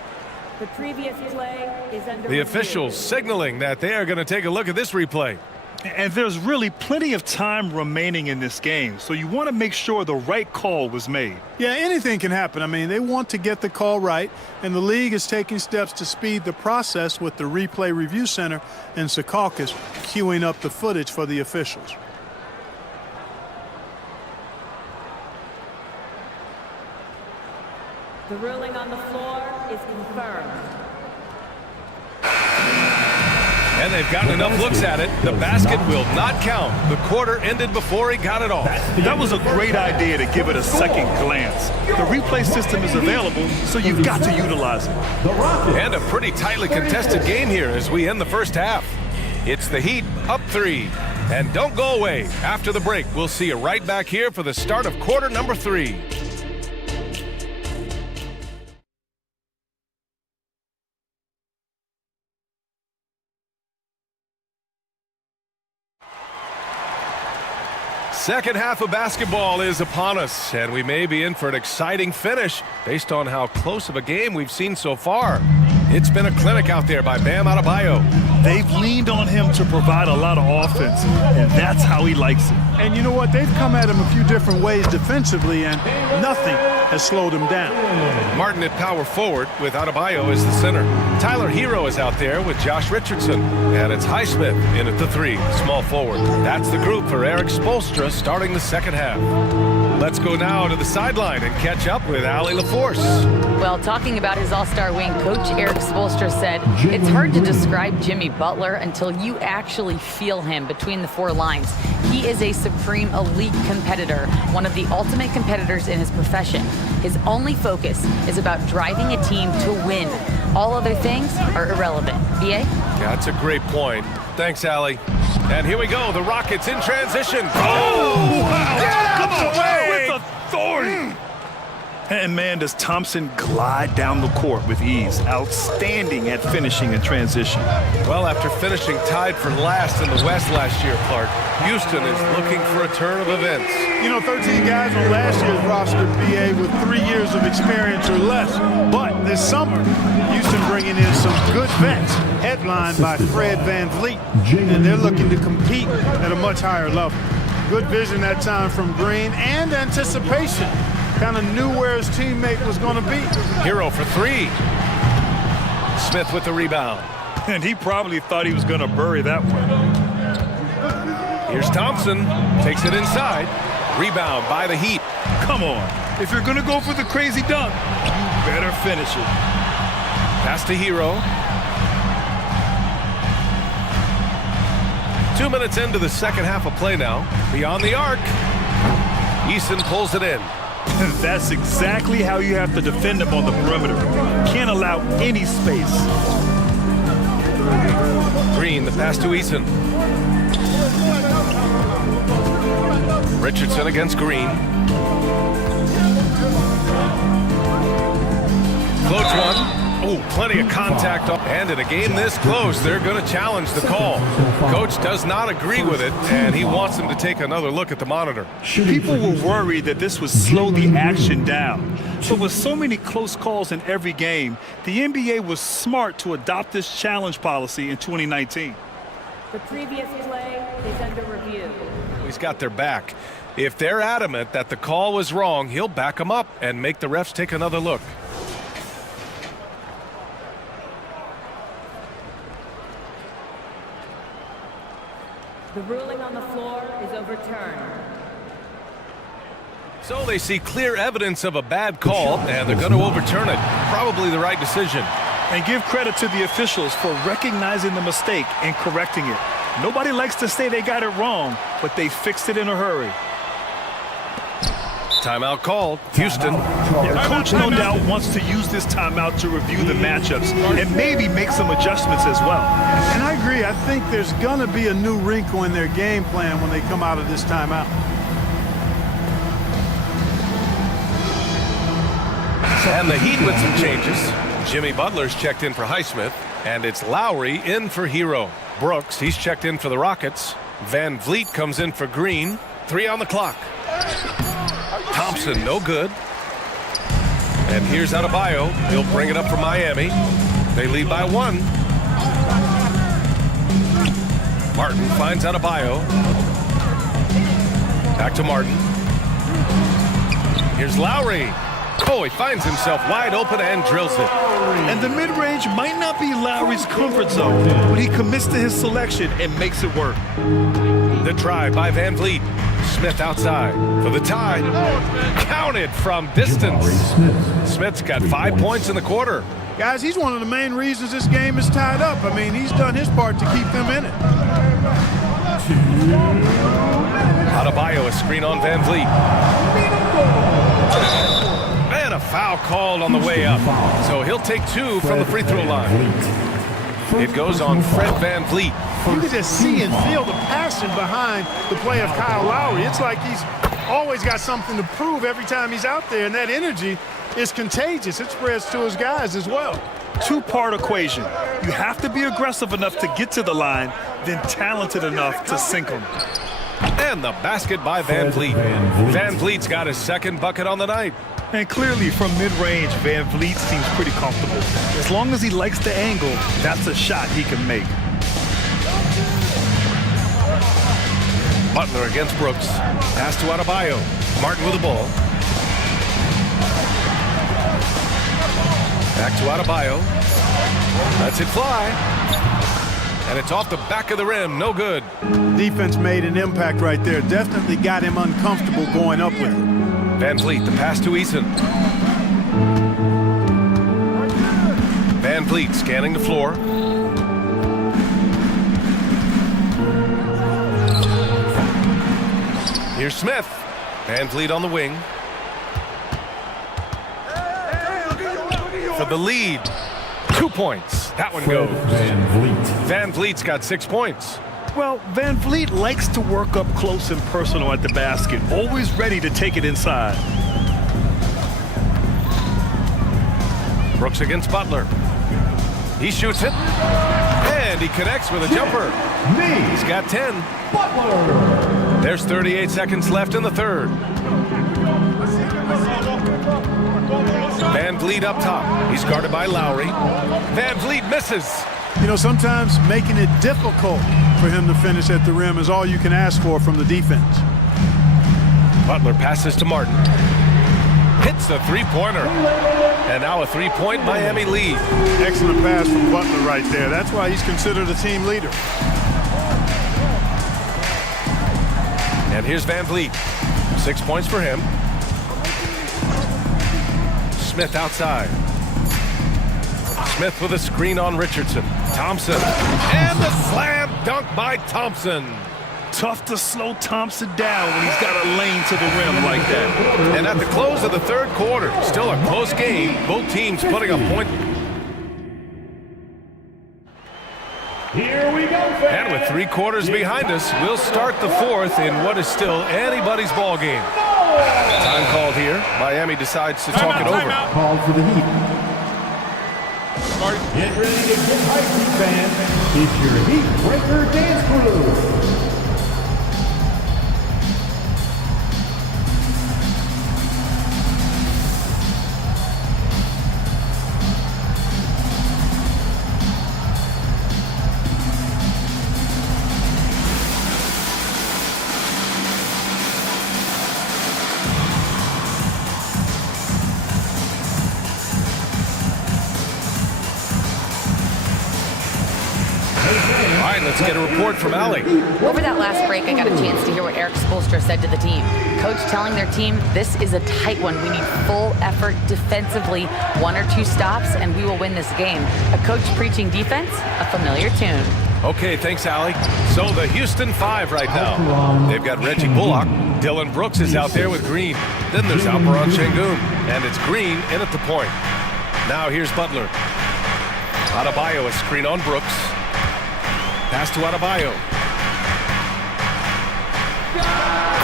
The previous play is under The officials signaling that they are going to take a look at this replay. And there's really plenty of time remaining in this game, so you want to make sure the right call was made. Yeah, anything can happen. I mean, they want to get the call right, and the league is taking steps to speed the process with the Replay Review Center in Secaucus queuing up the footage for the officials. The ruling on the floor is confirmed. And they've gotten enough looks at it. The basket will not count. The quarter ended before he got it off. That was a great idea to give it a second glance. The replay system is available, so you've got to utilize it. And a pretty tightly contested game here as we end the first half. It's the Heat up 3. And don't go away. After the break, we'll see you right back here for the start of quarter number 3. Second half of basketball is upon us, and we may be in for an exciting finish based on how close of a game we've seen so far. It's been a clinic out there by Bam Adebayo. They've leaned on him to provide a lot of offense, and that's how he likes it. And you know what? They've come at him a few different ways defensively, and nothing has slowed him down. Martin at power forward with Adebayo as the center. Tyler Hero is out there with Josh Richardson. And it's Highsmith in at the 3, small forward. That's the group for Erik Spoelstra starting the second half. Let's go now to the sideline and catch up with Allie LaForce. Well, talking about his all-star wing, Coach Erik Spoelstra said, it's hard to describe Jimmy Butler until you actually feel him between the 4 lines. He is a supreme elite competitor, one of the ultimate competitors in his profession. His only focus is about driving a team to win. All other things are irrelevant. BA? Yeah, that's a great point. Thanks, Allie. And here we go. The Rockets in transition. Oh! Wow. Come on, with authority. And man, does Thompson glide down the court with ease. Outstanding at finishing in transition. Well, after finishing tied for last in the West last year, Clark, Houston is looking for a turn of events. You know, 13 guys on last year's roster, BA, with 3 years of experience or less. But this summer, Houston bringing in some good vets, headlined by Fred VanVleet. And they're looking to compete at a much higher level. Good vision that time from Green and anticipation. Kind of knew where his teammate was going to be. Hero for 3. Smith with the rebound. And he probably thought he was going to bury that one. Here's Thompson. Takes it inside. Rebound by the Heat. Come on. If you're going to go for the crazy dunk, you better finish it. Pass to Hero. 2 minutes into the second half of play now. Beyond the arc. Eason pulls it in. That's exactly how you have to defend him on the perimeter. Can't allow any space. Green, the pass to Eason. Richardson against Green. Floats one. Oh, plenty of contact. And in a game this close, they're going to challenge the call. Coach does not agree with it, and he wants them to take another look at the monitor. People were worried that this would slow the action down. But with so many close calls in every game, the NBA was smart to adopt this challenge policy in 2019. The previous play is under review. He's got their back. If they're adamant that the call was wrong, he'll back them up and make the refs take another look. The ruling on the floor is overturned. So they see clear evidence of a bad call, and they're going to overturn it. Probably the right decision. And give credit to the officials for recognizing the mistake and correcting it. Nobody likes to say they got it wrong, but they fixed it in a hurry. Timeout called. Houston. Yeah, coach no doubt wants to use this timeout to review the matchups and maybe make some adjustments as well. And I agree. I think there's going to be a new wrinkle in their game plan when they come out of this timeout. And the Heat with some changes. Jimmy Butler's checked in for Highsmith, and it's Lowry in for Hero. Brooks, he's checked in for the Rockets. VanVleet comes in for Green. 3 on the clock. Thompson, no good. And here's Adebayo. He'll bring it up for Miami. They lead by 1. Martin finds Adebayo. Back to Martin. Here's Lowry. Oh, he finds himself wide open and drills it. And the mid-range might not be Lowry's comfort zone, but he commits to his selection and makes it work. The try by VanVleet. Smith outside for the tie. Counted from distance. Smith's got 5 points in the quarter. Guys, he's one of the main reasons this game is tied up. I mean, he's done his part to keep them in it. Adebayo, a screen on VanVleet. And a foul called on the way up. So he'll take 2 from the free throw line. It goes on Fred VanVleet. You can just see and feel the passion behind the play of Kyle Lowry. It's like he's always got something to prove every time he's out there, and that energy is contagious. It spreads to his guys as well. Two-part equation. You have to be aggressive enough to get to the line, then talented enough to sink them. And the basket by VanVleet. VanVleet's got his second bucket on the night. And clearly from mid-range, VanVleet seems pretty comfortable. As long as he likes the angle, that's a shot he can make. Butler against Brooks. Pass to Adebayo. Martin with the ball. Back to Adebayo. Lets it fly. And it's off the back of the rim. No good. Defense made an impact right there. Definitely got him uncomfortable going up with it. VanVleet, the pass to Eason. VanVleet scanning the floor. Here's Smith. VanVleet on the wing. for the lead. 2 points. That one goes. Van Vliet's got 6 points. Well, Van Vliet likes to work up close and personal at the basket, always ready to take it inside. Brooks against Butler. He shoots it, and he connects with a jumper. He's got 10. There's 38 seconds left in the third. Van Vliet up top. He's guarded by Lowry. Van Vliet misses. You know, sometimes making it difficult for him to finish at the rim is all you can ask for from the defense. Butler passes to Martin. Hits a three-pointer. And now a three-point Miami lead. Excellent pass from Butler right there. That's why he's considered a team leader. And here's Van Vliet. 6 points for him. Smith outside. Smith with a screen on Richardson. Thompson. And the slam dunk by Thompson. Tough to slow Thompson down when he's got a lane to the rim like that. And at the close of the third quarter, still a close game. Both teams putting a point. Here we go, fans. And with 3 quarters behind us, we'll start the fourth in what is still anybody's ball game. Time called here. Miami decides to talk it over. Called for the Heat. Get ready to get hyped, fans. It's your Heat Breaker Dance Crew. Let's get a report from Allie. Over that last break, I got a chance to hear what Eric Spoelstra said to the team. Coach telling their team, this is a tight one. We need full effort defensively, 1 or 2 stops, and we will win this game. A coach preaching defense, a familiar tune. Okay, thanks, Allie. So the Houston 5 right now. They've got Reggie Bullock. Dylan Brooks is out there with Green. Then there's Alperon Şengün. And it's Green in at the point. Now here's Butler. Adebayo, a screen on Brooks. Pass to Adebayo.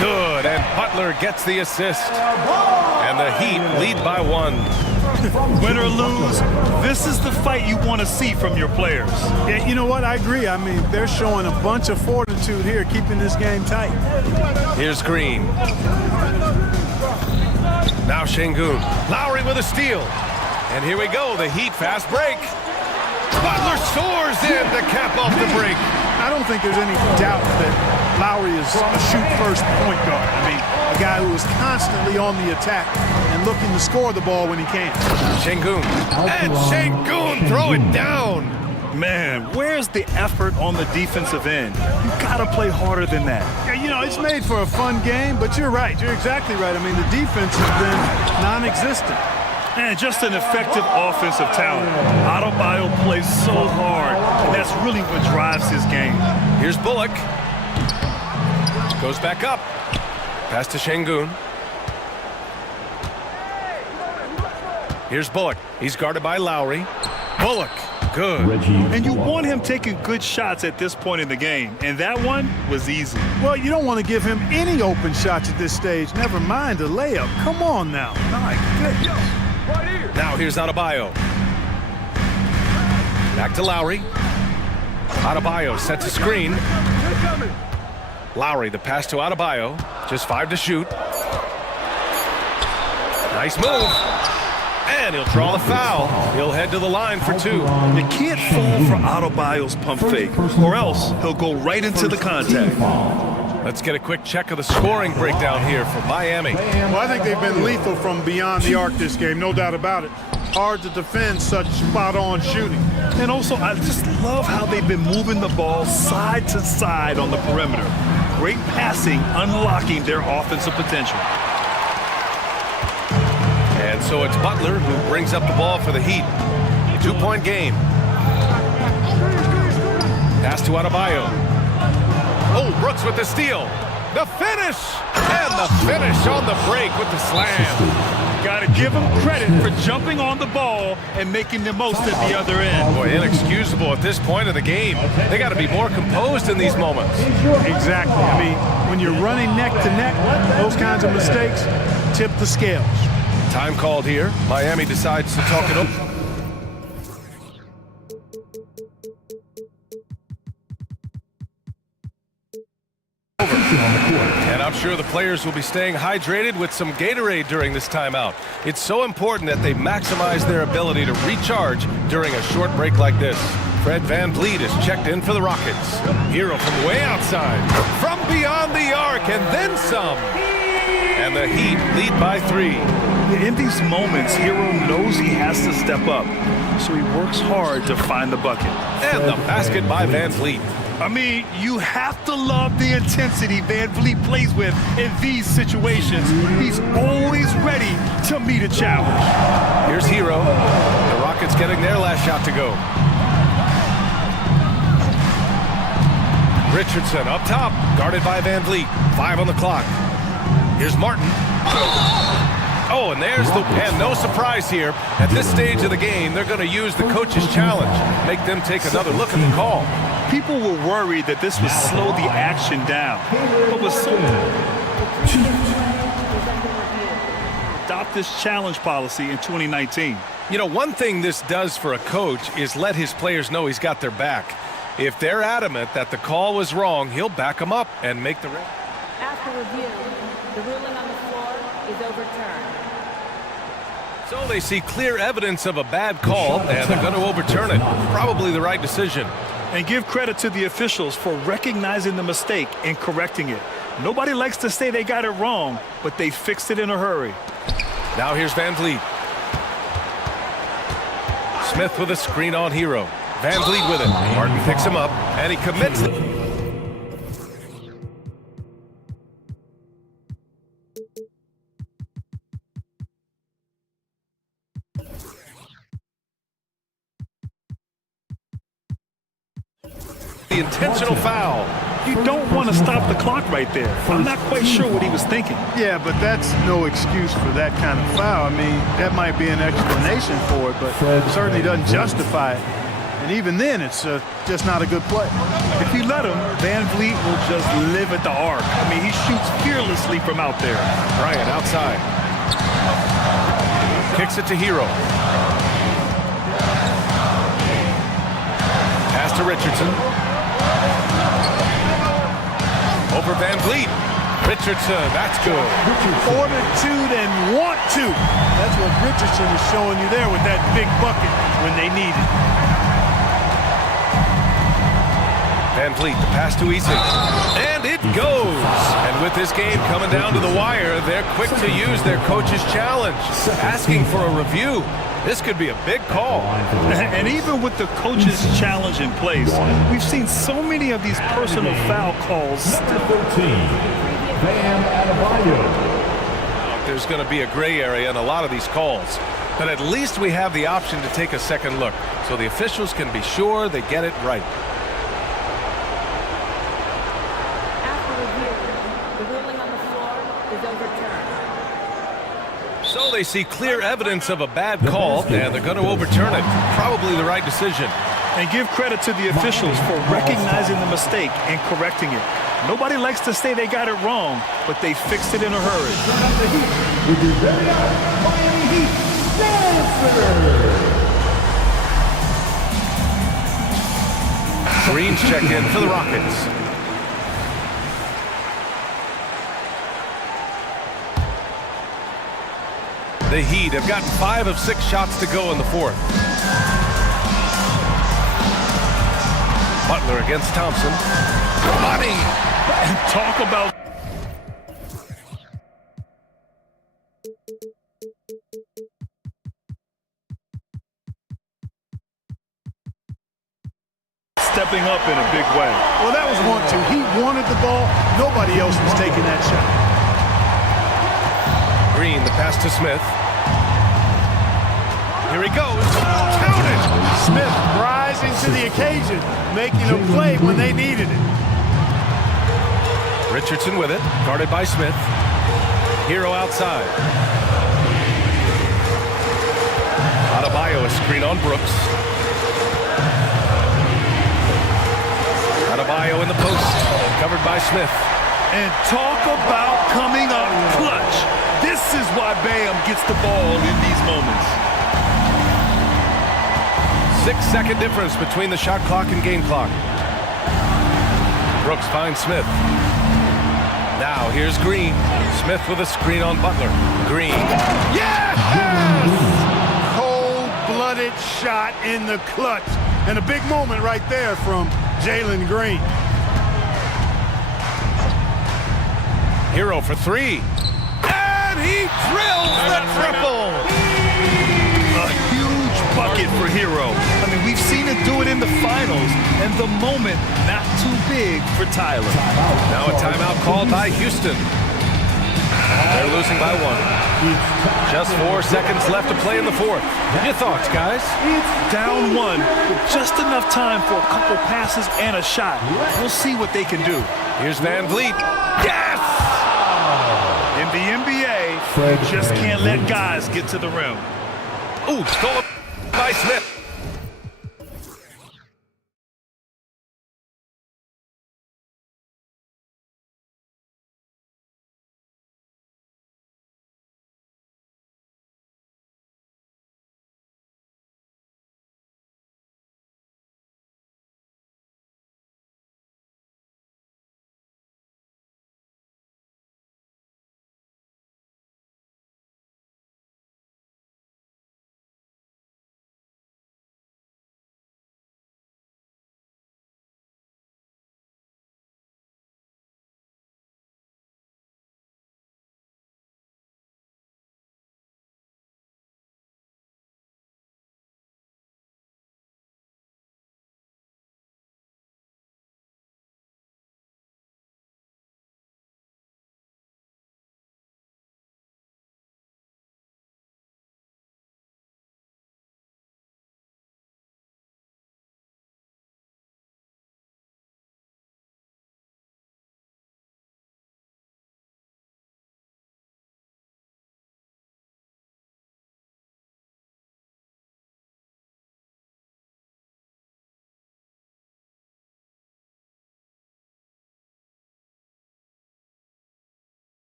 Good, and Butler gets the assist. And the Heat lead by 1. Win or lose, this is the fight you want to see from your players. Yeah, you know what? I agree. I mean, they're showing a bunch of fortitude here, keeping this game tight. Here's Green. Now Şengün. Lowry with a steal. And here we go, the Heat fast break. Butler soars in to cap off the break. I don't think there's any doubt that Lowry is a shoot-first point guard. I mean, a guy who is constantly on the attack and looking to score the ball when he can. Şengün. And Şengün throw it down. Man, where's the effort on the defensive end? You gotta play harder than that. Yeah, you know, it's made for a fun game, but you're right. You're exactly right. I mean, the defense has been non-existent. And just an effective offensive talent. Adebayo plays so hard, and that's really what drives his game. Here's Bullock. Goes back up. Pass to Şengün. Here's Bullock. He's guarded by Lowry. Bullock. Good. And you want him taking good shots at this point in the game, and that one was easy. Well, you don't want to give him any open shots at this stage, never mind a layup. Come on now. My goodness. Now here's Adebayo. Back to Lowry. Adebayo sets a screen. Lowry, the pass to Adebayo. Just 5 to shoot. Nice move. And he'll draw the foul. He'll head to the line for 2. You can't fall for Adebayo's pump fake, or else he'll go right into the contact. Let's get a quick check of the scoring breakdown here from Miami. Well, I think they've been lethal from beyond the arc this game, no doubt about it. Hard to defend such spot-on shooting. And also, I just love how they've been moving the ball side to side on the perimeter. Great passing, unlocking their offensive potential. And so it's Butler who brings up the ball for the Heat. 2-point game. Pass to Adebayo. Oh, Brooks with the steal. The finish! And the finish on the break with the slam. got to give them credit for jumping on the ball and making the most at the other end. Boy, inexcusable at this point of the game. They got to be more composed in these moments. Exactly. I mean, when you're running neck to neck, those kinds of mistakes tip the scales. Time called here. Miami decides to talk it over. And I'm sure the players will be staying hydrated with some Gatorade during this timeout. It's so important that they maximize their ability to recharge during a short break like this. Fred VanVleet is checked in for the Rockets. Hero from way outside, from beyond the arc, and then some. And the Heat lead by 3. In these moments, Hero knows he has to step up, so he works hard to find the bucket. And the basket by VanVleet. I mean, you have to love the intensity VanVleet plays with in these situations. He's always ready to meet a challenge. Here's Hero. The Rockets getting their last shot to go. Richardson up top, guarded by VanVleet. 5 on the clock. Here's Martin. Oh, and there's and no surprise here. At this stage of the game, they're going to use the coach's challenge. Make them take another look at the call. People were worried that this would slow the action down. But with so adopt this challenge policy in 2019. You know, one thing this does for a coach is let his players know he's got their back. If they're adamant that the call was wrong, he'll back them up and make the rest. After review, the ruling on the floor is overturned. So they see clear evidence of a bad call, and they're going to overturn it. Probably the right decision. And give credit to the officials for recognizing the mistake and correcting it. Nobody likes to say they got it wrong, but they fixed it in a hurry. Now here's VanVleet. Smith with a screen on Hero. VanVleet with it. Martin picks him up, and he commits. The intentional foul. You don't want to stop the clock right there. I'm not quite sure what he was thinking. Yeah, but that's no excuse for that kind of foul. I mean, that might be an explanation for it, but it certainly doesn't justify it. And even then, it's just not a good play. If you let him, VanVleet will just live at the arc. I mean, he shoots fearlessly from out there. Bryant outside. Kicks it to Hero. Pass to Richardson. Over VanVleet. Richardson, that's good. Fortitude and want to. That's what Richardson is showing you there with that big bucket when they need it. VanVleet, the pass to Easy. And it goes. And with this game coming down to the wire, they're quick to use their coach's challenge. Asking for a review. This could be a big call. And even with the coach's challenge in place, we've seen so many of these personal foul calls. There's going to be a gray area in a lot of these calls. But at least we have the option to take a second look, so the officials can be sure they get it right. After review, the ruling on the floor is overturned. So they see clear evidence of a bad call, and they're going to overturn it. Probably the right decision. And give credit to the officials for recognizing the mistake and correcting it. Nobody likes to say they got it wrong, but they fixed it in a hurry. Green's check in for the Rockets. The Heat have gotten 5 of 6 shots to go in the fourth. Butler against Thompson. Money! And talk about stepping up in a big way. Well, that was want to. He wanted the ball. Nobody else was taking that shot. Green, the pass to Smith. Here he goes. Count it! Smith rising to the occasion, making a play when they needed it. Richardson with it, guarded by Smith. Hero outside. Adebayo, a screen on Brooks. Adebayo in the post, covered by Smith. And talk about coming up clutch. This is why Bam gets the ball in these moments. 6-second difference between the shot clock and game clock. Brooks finds Smith. Now here's Green. Smith with a screen on Butler. Green. Yes! Cold-blooded shot in the clutch. And a big moment right there from Jalen Green. Hero for three. And he drills the triple. A huge bucket for Hero. I mean, we've seen it do it in the finals, and the moment not too big for Tyler. Now a timeout called by Houston. They're losing by 1. Just 4 seconds left to play in the fourth. Your thoughts, guys? Down 1 with just enough time for a couple passes and a shot. We'll see what they can do. Here's Van Vliet. Yes! In the NBA, you just can't let guys get to the rim. Ooh, stolen by Smith.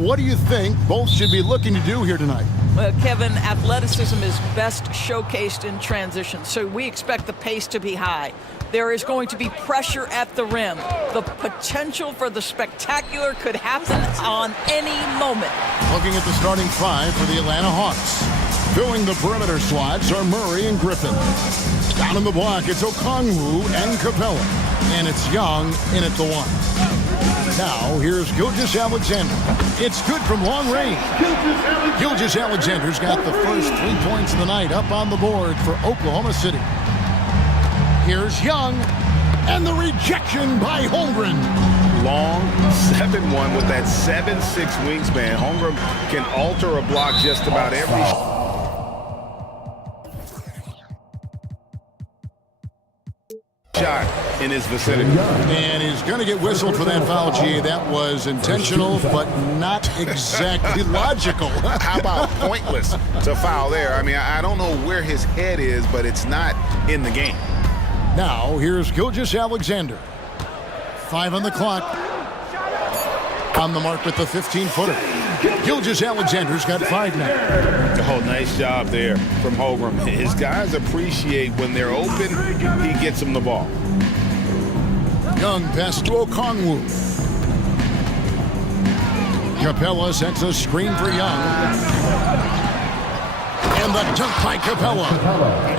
what do you think both should be looking to do here tonight? Well, Kevin, athleticism is best showcased in transition, so we expect the pace to be high. There is going to be pressure at the rim. The potential for the spectacular could happen on any moment. Looking at the starting five for the Atlanta Hawks. Filling the perimeter slots are Murray and Griffin. Down in the block, it's Okongwu and Capella. And it's Young in at the one. Now, here's Gilgeous-Alexander. It's good from long range. Gilgeous-Alexander's got the first 3 points of the night up on the board for Oklahoma City. Here's Young, and the rejection by Holmgren. Long 7-1 with that 7'6" wingspan. Holmgren can alter a block just about every shot in his vicinity. And he's going to get whistled for that foul, G. That was intentional, but not exactly logical. How about pointless to foul there? I mean, I don't know where his head is, but it's not in the game. Now, here's Gilgeous-Alexander. 5 on the clock. On the mark with the 15-footer. Gilgeous-Alexander's got 5 now. Oh, nice job there from Holmgren. His guys appreciate when they're open, he gets them the ball. Young pass to Okongwu. Capella sets a screen for Young. And the dunk by Capella.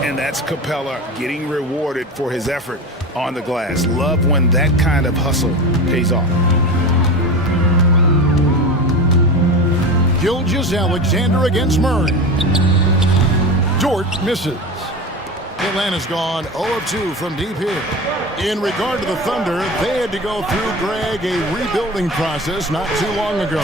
And that's Capella getting rewarded for his effort on the glass. Love when that kind of hustle pays off. Gilgeous-Alexander against Murray. Dort misses. Atlanta's gone 0 of 2 from deep here. In regard to the Thunder, they had to go through, Greg, a rebuilding process not too long ago.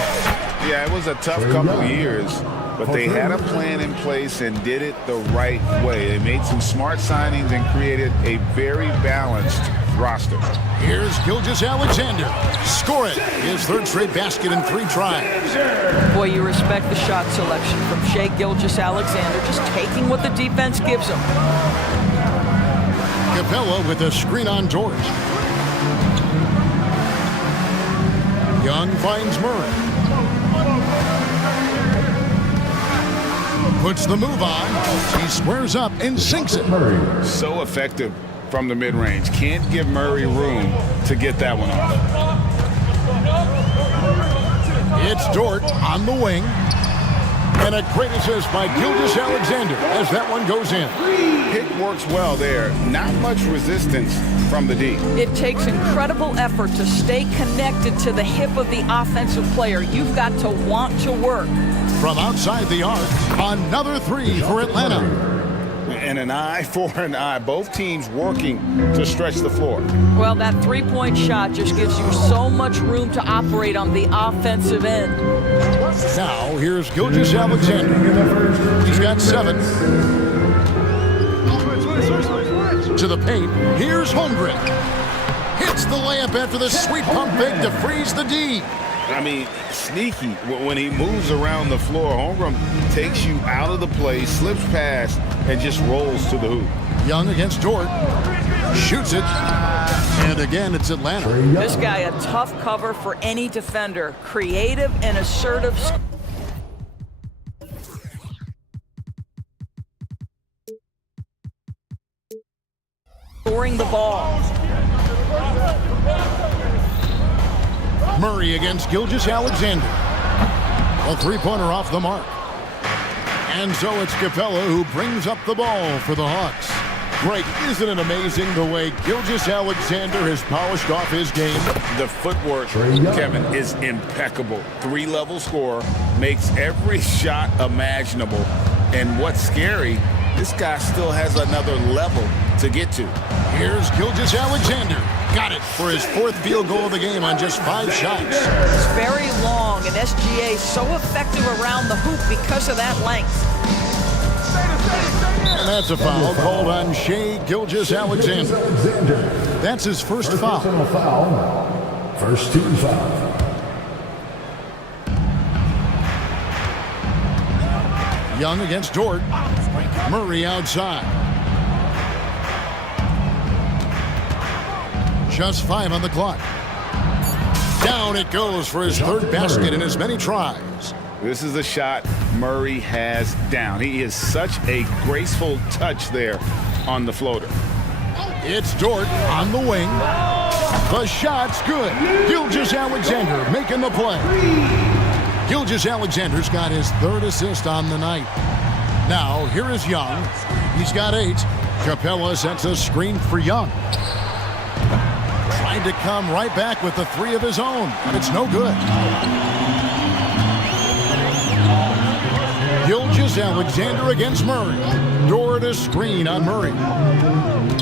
Yeah, it was a tough couple of years, but they had a plan in place and did it the right way. They made some smart signings and created a very balanced roster. Here's Gilgeous-Alexander. Score it. His third straight basket in 3 tries. Boy, you respect the shot selection from Shai Gilgeous-Alexander, just taking what the defense gives him. Capella with a screen on Dort. Young finds Murray. Puts the move on. He squares up and sinks it. So effective from the mid-range. Can't give Murray room to get that one off. It's Dort on the wing. And a great assist by Gilgeous-Alexander as that one goes in. Pick works well there. Not much resistance from the D. It takes incredible effort to stay connected to the hip of the offensive player. You've got to want to work. From outside the arc, another 3 for Atlanta. And an eye for an eye. Both teams working to stretch the floor. Well, that 3-point shot just gives you so much room to operate on the offensive end. Now, here's Gilgeous-Alexander. He's got 7. To the paint, here's Holmgren. Hits the layup after the sweet pump fake to freeze the D. I mean, sneaky. When he moves around the floor, Holmgren takes you out of the play, slips past, and just rolls to the hoop. Young against Dort. Shoots it. And again, it's Atlanta. This guy, a tough cover for any defender. Creative and assertive. Scoring the ball. Murray against Gilgeous-Alexander. A 3-pointer off the mark. And so it's Capella who brings up the ball for the Hawks. Greg, isn't it amazing the way Gilgeous-Alexander has polished off his game? The footwork, Kevin, is impeccable. 3-level scorer, makes every shot imaginable. And what's scary, this guy still has another level to get to. Here's Gilgeous-Alexander. Got it for his 4th field goal of the game on just 5 shots. It's very long, and SGA so effective around the hoop because of that length. And that's a foul called on Shai Gilgeous-Alexander. That's his first foul. First team foul. Young against Dort. Murray outside. Just 5 on the clock. Down it goes for his third basket in as many tries. This is a shot Murray has down. He is such a graceful touch there on the floater. It's Dort on the wing. The shot's good. Gilgeous-Alexander making the play. Gilgeous-Alexander's got his third assist on the night. Now, here is Young. He's got 8. Capella sets a screen for Young. Trying to come right back with the 3 of his own, but it's no good. Gilgeous-Alexander against Murray. Dort a screen on Murray.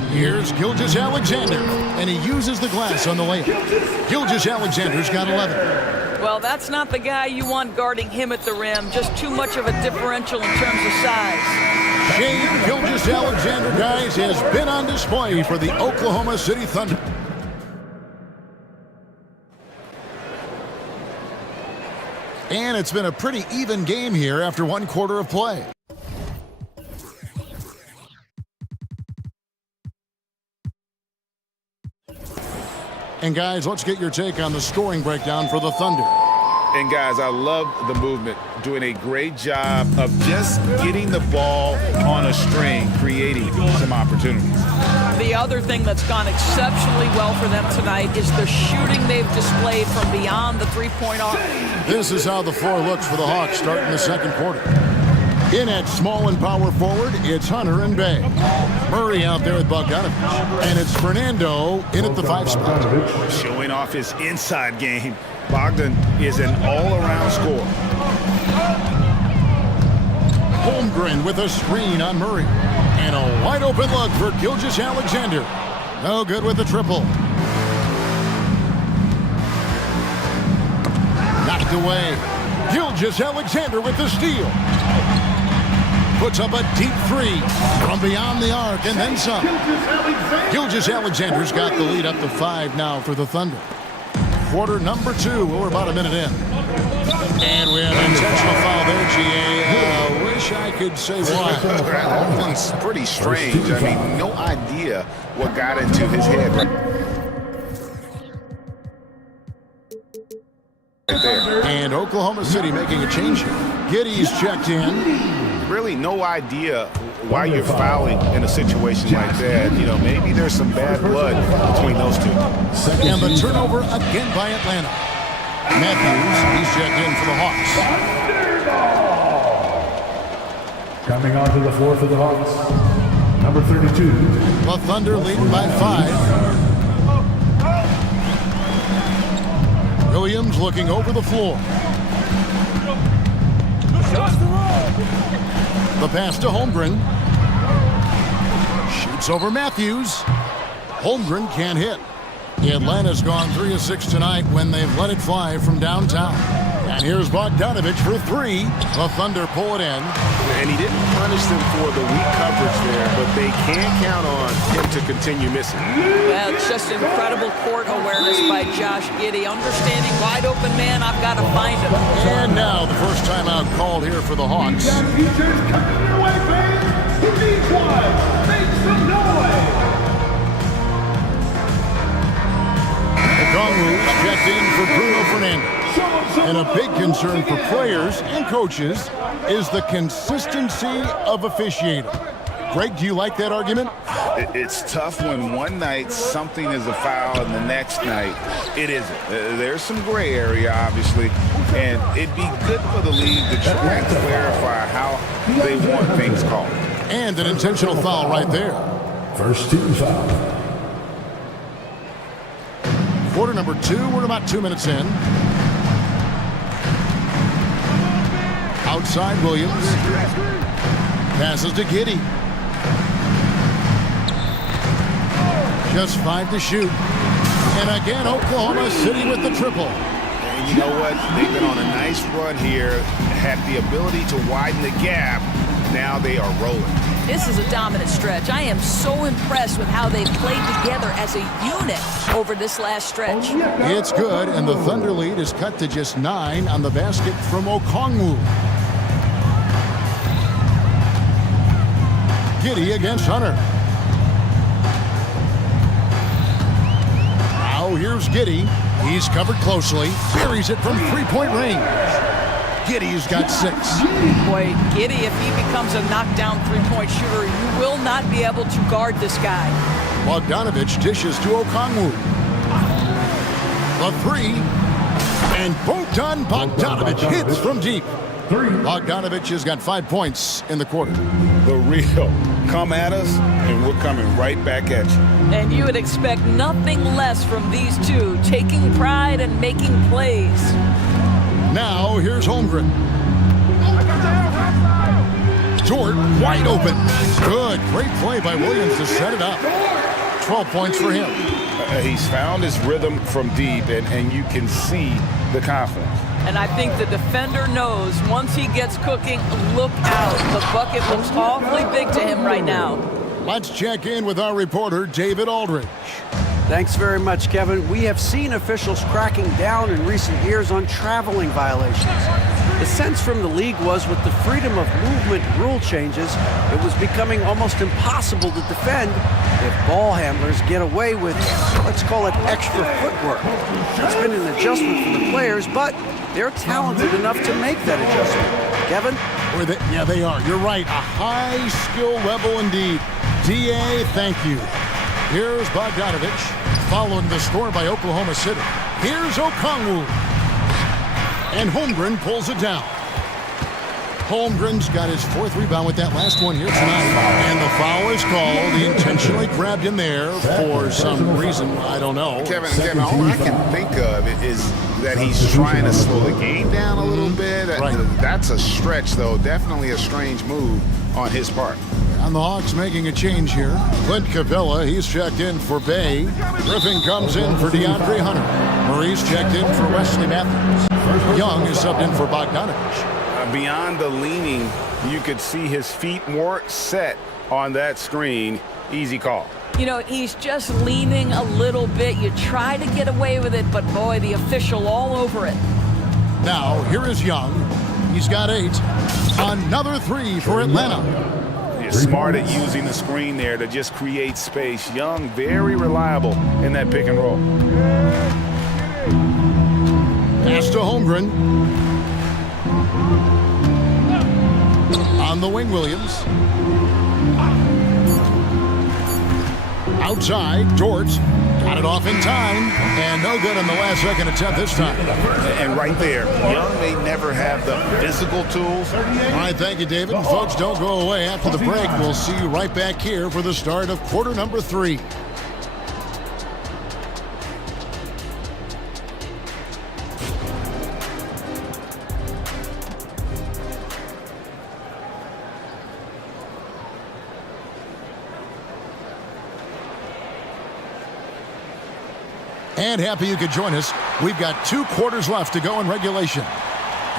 Here's Gilgeous-Alexander, and he uses the glass on the layup. Gilgeous-Alexander's got 11. Well, that's not the guy you want guarding him at the rim. Just too much of a differential in terms of size. Shane Gilgeous-Alexander, guys, has been on display for the Oklahoma City Thunder. And it's been a pretty even game here after 1 quarter of play. And guys, let's get your take on the scoring breakdown for the Thunder. And guys, I love the movement, doing a great job of just getting the ball on a string, creating some opportunities. The other thing that's gone exceptionally well for them tonight is the shooting they've displayed from beyond the three-point arc. This is how the floor looks for the Hawks starting the second quarter. In at small and power forward, it's Hunter and Bay. Murray out there with Bogdanovich. And it's Fernando in at the 5 spot. Showing off his inside game. Bogdan is an all-around scorer. Holmgren with a screen on Murray. And a wide open look for Gilgeous-Alexander. No good with the triple. Knocked away. Gilgeous-Alexander with the steal. Puts up a deep 3 from beyond the arc and then some. Gilgeous-Alexander's got the lead up to 5 now for the Thunder. Quarter number 2. We're about a minute in. And we have an intentional foul there, GA. Wish I could say why. That one's pretty strange. I mean, no idea what got into his head right there. And Oklahoma City making a change here. Giddey's checked in. Really no idea why you're fouling in a situation like that. You know, maybe there's some bad blood between those two. And the turnover again by Atlanta. Matthews, he's checked in for the Hawks. Coming onto the floor for the Hawks, number 32. The Thunder leading by 5. Williams looking over the floor. The pass to Holmgren. Shoots over Matthews. Holmgren can't hit. Atlanta's gone 3 of 6 tonight when they've let it fly from downtown. And here's Bogdanovich for 3. The Thunder pull it in. And he didn't punish them for the weak coverage there, but they can't count on him to continue missing. Well, it's just incredible court awareness by Josh Giddey. Understanding wide open man, I've got to find him. And now the first timeout called here for the Hawks. Features coming your way, fans. Who needs one? Make some noise. Okongwu's checked in for Bruno Fernando. And a big concern for players and coaches is the consistency of officiating. Greg, do you like that argument? It's tough when one night something is a foul and the next night it isn't. There's some gray area, obviously, and it'd be good for the league to try and clarify how they want things called. And an intentional foul right there. First team foul. Quarter number 2, we're about 2 minutes in. Outside Williams. Passes to Giddey. Just 5 to shoot. And again, Oklahoma City with the triple. And you know what? They've been on a nice run here, had the ability to widen the gap. Now they are rolling. This is a dominant stretch. I am so impressed with how they've played together as a unit over this last stretch. It's good, and the Thunder lead is cut to just 9 on the basket from Okongwu. Giddey against Hunter. Now here's Giddey. He's covered closely. Buries it from three-point range. Giddy's got 6. Boy, Giddy, if he becomes a knockdown three-point shooter, you will not be able to guard this guy. Bogdanovich dishes to Okongwu. The 3. And Bogdanovich hits from deep. Bogdanovich has got 5 points in the quarter. The real come at us, and we're coming right back at you. And you would expect nothing less from these two, taking pride and making plays. Now, here's Holmgren. Dort wide open. Good. Great play by Williams to set it up. 12 points for him. He's found his rhythm from deep, and you can see the confidence. And I think the defender knows once he gets cooking, look out. The bucket looks awfully big to him right now. Let's check in with our reporter, David Aldridge. Thanks very much, Kevin. We have seen officials cracking down in recent years on traveling violations. The sense from the league was with the freedom of movement rule changes, it was becoming almost impossible to defend if ball handlers get away with, let's call it, extra footwork. It's been an adjustment for the players, but they're talented enough to make that adjustment. Kevin? Yeah, they are. You're right. A high skill level indeed. DA, thank you. Here's Bogdanovich, following the score by Oklahoma City. Here's Okongwu. And Holmgren pulls it down. Holmgren's got his 4th rebound with that last one here tonight. And the foul is called. He intentionally grabbed him there for some reason. I don't know. Kevin, all I can think of is that he's trying to slow the game down a little bit. Right. That's a stretch, though. Definitely a strange move on his part. And the Hawks making a change here. Clint Capella, he's checked in for Bay. Griffin comes in for DeAndre Hunter. Murray's checked in for Wesley Matthews. Young is subbed in for Bogdanovich. Beyond the leaning, you could see his feet more set on that screen. Easy call. You know, he's just leaning a little bit. You try to get away with it, but boy, the official all over it. Now, here is Young. He's got 8. Another 3 for Atlanta. He's smart at using the screen there to just create space. Young, very reliable in that pick and roll. Pass to Holmgren. On the wing, Williams. Outside, Dort got it off in time, and no good on the last second attempt this time. And right there, Young may never have the physical tools. All right, thank you, David. And folks, don't go away. After the break, we'll see you right back here for the start of quarter number 3. And happy you could join us. We've got 2 quarters left to go in regulation.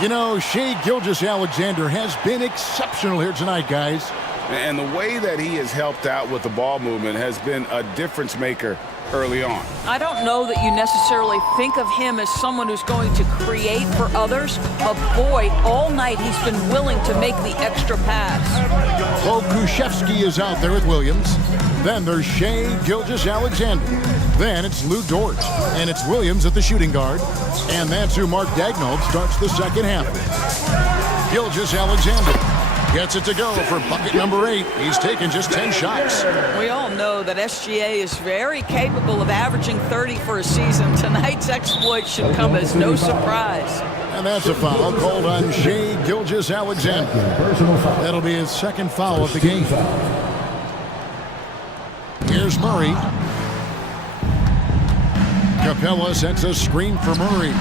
You know, Shai Gilgeous-Alexander has been exceptional here tonight, guys. And the way that he has helped out with the ball movement has been a difference maker early on. I don't know that you necessarily think of him as someone who's going to create for others, but boy, all night he's been willing to make the extra pass. Pokushevsky is out there with Williams. Then there's Shai Gilgeous-Alexander. Then it's Lou Dort. And it's Williams at the shooting guard. And that's who Mark Daigneault starts the second half. Gilgeous-Alexander gets it to go for bucket number 8. He's taken just 10 shots. We all know that SGA is very capable of averaging 30 for a season. Tonight's exploit should come as no surprise. And that's a foul called on Shai Gilgeous-Alexander. That'll be his second foul of the game. Here's Murray. Capella sets a screen for Murray.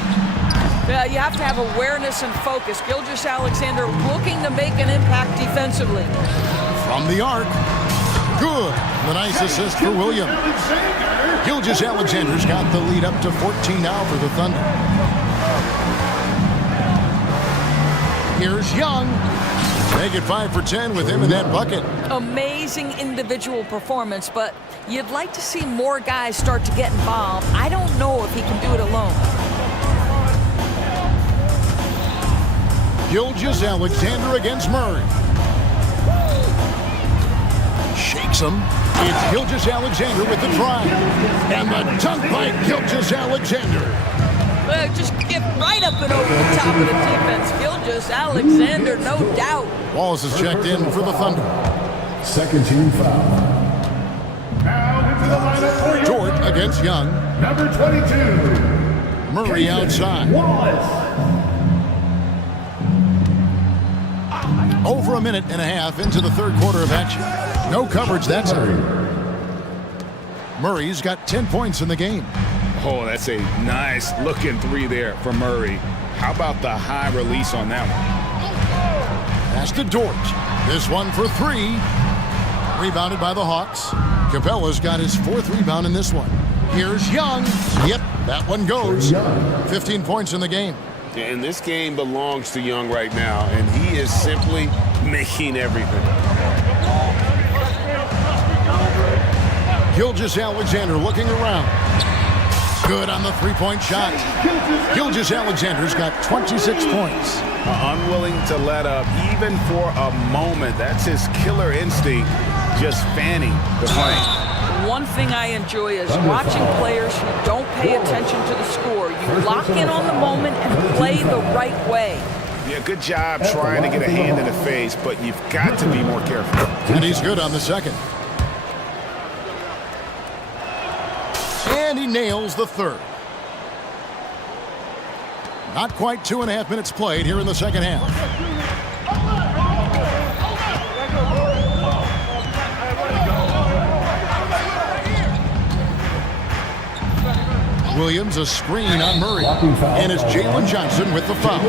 Yeah, you have to have awareness and focus. Gilgeous-Alexander looking to make an impact defensively. From the arc. Good. The nice assist for Williams. Gilgeous-Alexander's got the lead up to 14 now for the Thunder. Here's Young. Make it 5 for 10 with him in that bucket. Amazing individual performance, but you'd like to see more guys start to get involved. I don't know if he can do it alone. Gilgeous-Alexander against Murray. Shakes him. It's Gilgeous-Alexander with the drive. And the dunk by Gilgeous-Alexander. Just get right up and over the top of the defense. Gilgeous Alexander, no doubt. Wallace is checked in for the Thunder. Second team foul. Now into the lineup for you. Dort against Young. Number 22. Murray outside. Wallace. Over a minute and a half into the third quarter of action. No coverage that time. Murray's got 10 points in the game. Oh, that's a nice looking three there for Murray. How about the high release on that one? Pass to Dort. This one for three. Rebounded by the Hawks. Capella's got his fourth rebound in this one. Here's Young. Yep, that one goes. 15 points in the game. And this game belongs to Young right now, and he is simply making everything. Gilgeous Alexander looking around. Good on the three-point shot. Gilgeous Alexander's got 26 points. Unwilling to let up even for a moment. That's his killer instinct, just fanning the flame. One thing I enjoy is watching players who don't pay attention to the score. You lock in on the moment and play the right way. Yeah, good job trying to get a hand in the face, but you've got to be more careful. And he's good on the second. And he nails the third. Not quite 2.5 minutes played here in the second half. Williams a screen on Murray. And it's Jalen Johnson with the foul.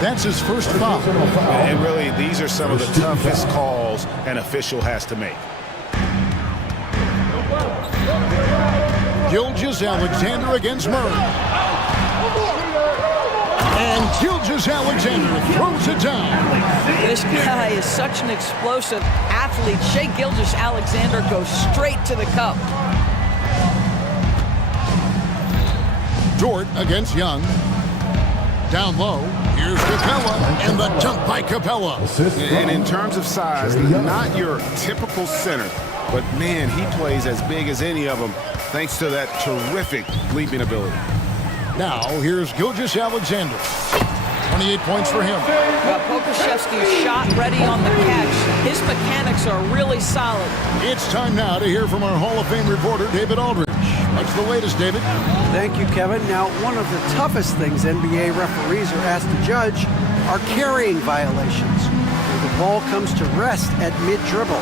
That's his first foul. And really, these are some of the toughest calls an official has to make. Gilgeous Alexander against Murray. And Gilgeous Alexander throws it down. This guy is such an explosive athlete. Shai Gilgeous Alexander goes straight to the cup. Dort against Young. Down low, here's Capella, and the dunk by Capella. And in terms of size, not your typical center, but man, he plays as big as any of them, thanks to that terrific leaping ability. Now, here's Gilgeous Alexander. 28 points for him. Pokuševski's shot ready on the catch. His mechanics are really solid. It's time now to hear from our Hall of Fame reporter, David Aldridge. What's the latest, David? Thank you, Kevin. Now, one of the toughest things NBA referees are asked to judge are carrying violations, where the ball comes to rest at mid-dribble.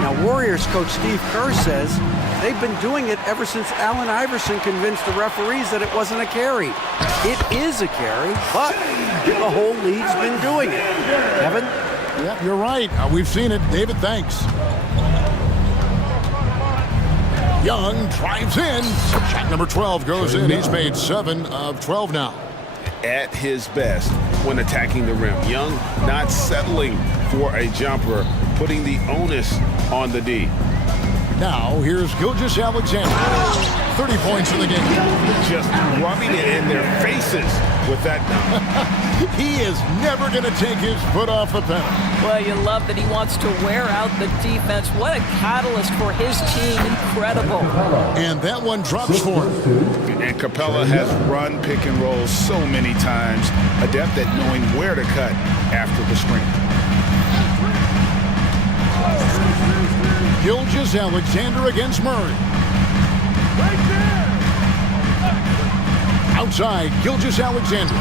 Now, Warriors coach Steve Kerr says they've been doing it ever since Allen Iverson convinced the referees that it wasn't a carry. It is a carry, but the whole league's been doing it. Kevin? Yeah, you're right. We've seen it. David, thanks. Young drives in. Shot number 12 goes in. He's made 7 of 12 now. At his best when attacking the rim. Young not settling for a jumper, putting the onus on the D. Now, here's Gilgeous Alexander. 30 points in the game. Just rubbing it in their faces with that. He is never going to take his foot off the pedal. Well, you love that he wants to wear out the defense. What a catalyst for his team. Incredible. And that one drops for him. And Capella has run pick and roll so many times, adept at knowing where to cut after the screen. Gilgeous Alexander against Murray. Outside, Gilgeous Alexander.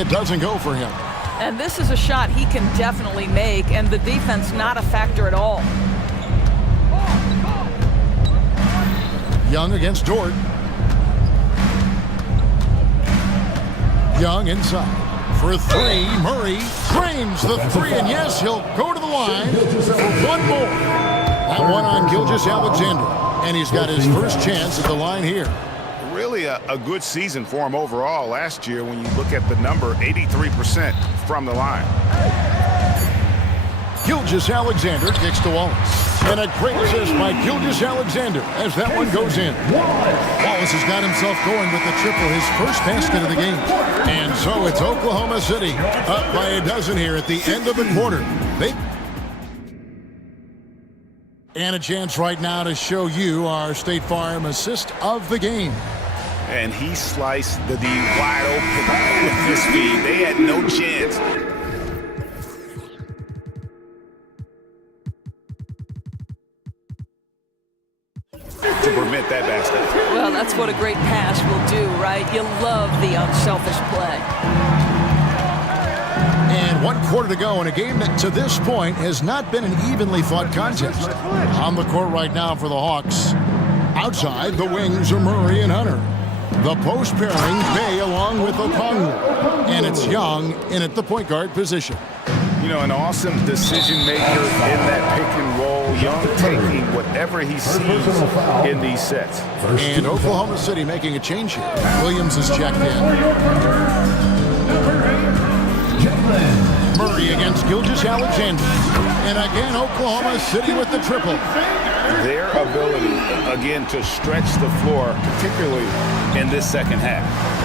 It doesn't go for him. And this is a shot he can definitely make, and the defense not a factor at all. Young against Dort. Young inside. For three, Murray frames the three, and yes, he'll go to the line for one more. That one on Gilgeous Alexander, and he's got his first chance at the line here. Really a good season for him overall last year when you look at the number, 83% from the line. Gilgeous Alexander kicks to Wallace. And a great assist by Gilgeous Alexander as that one goes in. Wallace has got himself going with the triple, his first basket of the game. And so it's Oklahoma City up by a dozen here at the end of the quarter. And a chance right now to show you our State Farm assist of the game. And he sliced the D wide open with this feed. They had no chance. To prevent that basket. Well, that's what a great pass will do, right? You love the unselfish play. And 1 quarter to go in a game that to this point has not been an evenly fought contest. On the court right now for the Hawks. Outside, the wings are Murray and Hunter. The post pairing, Bay along with Okongwu. And it's Young in at the point guard position. You know, an awesome decision maker in that pick and roll. Young taking whatever he sees in these sets. And Oklahoma City making a change here. Williams is checked in. Murray against Gilgeous-Alexander. And again, Oklahoma City with the triple. Their ability, again, to stretch the floor, particularly in this second half.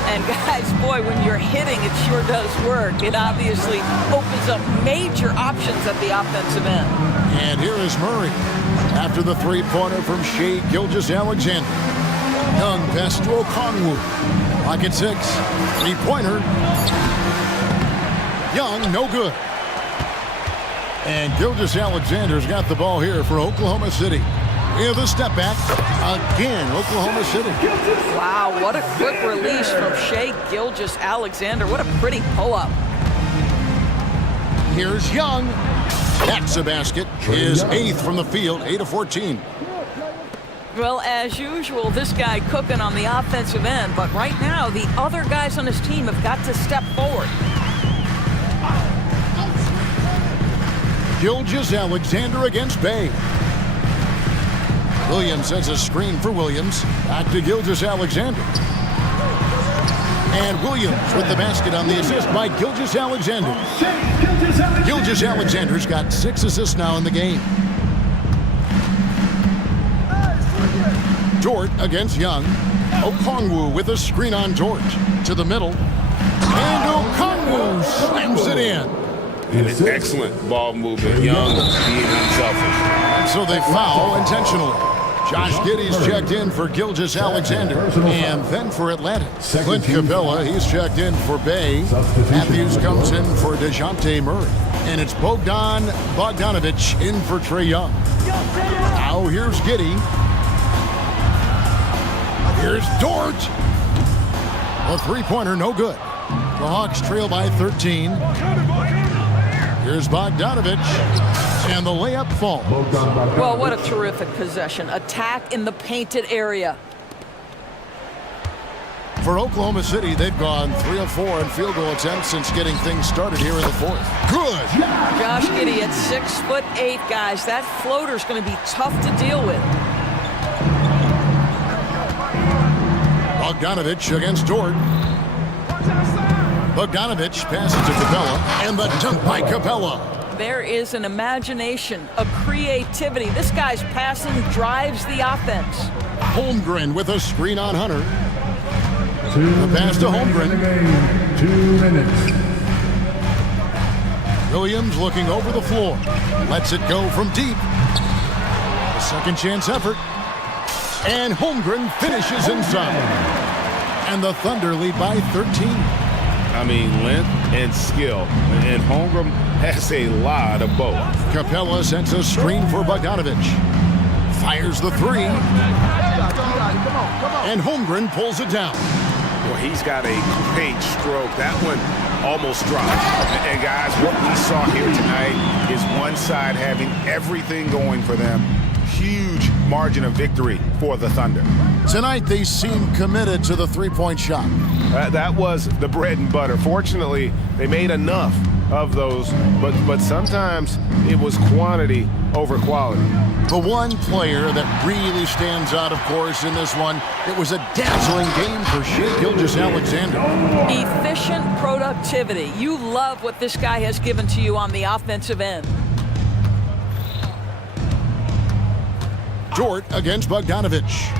And guys, boy, when you're hitting, it sure does work. It obviously opens up major options at the offensive end. And here is Murray after the three-pointer from Shea Gilgeous-Alexander. Young pass to Okongwu. Pocket 6. Three-pointer. Young, no good. And Gilgeous-Alexander's got the ball here for Oklahoma City. With a step back. Again, Oklahoma City. Wow, what a quick release from Shea Gilgeous-Alexander. What a pretty pull-up. Here's Young. That's a basket. His 8th from the field, 8 of 14. Well, as usual, this guy cooking on the offensive end. But right now, the other guys on his team have got to step forward. Gilgeous-Alexander against Bay. Williams sends a screen for Williams. Back to Gilgeous-Alexander. And Williams with the basket on the assist by Gilgeous-Alexander. Gilgeous-Alexander's got 6 assists now in the game. Dort against Young. Okongwu with a screen on Dort. To the middle. And Okongwu slams it in. And it's excellent ball movement. Young being unselfish. And so they foul intentionally. Josh Giddey's checked in for Gilgeous-Alexander. And then for Atlanta, Clint Capella, he's checked in for Bay. Matthews comes in for DeJounte Murray. And it's Bogdanovich in for Trae Young. Now here's Giddey. Here's Dort. A three-pointer, no good. The Hawks trail by 13. Here's Bogdanovich, and the layup falls. Well, what a terrific possession. Attack in the painted area. For Oklahoma City, they've gone 3 of 4 in field goal attempts since getting things started here in the fourth. Good. Josh Giddey at 6'8", guys. That floater's going to be tough to deal with. Bogdanovich against Dort. Bogdanovich passes to Capella, and the dunk by Capella. There is an imagination, a creativity. This guy's passing drives the offense. Holmgren with a screen on Hunter. The pass to Holmgren. 2 minutes. Williams looking over the floor. Lets it go from deep. A second chance effort. And Holmgren finishes inside. And the Thunder lead by 13. I mean, length and skill. And Holmgren has a lot of both. Capella sends a screen for Bogdanovich. Fires the three. And Holmgren pulls it down. Well, he's got a great stroke. That one almost dropped. And guys, what we saw here tonight is one side having everything going for them. Huge margin of victory for the Thunder. Tonight, they seem committed to the three-point shot. That was the bread and butter. Fortunately, they made enough of those, but sometimes it was quantity over quality. The one player that really stands out, of course, in this one, it was a dazzling game for Shea Gilgeous-Alexander. Efficient productivity. You love what this guy has given to you on the offensive end. Dort against Bogdanovich.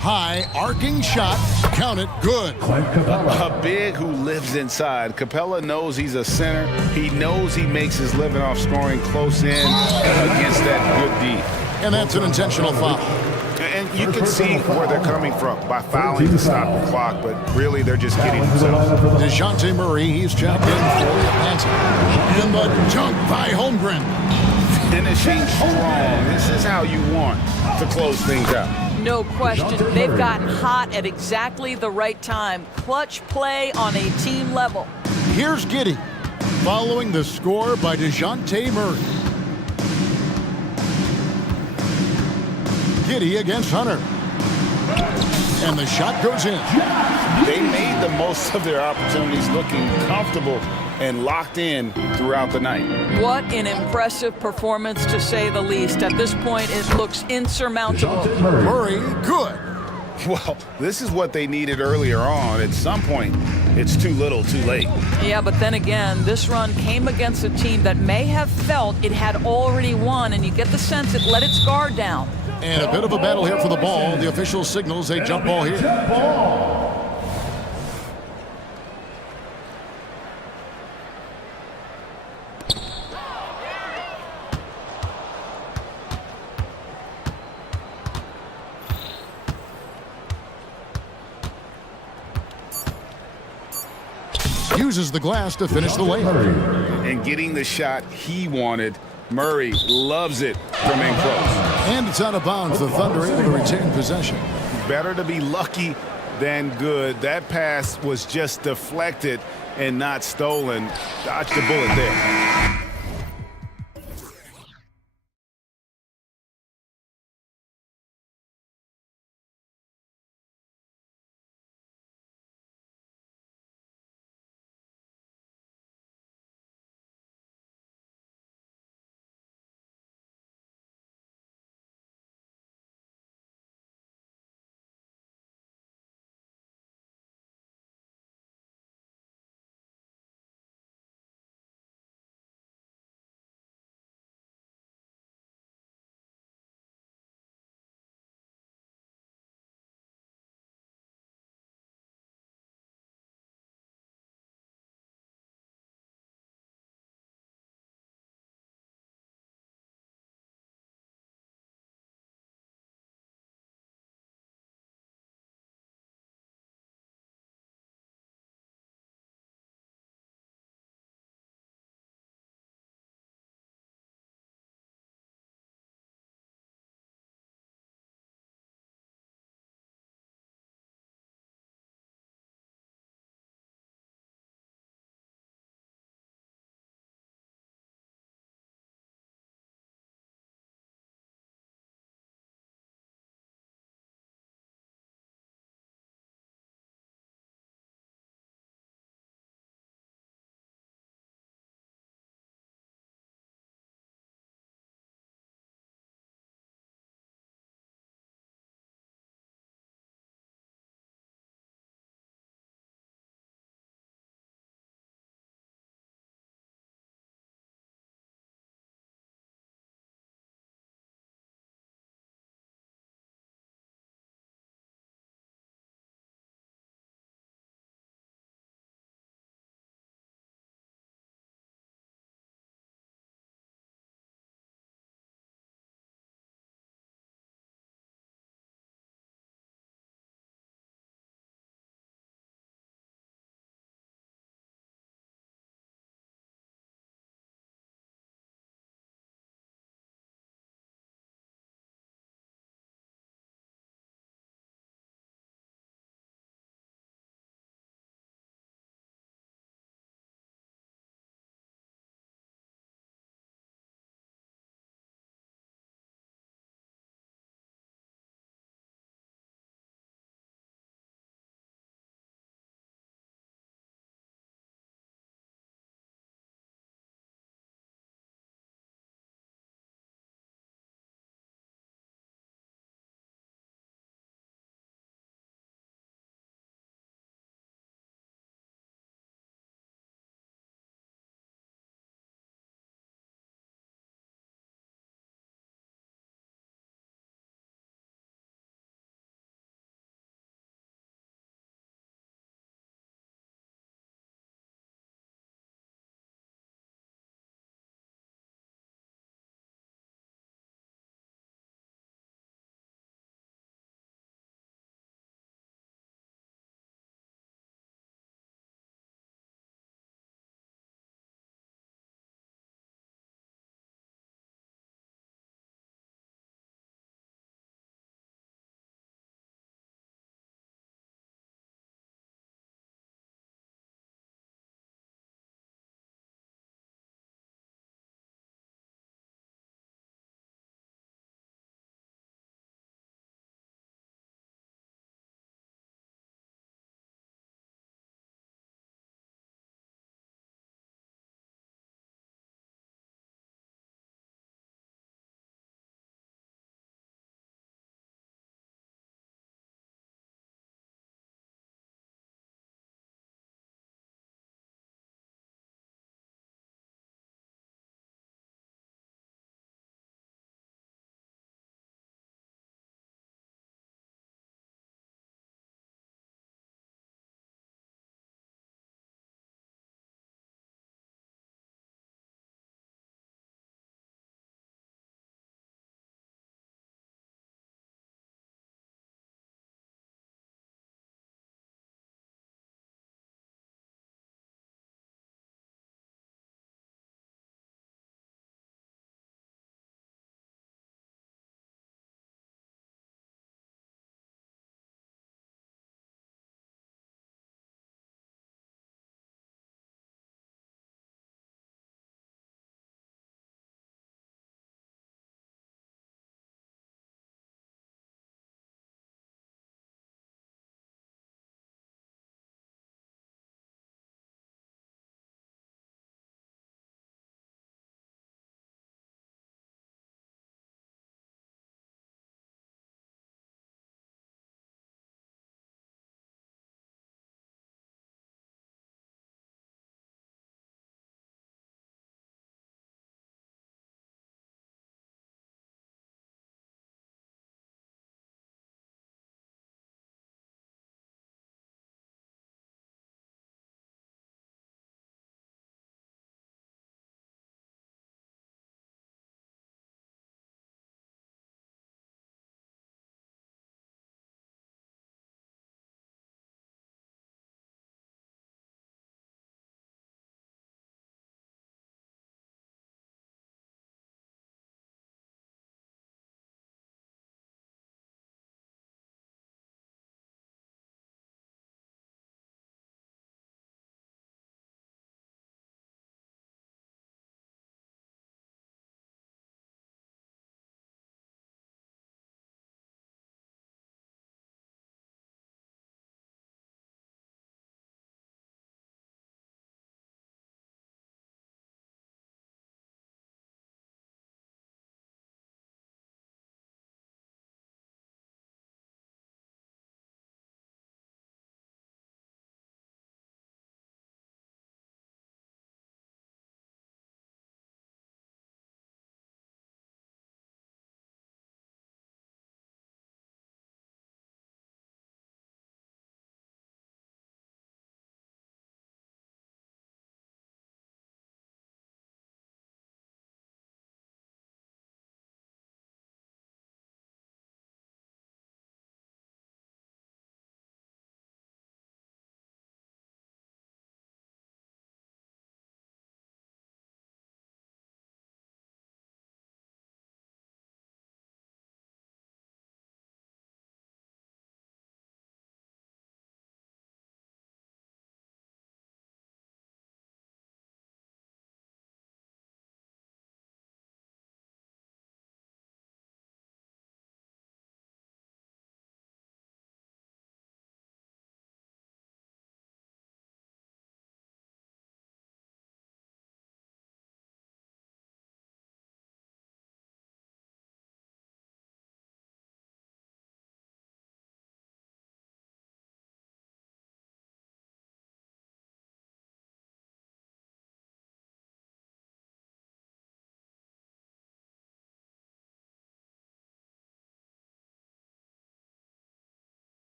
High, arcing shot. Count it. Good. A big who lives inside. Capella knows he's a center. He knows he makes his living off scoring close in against that good D. And that's an intentional foul. And You can see where they're coming from by fouling to stop the clock, but really they're just getting themselves. DeJounte Murray, he's checked in for the Atlanta. And the dunk by Holmgren. Finishing strong. This is how you want to close things out. No question. They've gotten hot at exactly the right time. Clutch play on a team level. Here's Giddey, following the score by DeJounte Murray. Giddey against Hunter. And the shot goes in. They made the most of their opportunities, looking comfortable and locked in throughout the night. What an impressive performance, to say the least. At this point, it looks insurmountable. Murray, good. Well, this is what they needed earlier on. At some point, it's too little, too late. Yeah, but then again, this run came against a team that may have felt it had already won, and you get the sense it let its guard down. And a bit of a battle here for the ball. The official signals a jump ball here. Uses the glass to finish the layup. And getting the shot he wanted, Murray loves it from in close. And it's out of bounds. The Thunder able to retain possession. Better to be lucky than good. That pass was just deflected and not stolen. Dodged the bullet there.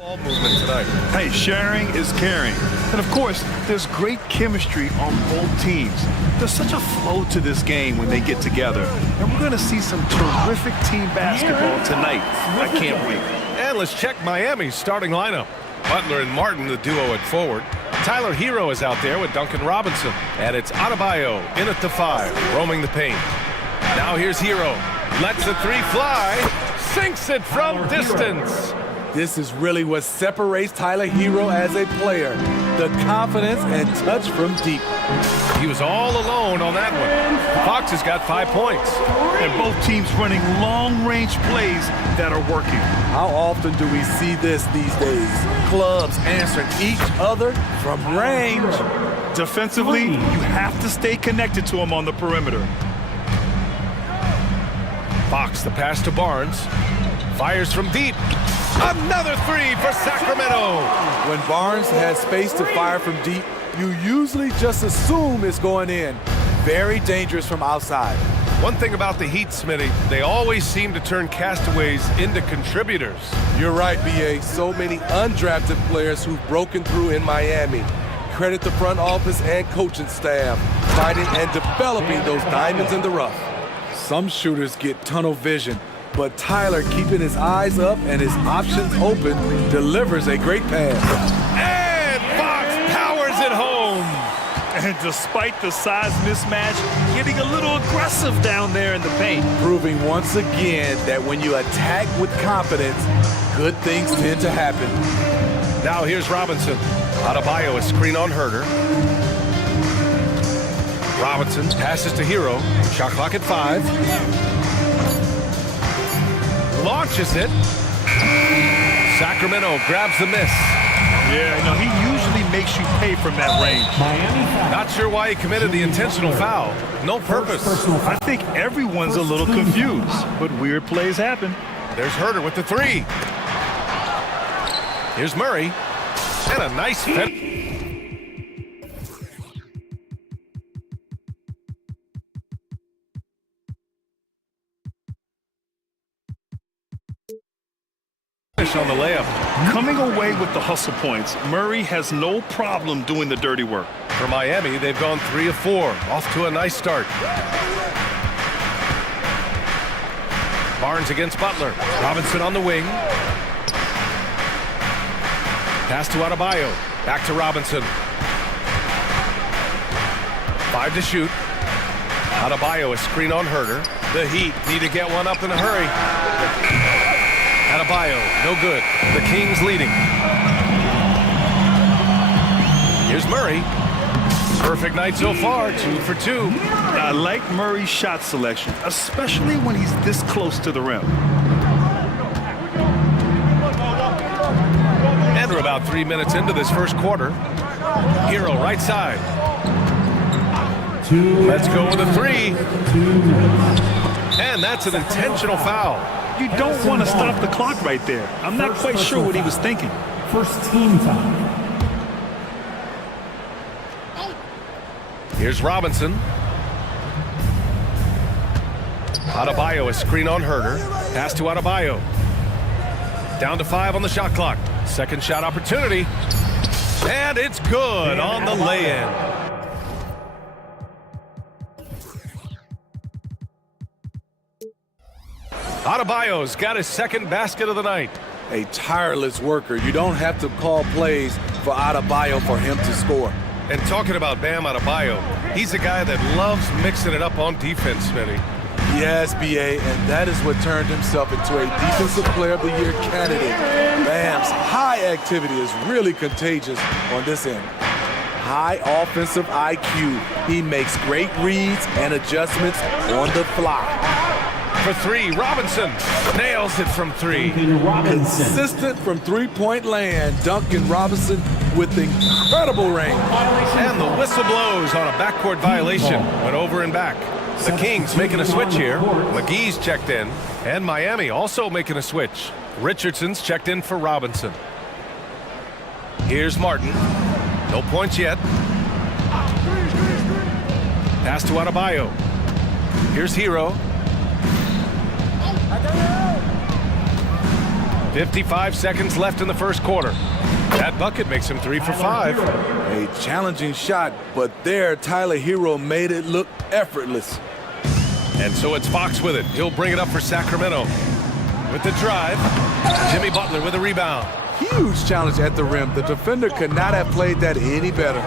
Ball movement tonight. Hey, sharing is caring. And of course, there's great chemistry on both teams. There's such a flow to this game when they get together. And we're going to see some terrific team basketball tonight. I can't wait. And let's check Miami's starting lineup. Butler and Martin, the duo at forward. Tyler Hero is out there with Duncan Robinson. And it's Adebayo in at the 5, roaming the paint. Now here's Hero. Lets the 3 fly. Sinks it from distance. This is really what separates Tyler Hero as a player. The confidence and touch from deep. He was all alone on that one. Fox has got 5 points. And both teams running long-range plays that are working. How often do we see this these days? Clubs answering each other from range. Defensively, you have to stay connected to him on the perimeter. Fox, the pass to Barnes. Fires from deep. Another 3 for Sacramento. When Barnes has space to fire from deep, you usually just assume it's going in. Very dangerous from outside. One thing about the Heat, Smitty, they always seem to turn castaways into contributors. You're right, B.A. So many undrafted players who've broken through in Miami. Credit the front office and coaching staff, finding and developing those diamonds in the rough. Some shooters get tunnel vision, but Tyler, keeping his eyes up and his options open, delivers a great pass. And Fox powers it home. And despite the size mismatch, getting a little aggressive down there in the paint. Proving once again that when you attack with confidence, good things tend to happen. Now here's Robinson. Adebayo, a screen on Herter. Robinson passes to Hero. Shot clock at 5. Launches it. Sacramento grabs the miss. Yeah, no, he usually makes you pay from that range. Not sure why he committed the intentional foul. No purpose. I think everyone's a little confused, but weird plays happen. There's Herter with the 3. Here's Murray. And a nice finish. On the layup. Coming away with the hustle points, Murray has no problem doing the dirty work. For Miami, they've gone 3 of 4. Off to a nice start. Barnes against Butler. Robinson on the wing. Pass to Adebayo. Back to Robinson. 5 to shoot. Adebayo, a screen on Herter. The Heat need to get one up in a hurry. Adebayo, no good. The Kings leading. Here's Murray. Perfect night so far, 2 for 2. I like Murray's shot selection, especially when he's this close to the rim. And we're about 3 minutes into this first quarter. Hero, right side. Let's go with a 3. And that's an intentional foul. You don't want to stop the clock right there. I'm not quite sure what he was thinking. First team time. Here's Robinson. Adebayo, a screen on Herter. Pass to Adebayo. Down to 5 on the shot clock. Second shot opportunity. And it's good on the lay-in. Adebayo's got his second basket of the night. A tireless worker. You don't have to call plays for Adebayo for him to score. And talking about Bam Adebayo, he's a guy that loves mixing it up on defense, Smitty. Yes, B.A., and that is what turned himself into a Defensive Player of the Year candidate. Bam's high activity is really contagious on this end. High offensive IQ. He makes great reads and adjustments on the fly. For 3, Robinson nails it from 3. Consistent from three-point land. Duncan Robinson with incredible range. And the whistle blows on a backcourt violation. Went over and back. The Kings making a switch here. McGee's checked in. And Miami also making a switch. Richardson's checked in for Robinson. Here's Martin. No points yet. Pass to Adebayo. Here's Hero. 55 seconds left in the first quarter. That bucket makes him 3 for 5. A challenging shot, but there Tyler Hero made it look effortless. And so it's Fox with it. He'll bring it up for Sacramento. With the drive, Jimmy Butler with a rebound. Huge challenge at the rim. The defender could not have played that any better.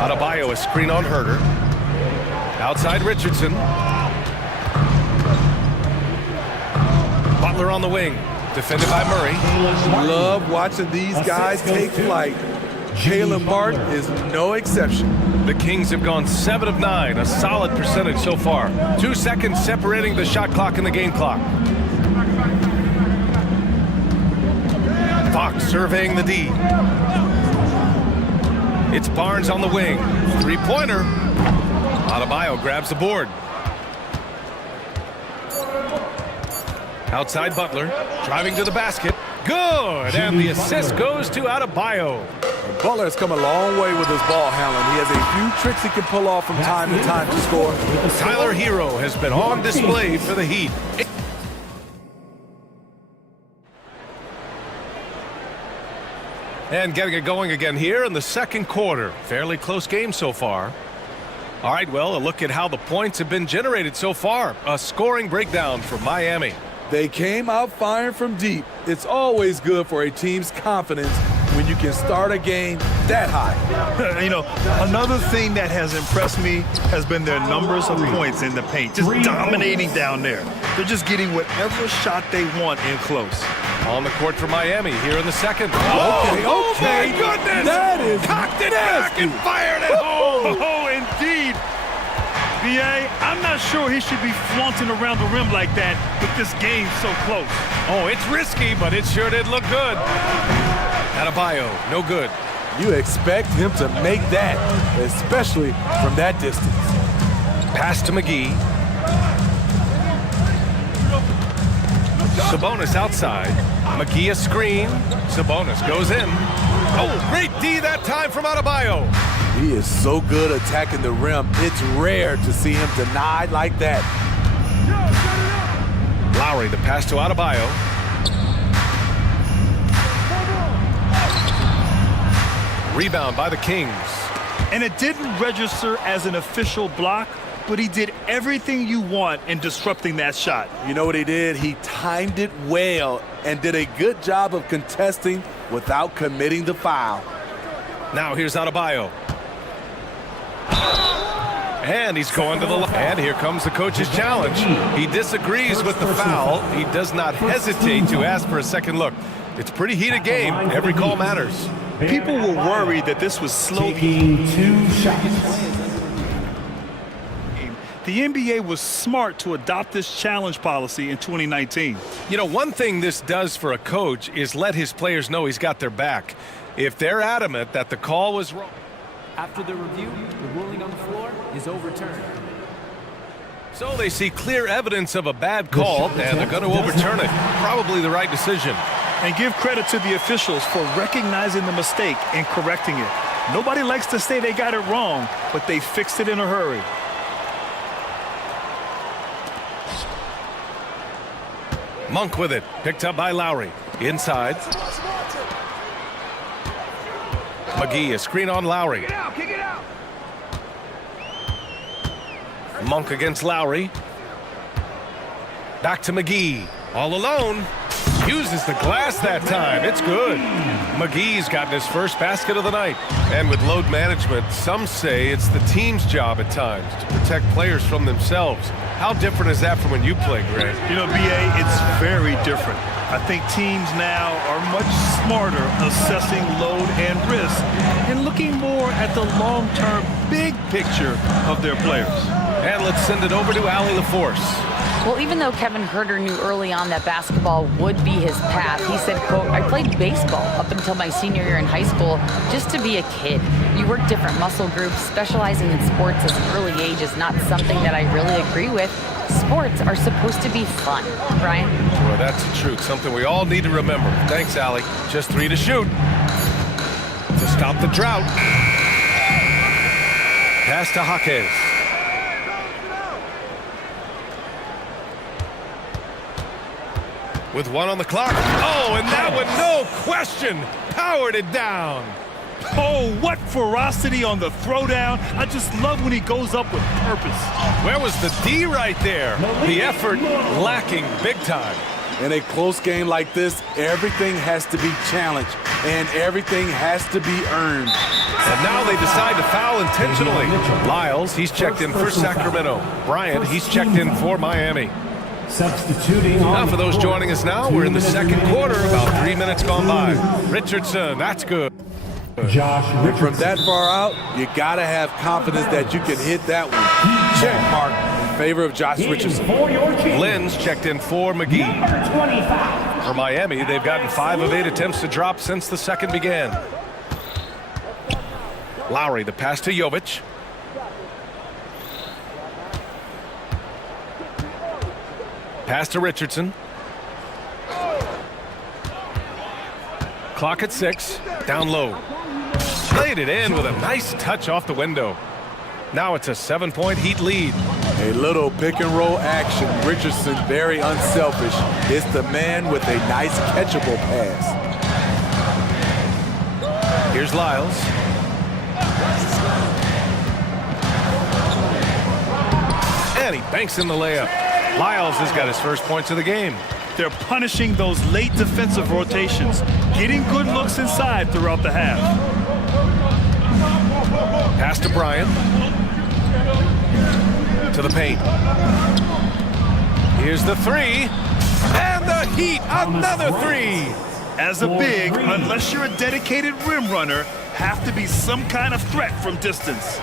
Adebayo, a screen on Herter. Outside Richardson. Butler on the wing. Defended by Murray. Love watching these guys take flight. Jalen Martin is no exception. The Kings have gone 7 of 9, a solid percentage so far. 2 seconds separating the shot clock and the game clock. Fox surveying the D. It's Barnes on the wing. Three-pointer. Adebayo grabs the board. Outside Butler, driving to the basket. Good, and the assist goes to Adebayo. Butler has come a long way with his ball handling. He has a few tricks he can pull off from time to time to score. Tyler Hero has been on display for the Heat. And getting it going again here in the second quarter. Fairly close game so far. All right, well, a look at how the points have been generated so far. A scoring breakdown from Miami. They came out firing from deep. It's always good for a team's confidence when you can start a game that high. You know, another thing that has impressed me has been their numbers of points in the paint. Just dominating down there. They're just getting whatever shot they want in close. On the court for Miami here in the second. Okay. Oh my goodness! That is cocked it back and fired it home. Oh, indeed. B.A., I'm not sure he should be flaunting around the rim like that with this game so close. Oh, it's risky, but it sure did look good. Adebayo, no good. You expect him to make that, especially from that distance. Pass to McGee. Sabonis outside. McGee a screen. Sabonis goes in. Oh, great D that time from Adebayo. He is so good attacking the rim. It's rare to see him denied like that. Lowry, the pass to Adebayo. Rebound by the Kings. And it didn't register as an official block, but he did everything you want in disrupting that shot. You know what he did? He timed it well and did a good job of contesting without committing the foul. Now here's Adebayo. And he's going to the left. And here comes the coach's challenge. He disagrees with the foul. He does not hesitate to ask for a second look. It's a pretty heated game. Every call matters. People were worried that this was slow. Taking 2 shots. The NBA was smart to adopt this challenge policy in 2019. You know, one thing this does for a coach is let his players know he's got their back. If they're adamant that the call was wrong. After the review, the ruling on the floor is overturned. So they see clear evidence of a bad call, and they're going to overturn it. Probably the right decision. And give credit to the officials for recognizing the mistake and correcting it. Nobody likes to say they got it wrong, but they fixed it in a hurry. Monk with it, picked up by Lowry. Inside. McGee, a screen on Lowry. Kick it out. Monk against Lowry. Back to McGee. All alone. Uses the glass that time. It's good. McGee's gotten his first basket of the night. And with load management, some say it's the team's job at times to protect players from themselves. How different is that from when you play, Greg? You know, B.A., it's very different. I think teams now are much smarter assessing load and risk and looking more at the long-term big picture of their players. And let's send it over to Allie LaForce. Well, even though Kevin Herter knew early on that basketball would be his path, he said, quote, I played baseball up until my senior year in high school just to be a kid. You work different muscle groups. Specializing in sports at an early age is not something that I really agree with. Sports are supposed to be fun. Brian? Well, that's the truth. Something we all need to remember. Thanks, Allie. Just 3 to shoot. To stop the drought. Pass to Jaquez. with 1 on the clock. Oh, and that one, no question, powered it down. Oh, what ferocity on the throwdown. I just love when he goes up with purpose. Where was the D right there? The effort lacking big time. In a close game like this, everything has to be challenged and everything has to be earned. And now they decide to foul intentionally. Lyles, he's checked in for Sacramento. Bryant, he's checked in for Miami. Substituting. Now for those joining us now, we're in the second quarter, about 3 minutes gone by. Richardson, that's good. Josh Richardson. From that far out, you got to have confidence that you can hit that one. Check mark in favor of Josh Richardson. Lynn's checked in for McGee. Number 25. For Miami, they've gotten 5 of 8 attempts to drop since the second began. Lowry, the pass to Jovic. Pass to Richardson. Clock at 6. Down low. Played it in with a nice touch off the window. Now it's a 7-point Heat lead. A little pick and roll action. Richardson very unselfish. It's the man with a nice catchable pass. Here's Lyles. And he banks in the layup. Lyles has got his first points of the game. They're punishing those late defensive rotations, getting good looks inside throughout the half. Pass to Bryant. To the paint. Here's the 3. And the Heat, another 3. As a big, unless you're a dedicated rim runner, have to be some kind of threat from distance.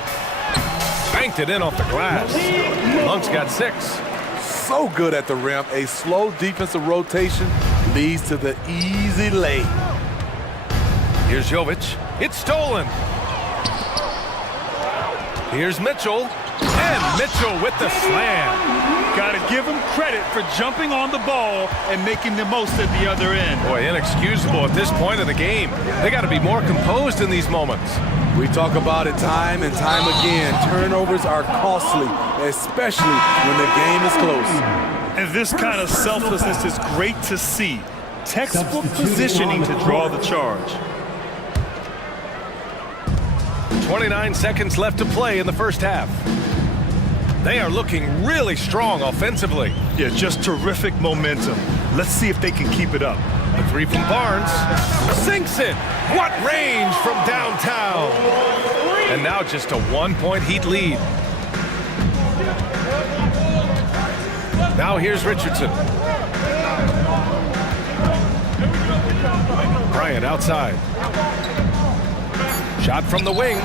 Banked it in off the glass. Monk's got 6. So good at the rim. A slow defensive rotation leads to the easy lay. Here's Jovic. It's stolen. Here's Mitchell. And Mitchell with the slam. Got to give him credit for jumping on the ball and making the most at the other end. Boy, inexcusable at this point of the game. They got to be more composed in these moments. We talk about it time and time again. Turnovers are costly, especially when the game is close. And this kind of selflessness is great to see. Textbook positioning to draw the charge. 29 seconds left to play in the first half. They are looking really strong offensively. Yeah, just terrific momentum. Let's see if they can keep it up. The 3 from Barnes. Sinks it. What range from downtown. And now just a 1-point Heat lead. Now here's Richardson. Bryant outside. Shot from the wing.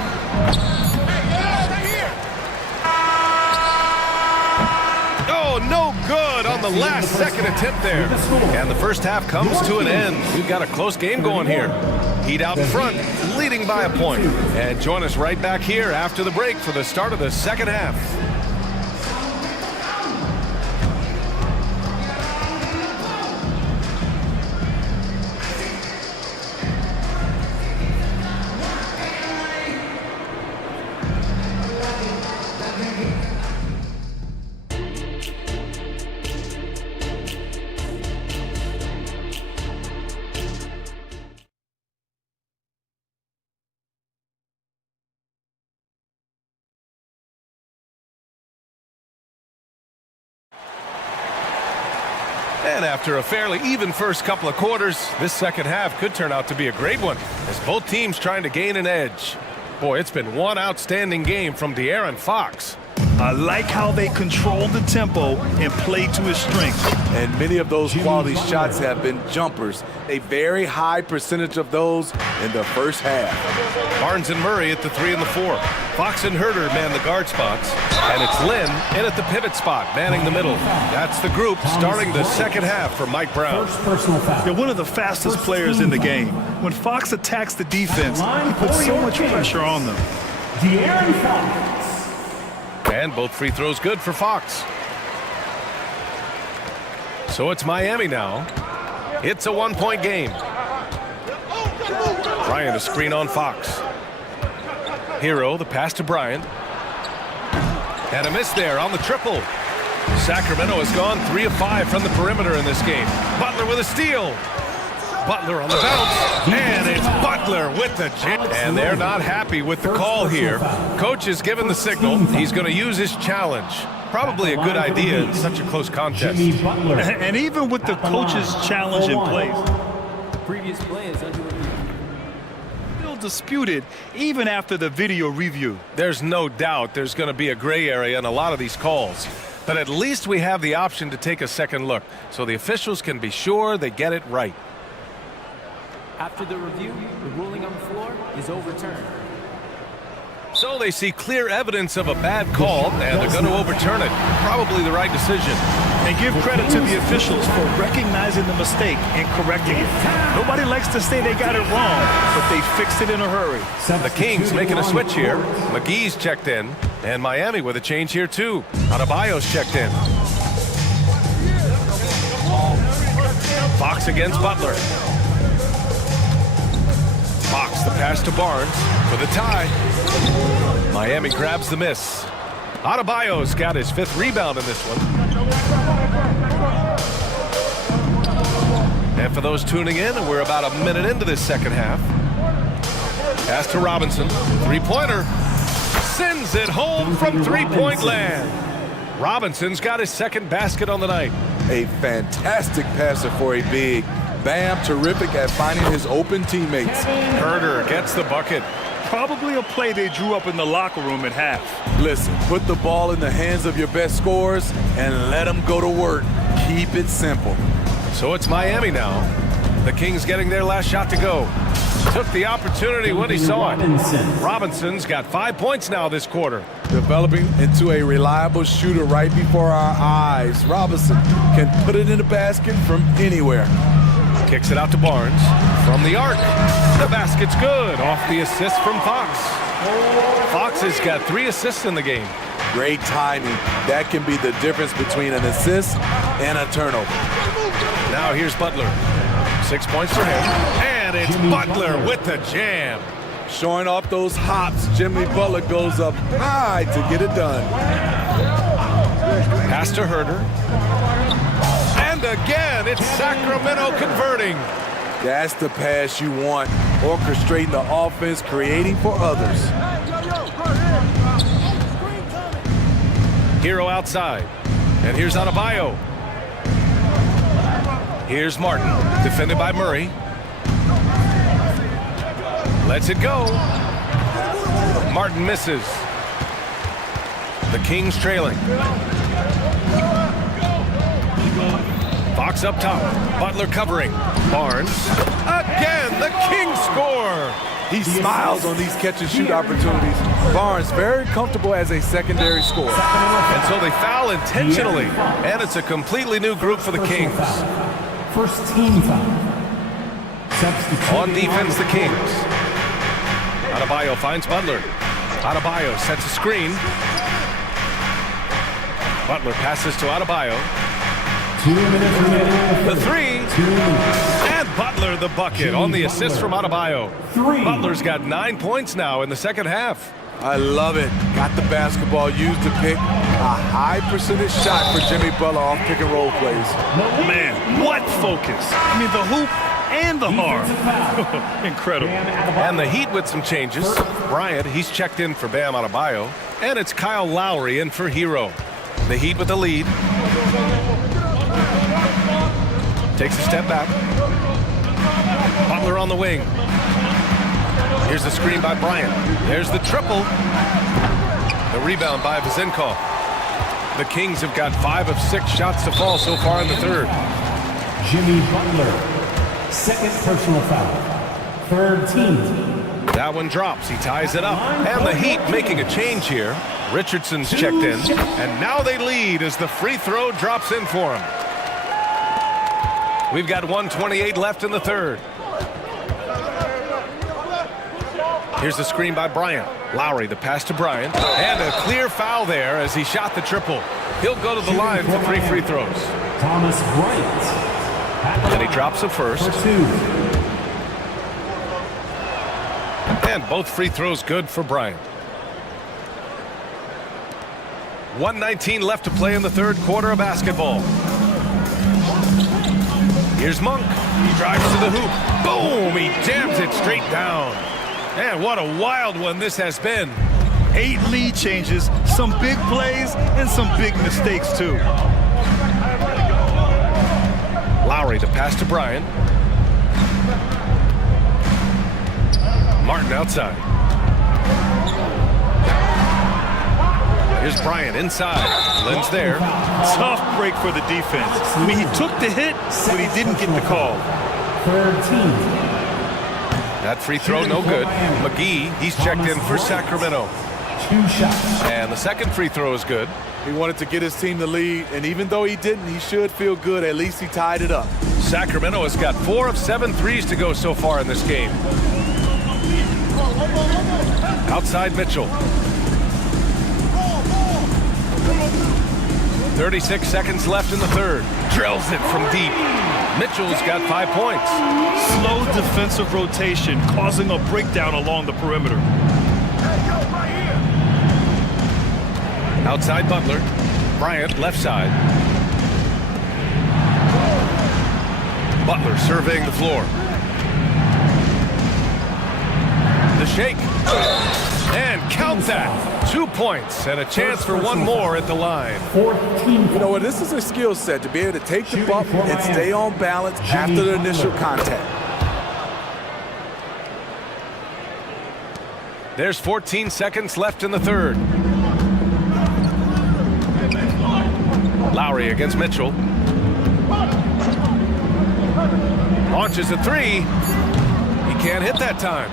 Oh, no good on the last second attempt there. And the first half comes to an end. We've got a close game going here. Heat out in front, leading by a point. And join us right back here after the break for the start of the second half. And after a fairly even first couple of quarters, this second half could turn out to be a great one, as both teams trying to gain an edge. Boy, it's been one outstanding game from De'Aaron Fox. I like how they control the tempo and play to his strengths. And many of those quality shots have been jumpers. A very high percentage of those in the first half. Barnes and Murray at the 3 and the 4. Fox and Herter man the guard spots. And it's Lynn in at the pivot spot, manning the middle. That's the group starting the second half for Mike Brown. They're one of the fastest players in the game. When Fox attacks the defense, he puts so much pressure on them. De'Aaron Fox. And both free throws good for Fox. So it's Miami now. It's a 1-point game. Bryant a screen on Fox. Hero, the pass to Bryant. And a miss there on the triple. Sacramento has gone 3 of 5 from the perimeter in this game. Butler with a steal. Butler on the bounce, and it's Butler with the jam. And they're not happy with the call here. Coach has given the signal. He's going to use his challenge. Probably a good idea in such a close contest. And even with the coach's challenge in place, Previous play is under review. still disputed even after the video review. There's no doubt there's going to be a gray area in a lot of these calls. But at least we have the option to take a second look, so the officials can be sure they get it right. After the review, the ruling on the floor is overturned. So they see clear evidence of a bad call, and they're going to overturn it. Probably the right decision. And give credit to the officials for recognizing the mistake and correcting it. Nobody likes to say they got it wrong, but they fixed it in a hurry. The Kings making a switch here. McGee's checked in, and Miami with a change here too. Adebayo's checked in. Fox against Butler. Fox the pass to Barnes for the tie. Miami grabs the miss. Adebayo's got his 5th rebound in this one. And for those tuning in, we're about a minute into this second half. Pass to Robinson. 3-pointer. Sends it home from 3-point land. Robinson's got his 2nd basket on the night. A fantastic passer for a big. Bam, terrific at finding his open teammates. Herder gets the bucket. Probably a play they drew up in the locker room at half. Listen, put the ball in the hands of your best scorers and let them go to work. Keep it simple. So it's Miami now. The Kings getting their last shot to go. Took the opportunity when he saw it. Robinson's got 5 points now this quarter. Developing into a reliable shooter right before our eyes. Robinson can put it in the basket from anywhere. Kicks it out to Barnes. From the arc. The basket's good. Off the assist from Fox. Fox has got 3 assists in the game. Great timing. That can be the difference between an assist and a turnover. Now here's Butler. 6 points for him. And it's Butler with the jam. Showing off those hops, Jimmy Butler goes up high to get it done. Pass to Herder. And again, it's Sacramento converting. That's the pass you want. Orchestrating the offense, creating for others. Hero outside. And here's Adebayo. Here's Martin, defended by Murray. Lets it go. Martin misses. The Kings trailing. Fox up top. Butler covering. Barnes. Again, the Kings score. He smiles on these catch-and-shoot opportunities. Barnes very comfortable as a secondary scorer. And so they foul intentionally. And it's a completely new group for the Kings. First team foul. On defense, the Kings. Adebayo finds Butler. Adebayo sets a screen. Butler passes to Adebayo. 2 minutes remaining. The 3. And Butler the bucket on the assist from Adebayo. Butler's got 9 points now in the second half. I love it. Got the basketball used to pick a high percentage shot for Jimmy Butler off pick and roll plays. Man, what focus. I mean, the hoop and the arm. Incredible. And the Heat with some changes. Bryant, he's checked in for Bam Adebayo. And it's Kyle Lowry in for Hero. The Heat with the lead. Takes a step back. Butler on the wing. Here's the screen by Bryant. There's the triple. The rebound by Vazenkov. The Kings have got 5 of 6 shots to fall so far in the third. Jimmy Butler, 2nd personal foul. 3rd team. That one drops. He ties it up. And the Heat making a change here. Richardson's checked in. And now they lead as the free throw drops in for him. We've got 1:28 left in the third. Here's the screen by Bryant. Lowry, the pass to Bryant. And a clear foul there as he shot the triple. He'll go to the line for 3 free throws. Thomas Bryant. And he drops the first. For 2. And both free throws good for Bryant. 1:19 left to play in the third quarter of basketball. Here's Monk. He drives to the hoop. Boom! He jams it straight down. Man, what a wild one this has been. 8 lead changes, some big plays, and some big mistakes, too. Lowry to pass to Bryant. Martin outside. Here's Bryant inside. Lynn's there. Tough break for the defense. I mean, he took the hit, but he didn't get the call. 13. That free throw, no good. McGee, he's checked in for Sacramento. 2 shots. And the second free throw is good. He wanted to get his team the lead, and even though he didn't, he should feel good. At least he tied it up. Sacramento has got 4 of 7 threes to go so far in this game. Outside Mitchell. 36 seconds left in the third. Drills it from deep. Mitchell's got 5 points. Slow defensive rotation causing a breakdown along the perimeter. Outside Butler. Bryant left side. Butler surveying the floor. The shake. And count that. 2 points and a chance for one more at the line. 14. You know what? This is a skill set to be able to take the bump and stay on balance after the initial contact. There's 14 seconds left in the third. Lowry against Mitchell. Launches a three. He can't hit that time.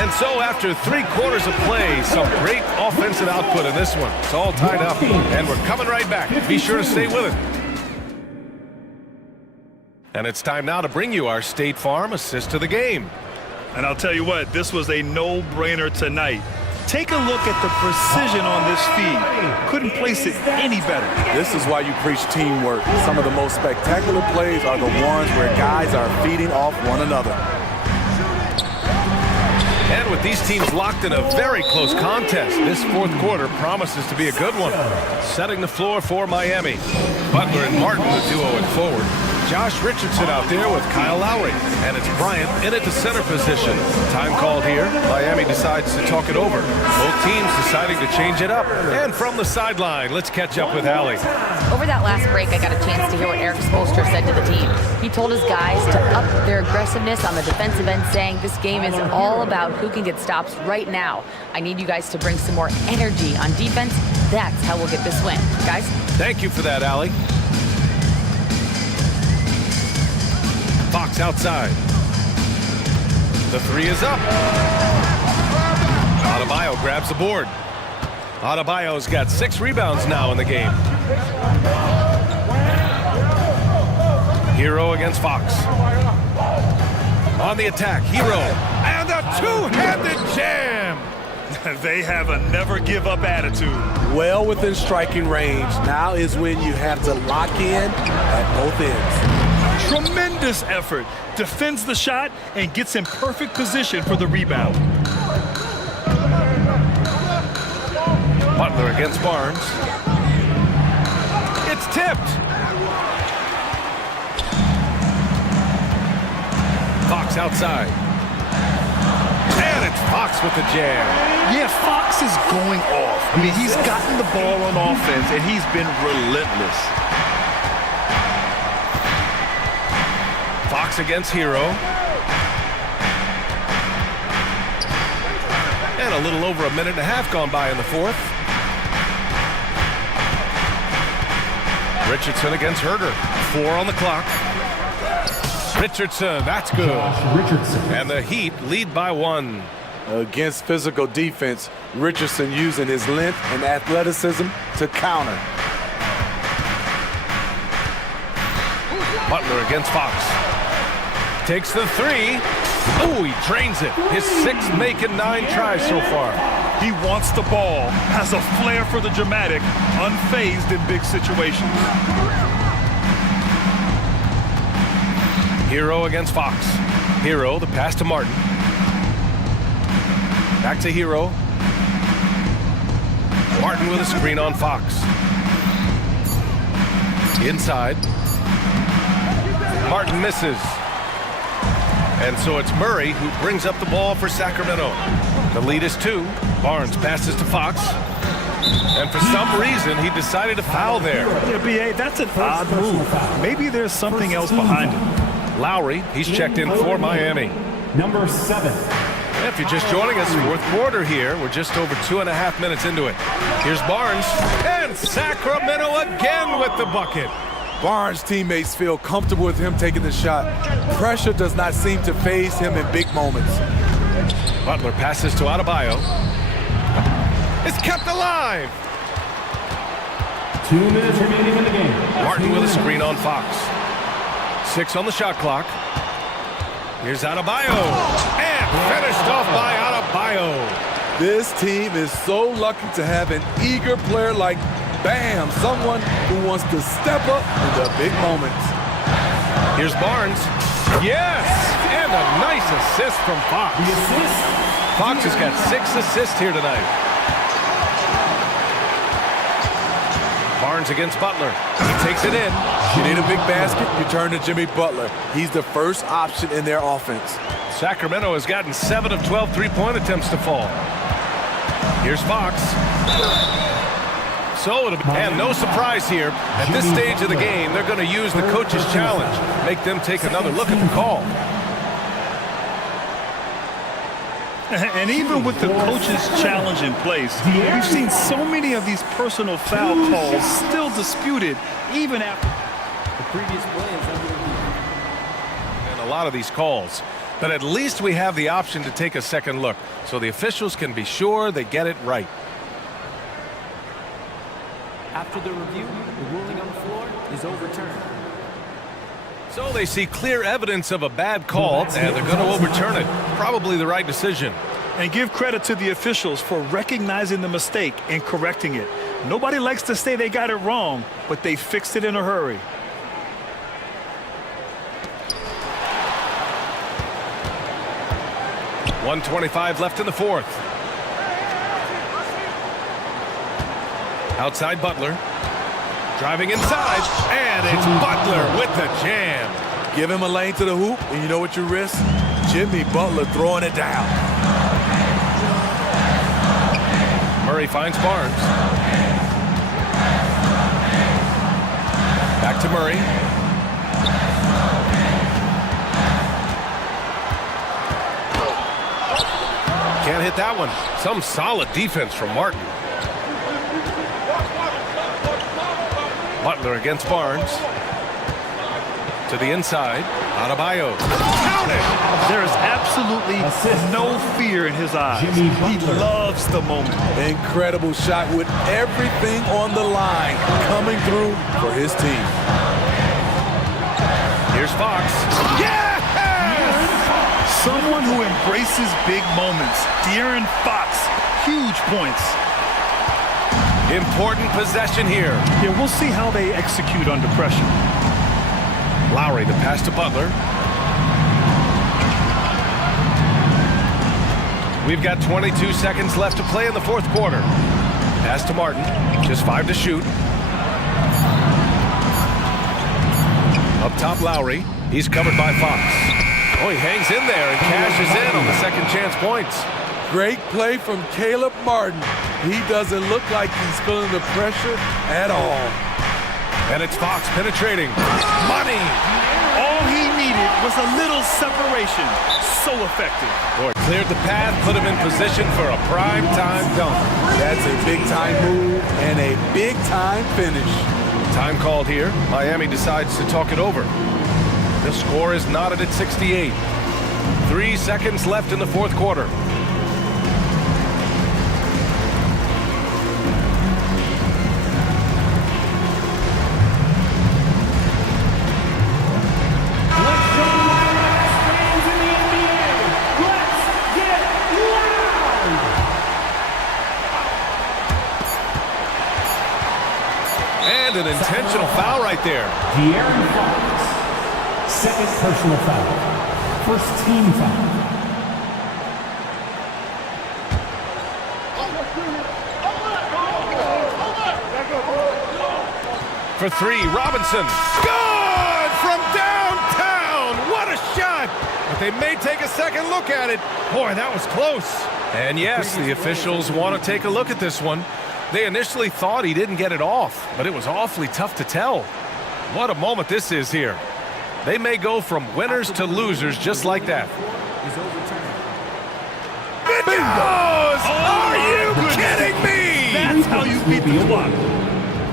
And so after 3 quarters of play, some great offensive output in this one. It's all tied up, and we're coming right back. Be sure to stay with it. And it's time now to bring you our State Farm assist to the game. And I'll tell you what, this was a no-brainer tonight. Take a look at the precision on this feed. Couldn't place it any better. This is why you preach teamwork. Some of the most spectacular plays are the ones where guys are feeding off one another. And with these teams locked in a very close contest, this fourth quarter promises to be a good one. Setting the floor for Miami. Butler and Martin, the duo at forward. Josh Richardson out there with Kyle Lowry. And it's Bryant in at the center position. Time called here. Miami decides to talk it over. Both teams deciding to change it up. And from the sideline, let's catch up with Allie. Over that last break, I got a chance to hear what Eric Spoelstra said to the team. He told his guys to up their aggressiveness on the defensive end, saying this game is all about who can get stops right now. I need you guys to bring some more energy on defense. That's how we'll get this win. Guys? Thank you for that, Allie. Fox outside. The three is up. Adebayo grabs the board. Adebayo's got 6 rebounds now in the game. Hero against Fox. On the attack, Hero. And a two-handed jam. They have a never-give-up attitude. Well within striking range. Now is when you have to lock in at both ends. Tremendous effort. Defends the shot and gets in perfect position for the rebound. Butler against Barnes. It's tipped. Fox outside. And it's Fox with the jam. Yeah, Fox is going off. I mean, he's gotten the ball on offense, and he's been relentless. Fox against Hero. And a little over a minute and a half gone by in the fourth. Richardson against Herder. 4 on the clock. Richardson, that's good. Richardson. And the Heat lead by 1. Against physical defense, Richardson using his length and athleticism to counter. Butler against Fox. Takes the 3. Ooh, he drains it. His 6th make in 9 tries so far. He wants the ball, has a flair for the dramatic, unfazed in big situations. Hero against Fox. Hero, the pass to Martin. Back to Hero. Martin with a screen on Fox. Inside. Martin misses. And so it's Murray who brings up the ball for Sacramento. The lead is 2. Barnes passes to Fox. And for some reason, he decided to foul there. Yeah, B.A., that's an odd move. Maybe there's something else behind it. Lowry, he's checked in for Miami. Number 7. If you're just joining us, fourth quarter here. We're just over 2.5 minutes into it. Here's Barnes, and Sacramento again with the bucket. Barnes' teammates feel comfortable with him taking the shot. Pressure does not seem to faze him in big moments. Butler passes to Adebayo. It's kept alive. 2 minutes remaining in the game. Martin with a screen on Fox. 6 on the shot clock. Here's Adebayo. And finished off by Adebayo. This team is so lucky to have an eager player like Bam, someone who wants to step up in the big moments. Here's Barnes. Yes! And a nice assist from Fox. Fox has got 6 assists here tonight. Barnes against Butler. He takes it in. You need a big basket, you turn to Jimmy Butler. He's the first option in their offense. Sacramento has gotten 7 of 12 three-point attempts to fall. Here's Fox. And no surprise here. At this stage of the game, they're going to use the coach's challenge. Make them take another look at the call. And even with the coach's challenge in place, we've seen so many of these personal foul calls still disputed, even after The previous play is under review. And a lot of these calls. But at least we have the option to take a second look, so the officials can be sure they get it right. After the review, the ruling on the floor is overturned. So they see clear evidence of a bad call, and they're going to overturn it. Probably the right decision. And give credit to the officials for recognizing the mistake and correcting it. Nobody likes to say they got it wrong, but they fixed it in a hurry. .125 left in the fourth. Outside Butler. Driving inside, and it's Butler with the jam. Give him a lane to the hoop, and you know what you risk? Jimmy Butler throwing it down. Murray finds Barnes. Back to Murray. Can't hit that one. Some solid defense from Martin. Butler against Barnes. To the inside. Adebayo. Count it! There is absolutely no fear in his eyes. He loves the moment. Incredible shot with everything on the line coming through for his team. Here's Fox. Yes! Someone who embraces big moments. De'Aaron Fox. Huge points. Important possession here. Yeah, we'll see how they execute under pressure. Lowry, the pass to Butler. We've got 22 seconds left to play in the fourth quarter. Pass to Martin. Just 5 to shoot. Up top, Lowry. He's covered by Fox. Oh, he hangs in there and cashes in on the second chance points. Great play from Caleb Martin. He doesn't look like he's feeling the pressure at all. And it's Fox penetrating. Money! All he needed was a little separation. So effective. Boy, cleared the path, put him in position for a prime-time dunk. That's a big-time move and a big-time finish. Time called here. Miami decides to talk it over. The score is knotted at 68. 3 seconds left in the fourth quarter. And an intentional foul right there. De'Aaron Fox, second personal foul. First team foul. For three, Robinson. Good from downtown. What a shot. But they may take a second look at it. Boy, that was close. And yes, the officials want to take a look at this one. They initially thought he didn't get it off, but it was awfully tough to tell. What a moment this is here. They may go from winners to losers just like that. It goes! Are you kidding me? That's how you beat the clock.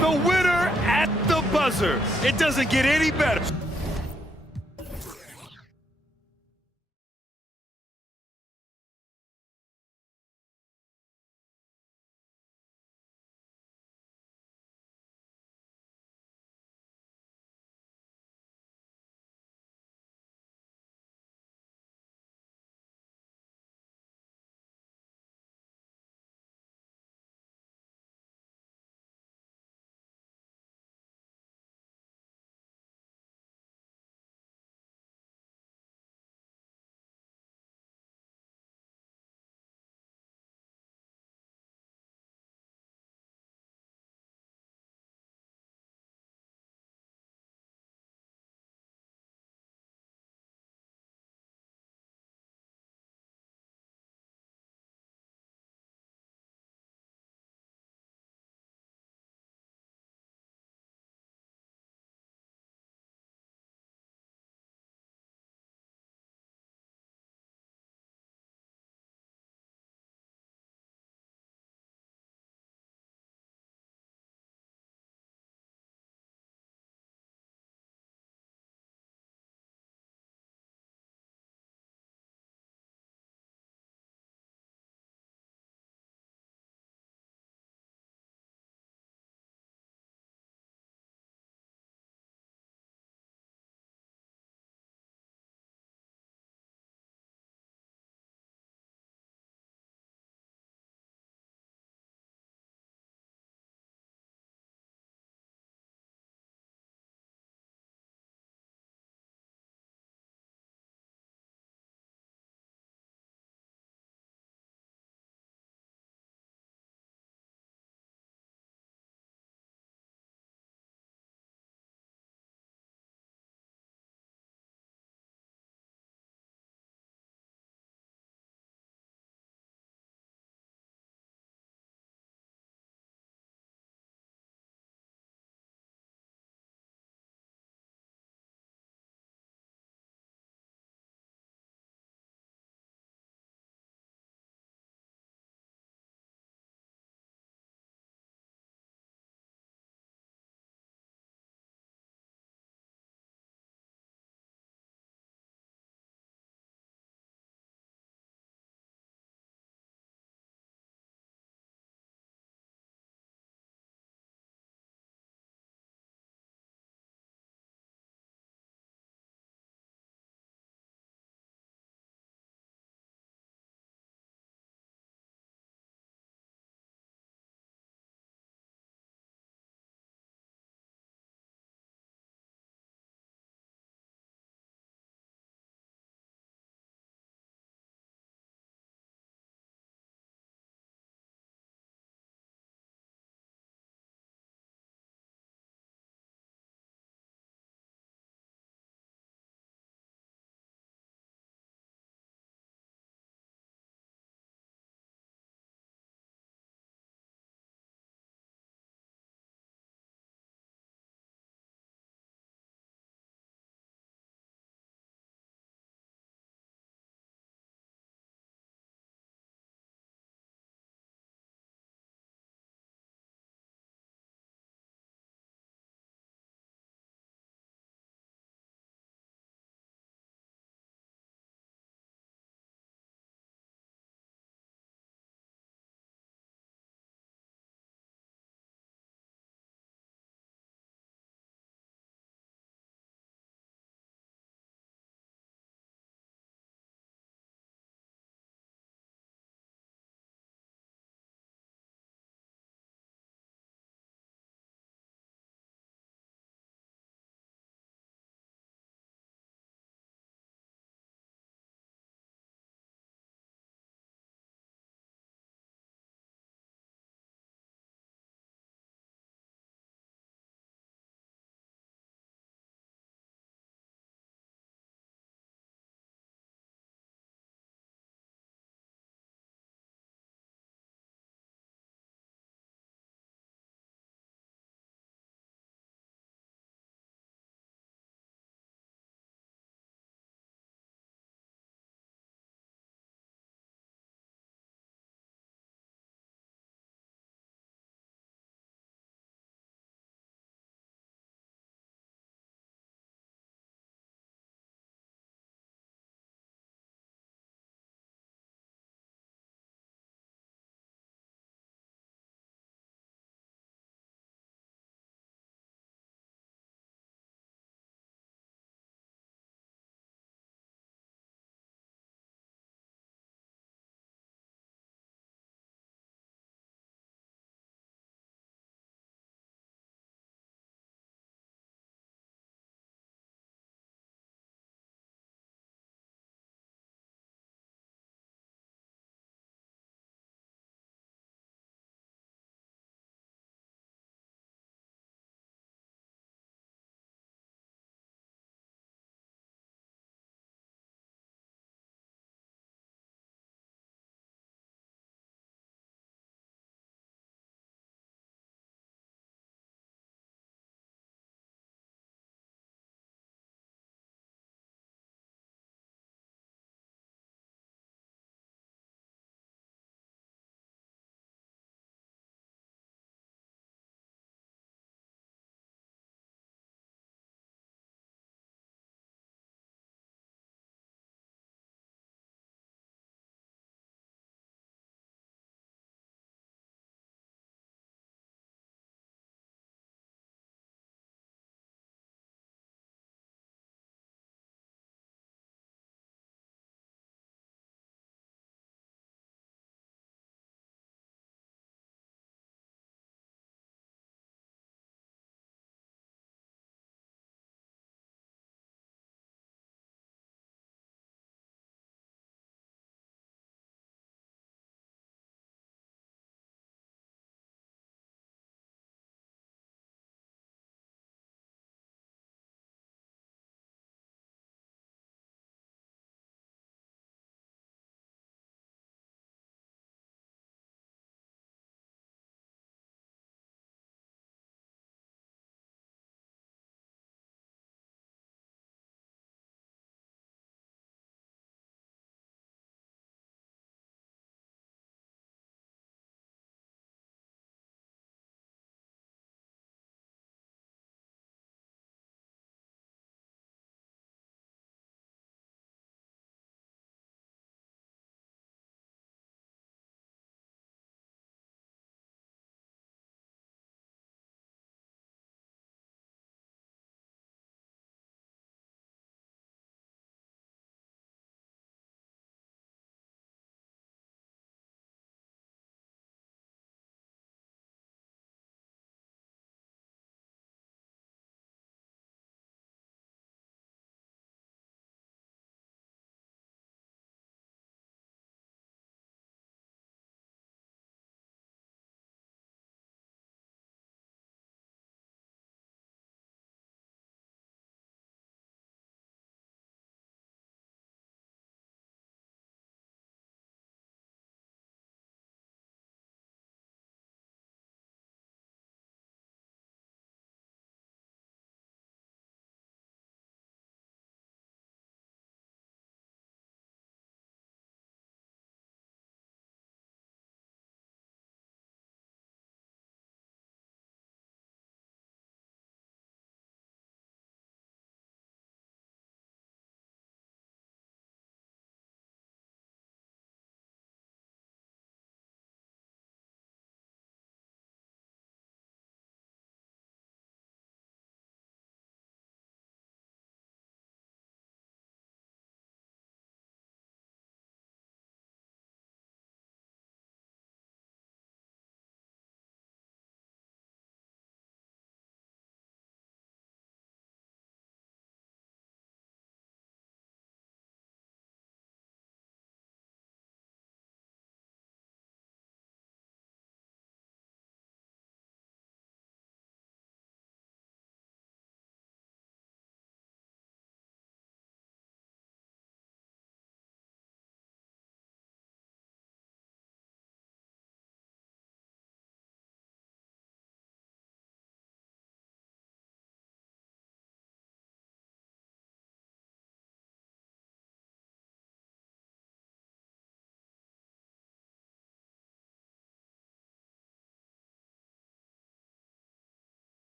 The winner at the buzzer. It doesn't get any better.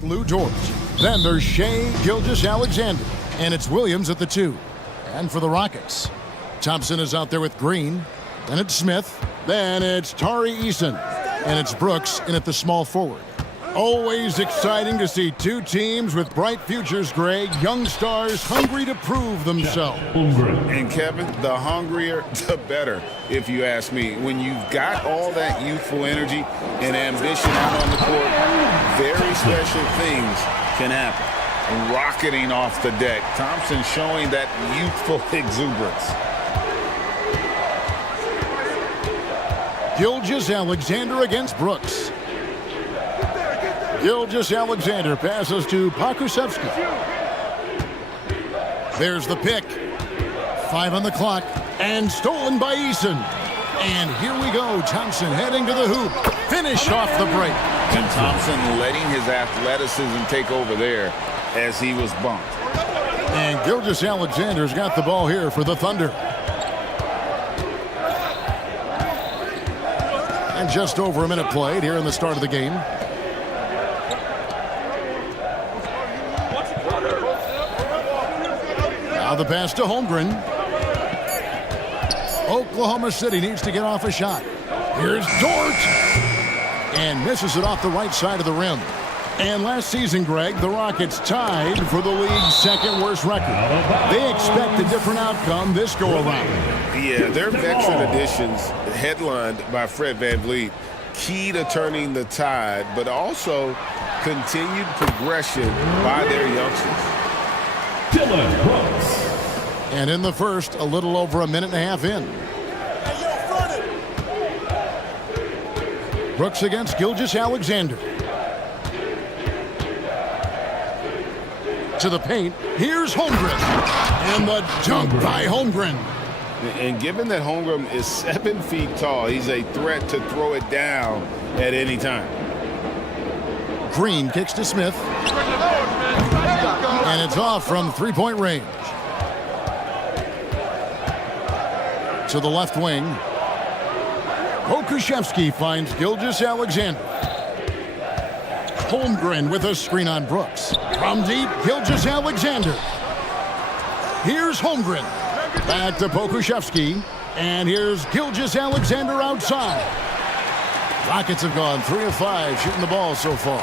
with Lou George. Then there's Shea Gilgeous-Alexander. And it's Williams at the 2. And for the Rockets, Thompson is out there with Green. Then it's Smith. Then it's Tari Eason. And it's Brooks in at the small forward. Always exciting to see two teams with bright futures, Greg. Young stars hungry to prove themselves. And Kevin, the hungrier, the better, if you ask me. When you've got all that youthful energy and ambition out on the court, very special things can happen. Rocketing off the deck. Thompson showing that youthful exuberance. Gilgeous-Alexander against Brooks. Gilgeous-Alexander passes to Pakusevsky. There's the pick. 5 on the clock. And stolen by Eason. And here we go. Thompson heading to the hoop. Finished off the break. And Thompson letting his athleticism take over there as he was bumped. And Gilgeous-Alexander's got the ball here for the Thunder. And just over a minute played here in the start of the game. Now the pass to Holmgren. Oklahoma City needs to get off a shot. Here's Dort. And misses it off the right side of the rim. And last season, Greg, the Rockets tied for the league's second worst record. They expect a different outcome this go-around. Yeah, their veteran additions, headlined by Fred VanVleet, key to turning the tide, but also continued progression by their youngsters. Dylan Brooks. And in the first, a little over a minute and a half in. Brooks against Gilgeous-Alexander. To the paint. Here's Holmgren. And the dunk by Holmgren. And given that Holmgren is 7 feet tall, he's a threat to throw it down at any time. Green kicks to Smith. And it's off from three-point range. To the left wing. Okushevsky finds Gilgeous-Alexander. Holmgren with a screen on Brooks. From deep, Gilgeous-Alexander. Here's Holmgren. Back to Pokushevsky. And here's Gilgeous-Alexander outside. Rockets have gone 3 of 5 shooting the ball so far.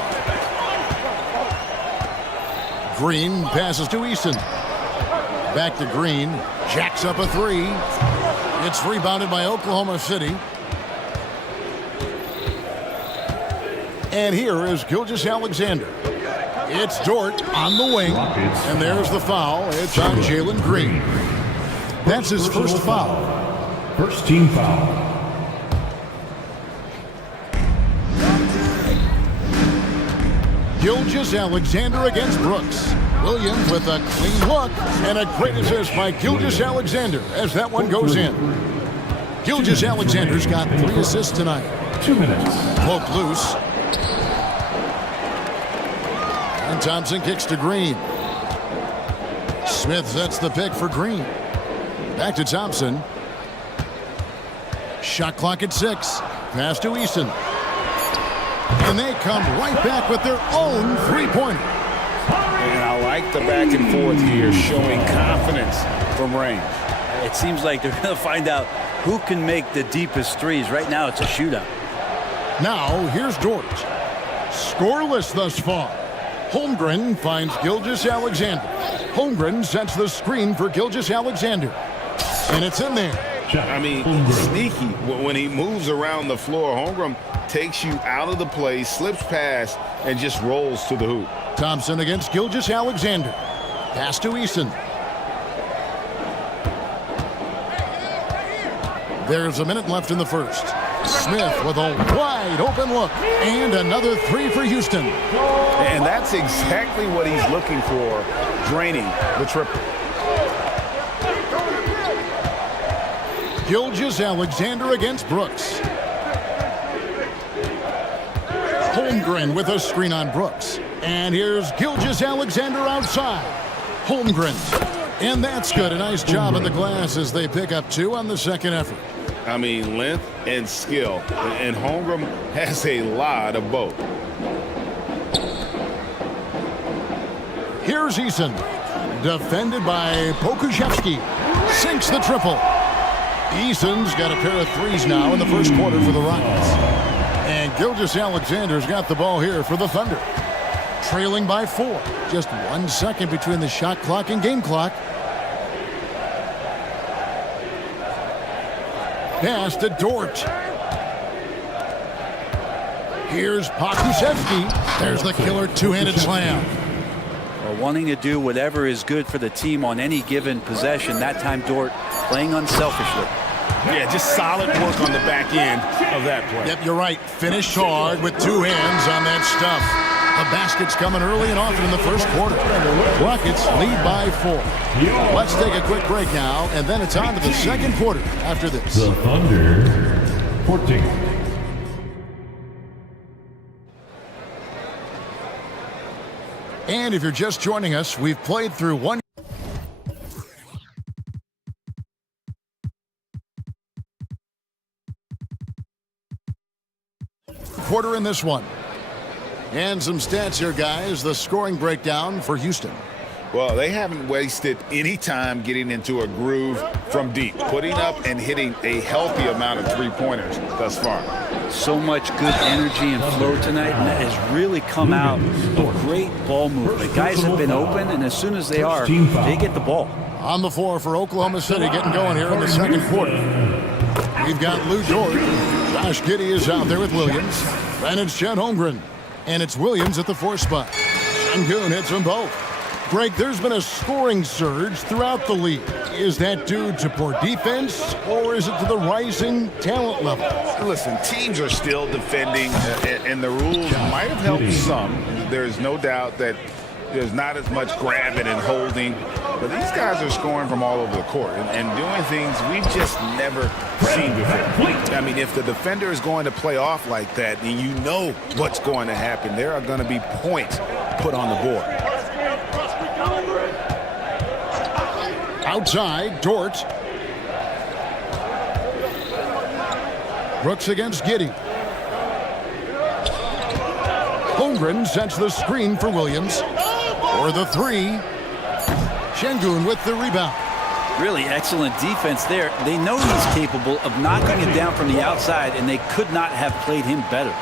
Green passes to Eason. Back to Green. Jacks up a 3. It's rebounded by Oklahoma City. And here is Gilgeous-Alexander. It's Dort on the wing. And there's the foul. It's on Jalen Green. That's his first foul. First team foul. Gilgeous-Alexander against Brooks. Williams with a clean look. And a great assist by Gilgeous-Alexander as that one goes in. Gilgeous-Alexander's got 3 assists tonight. 2 minutes. Poke loose. And Thompson kicks to Green. Smith sets the pick for Green. Back to Thompson. Shot clock at 6. Pass to Eason. And they come right back with their own three-pointer. And I like the back and forth here, showing confidence from range. It seems like they're going to find out who can make the deepest threes. Right now, it's a shootout. Now, here's Dort. Scoreless thus far. Holmgren finds Gilgeous-Alexander. Holmgren sets the screen for Gilgeous-Alexander. And it's in there. I mean, sneaky. When he moves around the floor, Holmgren takes you out of the play, slips past, and just rolls to the hoop. Thompson against Gilgeous-Alexander. Pass to Eason. There's a minute left in the first. Smith with a wide open look. And another 3 for Houston. And that's exactly what he's looking for, draining the triple. Gilgeous-Alexander against Brooks. Holmgren with a screen on Brooks. And here's Gilgeous-Alexander outside. Holmgren. And that's good. A nice job on the glass as they pick up 2 on the second effort. I mean, length and skill. And Holmgren has a lot of both. Here's Eason. Defended by Pokushevsky. Sinks the triple. Eason's got a pair of threes now in the first quarter for the Rockets. And Gilgeous-Alexander's got the ball here for the Thunder. Trailing by 4. Just 1 second between the shot clock and game clock. Pass to Dort. Here's Pokusevsky. There's the killer two-handed slam. Well, wanting to do whatever is good for the team on any given possession. That time Dort playing unselfishly. Yeah, just solid work on the back end of that play. Yep, you're right. Finished hard with 2 hands on that stuff. The basket's coming early and often in the first quarter. Rockets lead by 4. Let's take a quick break now, and then it's on to the second quarter after this. The Thunder, 14. And if you're just joining us, we've played through one quarter in this one. And some stats here, guys. The scoring breakdown for Houston. Well, they haven't wasted any time getting into a groove from deep, putting up and hitting a healthy amount of three-pointers thus far. So much good energy and flow tonight, and that has really come out of great ball movement. Guys have been open, and as soon as they are, they get the ball. On the floor for Oklahoma City, getting going here in the second quarter. We've got Lou Dort. Josh Giddey is out there with Williams. Then it's Chet Holmgren. And it's Williams at the 4 spot. Sengun hits them both. Greg, there's been a scoring surge throughout the league. Is that due to poor defense, or is it to the rising talent level? Listen, teams are still defending, and the rules might have helped some. There's no doubt that there's not as much grabbing and holding, but these guys are scoring from all over the court and doing things we've just never seen before. I mean, if the defender is going to play off like that, then you know what's going to happen. There are going to be points put on the board. Outside, Dort. Brooks against Giddey. Holmgren sets the screen for Williams. For the 3. Sengun with the rebound. Really excellent defense there. They know he's capable of knocking it down from the outside, and they could not have played him better.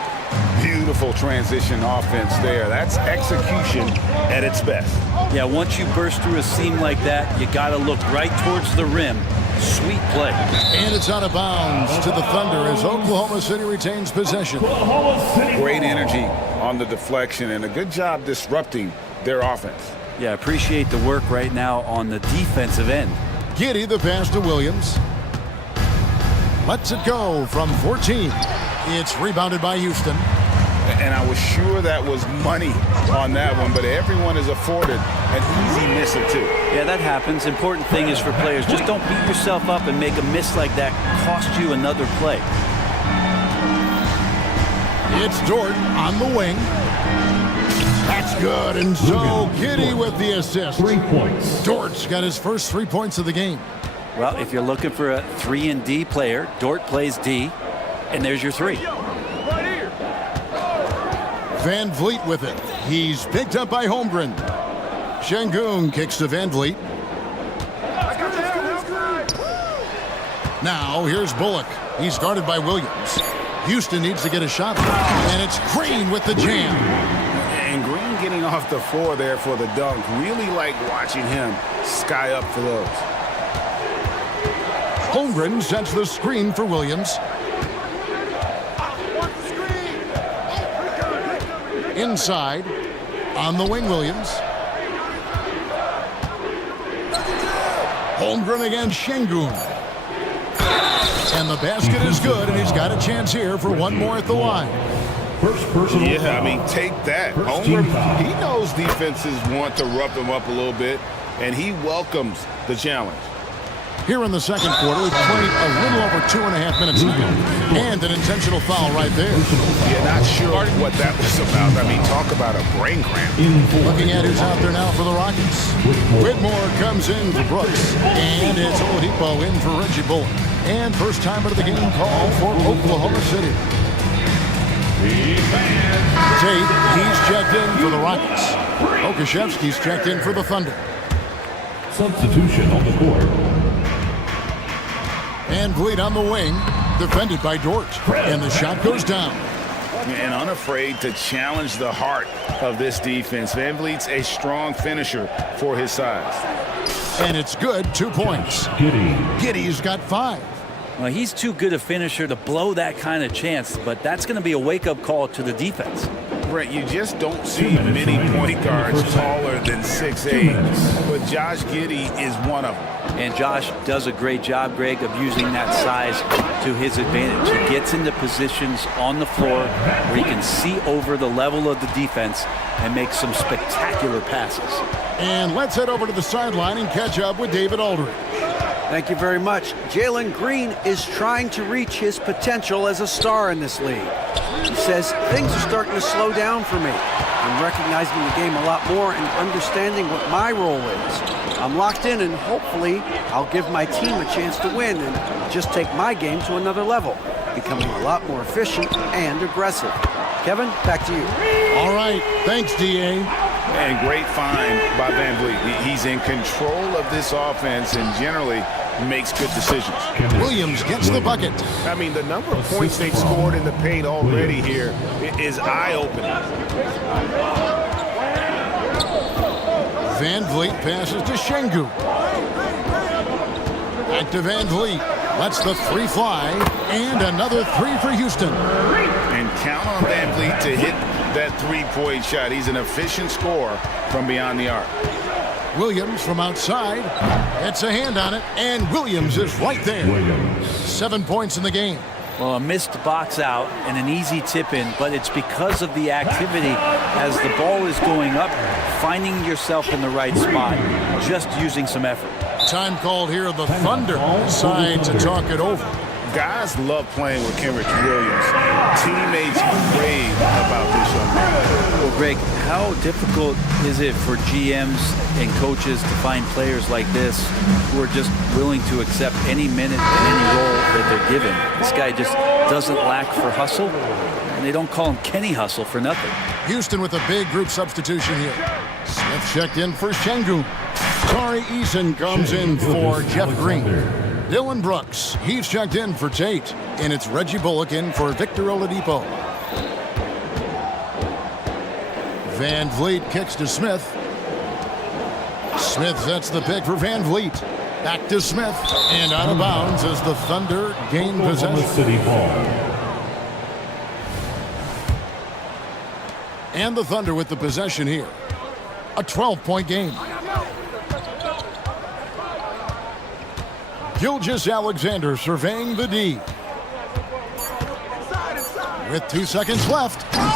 Beautiful transition offense there. That's execution at its best. Yeah, once you burst through a seam like that, you got to look right towards the rim. Sweet play. And it's out of bounds to the Thunder as Oklahoma City retains possession. Great energy on the deflection and a good job disrupting their offense. Yeah, appreciate the work right now on the defensive end. Giddey the pass to Williams. Lets it go from 14. It's rebounded by Houston. And I was sure that was money on that one, but everyone is afforded an easy miss or 2. Yeah, that happens. Important thing is for players, just don't beat yourself up and make a miss like that cost you another play. It's Dort on the wing. That's good, and so Giddey with the assist. 3 points. Dort's got his first 3 points of the game. Well, if you're looking for a 3 and D player, Dort plays D, and there's your 3. Van Vliet with it. He's picked up by Holmgren. Sengun kicks to Van Vliet. Now here's Bullock. He's guarded by Williams. Houston needs to get a shot, and it's Green with the jam. And Green getting off the floor there for the dunk. Really like watching him sky up for those. Holmgren sets the screen for Williams. Inside, on the wing, Williams. Holmgren against Sengun. And the basket is good, and he's got a chance here for one more at the line. Yeah, I mean, take that. Holmgren, he knows defenses want to rough him up a little bit, and he welcomes the challenge. Here in the second quarter, we've played a little over 2.5 minutes now. And an intentional foul right there. Yeah, not sure what that was about. I mean, talk about a brain cramp. Looking at who's out there now for the Rockets. Whitmore comes in for Brooks. And it's Oladipo in for Reggie Bullock. And first timer of the game called for Oklahoma City. Tate, he's checked in for the Rockets. Okashevsky's checked in for the Thunder. Substitution on the court. Van Vliet on the wing, defended by Dort. And the shot goes down. And unafraid to challenge the heart of this defense. Van Vliet's a strong finisher for his size. And it's good, 2 points. Giddy's got 5. Well, he's too good a finisher to blow that kind of chance, but that's going to be a wake-up call to the defense. Brett, you just don't see many point guards taller than 6'8", but Josh Giddey is one of them. And Josh does a great job, Greg, of using that size to his advantage. He gets into positions on the floor where he can see over the level of the defense and make some spectacular passes. And let's head over to the sideline and catch up with David Aldridge. Thank you very much. Jalen Green is trying to reach his potential as a star in this league. He says, things are starting to slow down for me. I'm recognizing the game a lot more and understanding what my role is. I'm locked in, and hopefully I'll give my team a chance to win and just take my game to another level, becoming a lot more efficient and aggressive. Kevin, back to you. All right. Thanks, D.A. And great find by Van Vliet. He's in control of this offense and generally makes good decisions. Williams gets the bucket. I mean, the number of points they've scored in the paint already here is eye-opening. Van Vliet passes to Şengün. Back to Van Vliet. Lets the 3 fly. And another 3 for Houston. And count on Van Vliet to hit that 3-point shot. He's an efficient scorer from beyond the arc. Williams from outside. Gets a hand on it. And Williams is right there. 7 points in the game. Well, a missed box out and an easy tip in, but it's because of the activity as the ball is going up, finding yourself in the right spot, just using some effort. Time called here. The Thunder decide to talk it over. Guys love playing with Kenrich Williams. Teammates rave about this young man. Well, Greg, how difficult is it for GMs and coaches to find players like this who are just willing to accept any minute and any role that they're given? This guy just doesn't lack for hustle, and they don't call him Kenny Hustle for nothing. Houston with a big group substitution here. Smith checked in for Şengün. Tari Eason comes in for Jeff Green. Dylan Brooks, he's checked in for Tate. And it's Reggie Bullock in for Victor Oladipo. Van Vliet kicks to Smith. Smith sets the pick for Van Vliet. Back to Smith. And out of bounds as the Thunder gain possession. City ball. And the Thunder with the possession here. A 12-point game. Gilgeous-Alexander surveying the D. With 2 seconds left. And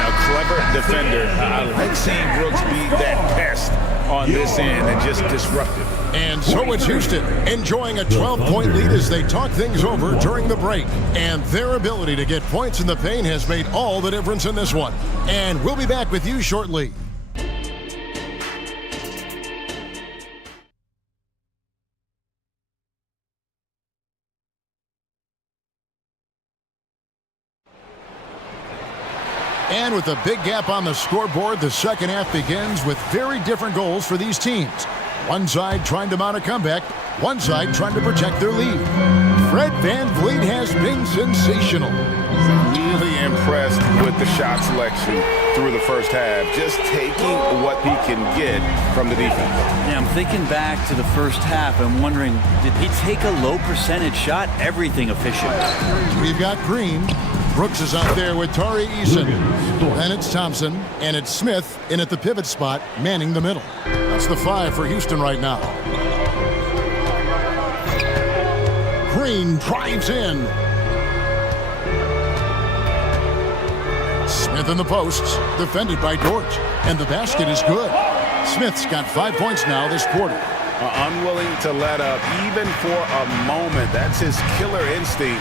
a clever defender. I like seeing Brooks be that pest on this end and just disruptive. And so it's Houston enjoying a 12-point lead as they talk things over during the break. And their ability to get points in the paint has made all the difference in this one. And we'll be back with you shortly. And with a big gap on the scoreboard, the second half begins with very different goals for these teams. One side trying to mount a comeback, one side trying to protect their lead. Fred Van Vliet has been sensational. Really impressed with the shot selection through the first half, just taking what he can get from the defense. Yeah, I'm thinking back to the first half and wondering, did he take a low percentage shot? Everything efficient. We've got Green. Brooks is out there with Tari Eason. Then it's Thompson, and it's Smith in at the pivot spot, manning the middle. That's the 5 for Houston right now. Green drives in. Smith in the posts, defended by Dort, and the basket is good. Smith's got 5 points now this quarter. Unwilling to let up even for a moment. That's his killer instinct,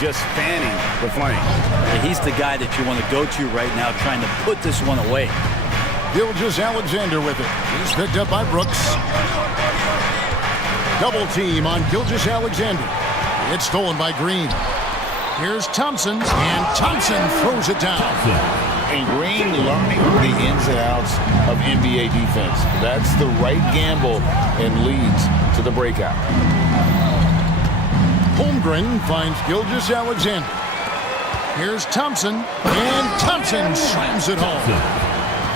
just fanning the flame. Yeah, he's the guy that you want to go to right now, trying to put this one away. Gilgeous-Alexander with it. He's picked up by Brooks. Double team on Gilgeous-Alexander. It's stolen by Green. Here's Thompson, and Thompson throws it down. And Green learning the ins and outs of NBA defense. That's the right gamble and leads to the breakout. Holmgren finds Gilgeous-Alexander. Here's Thompson, and Thompson slams it home.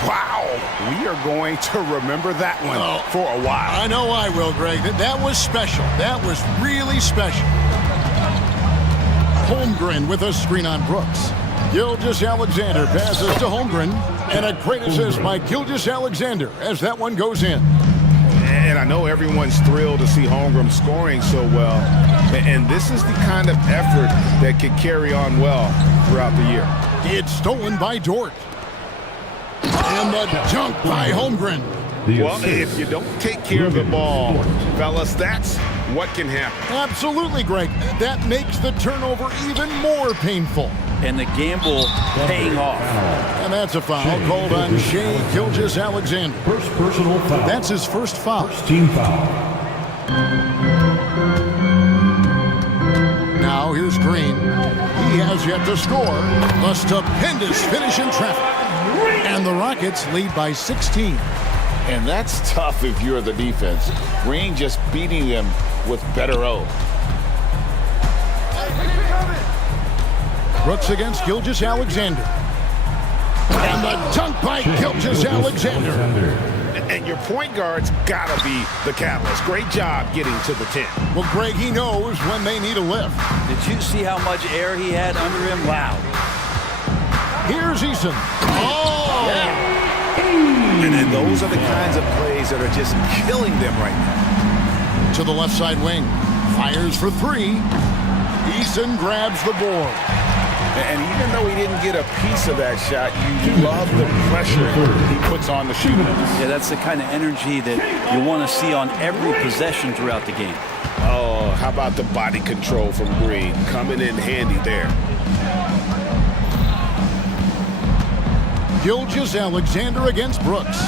Wow, we are going to remember that one for a while. I know I will, Greg. That was special. That was really special. Holmgren with a screen on Brooks. Gilgeous-Alexander passes to Holmgren, and a great assist by Gilgeous-Alexander as that one goes in. And I know everyone's thrilled to see Holmgren scoring so well. And this is the kind of effort that could carry on well throughout the year. It's stolen by Dort. And the dunk by Holmgren. Well, if you don't take care of the ball, fellas, that's what can happen. Absolutely, Greg. That makes the turnover even more painful. And the gamble paying off. And that's a foul called on Shea Gilgeous-Alexander. First personal foul. That's his first foul. First team foul. Now here's Green. He has yet to score. A stupendous finish in traffic. And the Rockets lead by 16. And that's tough if you're the defense. Green just beating them with better O. Brooks against Gilgeous-Alexander. And the dunk by Gilgeous-Alexander. And your point guard's gotta be the catalyst. Great job getting to the 10. Well, Greg, he knows when they need a lift. Did you see how much air he had under him? Wow. Here's Eason. Oh! And then those are the kinds of plays that are just killing them right now. To the left side wing. Fires for three. Eason grabs the board. And even though he didn't get a piece of that shot, you love the pressure he puts on the shooter. Yeah, that's the kind of energy that you want to see on every possession throughout the game. Oh, how about the body control from Green? Coming in handy there. Gilgeous-Alexander against Brooks.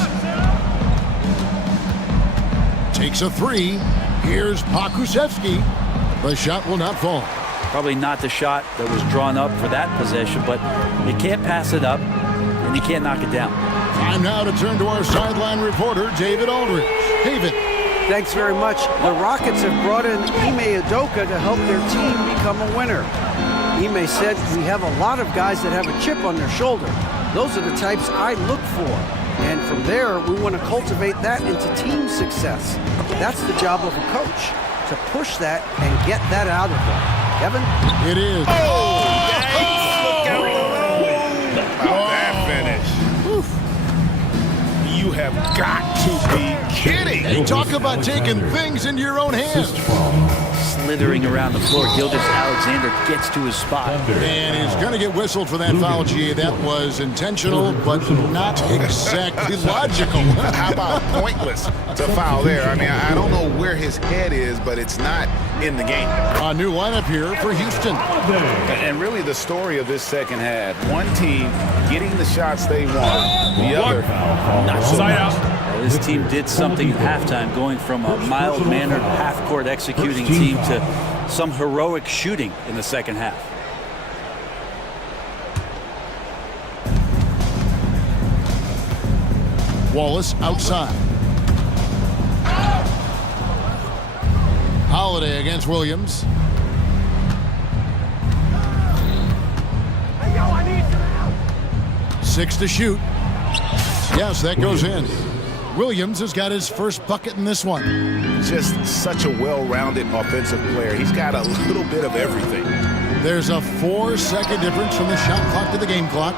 Takes a three. Here's Pakusevsky. The shot will not fall. Probably not the shot that was drawn up for that possession, but you can't pass it up, and you can't knock it down. Time now to turn to our sideline reporter, David Aldridge. David. Thanks very much. The Rockets have brought in Ime Udoka to help their team become a winner. Ime said, "We have a lot of guys that have a chip on their shoulder. Those are the types I look for. And from there, we want to cultivate that into team success. That's the job of a coach, to push that and get that out of them." Kevin? It is. Oh, look out below. That finish. Oof. You have got to be kidding. Hey, talk about taking things into your own hands. Slithering around the floor, Gilgeous-Alexander gets to his spot. And he's going to get whistled for that foul, G. That was intentional, but not exactly logical. How about pointless to foul there? I mean, I don't know where his head is, but it's not in the game. A new lineup here for Houston. And really the story of this second half. One team getting the shots they want, the other not so much. This team did something at halftime, going from a mild-mannered half-court executing team to some heroic shooting in the second half. Wallace outside. Holiday against Williams. Six to shoot. Yes, that goes in. Williams has got his first bucket in this one. Just such a well-rounded offensive player. He's got a little bit of everything. There's a 4-second difference from the shot clock to the game clock.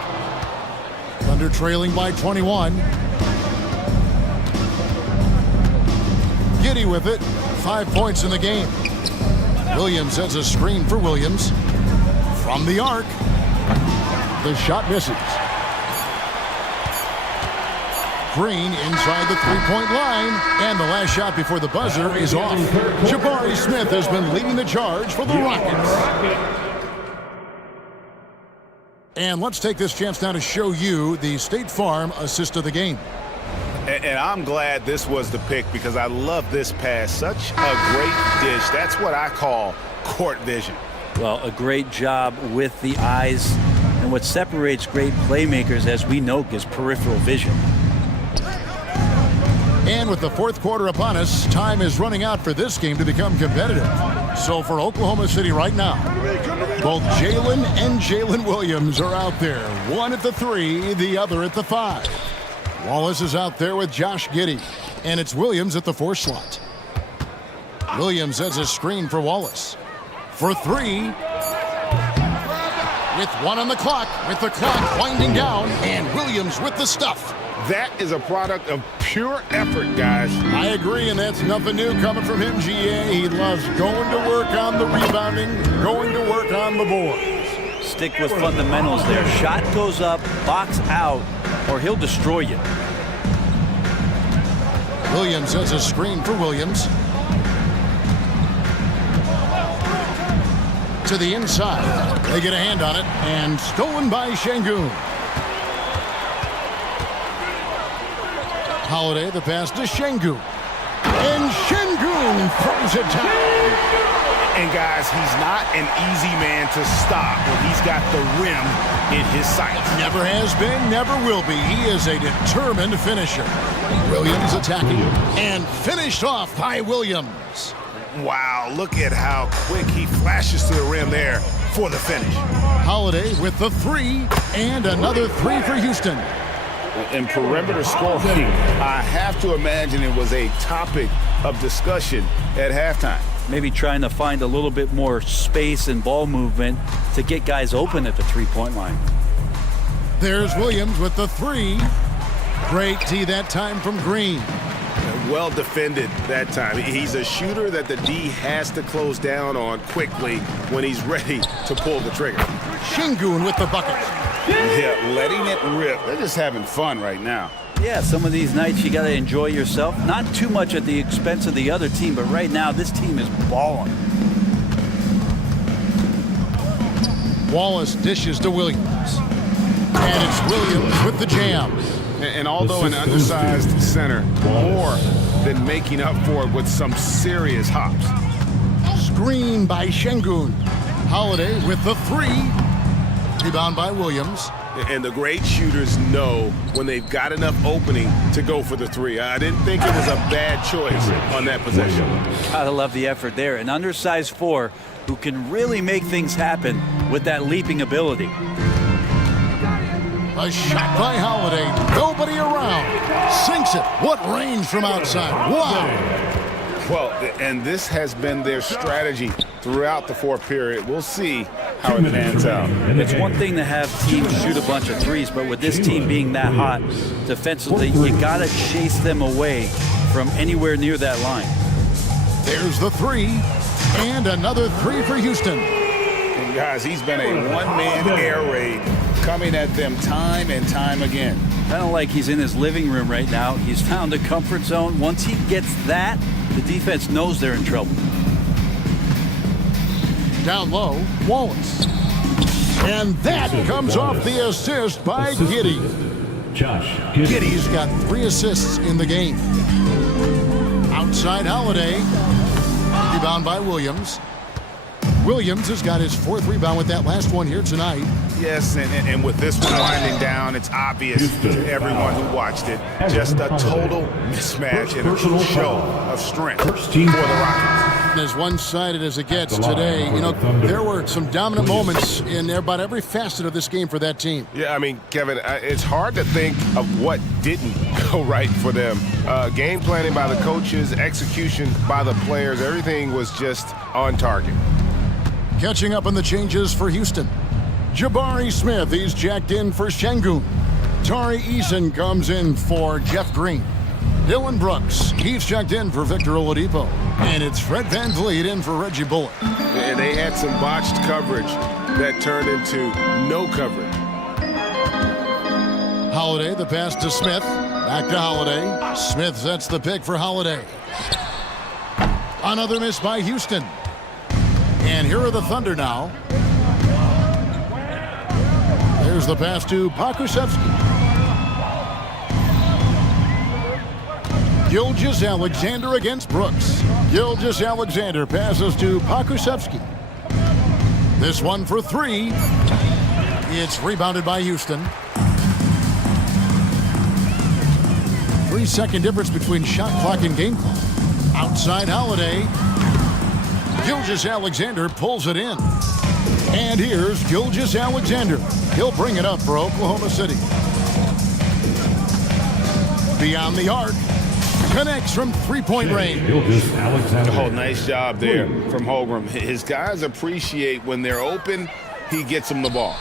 Thunder trailing by 21. Giddy with it. 5 points in the game. Williams has a screen for Williams. From the arc. The shot misses. Green inside the three-point line, and the last shot before the buzzer is off. Jabari Smith has been leading the charge for the Rockets. And let's take this chance now to show you the State Farm assist of the game. And I'm glad this was the pick because I love this pass. Such a great dish. That's what I call court vision. Well, a great job with the eyes And what separates great playmakers, as we know, is peripheral vision. And with the fourth quarter upon us, time is running out for this game to become competitive. So for Oklahoma City right now, both Jalen and Jalen Williams are out there. One at the 3, the other at the 5. Wallace is out there with Josh Giddey, and it's Williams at the 4 slot. Williams has a screen for Wallace. For 3, with 1 on the clock, winding down, and Williams with the stuff. That is a product of pure effort, guys. I agree, and that's nothing new coming from him, GA. He loves going to work on the rebounding, going to work on the boards. Stick with fundamentals there. Shot goes up, box out, or he'll destroy you. Williams has a screen for Williams. To the inside. They get a hand on it, and stolen by Şengün. Holiday, the pass to Şengün. And Şengün throws it down. And guys, he's not an easy man to stop when he's got the rim in his sights. Never has been, never will be. He is a determined finisher. Williams attacking and finished off by Williams. Wow, look at how quick he flashes to the rim there for the finish. Holiday with the 3 and another 3 for Houston. In perimeter scoring, I have to imagine it was a topic of discussion at halftime. Maybe trying to find a little bit more space and ball movement to get guys open at the three-point line. There's Williams with the 3. Great D that time from Green. Well defended that time. He's a shooter that the D has to close down on quickly when he's ready to pull the trigger. Şengün with the bucket. Yeah, letting it rip. They're just having fun right now. Yeah, some of these nights you got to enjoy yourself. Not too much at the expense of the other team, but right now this team is balling. Wallace dishes to Williams. And it's Williams with the jam. And although an undersized center, more than making up for it with some serious hops. Screen by Şengün. Holiday with the 3. Rebound by Williams. And the great shooters know when they've got enough opening to go for the 3. I didn't think it was a bad choice on that possession. Gotta love the effort there. An undersized 4 who can really make things happen with that leaping ability. A shot by Holiday. Nobody around. Sinks it. What range from outside. Wow. Well, and this has been their strategy throughout the 4th period. We'll see how it pans out. It's one thing to have teams shoot a bunch of 3s, but with this team being that hot defensively, you got to chase them away from anywhere near that line. There's the 3, and another 3 for Houston. And guys, he's been a one-man air raid coming at them time and time again. Kind of like he's in his living room right now. He's found a comfort zone. Once he gets that, the defense knows they're in trouble. Down low, Wallace. And that comes off the assist by Giddey. Giddey's got 3 assists in the game. Outside Holiday. Rebound by Williams. Williams has got his 4th rebound with that last one here tonight. Yes, and with this one winding down, it's obvious to everyone who watched it. Just a total mismatch and a true show of strength for the Rockets. As one-sided as it gets today, you know, there were some dominant moments in about every facet of this game for that team. Yeah, I mean, Kevin, it's hard to think of what didn't go right for them. Game planning by the coaches, execution by the players, everything was just on target. Catching up on the changes for Houston. Jabari Smith, he's jacked in for Şengün. Tari Eason comes in for Jeff Green. Dylan Brooks, he's checked in for Victor Oladipo. And it's Fred VanVleet in for Reggie Bullock. And they had some botched coverage that turned into no coverage. Holiday, the pass to Smith. Back to Holiday. Smith sets the pick for Holiday. Another miss by Houston. And here are the Thunder now. There's the pass to Pokusevski. Gilgeous-Alexander against Brooks. Gilgeous-Alexander passes to Pokusevski. This one for 3. It's rebounded by Houston. 3-second difference between shot clock and game clock. Outside Holiday. Gilgeous-Alexander pulls it in. And here's Gilgeous-Alexander. He'll bring it up for Oklahoma City. Beyond the arc. Connects from three-point range. Oh, nice job there from Holmgren. His guys appreciate when they're open, he gets them the ball.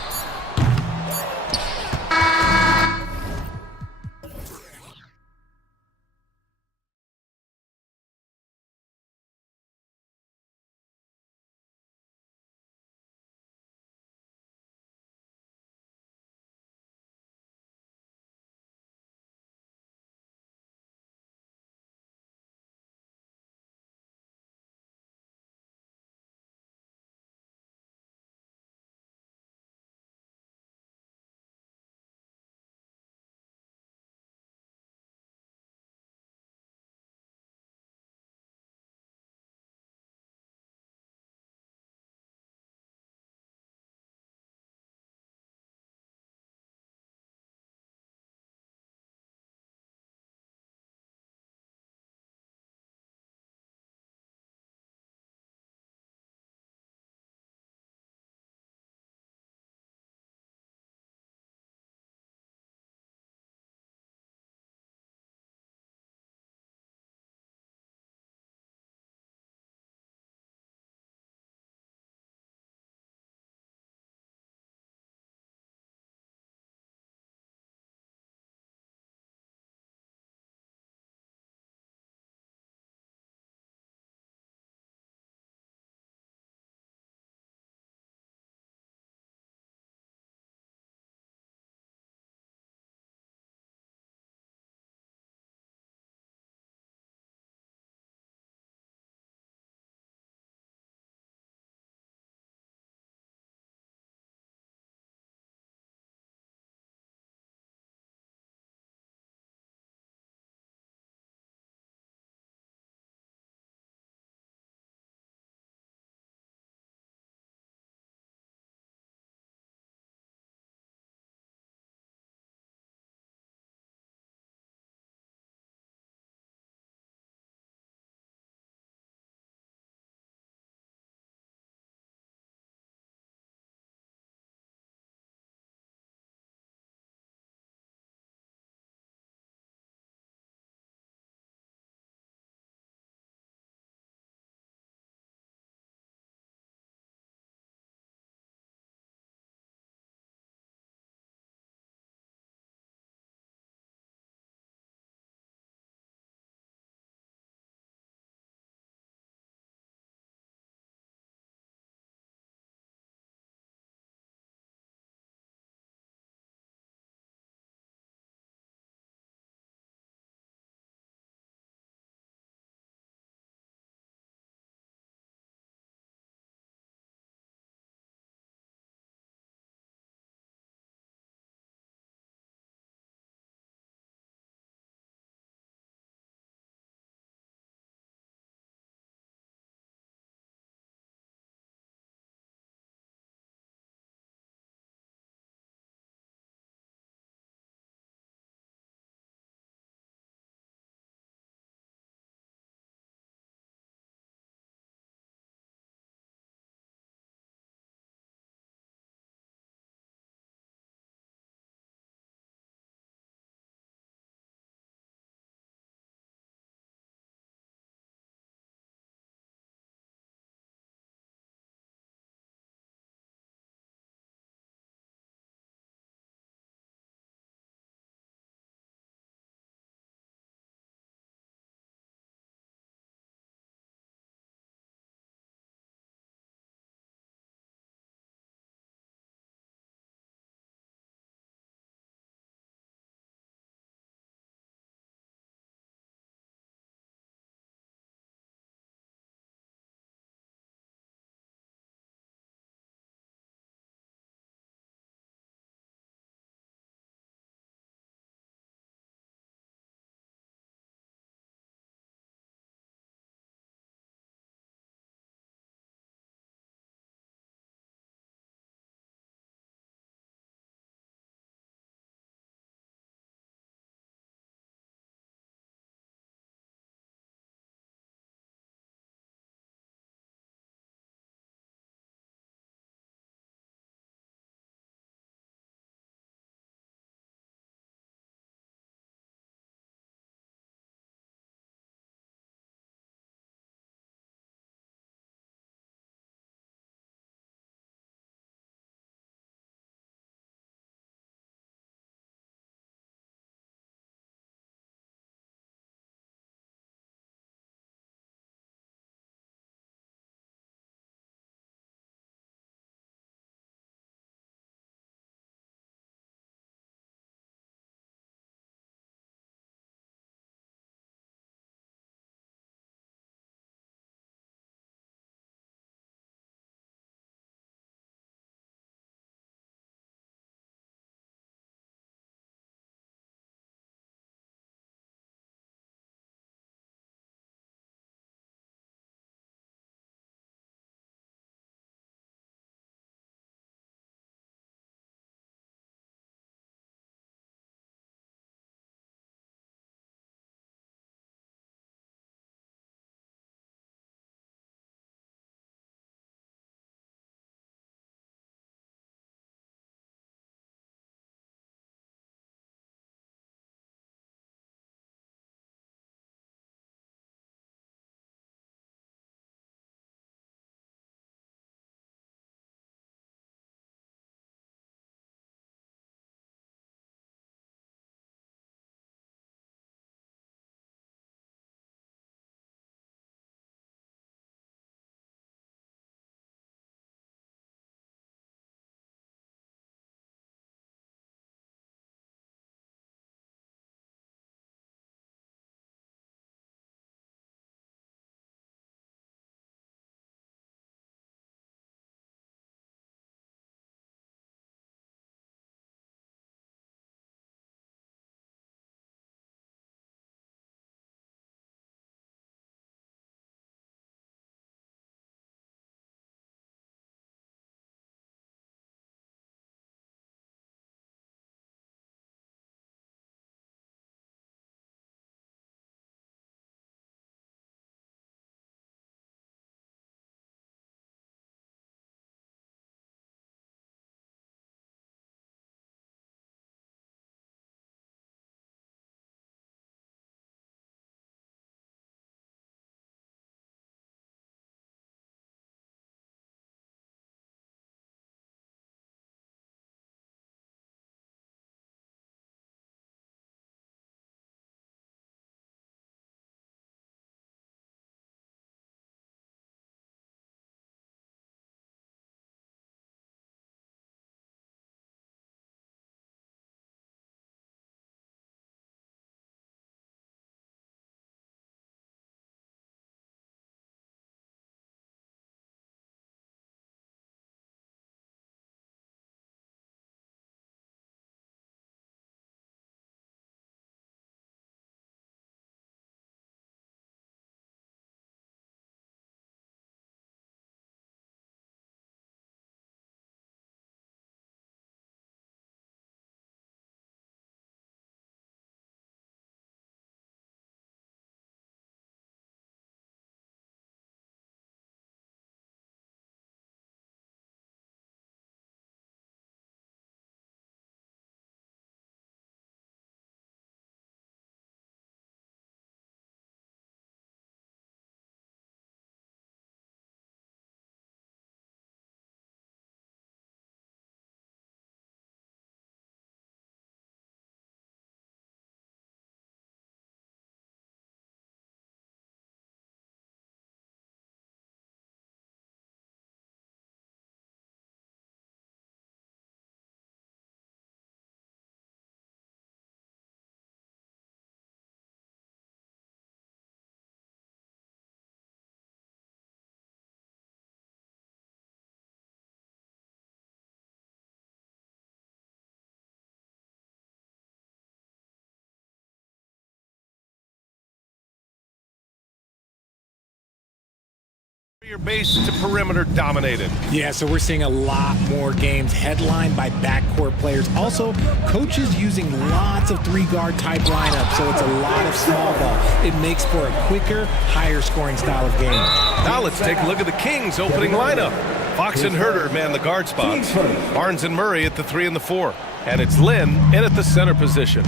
Your base to perimeter dominated. Yeah, so we're seeing a lot more games headlined by backcourt players. Also, coaches using lots of three-guard type lineups, so it's a lot of small ball. It makes for a quicker, higher-scoring style of game. Now let's take a look at the Kings' opening lineup. Fox and Herder man the guard spots. Barnes and Murray at the 3 and the 4. And it's Lynn in at the center position.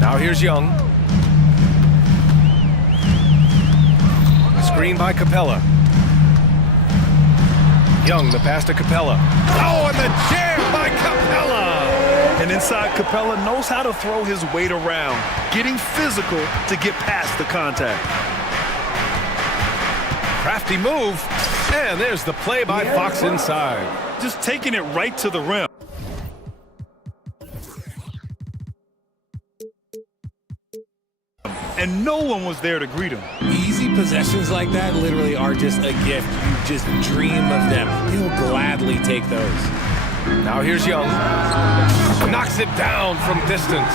Now here's Young. Screen by Capella. Young, the pass to Capella. Oh, and the jam by Capella! And inside, Capella knows how to throw his weight around, getting physical to get past the contact. Crafty move, and there's the play by Fox inside. Just taking it right to the rim. And no one was there to greet him. Easy possessions like that literally are just a gift. You just dream of them. He'll gladly take those. Now here's Young. Knocks it down from distance.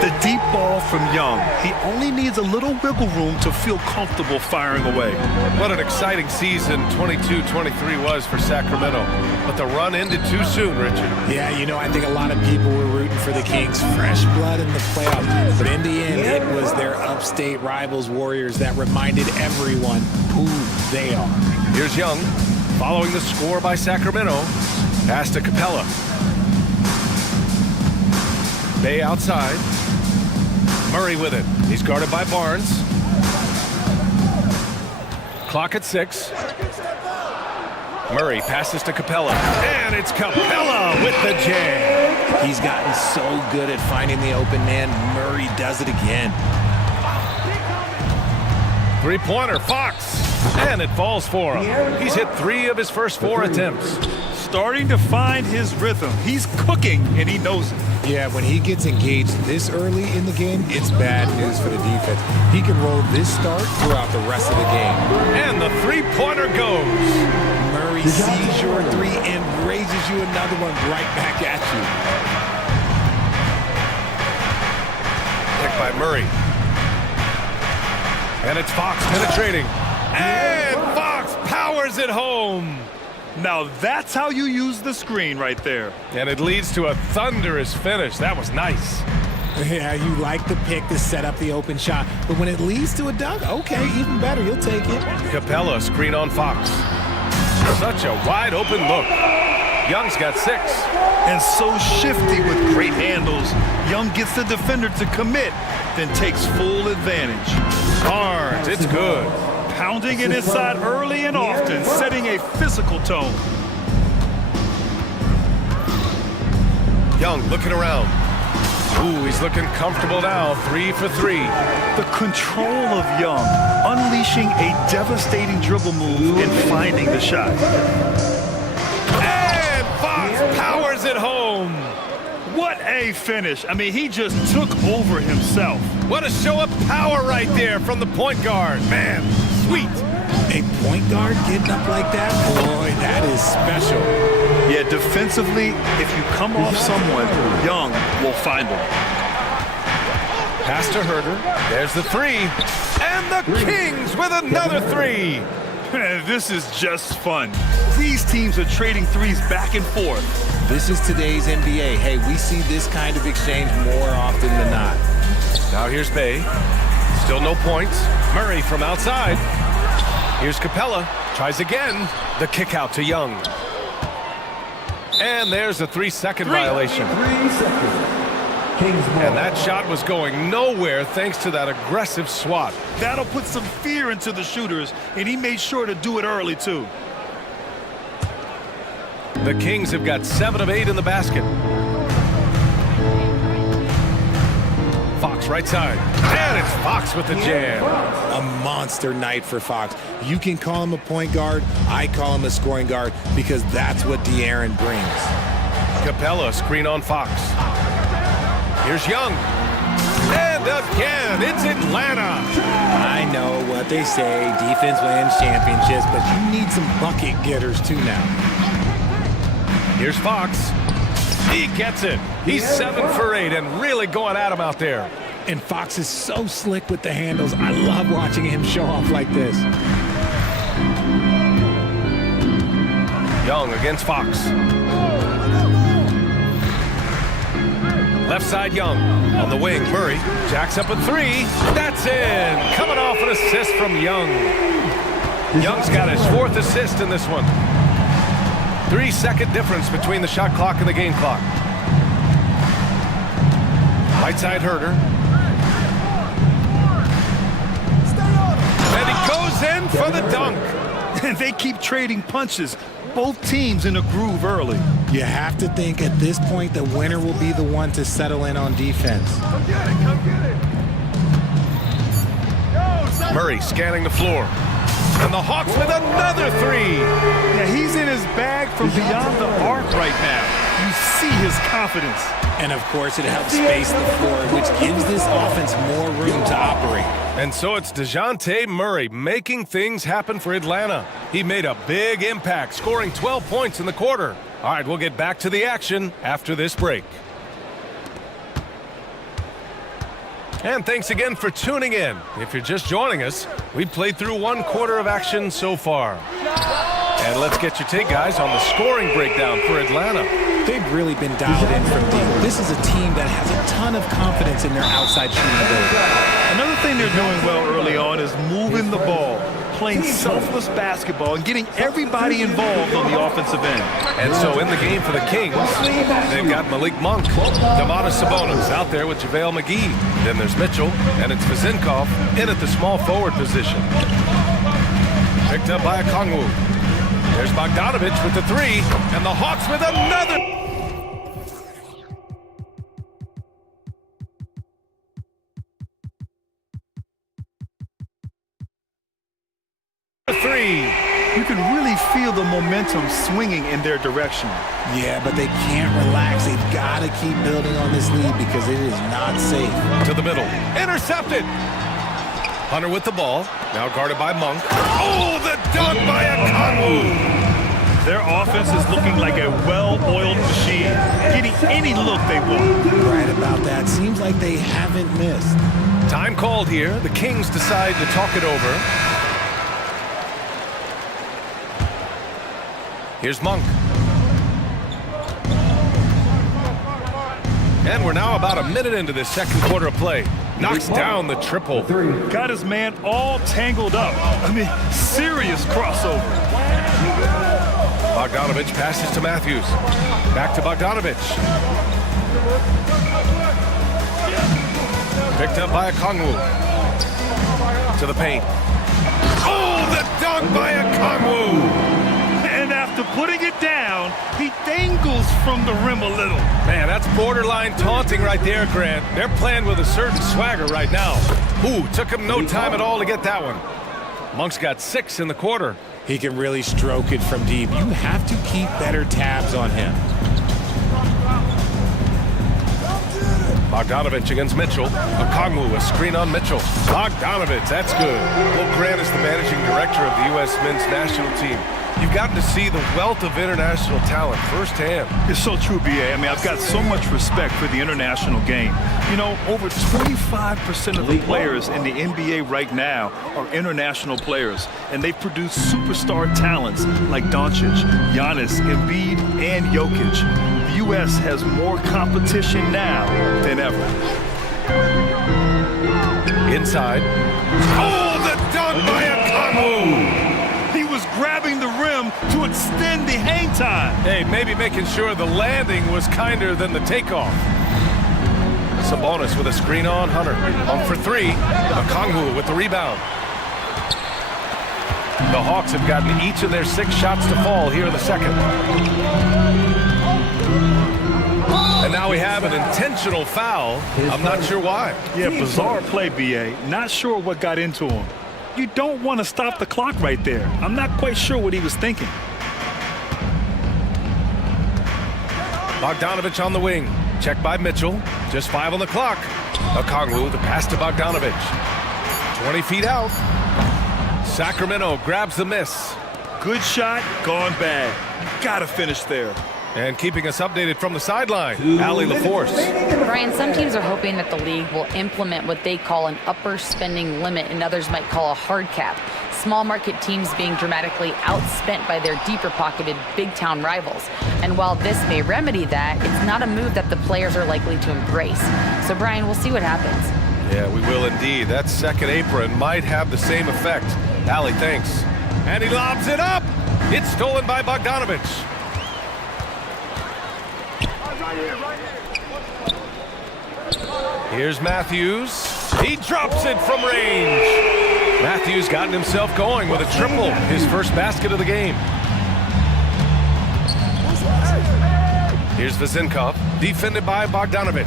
The deep ball from Young. He only needs a little wiggle room to feel comfortable firing away. What an exciting season 22-23 was for Sacramento. But the run ended too soon, Richard. Yeah, you know, I think a lot of people were rooting for the Kings. Fresh blood in the playoffs. But in the end, it was their upstate rivals, Warriors, that reminded everyone who they are. Here's Young, following the score by Sacramento. Pass to Capella. Bay outside. Murray with it. He's guarded by Barnes. Clock at 6. Murray passes to Capella. And it's Capella with the jam. He's gotten so good at finding the open man. Murray does it again. Three-pointer, Fox. And it falls for him. He's hit 3 of his first 4 attempts. Starting to find his rhythm. He's cooking, and he knows it. Yeah, when he gets engaged this early in the game, it's bad news for the defense. He can roll this start throughout the rest of the game. And the three-pointer goes. Murray sees your 3 and raises you another one right back at you. Picked by Murray. And it's Fox penetrating. And Fox powers it home. Now that's how you use the screen right there. And it leads to a thunderous finish. That was nice. Yeah, you like the pick to set up the open shot, but when it leads to a dunk, okay, even better, you'll take it. Capella screen on Fox. Such a wide open look. Young's got 6. And so shifty with great handles. Young gets the defender to commit, then takes full advantage. Barnes, it's good. Pounding it inside early and often, setting a physical tone. Young looking around. Ooh, he's looking comfortable now. 3 for 3. The control of Young, unleashing a devastating dribble move and finding the shot. And Fox powers it home. What a finish. I mean, he just took over himself. What a show of power right there from the point guard. Man, sweet. A point guard getting up like that? Boy, that is special. Yeah, defensively, if you come off someone, Young will find him. Pass to Herder. There's the 3. And the Kings with another 3. This is just fun. These teams are trading threes back and forth. This is today's NBA. Hey, we see this kind of exchange more often than not. Now here's Bay. Still no points. Murray from outside. Here's Capella. Tries again. The kick out to Young. And there's a 3-second violation. 3 seconds. And that shot was going nowhere thanks to that aggressive swat. That'll put some fear into the shooters, and he made sure to do it early, too. The Kings have got 7 of 8 in the basket. Fox right side. And it's Fox with the jam. A monster night for Fox. You can call him a point guard. I call him a scoring guard because that's what De'Aaron brings. Capella screen on Fox. Here's Young. And again, it's Atlanta. I know what they say, defense wins championships, but you need some bucket getters too now. Here's Fox. He gets it. He's 7 for 8 and really going at him out there. And Fox is so slick with the handles. I love watching him show off like this. Young against Fox. Left side, Young. On the wing, Murray jacks up a three. That's in. Coming off an assist from Young. Young's got his 4th assist in this one. 3-second difference between the shot clock and the game clock. Right side, Herder. And he goes in for the dunk. And they keep trading punches. Both teams in a groove early. You have to think at this point the winner will be the one to settle in on defense. Come get it, come get it. Murray scanning the floor. And the Hawks with another three. Yeah, he's in his bag from beyond the arc right now. You see his confidence. And of course it helps space the floor, which gives this offense more room to operate. And so it's DeJounte Murray making things happen for Atlanta. He made a big impact, scoring 12 points in the quarter. All right, we'll get back to the action after this break. And thanks again for tuning in. If you're just joining us, we've played through 1 quarter of action so far. And let's get your take, guys, on the scoring breakdown for Atlanta. They've really been dialed in from deep. This is a team that has a ton of confidence in their outside shooting ability. Another thing they're doing well early on is moving the ball, playing selfless basketball, and getting everybody involved on the offensive end. And so in the game for the Kings, they've got Malik Monk, Domantas Sabonis out there with JaVale McGee. Then there's Mitchell, and it's Vezinkov in at the small forward position. Picked up by Okongwu. There's Bogdanovic with the three, and the Hawks with another. Three. You can really feel the momentum swinging in their direction. Yeah, but they can't relax. They've got to keep building on this lead because it is not safe. To the middle. Intercepted. Hunter with the ball. Now guarded by Monk. Oh, the dunk by Okongwu. Their offense is looking like a well-oiled machine, getting any look they want. Right about that. Seems like they haven't missed. Time called here. The Kings decide to talk it over. Here's Monk. And we're now about a minute into this second quarter of play. Knocks down the triple. Got his man all tangled up. I mean, serious crossover. Bogdanovic passes to Matthews. Back to Bogdanovic. Picked up by Okongwu. To the paint. Oh, the dunk by Okongwu! And after putting it down, he dangles from the rim a little. Man, that's borderline taunting right there, Grant. They're playing with a certain swagger right now. Ooh, took him no time at all to get that one. Monk's got 6 in the quarter. He can really stroke it from deep. You have to keep better tabs on him. Bogdanovic against Mitchell. Okongwu, a screen on Mitchell. Bogdanovic, that's good. Well, Grant is the managing director of the U.S. men's national team. You've gotten to see the wealth of international talent firsthand. It's so true, B.A. I mean, I've got so much respect for the international game. You know, over 25% of the players in the NBA right now are international players, and they've produced superstar talents like Doncic, Giannis, Embiid, and Jokic. The U.S. has more competition now than ever. Inside. Oh, the dunk by Okongwu! He was grabbing the rim to extend the hang time. Hey, maybe making sure the landing was kinder than the takeoff. Sabonis with a screen on Hunter. On for 3. Okongwu with the rebound. The Hawks have gotten each of their 6 shots to fall here in the second. And now we have an intentional foul. I'm not sure why. Yeah, bizarre play, B.A. Not sure what got into him. You don't want to stop the clock right there. I'm not quite sure what he was thinking. Bogdanovic on the wing. Checked by Mitchell. Just 5 on the clock. Okongwu, the pass to Bogdanovic. 20 feet out. Sacramento grabs the miss. Good shot, gone bad. Gotta finish there. And keeping us updated from the sideline, Allie LaForce. Brian, some teams are hoping that the league will implement what they call an upper spending limit and others might call a hard cap. Small market teams being dramatically outspent by their deeper pocketed big town rivals. And while this may remedy that, it's not a move that the players are likely to embrace. So Brian, we'll see what happens. Yeah, we will indeed. That second apron might have the same effect. Allie, thanks. And he lobs it up. It's stolen by Bogdanovich. Here's Matthews. He drops it from range. Matthews gotten himself going with a triple, his first basket of the game. Here's Vezinkov, defended by Bogdanovich.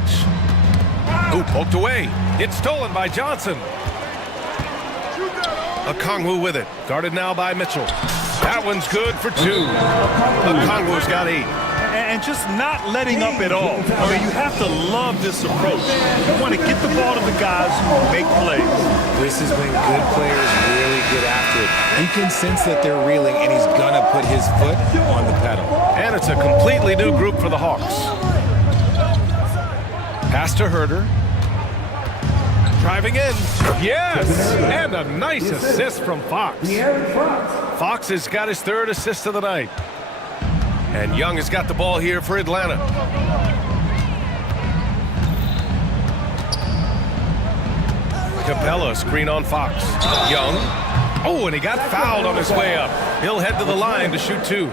Who poked away. It's stolen by Johnson. Okongwu with it, guarded now by Mitchell. That one's good for two. Okongwu's got 8. And just not letting up at all. I mean, you have to love this approach. You want to get the ball to the guys who make plays. This is when good players really get after it. You can sense that they're reeling, and he's going to put his foot on the pedal. And it's a completely new group for the Hawks. Pass to Herder. Driving in. Yes! And a nice assist from Fox. Fox has got his 3rd assist of the night. And Young has got the ball here for Atlanta. Capella, screen on Fox. Young. Oh, and he got fouled on his way up. He'll head to the line to shoot 2.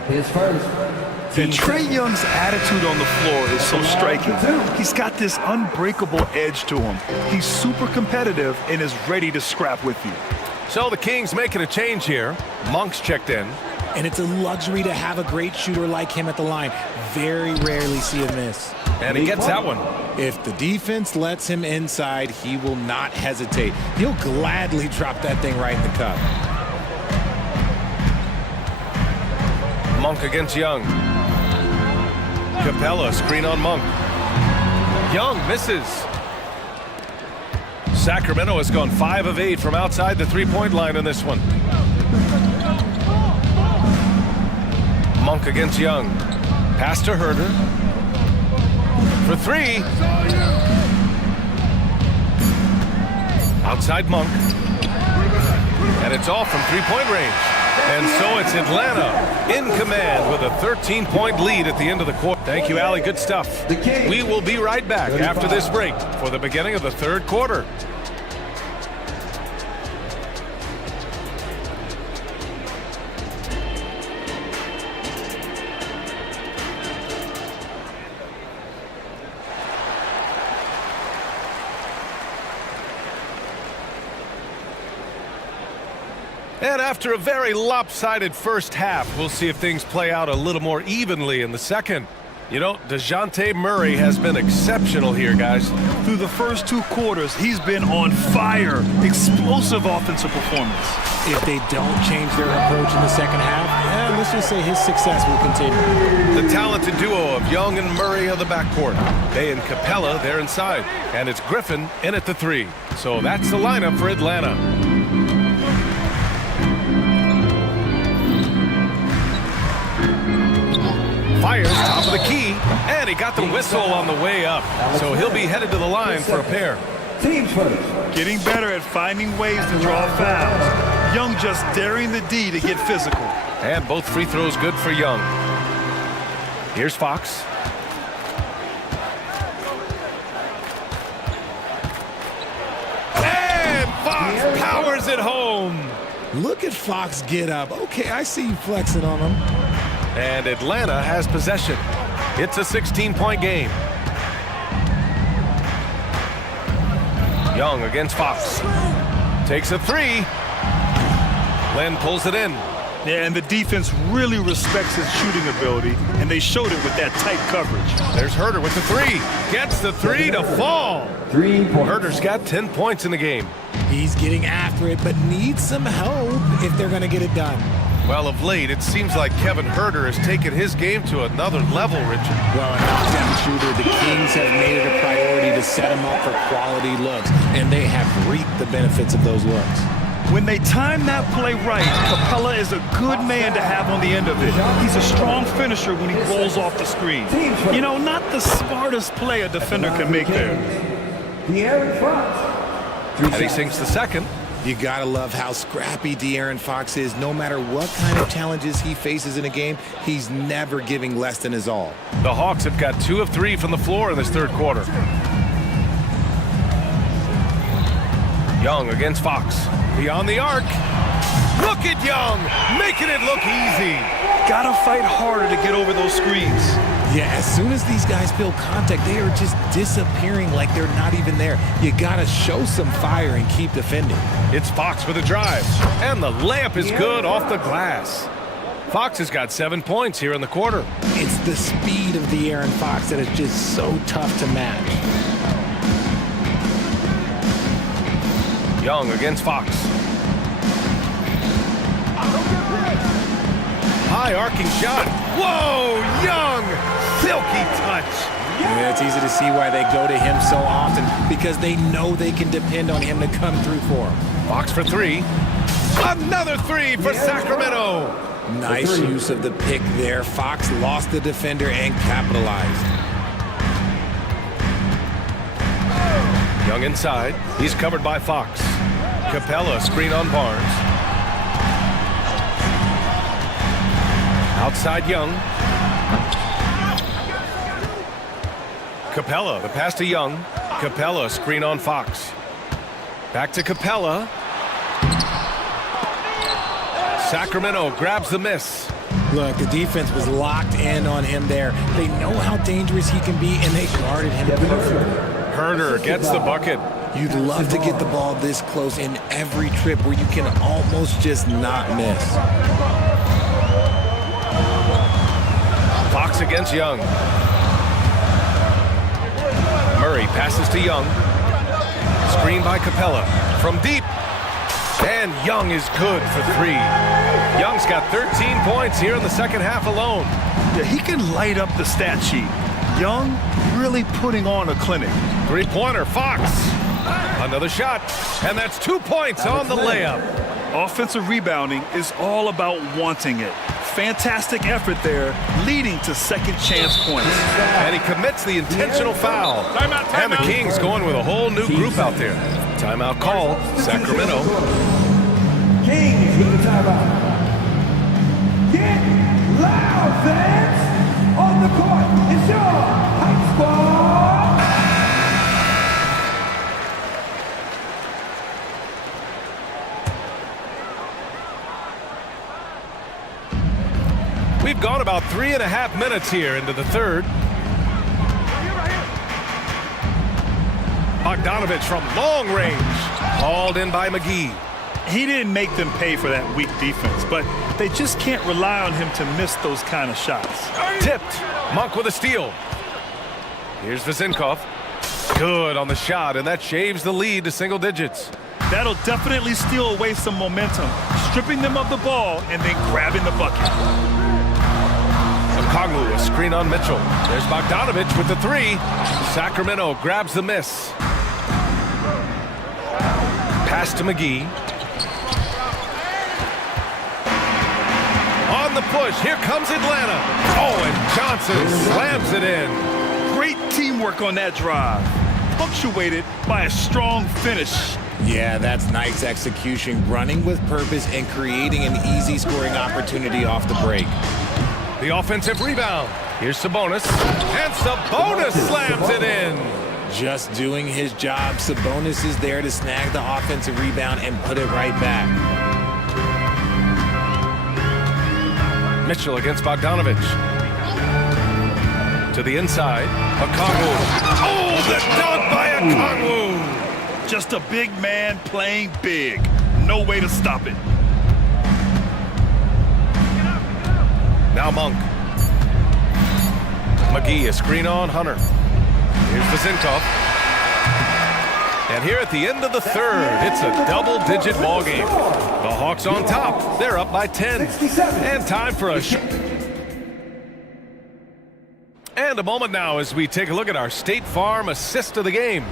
And Trae Young's attitude on the floor is so striking. He's got this unbreakable edge to him. He's super competitive and is ready to scrap with you. So the Kings making a change here. Monk's checked in. And it's a luxury to have a great shooter like him at the line. Very rarely see him miss. And he gets that one. If the defense lets him inside, he will not hesitate. He'll gladly drop that thing right in the cup. Monk against Young. Capella, screen on Monk. Young misses. Sacramento has gone 5 of 8 from outside the three-point line in this one. Monk against Young. Pass to Herder. For 3. Outside Monk. And it's all from three-point range. And so it's Atlanta in command with a 13-point lead at the end of the quarter. Thank you, Allie. Good stuff. We will be right back after this break for the beginning of the 3rd quarter. And after a very lopsided first half, we'll see if things play out a little more evenly in the second. You know, DeJounte Murray has been exceptional here, guys. Through the first 2 quarters, he's been on fire. Explosive offensive performance. If they don't change their approach in the second half, let's just say his success will continue. The talented duo of Young and Murray of the backcourt. They and Capella, they're inside. And it's Griffin in at the 3. So that's the lineup for Atlanta. Fires top of the key, and he got the whistle on the way up. So he'll be headed to the line for a pair. Getting better at finding ways to draw fouls. Young just daring the D to get physical. And both free throws good for Young. Here's Fox. And Fox powers it home. Look at Fox get up. Okay, I see you flexing on him. And Atlanta has possession. It's a 16-point game. Young against Fox. Takes a 3. Len pulls it in. Yeah, and the defense really respects his shooting ability, and they showed it with that tight coverage. There's Herder with the 3. Gets the 3 to fall. 3 points. Herder's got 10 points in the game. He's getting after it, but needs some help if they're going to get it done. Well, of late, it seems like Kevin Herder has taken his game to another level, Richard. Well, a knockdown shooter, the Kings have made it a priority to set him up for quality looks, and they have reaped the benefits of those looks. When they time that play right, Capella is a good man to have on the end of it. He's a strong finisher when he rolls off the screen. You know, not the smartest play a defender can make there. And he sinks the second. You gotta love how scrappy De'Aaron Fox is. No matter what kind of challenges he faces in a game, he's never giving less than his all. The Hawks have got 2 of 3 from the floor in this third quarter. Young against Fox. Beyond the arc. Look at Young, making it look easy. Gotta fight harder to get over those screens. Yeah, as soon as these guys feel contact, they are just disappearing like they're not even there. You gotta show some fire and keep defending. It's Fox with a drive, and the layup is good off the glass. Fox has got 7 points here in the quarter. It's the speed of De'Aaron Fox that is just so tough to match. Young against Fox. High arcing shot. Whoa, Young! Silky touch. Yeah, it's easy to see why they go to him so often, because they know they can depend on him to come through for them. Fox for 3. Another 3 for Sacramento. Nice use of the pick there. Fox lost the defender and capitalized. Young inside. He's covered by Fox. Capella screen on Barnes. Outside Young. Capella, the pass to Young. Capella screen on Fox. Back to Capella. Sacramento grabs the miss. Look, the defense was locked in on him there. They know how dangerous he can be, and they guarded him perfectly. Herder gets the bucket. You'd love to get the ball this close in every trip where you can almost just not miss. Fox against Young. Murray passes to Young. Screen by Capella. From deep. And Young is good for 3. Young's got 13 points here in the second half alone. Yeah, he can light up the stat sheet. Young really putting on a clinic. 3-pointer, Fox. Another shot. And that's 2 points on the layup. Offensive rebounding is all about wanting it. Fantastic effort there, leading to second chance points. And he commits the intentional foul. Timeout. And the Kings going with a whole new group out there. Timeout call, Sacramento. Kings with the timeout. Get loud, fans! On the court, it's your high squad! We've gone about 3.5 minutes here into the third. Bogdanovich from long range. Hauled in by McGee. He didn't make them pay for that weak defense, but they just can't rely on him to miss those kind of shots. Tipped. Monk with a steal. Here's Vezinkov. Good on the shot, and that shaves the lead to single digits. That'll definitely steal away some momentum, stripping them of the ball and then grabbing the bucket. Okongwu, a screen on Mitchell. There's Bogdanovich with the 3. Sacramento grabs the miss. Pass to McGee. On the push, here comes Atlanta. Oh, and Johnson slams it in. Great teamwork on that drive, punctuated by a strong finish. Yeah, that's nice execution, running with purpose and creating an easy scoring opportunity off the break. The offensive rebound. Here's Sabonis. And Sabonis slams it in. Just doing his job. Sabonis is there to snag the offensive rebound and put it right back. Mitchell against Bogdanovich. To the inside. Okongwu. Oh, the dunk by Okongwu. Just a big man playing big. No way to stop it. Now Monk. McGee, a screen on Hunter. Here's Vezinkov. And here at the end of the third, it's a double-digit ball game. The Hawks on top. They're up by 10. And time for a And a moment now as we take a look at our State Farm assist of the game.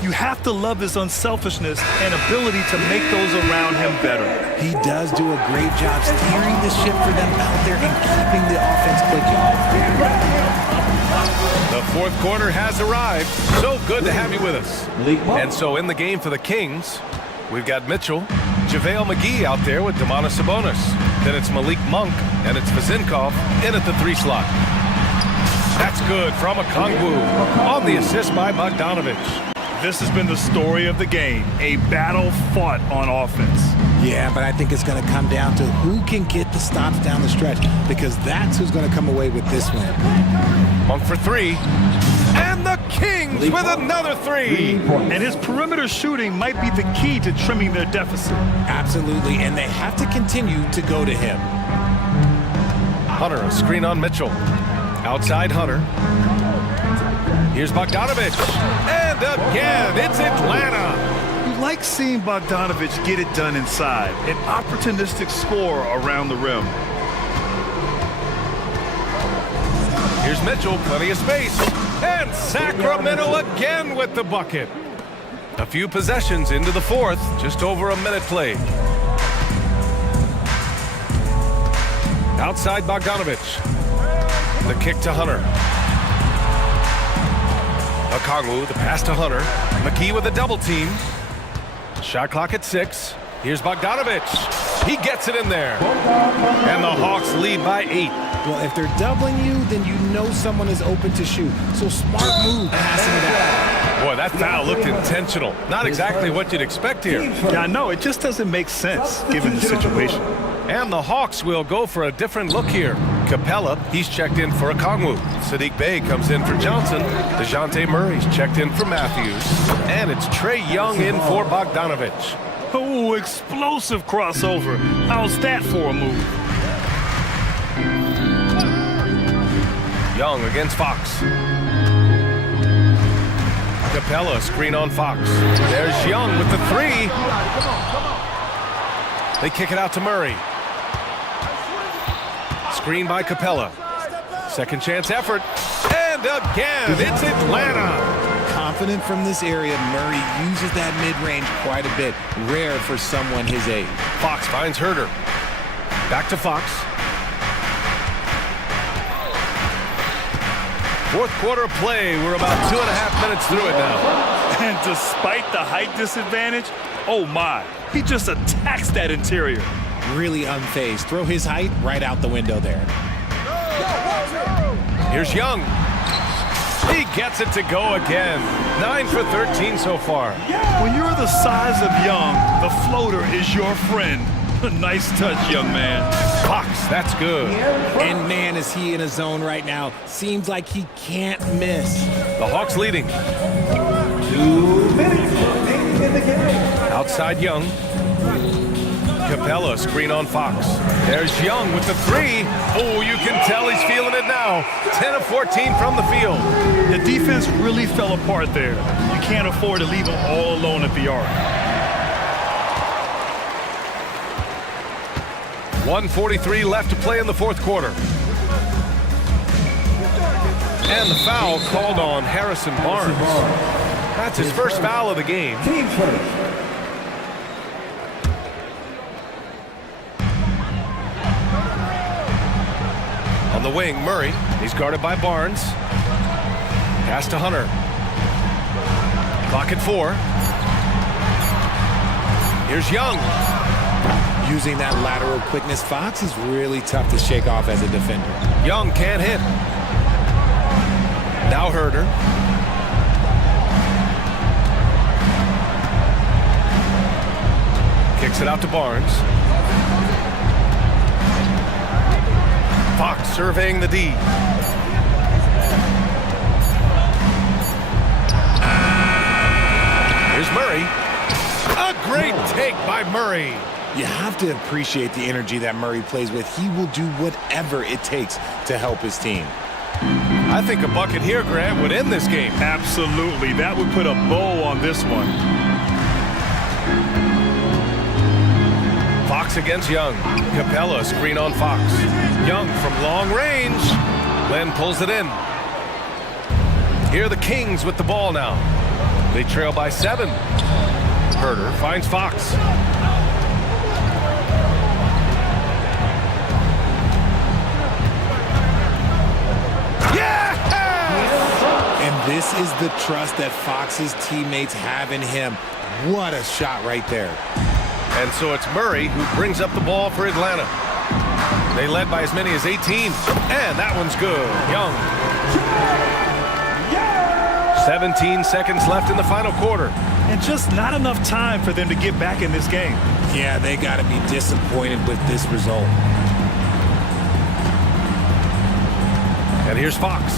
You have to love his unselfishness and ability to make those around him better. He does do a great job steering the ship for them out there and keeping the offense clicking. The fourth quarter has arrived. So good to have you with us. And so in the game for the Kings, we've got Mitchell, JaVale McGee out there with Domantas Sabonis. Then it's Malik Monk and it's Vezinkov in at the 3 slot. That's good from Okongwu on the assist by Bogdanovich. This has been the story of the game, a battle fought on offense. Yeah, but I think it's going to come down to who can get the stops down the stretch, because that's who's going to come away with this one. Monk for 3. And the Kings with another 3. And his perimeter shooting might be the key to trimming their deficit. Absolutely, and they have to continue to go to him. Hunter, a screen on Mitchell. Outside Hunter. Here's Bogdanovich. And again, it's Atlanta. You like seeing Bogdanovich get it done inside. An opportunistic score around the rim. Here's Mitchell, plenty of space. And Sacramento again with the bucket. A few possessions into the fourth, just over a minute played. Outside Bogdanovich. The kick to Hunter. Okongwu, the pass to Hunter. McGee with a double team. Shot clock at 6. Here's Bogdanovich. He gets it in there. And the Hawks lead by 8. Well, if they're doubling you, then you know someone is open to shoot. So smart move passing it out. Boy, that foul looked intentional. Not exactly what you'd expect here. Yeah, I know. It just doesn't make sense given the situation. And the Hawks will go for a different look here. Capella, he's checked in for Okongwu. Sadiq Bey comes in for Johnson. DeJounte Murray's checked in for Matthews. And it's Trae Young in for Bogdanovich. Oh, explosive crossover. How's that for a move? Young against Fox. Capella, screen on Fox. There's Young with the 3. They kick it out to Murray. Screen by Capella. Second chance effort. And again, it's Atlanta. Confident from this area, Murray uses that mid-range quite a bit. Rare for someone his age. Fox finds Herter. Back to Fox. Fourth quarter of play. We're about 2.5 minutes through it now. And despite the height disadvantage, oh my, he just attacks that interior. Really unfazed. Throw his height right out the window there. Here's Young. He gets it to go again. 9 for 13 so far. When you're the size of Young, the floater is your friend. Nice touch, young man. Fox, that's good. And man, is he in a zone right now. Seems like he can't miss. The Hawks leading. 2 minutes in the game. Outside Young. Capella, screen on Fox. There's Young with the 3. Oh, you can tell he's feeling it now. 10 of 14 from the field. The defense really fell apart there. You can't afford to leave him all alone at the arc. 1:43 left to play in the fourth quarter. And the foul called on Harrison Barnes. That's his first foul of the game. Team first. On the wing, Murray. He's guarded by Barnes. Pass to Hunter. Clock at 4. Here's Young. Using that lateral quickness, Fox is really tough to shake off as a defender. Young can't hit. Now Herter. Kicks it out to Barnes. Fox surveying the D. Here's Murray. A great take by Murray. You have to appreciate the energy that Murray plays with. He will do whatever it takes to help his team. I think a bucket here, Grant, would end this game. Absolutely. That would put a bow on this one. Fox against Young. Capella, screen on Fox. Young from long range. Len pulls it in. Here are the Kings with the ball now. They trail by 7. Herter finds Fox. And this is the trust that Fox's teammates have in him. What a shot right there. And so it's Murray who brings up the ball for Atlanta. They led by as many as 18. And that one's good. Young. 17 seconds left in the final quarter. And just not enough time for them to get back in this game. Yeah, they got to be disappointed with this result. And here's Fox.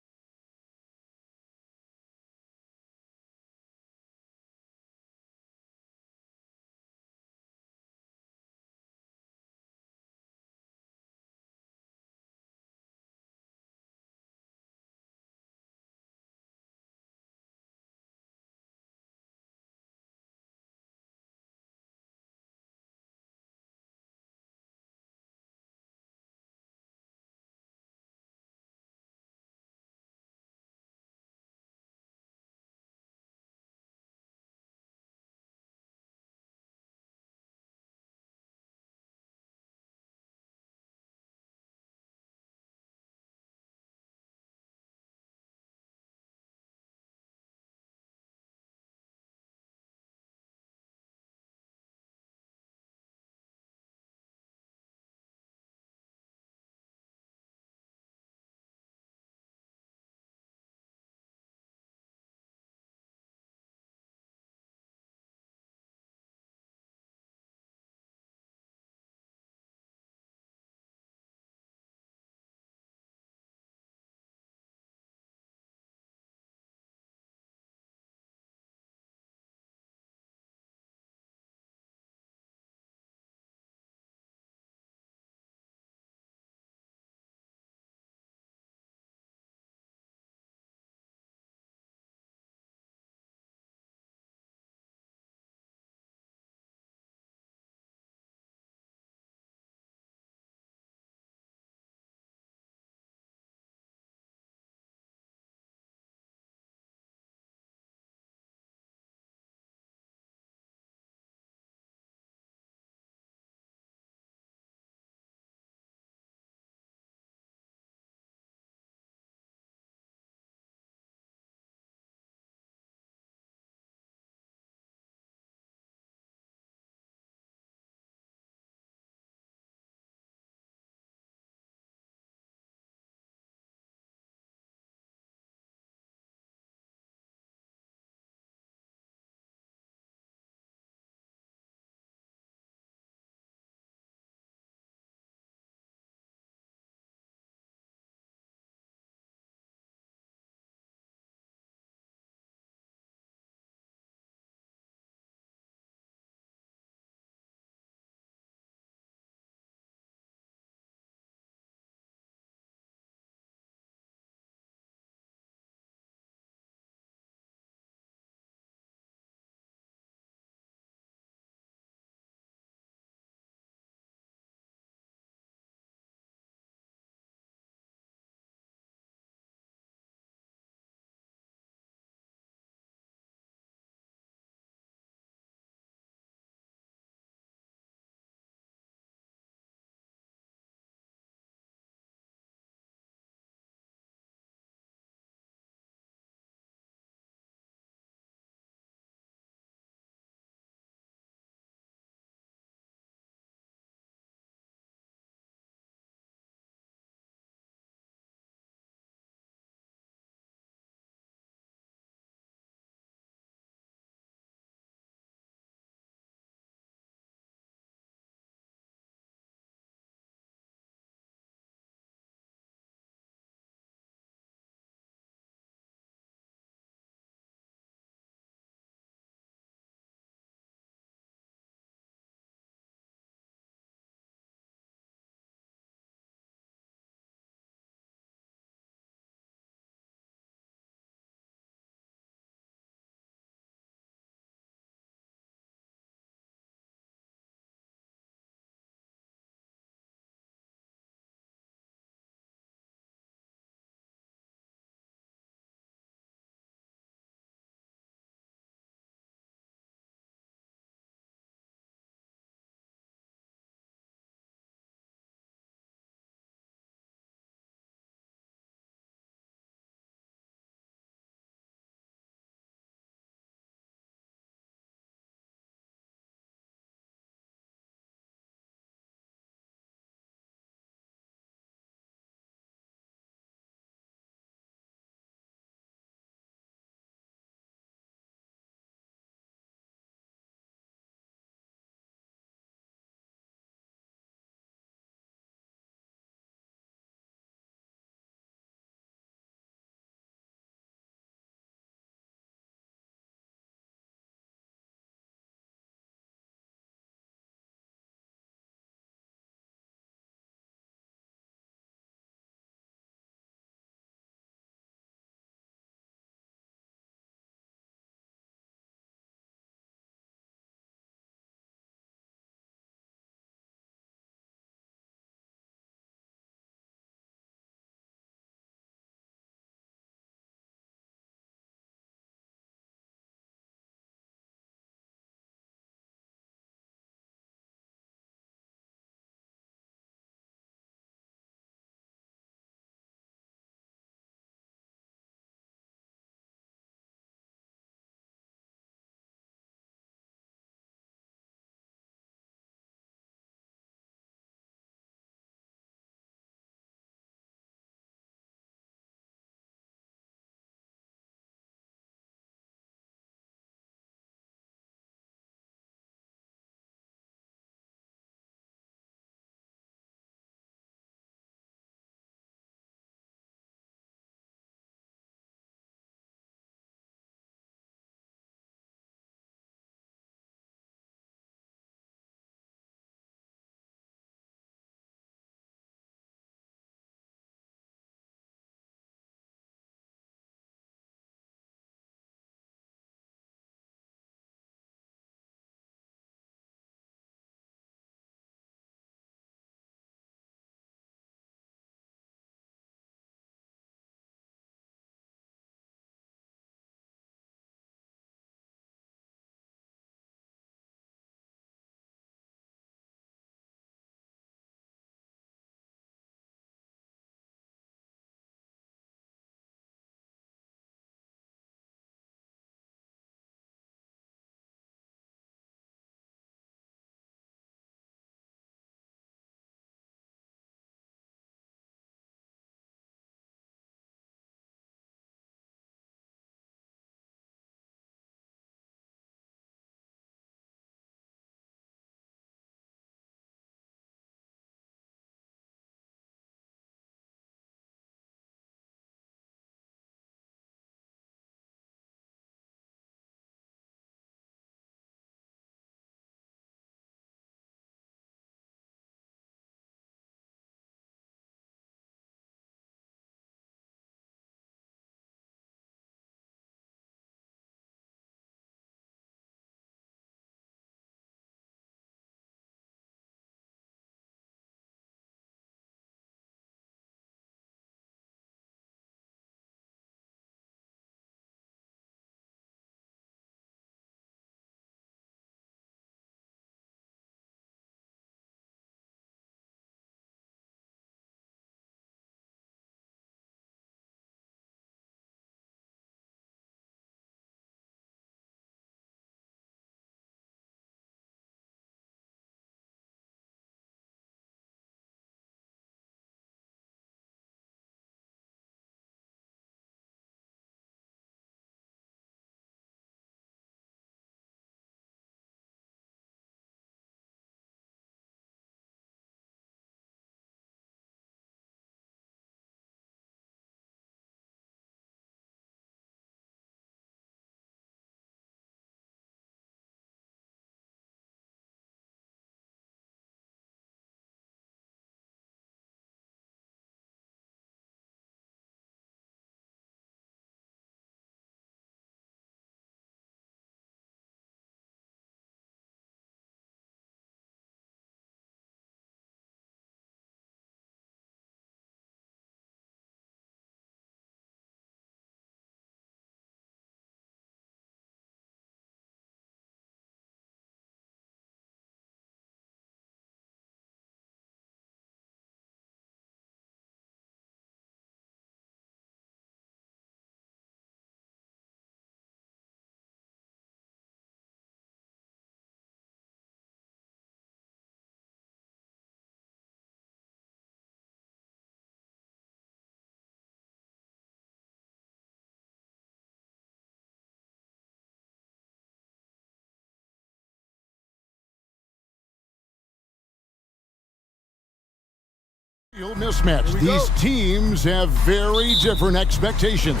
Mismatch. These teams have very different expectations.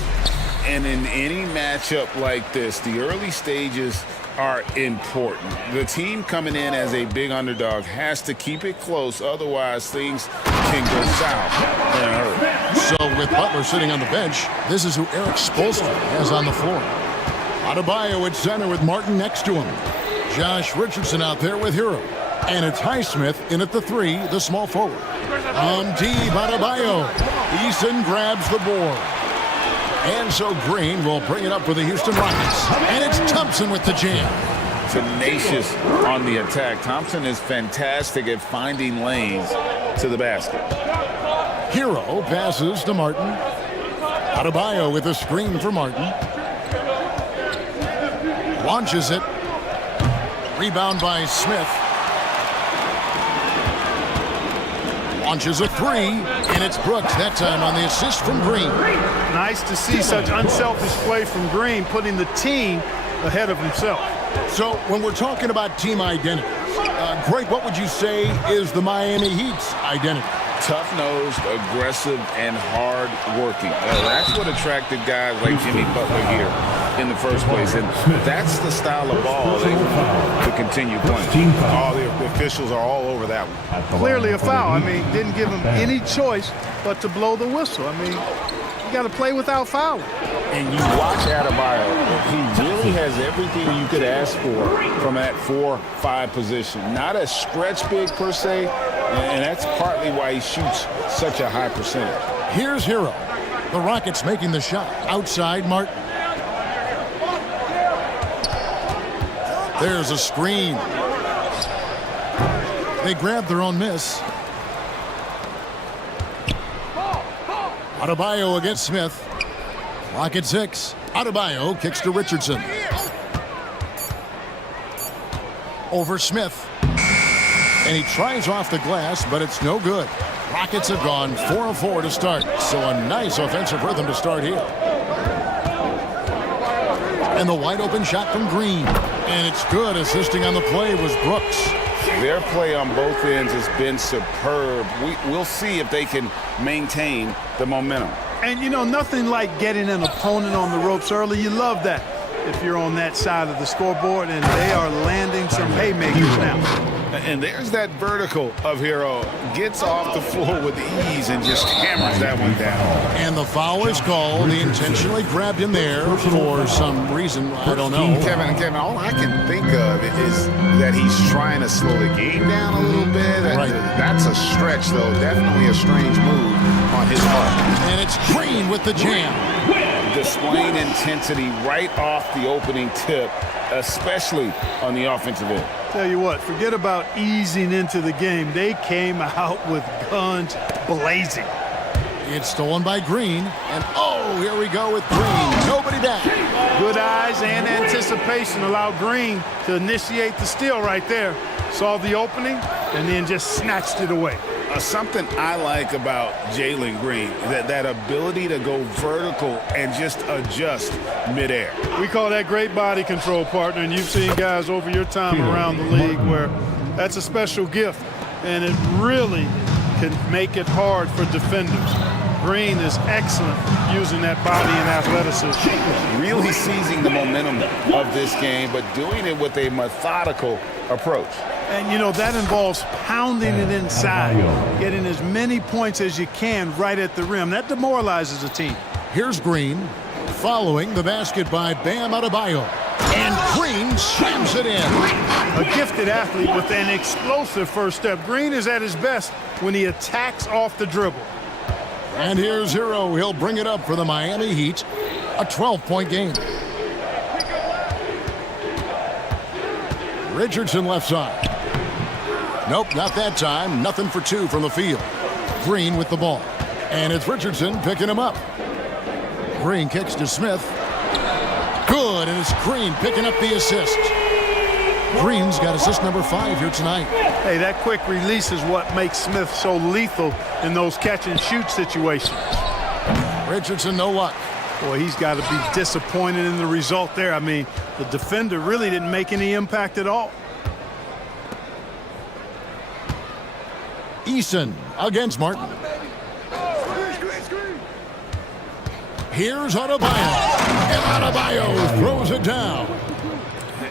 And in any matchup like this, the early stages are important. The team coming in as a big underdog has to keep it close, otherwise things can go south and hurt. So with Butler sitting on the bench, this is who Eric Spoelstra has on the floor. Adebayo at center with Martin next to him. Josh Richardson out there with Hero. And it's Highsmith in at the 3, the small forward. On deep, Adebayo. Eason grabs the board. And so Green will bring it up for the Houston Rockets. And it's Thompson with the jam. Tenacious on the attack. Thompson is fantastic at finding lanes to the basket. Hero passes to Martin. Adebayo with a screen for Martin. Launches it. Rebound by Smith. Launches a 3, and it's Brooks that time on the assist from Green. Nice to see such unselfish play from Green, putting the team ahead of himself. So when we're talking about team identity, Greg, what would you say is the Miami Heat's identity? Tough-nosed, aggressive, and hard-working. That's what attracted guys like Jimmy Butler here in the first place, and that's the style of ball they want to continue playing. All the officials are all over that one. Clearly a foul. I mean, didn't give him any choice but to blow the whistle. I mean, you got to play without fouling. And you watch Adebayo, he really has everything you could ask for from that 4-5 position. Not a stretch big per se, and that's partly why he shoots such a high percentage. Here's Hero. The Rockets making the shot. Outside Martin. There's a screen. They grab their own miss. Adebayo against Smith. Clock at 6. Adebayo kicks to Richardson. Over Smith. And he tries off the glass, but it's no good. Rockets have gone 4 of 4 to start. So a nice offensive rhythm to start here. And the wide open shot from Green. And it's good. Assisting on the play was Brooks. Their play on both ends has been superb. We'll see if they can maintain the momentum. And, you know, nothing like getting an opponent on the ropes early. You love that if you're on that side of the scoreboard, and they are landing some haymakers now. And there's that vertical of Hero. Gets off the floor with ease and just hammers that one down. And the foul is called. He intentionally grabbed him there for some reason. I don't know. Kevin, all I can think of is that he's trying to slow the game down a little bit. Right. That's a stretch, though. Definitely a strange move on his part. And it's Green with the jam. Displaying intensity right off the opening tip, especially on the offensive end. Tell you what, forget about easing into the game. They came out with guns blazing. It's stolen by Green. And oh, here we go with Green. Nobody back. Good eyes and anticipation allowed Green to initiate the steal right there. Saw the opening and then just snatched it away. Something I like about Jalen Green, that ability to go vertical and just adjust midair. We call that great body control, partner, and you've seen guys over your time around the league where that's a special gift, and it really can make it hard for defenders. Green is excellent using that body and athleticism. Really seizing the momentum of this game, but doing it with a methodical approach. And, you know, that involves pounding it inside, getting as many points as you can right at the rim. That demoralizes a team. Here's Green, following the basket by Bam Adebayo. And Green slams it in. A gifted athlete with an explosive first step. Green is at his best when he attacks off the dribble. And here's Hero. He'll bring it up for the Miami Heat. A 12-point game. Richardson left side. Nope, not that time. Nothing for 2 from the field. Green with the ball. And it's Richardson picking him up. Green kicks to Smith. Good, and it's Green picking up the assist. Green's got assist number 5 here tonight. Hey, that quick release is what makes Smith so lethal in those catch-and-shoot situations. Richardson, no luck. Boy, he's got to be disappointed in the result there. I mean, the defender really didn't make any impact at all. Eason against Martin. Here's Adebayo. And Adebayo throws it down.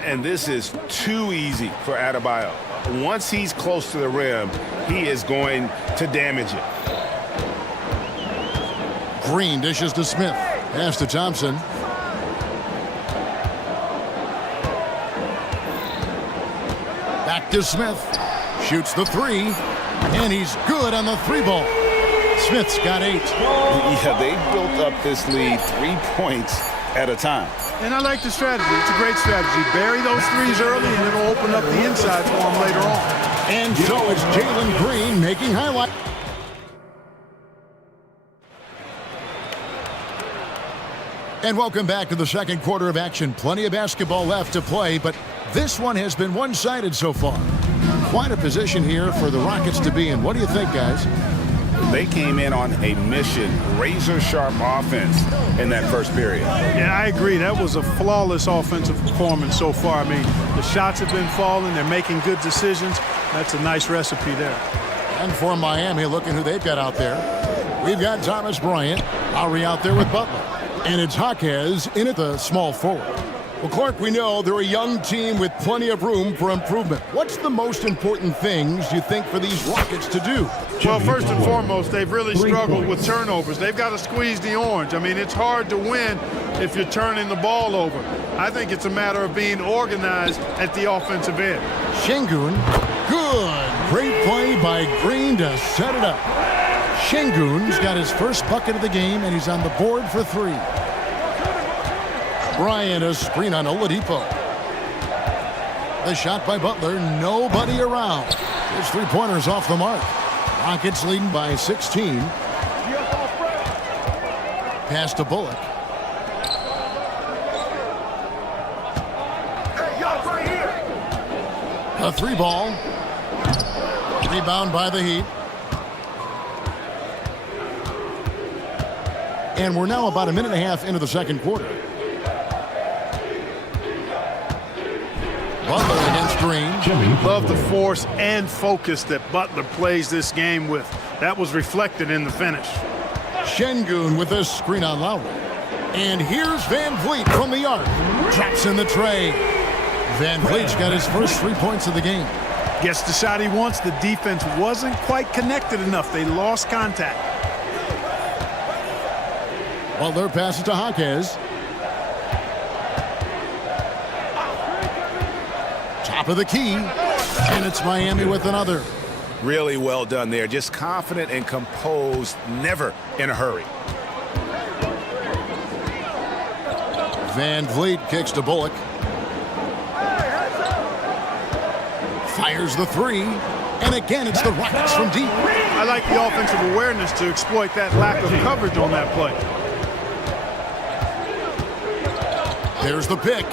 And this is too easy for Adebayo. Once he's close to the rim, he is going to damage it. Green dishes to Smith. Pass to Thompson. Back to Smith. Shoots the three. And he's good on the three ball. Smith's got 8. Yeah, they built up this lead 3 points at a time. And I like the strategy. It's a great strategy. Bury those threes early, and it'll open up the inside for them later on. And so it's Jalen Green making highlight. And welcome back to the second quarter of action. Plenty of basketball left to play, but this one has been one-sided so far. Quite a position here for the Rockets to be in. What do you think, guys? They came in on a mission, razor-sharp offense in that first period. Yeah, I agree. That was a flawless offensive performance so far. I mean, the shots have been falling. They're making good decisions. That's a nice recipe there. And for Miami, looking who they've got out there. We've got Thomas Bryant, Lowry out there with Butler. And it's Jaquez in at the small forward. Well, Clark, we know they're a young team with plenty of room for improvement. What's the most important things you think for these Rockets to do? Well, first and foremost, they've really struggled with turnovers. They've got to squeeze the orange. I mean, it's hard to win if you're turning the ball over. I think it's a matter of being organized at the offensive end. Şengün, good. Great play by Green to set it up. Şengün's got his first bucket of the game, and he's on the board for 3. Bryant, a screen on Oladipo. The shot by Butler, nobody around. His three-pointer's off the mark. Rockets leading by 16. Pass to Bullock. A 3-ball. Rebound by the Heat. And we're now about a minute and a half into the second quarter. Butler against Green. Love the force and focus that Butler plays this game with. That was reflected in the finish. Şengün with a screen on Lowry. And here's Van Vliet from the arc. Drops in the tray. Van Vliet's got his first 3 points of the game. Gets the shot he wants. The defense wasn't quite connected enough. They lost contact. Butler passes to Jaquez. Top of the key, and it's Miami with another. Really well done there. Just confident and composed, never in a hurry. Van Vliet kicks to Bullock. Fires the 3, and again it's the Rockets from deep. I like the offensive awareness to exploit that lack of coverage on that play. There's the pick.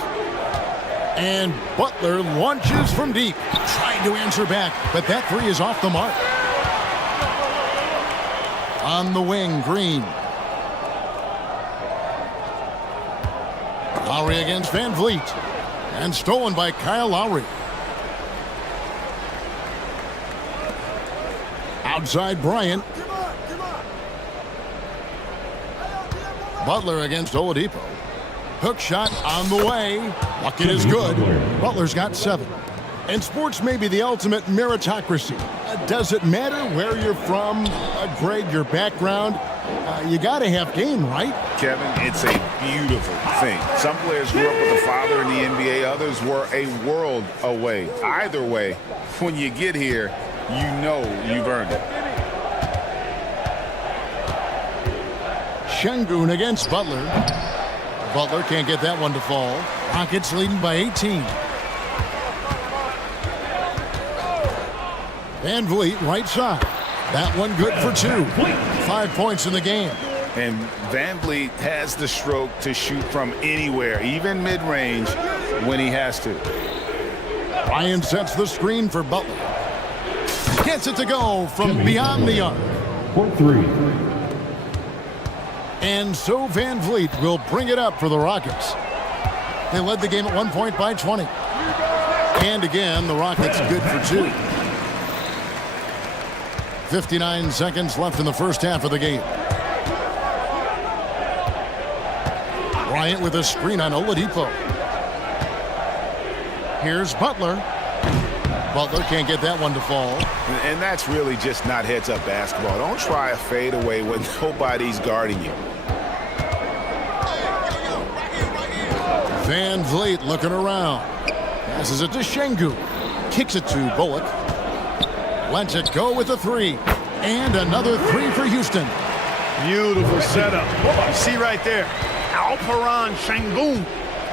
And Butler launches from deep. Trying to answer back, but that 3 is off the mark. On the wing, Green. Lowry against Van Vliet. And stolen by Kyle Lowry. Outside Bryant. Butler against Oladipo. Hook shot on the way. Bucket is good. Butler's got 7. And sports may be the ultimate meritocracy. Does it matter where you're from, Greg, your background? You got to have game, right? Kevin, it's a beautiful thing. Some players grew up with a father in the NBA. Others were a world away. Either way, when you get here, you know you've earned it. Şengün against Butler. Butler can't get that one to fall. Rockets leading by 18. Van Vliet, right side. That one good for 2. 5 points in the game. And Van Vliet has the stroke to shoot from anywhere, even mid-range, when he has to. Ryan sets the screen for Butler. Gets it to go from beyond the arc. Point 3. And so Van Vliet will bring it up for the Rockets. They led the game at 1 point by 20. And again, the Rockets good for 2. 59 seconds left in the first half of the game. Bryant with a screen on Oladipo. Here's Butler. Butler can't get that one to fall. And that's really just not heads-up basketball. Don't try a fadeaway when nobody's guarding you. Van Vliet looking around. Passes it to Şengün. Kicks it to Bullock. Lets it go with a three. And another three for Houston. Beautiful setup. You see right there, Alperen Şengün.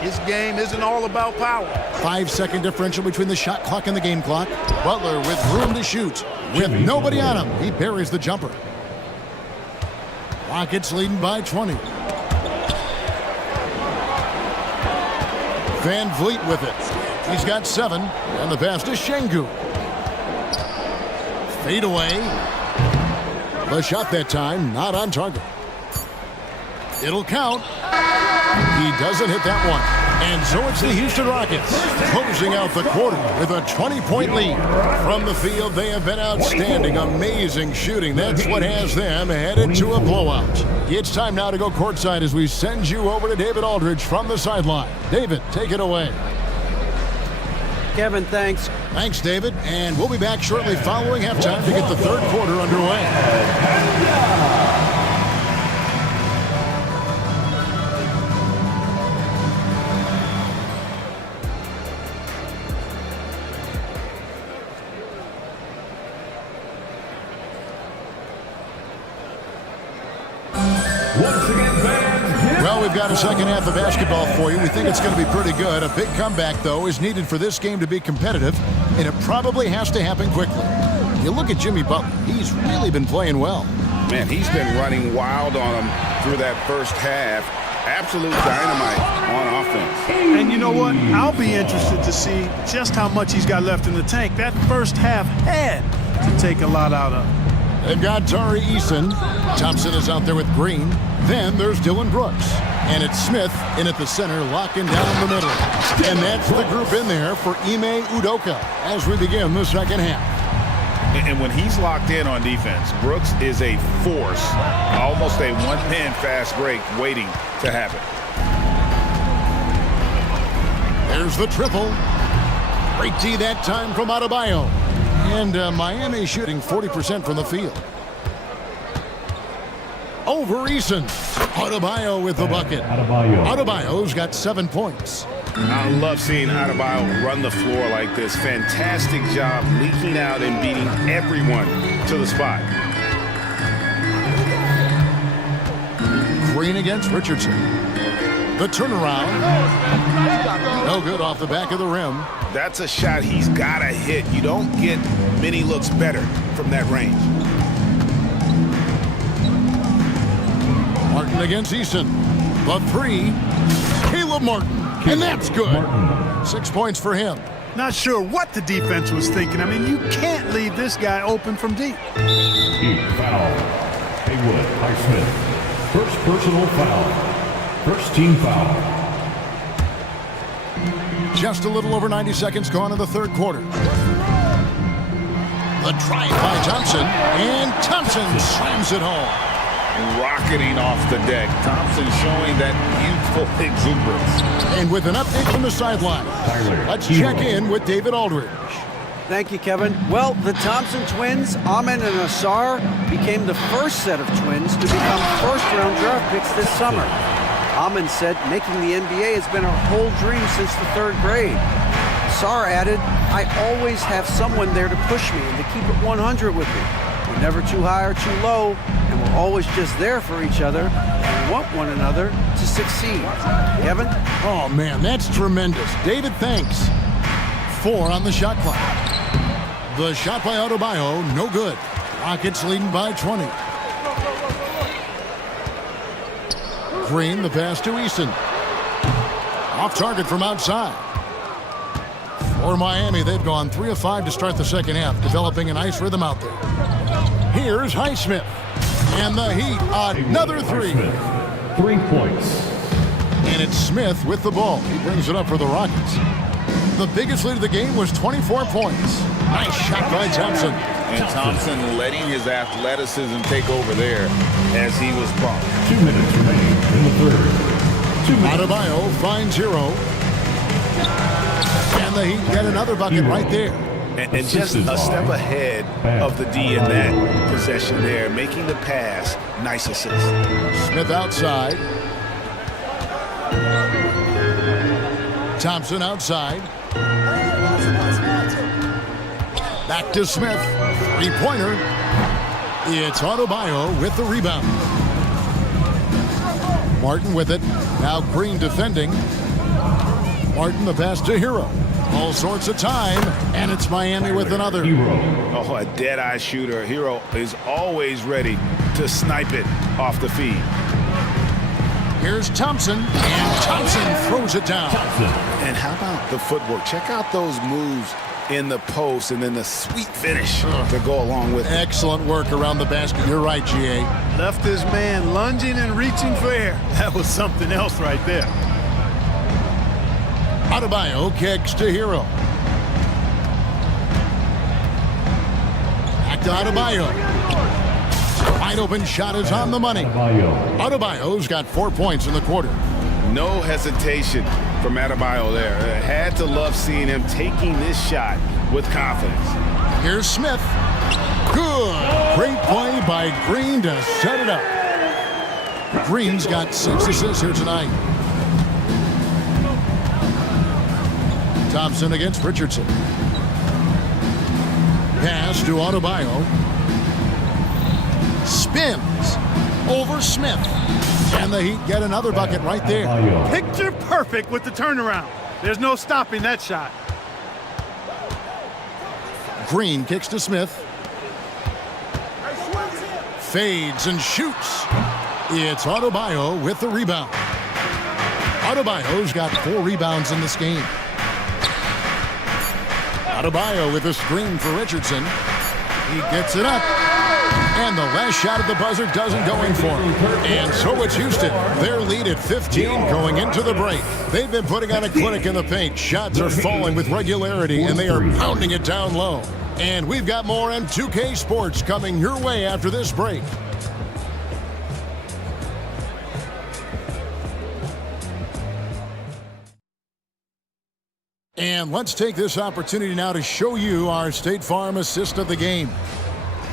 His game isn't all about power. 5-second differential between the shot clock and the game clock. Butler with room to shoot. With nobody on him, he buries the jumper. Rockets leading by 20. Van Vliet with it. He's got 7, and the pass to Şengün. Fade away. The shot that time, not on target. It'll count. He doesn't hit that one. And so it's the Houston Rockets closing out the quarter with a 20-point lead. From the field, they have been outstanding. Amazing shooting. That's what has them headed to a blowout. It's time now to go courtside as we send you over to David Aldridge from the sideline. David, take it away. Kevin, thanks. Thanks, David. And we'll be back shortly following halftime to get the third quarter underway. Well, we've got a second half of basketball for you. We think it's going to be pretty good. A big comeback, though, is needed for this game to be competitive, and it probably has to happen quickly. You look at Jimmy Butler. He's really been playing well. Man, he's been running wild on him through that first half. Absolute dynamite on offense. And you know what? I'll be interested to see just how much he's got left in the tank. That first half had to take a lot out of him. They've got Tari Eason. Thompson is out there with Green. Then there's Dylan Brooks. And it's Smith in at the center, locking down the middle. And that's the group in there for Ime Udoka as we begin the second half. And when he's locked in on defense, Brooks is a force, almost a one-man fast break waiting to happen. There's the triple. Great D that time from Adebayo. And Miami shooting 40% from the field. Over Eason. Adebayo with the bucket. Adebayo's got 7 points. I love seeing Adebayo run the floor like this. Fantastic job leaking out and beating everyone to the spot. Green against Richardson. The turnaround. No good off the back of the rim. That's a shot he's got to hit. You don't get many looks better from that range. Martin against Eason. The three. Caleb Martin. And that's good. 6 points for him. Not sure what the defense was thinking. I mean, you can't leave this guy open from deep. Foul. Haywood, Highsmith. First personal foul. First team foul. Just a little over 90 seconds gone in the third quarter. The drive by Thompson. And Thompson slams it home. Rocketing off the deck. Thompson showing that youthful exuberance. And with an update from the sideline, let's check in with David Aldridge. Thank you, Kevin. Well, the Thompson twins, Amen and Asar, became the first set of twins to become first-round draft picks this summer. Amen said making the NBA has been a whole dream since the 3rd grade. Asar added, I always have someone there to push me and to keep it 100 with me. We're never too high or too low, and we're always just there for each other and want one another to succeed. Kevin? Oh, man, that's tremendous. David, thanks. 4 on the shot clock. The shot by Adebayo, no good. Rockets leading by 20. Green, the pass to Eason. Off target from outside. For Miami, they've gone 3 of 5 to start the second half, developing a nice rhythm out there. Here's Highsmith. And the Heat, another 3. 3 points. And it's Smith with the ball. He brings it up for the Rockets. The biggest lead of the game was 24 points. Nice shot by Thompson. And Thompson letting his athleticism take over there as he was bumped. 2 minutes remaining in the third. Adebayo finds Hero. And the Heat get another bucket right there. And just a step ahead of the D in that possession there, making the pass. Nice assist. Smith outside. Thompson outside. Back to Smith. Three-pointer. It's Adebayo with the rebound. Martin with it. Now Green defending. Martin the pass to Hero. All sorts of time, and it's Miami with another. Oh, a dead-eye shooter. Hero is always ready to snipe it off the feed. Here's Thompson, and Thompson throws it down. And how about the footwork? Check out those moves in the post and then the sweet finish to go along with it. Excellent work around the basket. You're right, G.A. Left his man lunging and reaching for air. That was something else right there. Adebayo kicks to Hero. Back to Adebayo. Wide open shot is on the money. Adebayo's got 4 points in the quarter. No hesitation from Adebayo there. Had to love seeing him taking this shot with confidence. Here's Smith. Good. Great play by Green to set it up. Green's got 6 assists here tonight. Thompson against Richardson. Pass to Adebayo. Spins over Smith. And the Heat get another bucket right there. Picture perfect with the turnaround. There's no stopping that shot. Green kicks to Smith. Fades and shoots. It's Adebayo with the rebound. Adebayo's got 4 rebounds in this game. Adebayo with a screen for Richardson. He gets it up. And the last shot at the buzzer doesn't go in for him. And so it's Houston. Their lead at 15 going into the break. They've been putting on a clinic in the paint. Shots are falling with regularity, and they are pounding it down low. And we've got more M2K Sports coming your way after this break. And let's take this opportunity now to show you our State Farm assist of the game.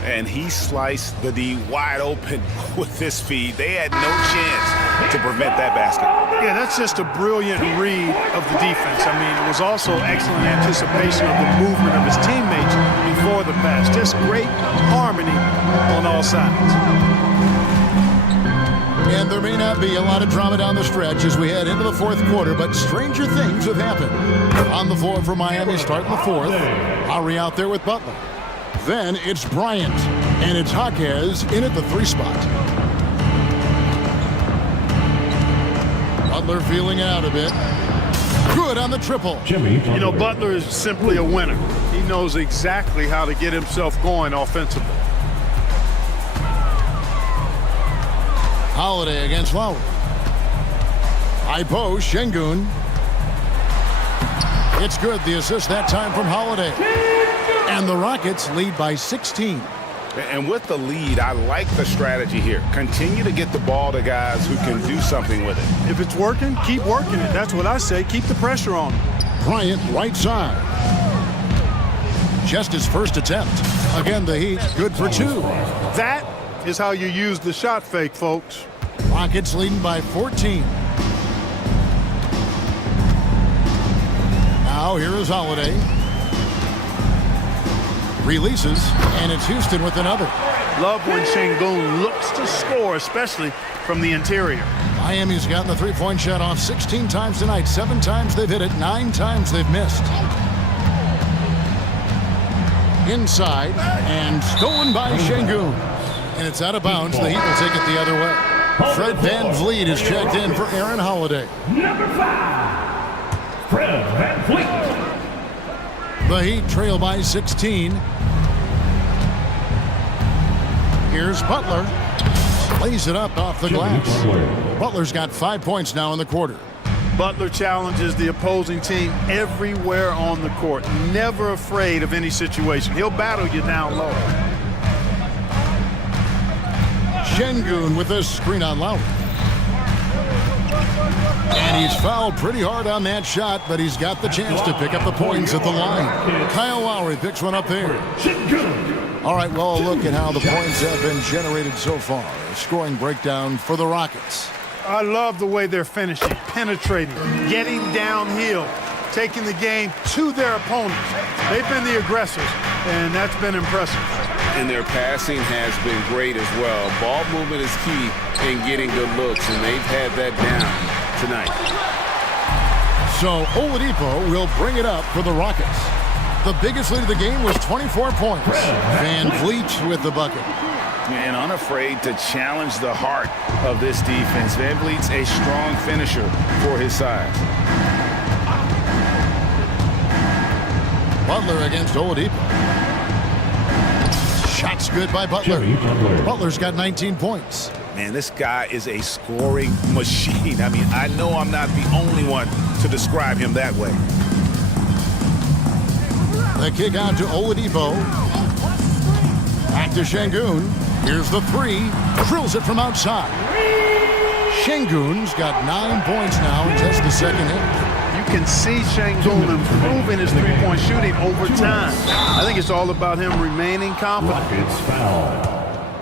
And he sliced the D wide open with this feed. They had no chance to prevent that basket. Yeah, that's just a brilliant read of the defense. I mean, it was also excellent anticipation of the movement of his teammates before the pass. Just great harmony on all sides. And there may not be a lot of drama down the stretch as we head into the fourth quarter, but stranger things have happened. On the floor for Miami starting the fourth. Lowry out there with Butler. Then it's Bryant, and it's Jaquez in at the 3 spot. Butler feeling out a bit. Good on the triple. You know, Butler is simply a winner. He knows exactly how to get himself going offensively. Holiday against Lowry. High post, Şengün. It's good, the assist that time from Holiday. And the Rockets lead by 16. And with the lead, I like the strategy here. Continue to get the ball to guys who can do something with it. If it's working, keep working it. That's what I say. Keep the pressure on him. Bryant, right side. Just his first attempt. Again, the Heat, good for 2. That is how you use the shot fake, folks. Rockets leading by 14. Now here is Holiday. Releases, and it's Houston with another. Love when Şengün looks to score, especially from the interior. Miami's gotten the 3-point shot off 16 times tonight. 7 times they've hit it, 9 times they've missed. Inside, and stolen by Şengün. And it's out of bounds. The Heat will take it the other way. Fred VanVleet is checked in for Aaron Holiday. Number 5, Fred VanVleet. The Heat trail by 16. Here's Butler. Lays it up off the glass. Butler's got 5 points now in the quarter. Butler challenges the opposing team everywhere on the court. Never afraid of any situation. He'll battle you down low. Şengün with a screen on Lowry. And he's fouled pretty hard on that shot, but he's got the chance to pick up the points at the line. Kyle Lowry picks one up there. All right, well, a look at how the points have been generated so far. A scoring breakdown for the Rockets. I love the way they're finishing, penetrating, getting downhill, taking the game to their opponents. They've been the aggressors, and that's been impressive. And their passing has been great as well. Ball movement is key in getting good looks, and they've had that down tonight. So Oladipo will bring it up for the Rockets. The biggest lead of the game was 24 points. Van Vliet with the bucket. And unafraid to challenge the heart of this defense. Van Vliet's a strong finisher for his size. Butler against Oladipo. Shots good by Butler. Butler's got 19 points. Man, this guy is a scoring machine. I mean, I know I'm not the only one to describe him that way. The kick out to Oladipo. Back to Şengün. Here's the three. Drills it from outside. Şengün's got 9 points now in just the second half. You can see Şengün improving his three-point shooting over time. I think it's all about him remaining confident. Rockets foul.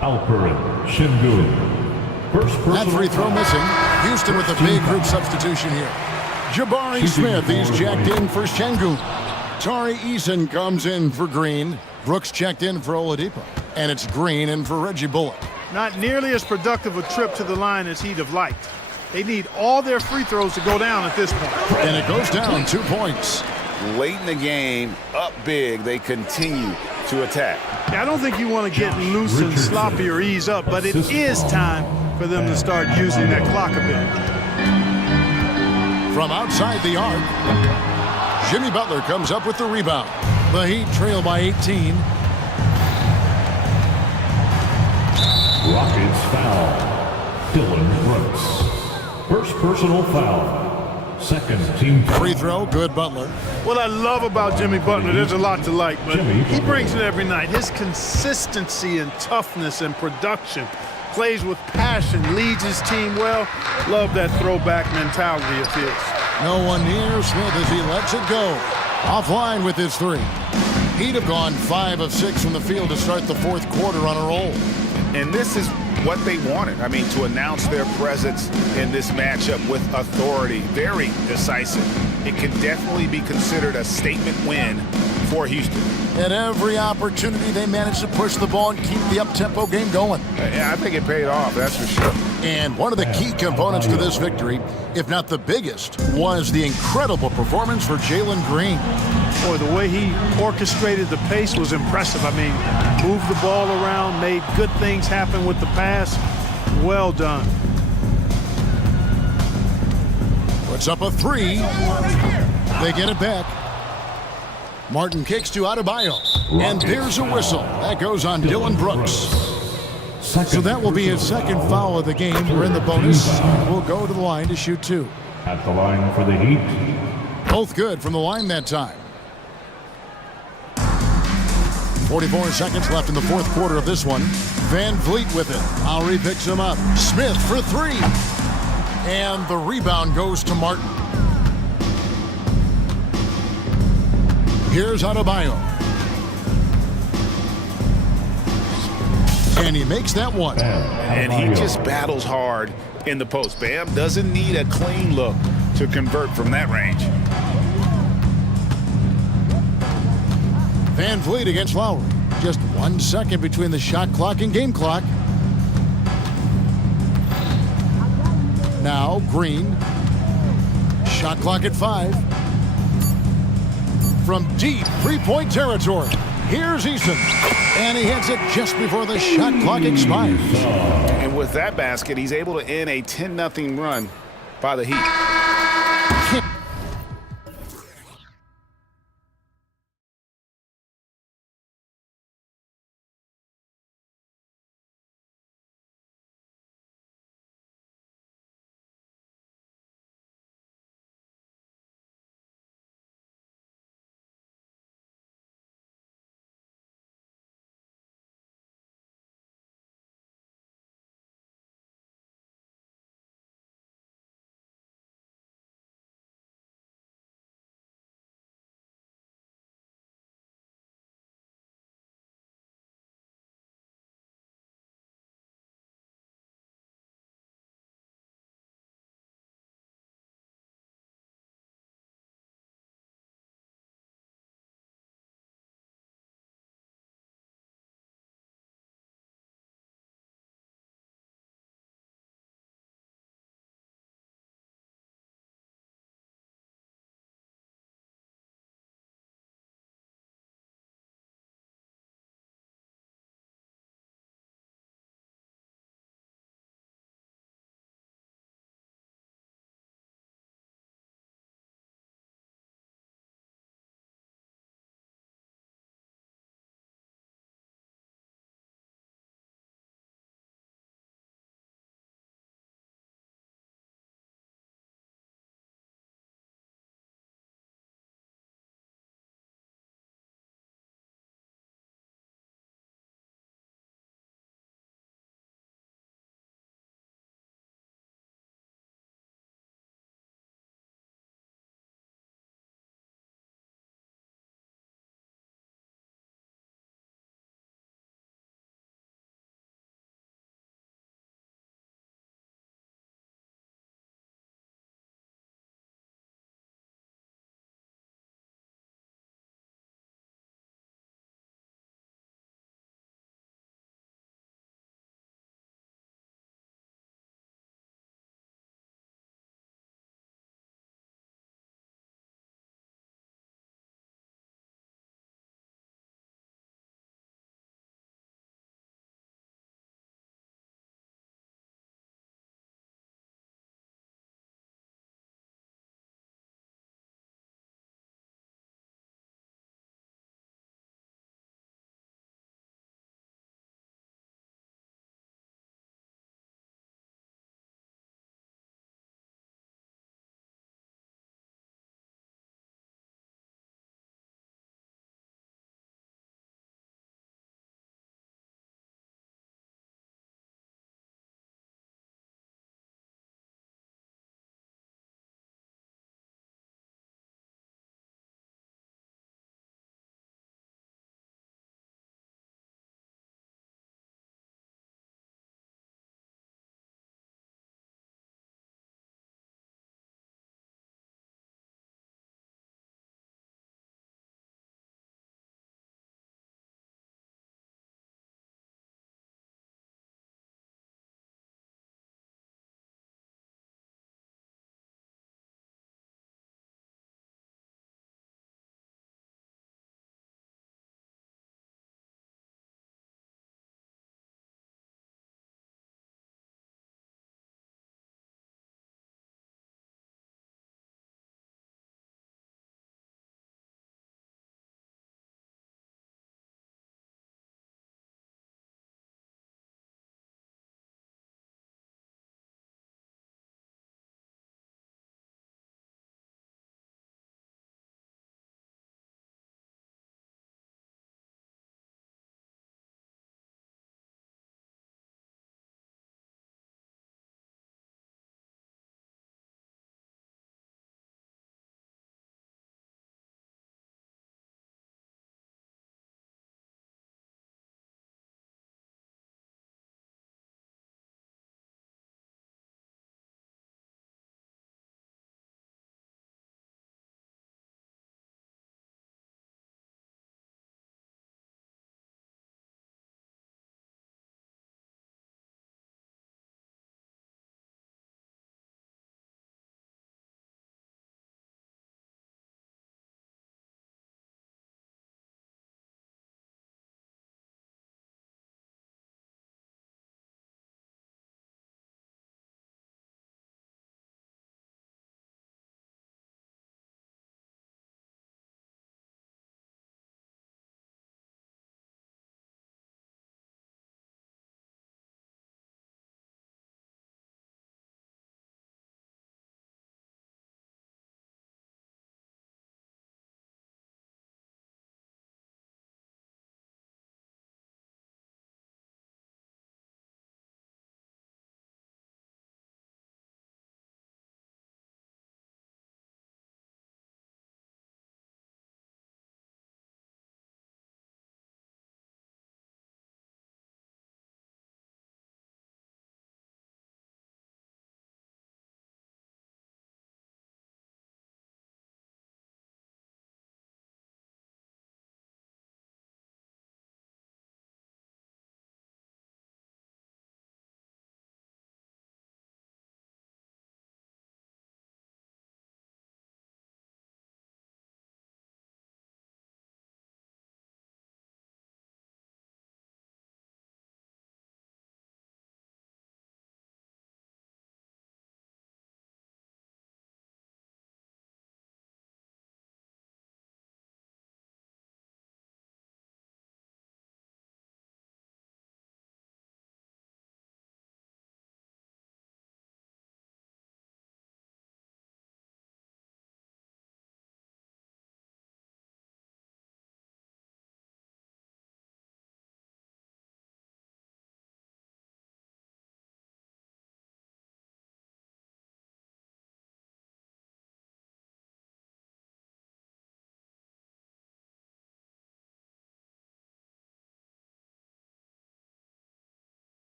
Alperen Şengün. That free throw missing. Houston with a big group substitution here. Jabari Smith, he's checked in for Şengün. Tari Eason comes in for Green. Brooks checked in for Oladipo. And it's Green in for Reggie Bullock. Not nearly as productive a trip to the line as he'd have liked. They need all their free throws to go down at this point. And it goes down 2 points. Late in the game, up big, they continue to attack. I don't think you want to get loose and sloppy or ease up, but it is time for them to start using that clock a bit. From outside the arc, Jimmy Butler comes up with the rebound. The Heat trail by 18. Rockets foul. Dylan Brooks. First personal foul. Second team foul. Free throw, good Butler. What I love about Jimmy Butler, there's a lot to like, but he brings it every night. His consistency and toughness and production. Plays with passion, leads his team well. Love that throwback mentality of his. No one near Smith as he lets it go. Offline with his three. He'd have gone 5 of 6 from the field to start the fourth quarter on a roll. And this is what they wanted. I mean, to announce their presence in this matchup with authority. Very decisive. It can definitely be considered a statement win for Houston. At every opportunity, they managed to push the ball and keep the up-tempo game going. I think it paid off, that's for sure. And one of the key components to this victory, if not the biggest, was the incredible performance for Jalen Green. Boy, the way he orchestrated the pace was impressive. I mean, moved the ball around, made good things happen with the pass. Well done. Puts up a three. They get it back. Martin kicks to Adebayo. And there's a whistle. That goes on Dylan Brooks. So that will be his second foul of the game. We're in the bonus. We'll go to the line to shoot 2. At the line for the Heat. Both good from the line that time. 44 seconds left in the fourth quarter of this one. Van Vliet with it. Lowry picks him up. Smith for 3. And the rebound goes to Martin. Here's Adebayo. And he makes that one. And he just battles hard in the post. Bam doesn't need a clean look to convert from that range. Van Vliet against Lowry. Just 1 second between the shot clock and game clock. Now Green. Shot clock at 5. From deep three-point territory. Here's Eason. And he hits it just before the shot clock expires. And with that basket, he's able to end a 10-0 run by the Heat.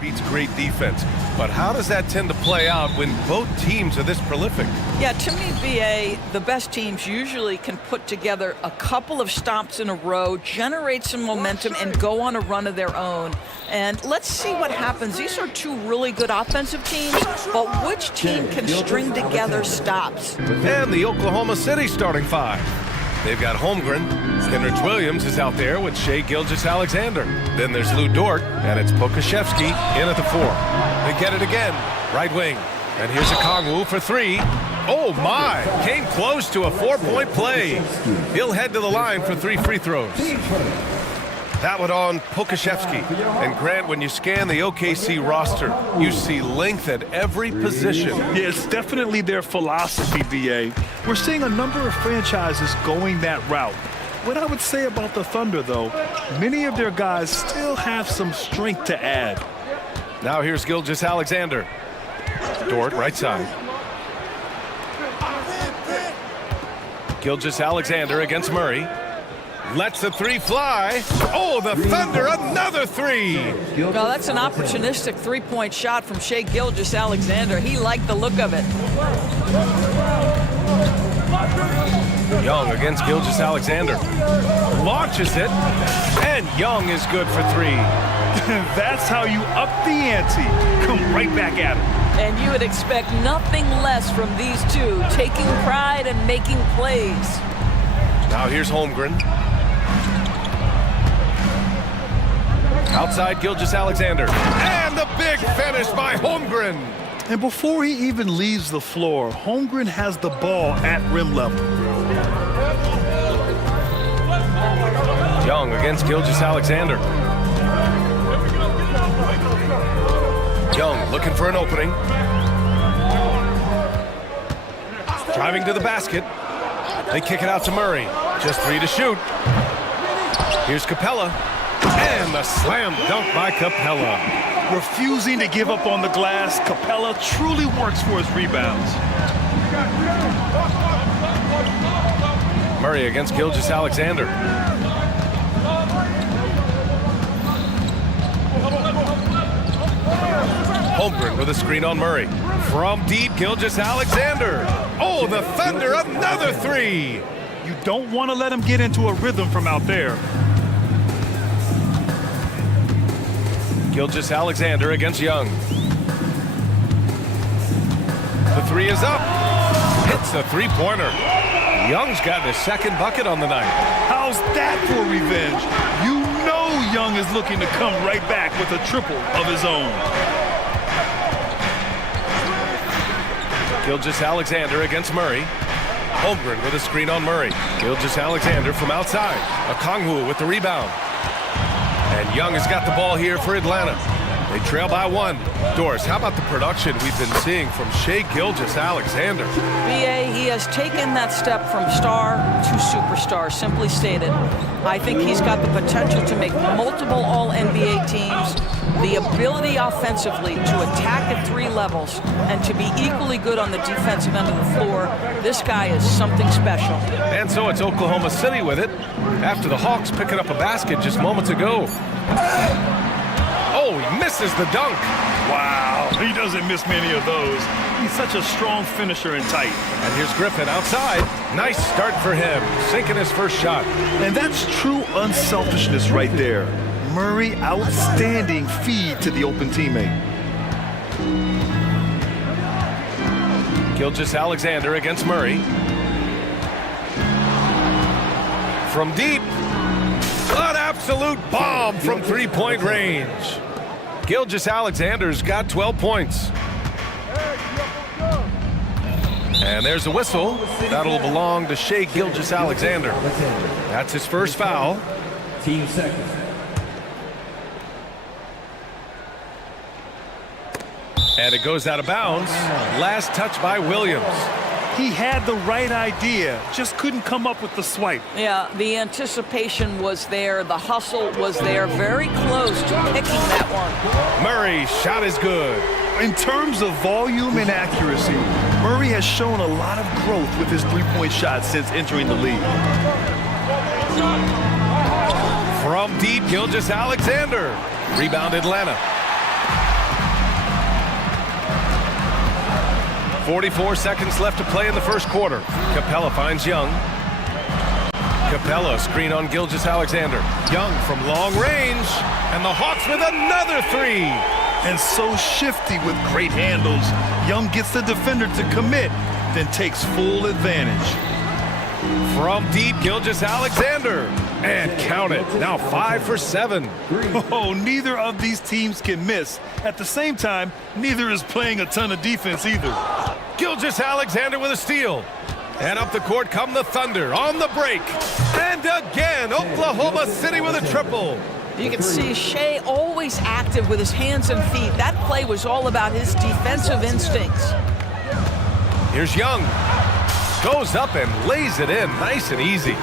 beats great defense. But how does that tend to play out when both teams are this prolific? Yeah, to me, VA, the best teams usually can put together a couple of stops in a row, generate some momentum, and go on a run of their own. And let's see what happens. These are two really good offensive teams, but which team can string together stops? And the Oklahoma City starting five. They've got Holmgren. Kenrich Williams is out there with Shai Gilgeous-Alexander. Then there's Lou Dort, and it's Pokashevsky in at the 4. They get it again. Right wing. And here's a Kongwu for 3. Oh, my! Came close to a 4-point play. He'll head to the line for 3 free throws. That one on Pokashevsky. And Grant, when you scan the OKC roster, you see length at every position. Yeah, it's definitely their philosophy, BA. We're seeing a number of franchises going that route. What I would say about the Thunder, though, many of their guys still have some strength to add. Now here's Gilgeous-Alexander. Dort, right side. Gilgeous-Alexander against Murray. Lets the 3 fly. Oh, the Thunder, another 3. Well, that's an opportunistic three-point shot from Shai Gilgeous-Alexander. He liked the look of it. Young against Gilgeous-Alexander. Launches it, and Young is good for 3. That's how you up the ante. Come right back at him. And you would expect nothing less from these two, taking pride and making plays. Now here's Holmgren. Outside Gilgeous-Alexander. And the big finish by Holmgren. And before he even leaves the floor, Holmgren has the ball at rim level. Young against Gilgeous-Alexander. Young looking for an opening. Driving to the basket. They kick it out to Murray. Just 3 to shoot. Here's Capella. And the slam dunk by Capella. Refusing to give up on the glass, Capella truly works for his rebounds. Murray against Gilgeous-Alexander. Holmgren with a screen on Murray. From deep, Gilgeous-Alexander. Oh, the Thunder, another 3. You don't want to let him get into a rhythm from out there. Gilgeous-Alexander against Young. The 3 is up. Hits a 3-pointer. Young's got his second bucket on the night. How's that for revenge? You know Young is looking to come right back with a triple of his own. Gilgeous-Alexander against Murray. Holmgren with a screen on Murray. Gilgeous-Alexander from outside. Okongwu with the rebound. And Young has got the ball here for Atlanta. They trail by 1. Doris, how about the production we've been seeing from Shai Gilgeous-Alexander? BA, he has taken that step from star to superstar, simply stated. I think he's got the potential to make multiple All-NBA teams, the ability offensively to attack at 3 levels, and to be equally good on the defensive end of the floor. This guy is something special. And so it's Oklahoma City with it, after the Hawks picking up a basket just moments ago. Oh, he misses the dunk. Wow, he doesn't miss many of those. He's such a strong finisher and tight. And here's Griffin outside. Nice start for him, sinking his first shot. And that's true unselfishness right there. Murray, outstanding feed to the open teammate. Gilgeous-Alexander against Murray. From deep, an absolute bomb from 3-point range. Gilgeous-Alexander's got 12 points. And there's a whistle. That'll belong to Shai Gilgeous-Alexander. That's his first foul. Team second. And it goes out of bounds. Last touch by Williams. He had the right idea, just couldn't come up with the swipe. Yeah, the anticipation was there. The hustle was there. Very close to picking that one. Murray's shot is good. In terms of volume and accuracy, Murray has shown a lot of growth with his 3-point shot since entering the league. From deep, Gilgeous-Alexander. Rebound Atlanta. 44 seconds left to play in the first quarter. Capella finds Young. Capella screen on Gilgeous-Alexander. Young from long range, and the Hawks with another three. And so shifty with great handles. Young gets the defender to commit, then takes full advantage. From deep, Gilgeous-Alexander. And count it, now 5 for 7. Oh, neither of these teams can miss. At the same time, neither is playing a ton of defense either. Gilgeous-Alexander with a steal. And up the court come the Thunder on the break. And again, Oklahoma City with a triple. You can see Shea always active with his hands and feet. That play was all about his defensive instincts. Here's Young. Goes up and lays it in, nice and easy.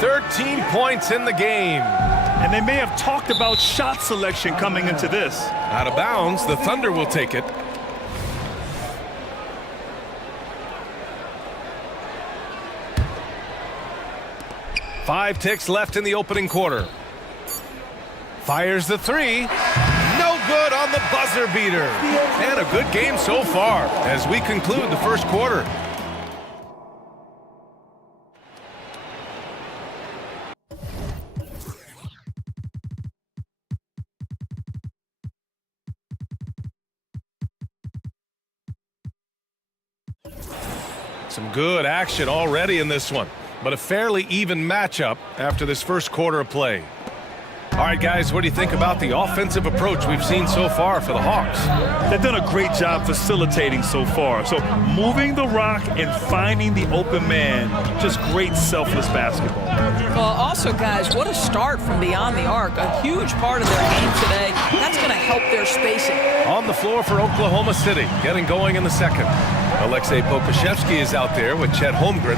13 points in the game. And they may have talked about shot selection coming into this. Out of bounds, the Thunder will take it. Five ticks left in the opening quarter. Fires the three. No good on the buzzer beater. And a good game so far as we conclude the first quarter. Some good action already in this one, but a fairly even matchup after this first quarter of play. All right, guys, what do you think about the offensive approach we've seen so far for the Hawks? They've done a great job facilitating so far. So moving the rock and finding the open man, just great selfless basketball. Well, also, guys, what a start from beyond the arc. A huge part of their game today. That's going to help their spacing. On the floor for Oklahoma City, getting going in the second. Alexei Pokusevski is out there with Chet Holmgren.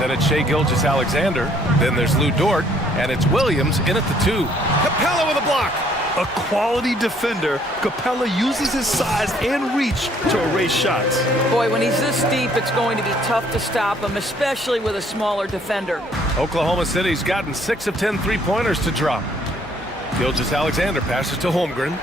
Then it's Shai Gilgeous-Alexander. Then there's Lou Dort. And it's Williams in at the 2. Capella with a block. A quality defender, Capella uses his size and reach to erase shots. Boy, when he's this deep, it's going to be tough to stop him, especially with a smaller defender. Oklahoma City's gotten 6 of 10 three-pointers to drop. Gilgeous-Alexander passes to Holmgren.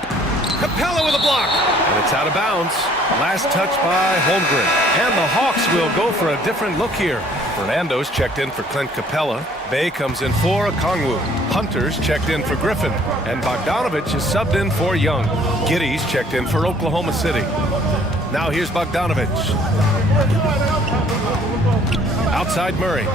Capella with a block. And it's out of bounds. Last touch by Holmgren. And the Hawks will go for a different look here. Fernando's checked in for Clint Capella. Bay comes in for Okongwu. Hunter's checked in for Griffin. And Bogdanovich is subbed in for Young. Giddy's checked in for Oklahoma City. Now here's Bogdanovich. Outside Murray.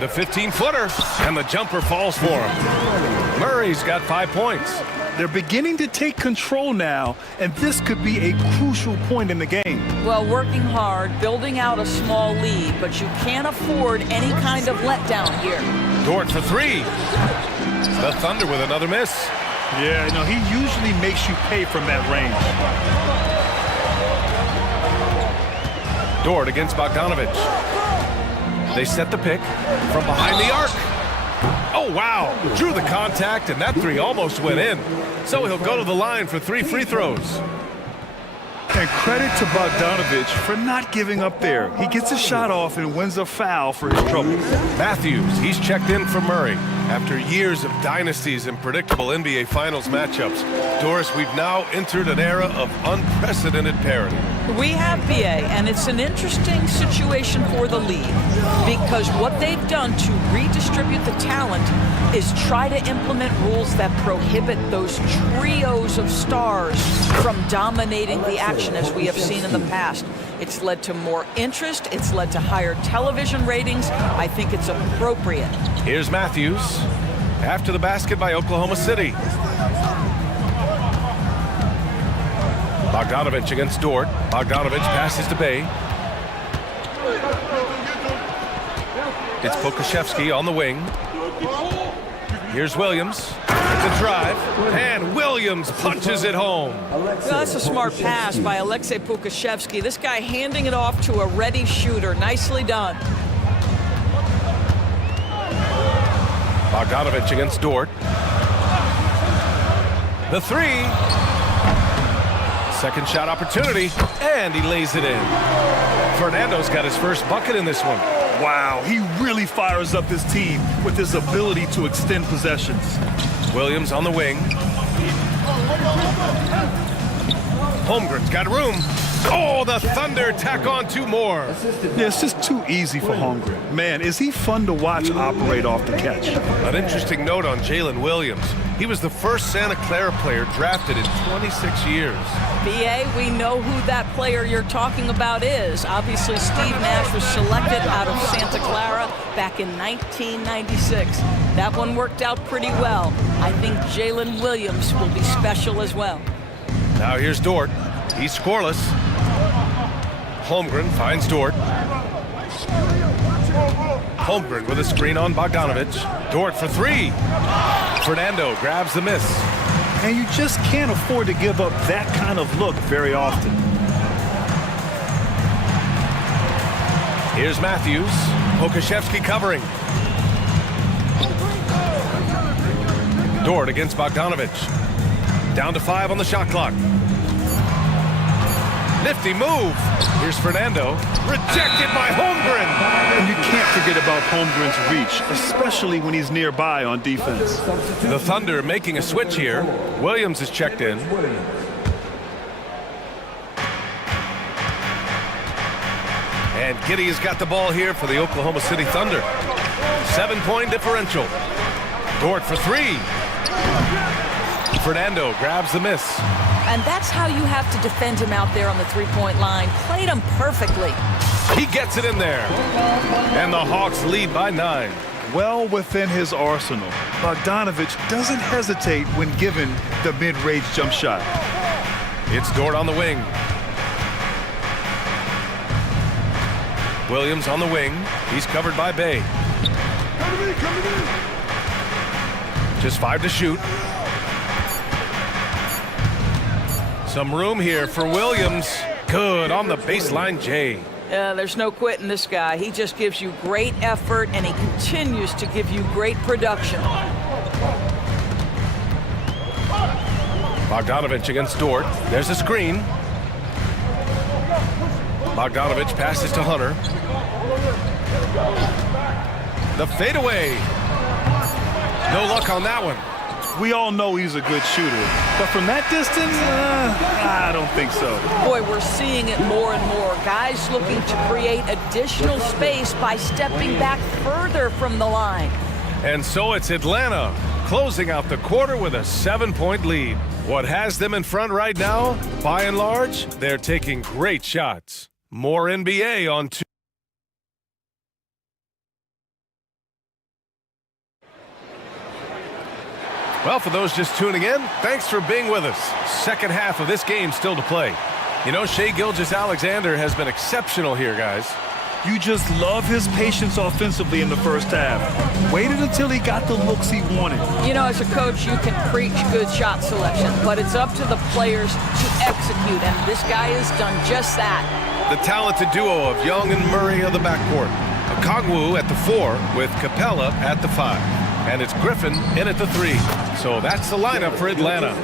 The 15-footer, and the jumper falls for him. Murray's got 5 points. They're beginning to take control now, and this could be a crucial point in the game. Well, working hard, building out a small lead, but you can't afford any kind of letdown here. Dort for 3. The Thunder with another miss. Yeah, no, he usually makes you pay from that range. Dort against Bogdanovich. They set the pick from behind the arc. Oh, wow. Drew the contact, and that 3 almost went in. So he'll go to the line for 3 free throws. And credit to Bogdanovich for not giving up there. He gets a shot off and wins a foul for his trouble. Matthews, he's checked in for Murray. After years of dynasties and predictable NBA Finals matchups, Doris, we've now entered an era of unprecedented parity. We have BA, and it's an interesting situation for the league because what they've done to redistribute the talent is try to implement rules that prohibit those trios of stars from dominating the action as we have seen in the past. It's led to more interest. It's led to higher television ratings. I think it's appropriate. Here's Matthews after the basket by Oklahoma City. Bogdanovich against Dort. Bogdanovich passes to Bay. It's Pokusevski on the wing. Here's Williams. The drive, and Williams punches it home. Well, that's a smart pass by Alexei Pokusevski. This guy handing it off to a ready shooter. Nicely done. Bogdanovich against Dort. The 3. Second shot opportunity, and he lays it in. Fernando's got his first bucket in this one. Wow, he really fires up his team with his ability to extend possessions. Williams on the wing. Holmgren's got room. Oh, the Thunder tack on 2 more. Yeah, it's just too easy for Holmgren. Man, is he fun to watch operate off the catch. An interesting note on Jalen Williams. He was the first Santa Clara player drafted in 26 years. BA, we know who that player you're talking about is. Obviously, Steve Nash was selected out of Santa Clara back in 1996. That one worked out pretty well. I think Jalen Williams will be special as well. Now here's Dort. He's scoreless. Holmgren finds Dort. Holmgren with a screen on Bogdanovic. Dort for 3. Fernando grabs the miss. And you just can't afford to give up that kind of look very often. Here's Matthews. Pokashevsky covering. Dort against Bogdanovic. Down to 5 on the shot clock. Nifty move. Here's Fernando. Rejected by Holmgren. And you can't forget about Holmgren's reach, especially when he's nearby on defense. The Thunder making a switch here. Williams is checked in. And Giddey has got the ball here for the Oklahoma City Thunder. 7-point differential. Dort for 3. Fernando grabs the miss. And that's how you have to defend him out there on the three-point line. Played him perfectly. He gets it in there. And the Hawks lead by 9. Well within his arsenal. Bogdanovic doesn't hesitate when given the mid-range jump shot. It's Dort on the wing. Williams on the wing. He's covered by Bay. Just 5 to shoot. Some room here for Williams. Good on the baseline, Jay. There's no quitting this guy. He just gives you great effort, and he continues to give you great production. Bogdanovic against Dort. There's a screen. Bogdanovic passes to Hunter. The fadeaway. No luck on that one. We all know he's a good shooter, but from that distance, I don't think so. Boy, we're seeing it more and more. Guys looking to create additional space by stepping back further from the line. And so it's Atlanta closing out the quarter with a 7-point lead. What has them in front right now? By and large, they're taking great shots. More NBA on 2. Well, for those just tuning in, thanks for being with us. Second half of this game still to play. You know, Shai Gilgeous-Alexander has been exceptional here, guys. You just love his patience offensively in the first half. Waited until he got the looks he wanted. You know, as a coach, you can preach good shot selection, but it's up to the players to execute, and this guy has done just that. The talented duo of Young and Murray of the backcourt. Okongwu at the 4 with Capella at the 5. And it's Griffin in at the 3. So that's the lineup for Atlanta.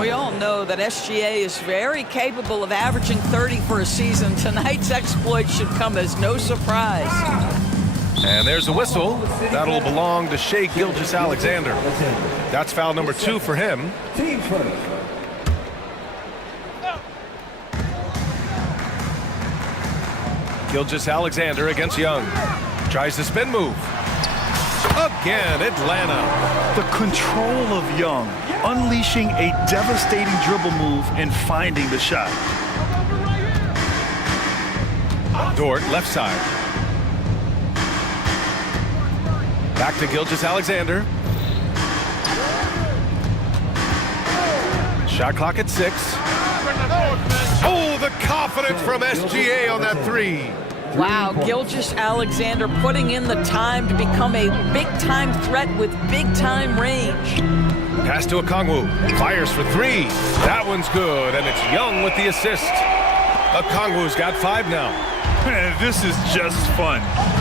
We all know that SGA is very capable of averaging 30 for a season. Tonight's exploit should come as no surprise. And there's a whistle. That'll belong to Shai Gilgeous-Alexander. That's foul number 2 for him. Gilgeous-Alexander against Young. Tries the spin move. Again, Atlanta. The control of Young, unleashing a devastating dribble move and finding the shot. Dort, left side. Back to Gilgeous-Alexander. Shot clock at 6. Oh, the confidence from SGA on that 3. Wow, Gilgeous-Alexander putting in the time to become a big-time threat with big-time range. Pass to Okongwu. Fires for 3. That one's good, and it's Young with the assist. Okongwu's got 5 now. Man, this is just fun.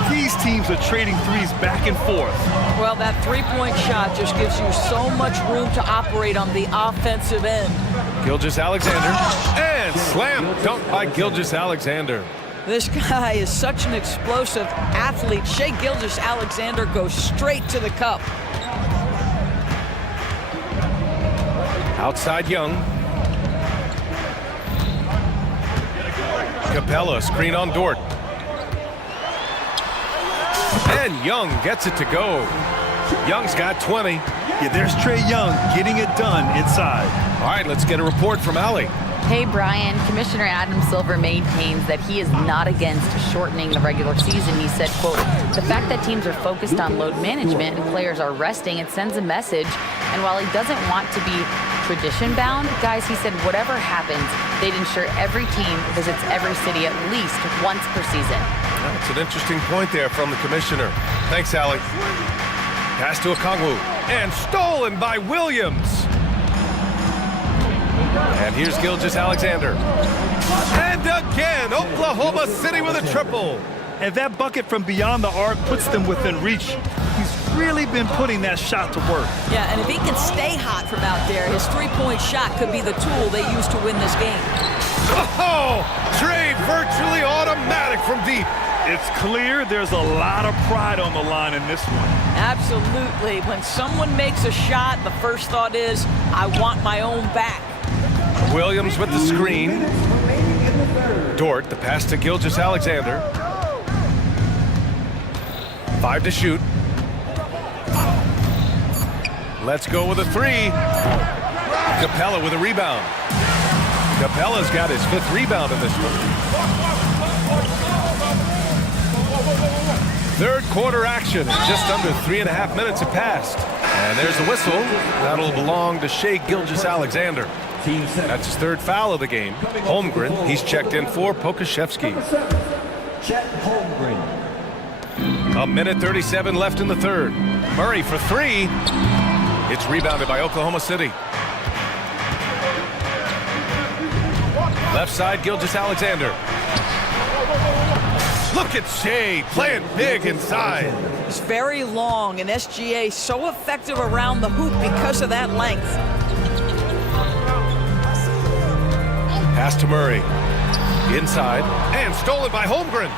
These teams are trading threes back and forth. Well, that three-point shot just gives you so much room to operate on the offensive end. Gilgeous-Alexander. And slam dunk by Gilgeous-Alexander. This guy is such an explosive athlete. Shai Gilgeous-Alexander goes straight to the cup. Outside Young. Capella, screen on Dort. And Young gets it to go. Young's got 20. Yeah, there's Trae Young getting it done inside. All right, let's get a report from Allie. Hey, Brian. Commissioner Adam Silver maintains that he is not against shortening the regular season. He said, quote, the fact that teams are focused on load management and players are resting, it sends a message. And while he doesn't want to be tradition-bound, guys, he said whatever happens, they'd ensure every team visits every city at least once per season. That's an interesting point there from the commissioner. Thanks, Allie. Pass to Okongwu. And stolen by Williams. And here's Gilgeous-Alexander. And again, Oklahoma City with a triple. And that bucket from beyond the arc puts them within reach. He's really been putting that shot to work. Yeah, and if he can stay hot from out there, his three-point shot could be the tool they use to win this game. Oh, Trae virtually automatic from deep. It's clear there's a lot of pride on the line in this one. Absolutely. When someone makes a shot, the first thought is, I want my own back. Williams with the screen. Dort, the pass to Gilgeous-Alexander. 5 to shoot. Let's go with a 3. Capella with a rebound. Capella's got his 5th rebound in this one. Third quarter action. Just under 3.5 minutes have passed. And there's the whistle. That'll belong to Shai Gilgeous-Alexander. That's his 3rd foul of the game. Holmgren, he's checked in for Pokashevsky. A minute 37 left in the 3rd. Murray for 3. It's rebounded by Oklahoma City. Left side, Gilgeous-Alexander. Look at Shai playing big inside. It's very long, and SGA so effective around the hoop because of that length. Pass to Murray. Inside. And stolen by Holmgren.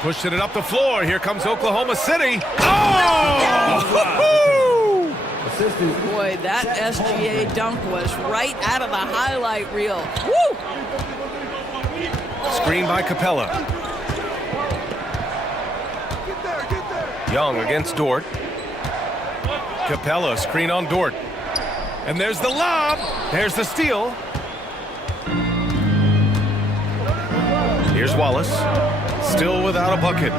Pushing it up the floor. Here comes Oklahoma City. Oh! Boy, that SGA dunk was right out of the highlight reel. Woo! Screen by Capella. Young against Dort. Capella, screen on Dort. And there's the lob. There's the steal. Here's Wallace. Still without a bucket.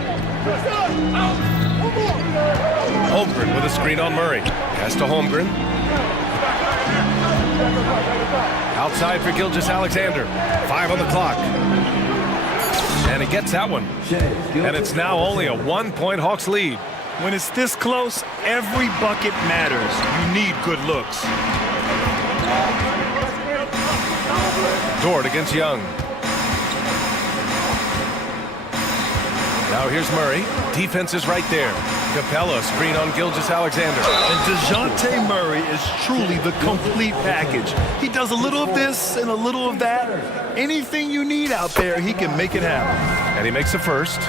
Holmgren with a screen on Murray. Pass to Holmgren. Outside for Gilgeous-Alexander. 5 on the clock. And he gets that one. And it's now only a 1-point Hawks lead. When it's this close, every bucket matters. You need good looks. Dort against Young. Now here's Murray. Defense is right there. Capella, screen on Gilgeous-Alexander. And DeJounte Murray is truly the complete package. He does a little of this and a little of that. Anything you need out there, he can make it happen. And he makes the first.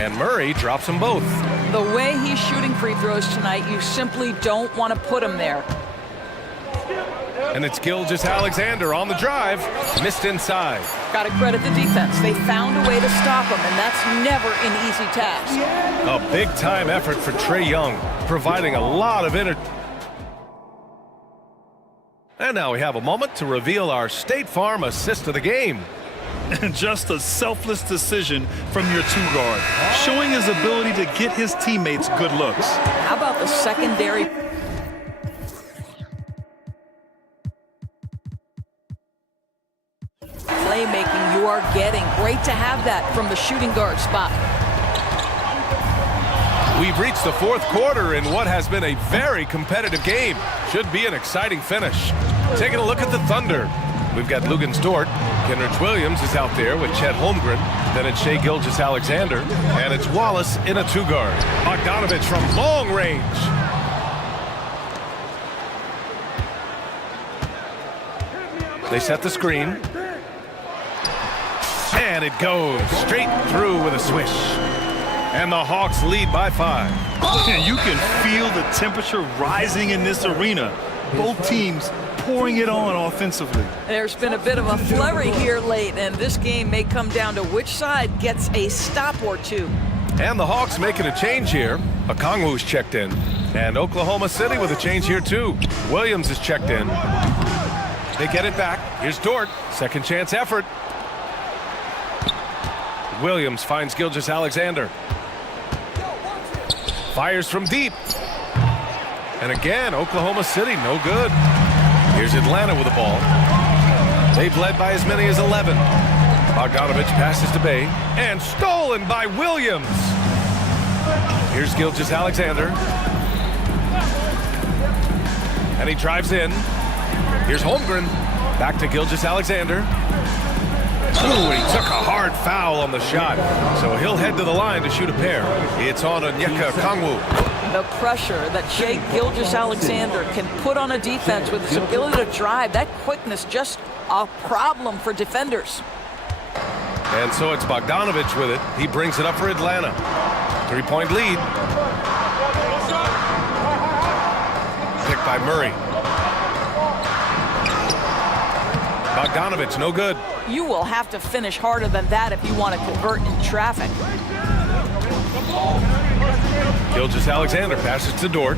And Murray drops them both. The way he's shooting free throws tonight, you simply don't want to put him there. And it's Gilgeous-Alexander on the drive. Missed inside. Got to credit the defense. They found a way to stop him, and that's never an easy task. A big-time effort for Trae Young, providing a lot of energy. And now we have a moment to reveal our State Farm assist of the game. Just a selfless decision from your 2-guard, showing his ability to get his teammates good looks. How about the secondary playmaking you are getting? Great to have that from the shooting guard spot. We've reached the 4th quarter in what has been a very competitive game. Should be an exciting finish. Taking a look at the Thunder. We've got Lugens Dort. Kenrich Williams is out there with Chet Holmgren. Then it's Shai Gilgeous-Alexander. And it's Wallace in a 2-guard. Bogdanovich from long range. They set the screen. And it goes straight through with a swish. And the Hawks lead by 5. You can feel the temperature rising in this arena. Both teams pouring it on offensively. There's been a bit of a flurry here late, and this game may come down to which side gets a stop or two. And the Hawks making a change here. Okongwu's checked in. And Oklahoma City with a change here too. Williams is checked in. They get it back. Here's Dort. Second chance effort. Williams finds Gilgeous-Alexander. Fires from deep. And again, Oklahoma City, no good. Here's Atlanta with the ball. They've led by as many as 11. Bogdanovich passes to Bay. And stolen by Williams. Here's Gilgeous-Alexander. And he drives in. Here's Holmgren. Back to Gilgeous-Alexander. Ooh, he took a hard foul on the shot. So he'll head to the line to shoot a pair. It's on Onyeka Okongwu. The pressure that Shai Gilgeous-Alexander can put on a defense with his ability to drive, that quickness, just a problem for defenders. And so it's Bogdanovich with it. He brings it up for Atlanta. 3-point lead. Picked by Murray. Bogdanovich, no good. You will have to finish harder than that if you want to convert in traffic. Gilgeous-Alexander passes to Dort.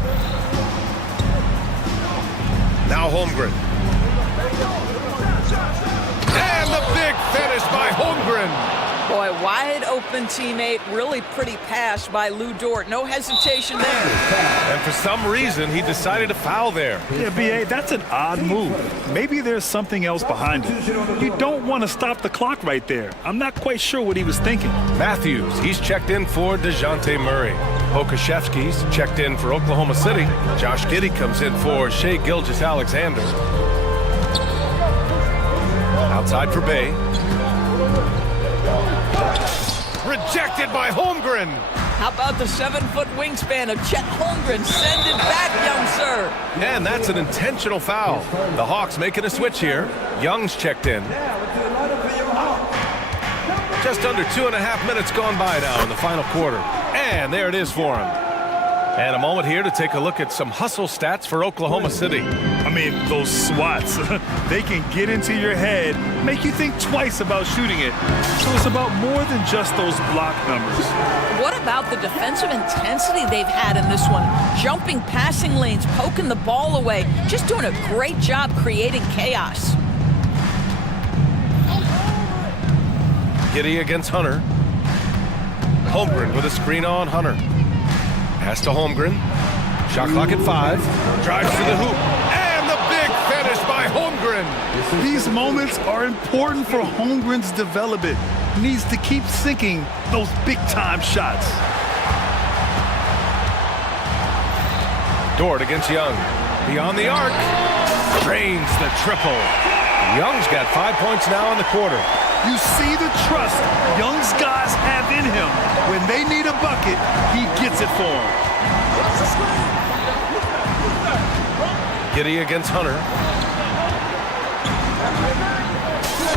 Now Holmgren. And the big finish by Holmgren. Boy, wide open teammate, really pretty pass by Lou Dort. No hesitation there. And for some reason, he decided to foul there. Yeah, B.A., that's an odd move. Maybe there's something else behind it. You don't want to stop the clock right there. I'm not quite sure what he was thinking. Matthews, he's checked in for DeJounte Murray. Pokashevsky's checked in for Oklahoma City. Josh Giddey comes in for Shai Gilgeous-Alexander. Outside for Bay. Rejected by Holmgren. How about the 7-foot wingspan of Chet Holmgren? Send it back, young sir. And that's an intentional foul. The Hawks making a switch here. Young's checked in. Just under 2.5 minutes gone by now in the final quarter. And there it is for him. And a moment here to take a look at some hustle stats for Oklahoma City. I mean, those swats, they can get into your head, make you think twice about shooting it. So it's about more than just those block numbers. What about the defensive intensity they've had in this one? Jumping passing lanes, poking the ball away, just doing a great job creating chaos. Giddey against Hunter. Holmgren with a screen on Hunter. Pass to Holmgren. Shot clock at 5. Drives to the hoop. And the big finish by Holmgren. These moments are important for Holmgren's development. He needs to keep sinking those big-time shots. Dort against Young. Beyond the arc. Drains the triple. Young's got 5 points now in the quarter. You see the trust Young's guys have in him. When they need a bucket, he gets it for them. Giddey against Hunter.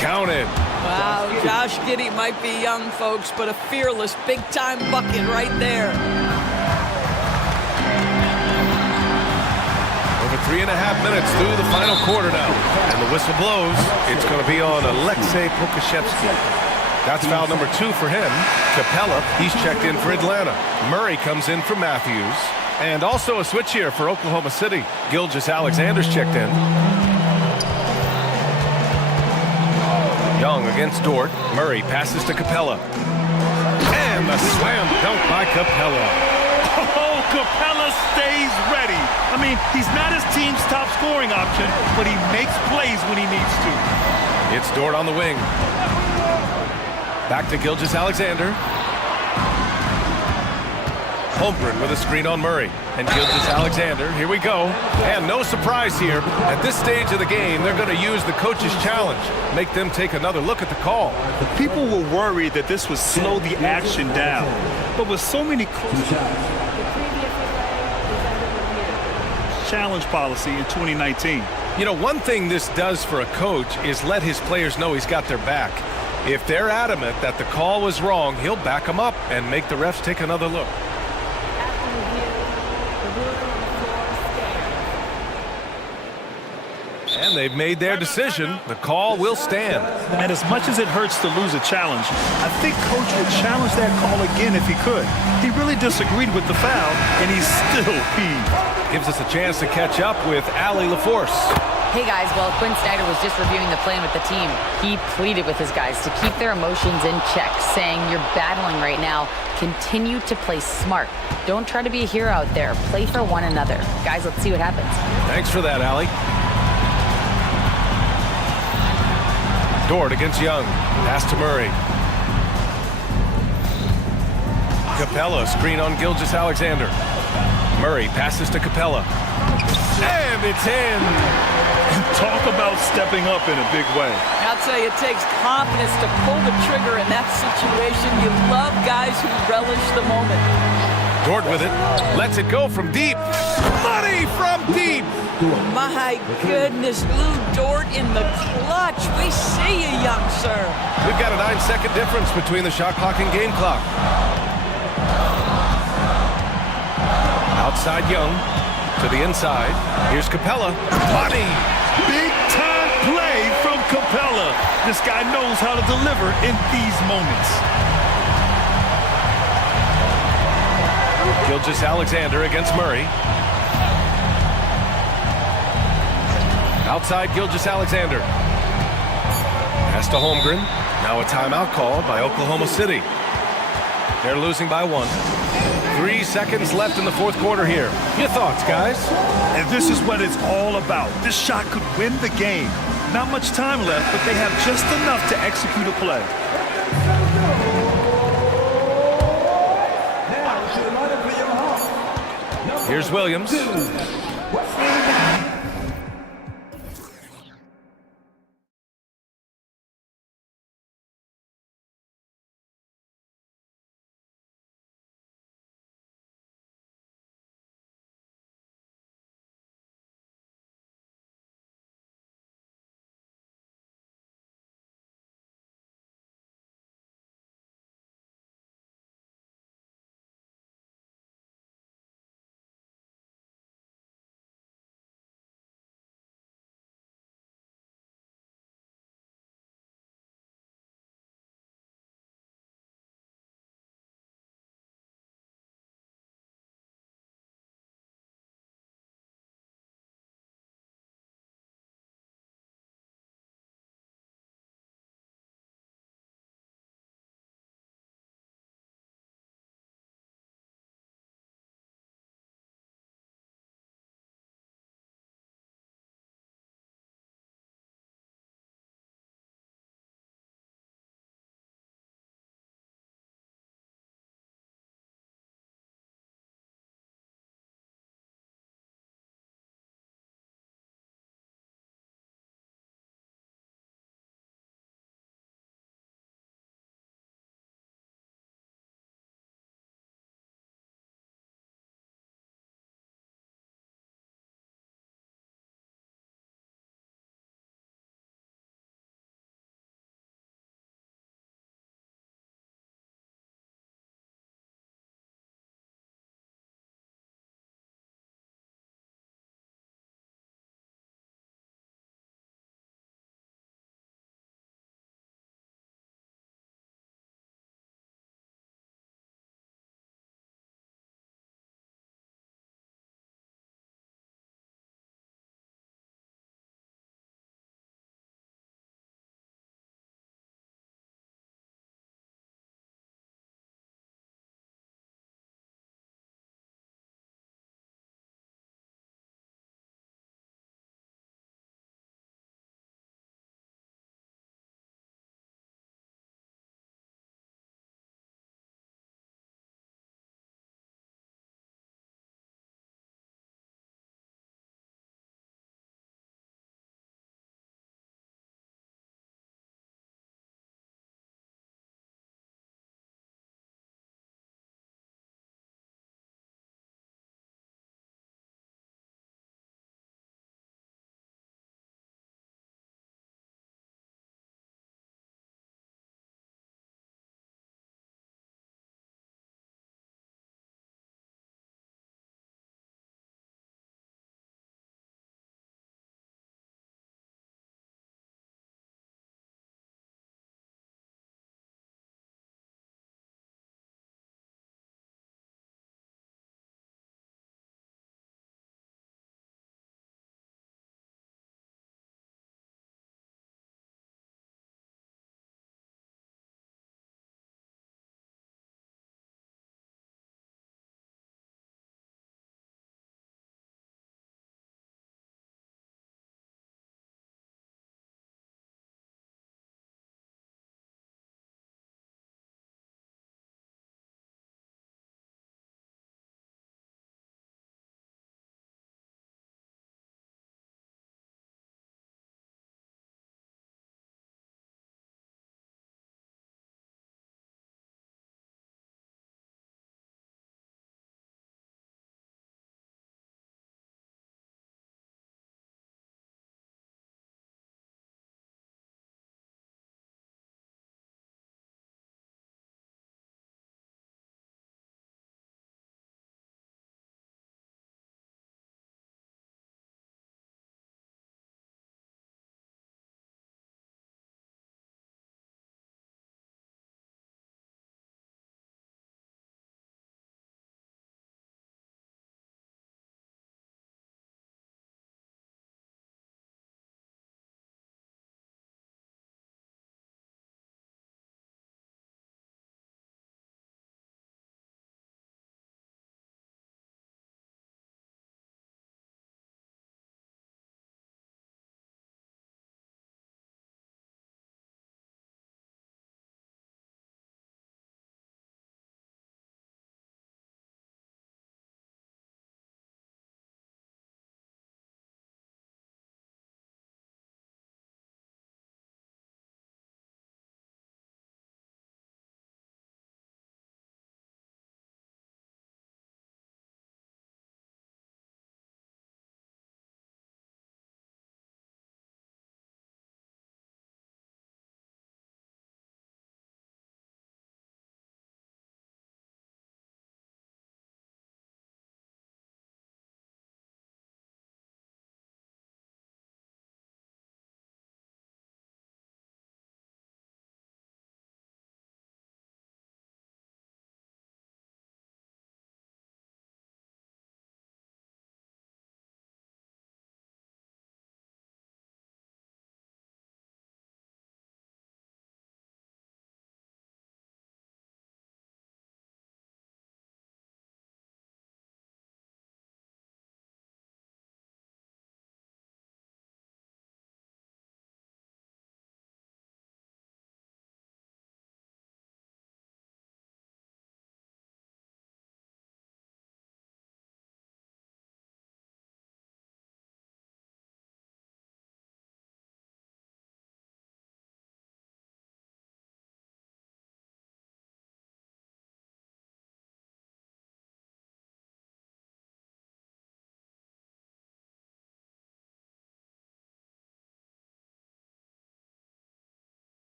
Counted. Wow, Josh Giddey might be young, folks, but a fearless big-time bucket right there. Over 3.5 minutes through the final quarter now. And the whistle blows. It's going to be on Alexei Pokashevsky. That's foul number 2 for him. Capella, he's checked in for Atlanta. Murray comes in for Matthews. And also a switch here for Oklahoma City. Gilgeous-Alexander's checked in. Young against Dort. Murray passes to Capella. And the slam dunk by Capella. Oh, Capella stays ready. I mean, he's not his team's top scoring option, but he makes plays when he needs to. It's Dort on the wing. Back to Gilgeous-Alexander. Holmgren with a screen on Murray. And Gilgeous-Alexander, here we go. And no surprise here. At this stage of the game, they're going to use the coach's challenge. Make them take another look at the call. People were worried that this would slow the action down. But with so many challenge policy in 2019. You know, one thing this does for a coach is let his players know he's got their back. If they're adamant that the call was wrong, he'll back them up and make the refs take another look. And they've made their decision. The call will stand. And as much as it hurts to lose a challenge, I think Coach would challenge that call again if he could. He really disagreed with the foul, and he's still peeved. Gives us a chance to catch up with Allie LaForce. Hey guys, well, Quinn Snyder was just reviewing the plan with the team. He pleaded with his guys to keep their emotions in check, saying, you're battling right now. Continue to play smart. Don't try to be a hero out there. Play for one another. Guys, let's see what happens. Thanks for that, Allie. Dort against Young. Pass to Murray. Capella, screen on Gilgeous-Alexander. Murray passes to Capella. And it's in. Talk about stepping up in a big way. I'll tell you, it takes confidence to pull the trigger in that situation. You love guys who relish the moment. Dort with it. Lets it go from deep. Money from deep. My goodness, Lou Dort in the clutch. We see you, young sir. We've got a 9-second difference between the shot clock and game clock. Outside Young. To the inside. Here's Capella. Money. Big time play from Capella. This guy knows how to deliver in these moments. Gilgeous-Alexander against Murray. Outside Gilgeous-Alexander. Pass to Holmgren. Now a timeout called by Oklahoma City. They're losing by 1. 3 seconds left in the fourth quarter here. Your thoughts, guys? And this is what it's all about. This shot could win the game. Not much time left, but they have just enough to execute a play. Here's Williams.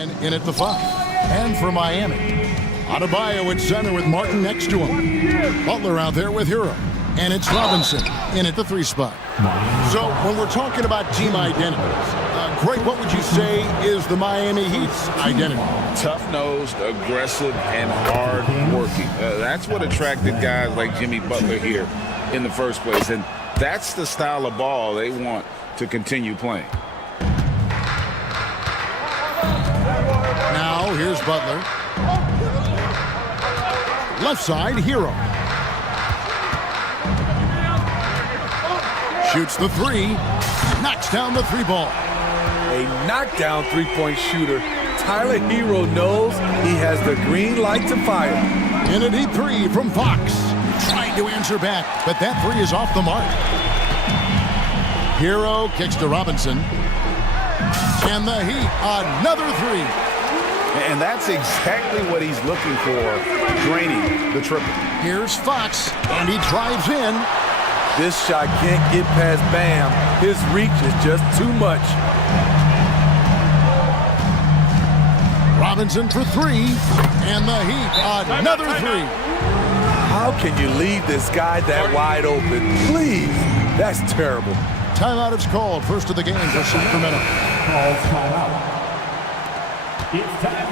And in at the 5. And for Miami, Adebayo at center with Martin next to him. Butler out there with Hero. And it's Robinson in at the 3 spot. So when we're talking about team identities, Greg, what would you say is the Miami Heat's identity? Tough-nosed, aggressive, and hard-working. That's what attracted guys like Jimmy Butler here in the first place. And that's the style of ball they want to continue playing. Now here's Butler. Left side, Hero. Shoots the 3. Knocks down the 3 ball. A knockdown three-point shooter. Tyler Hero knows he has the green light to fire. In a deep 3 from Fox. Trying to answer back, but that 3 is off the mark. Hero kicks to Robinson. And the Heat, another 3. And that's exactly what he's looking for, draining the triple. Here's Fox, and he drives in. This shot can't get past Bam. His reach is just too much. Robinson for 3, and the Heat, another 3. How can you leave this guy that wide open? Please, that's terrible. Timeout is called, first of the game for Sacramento. Calls timeout.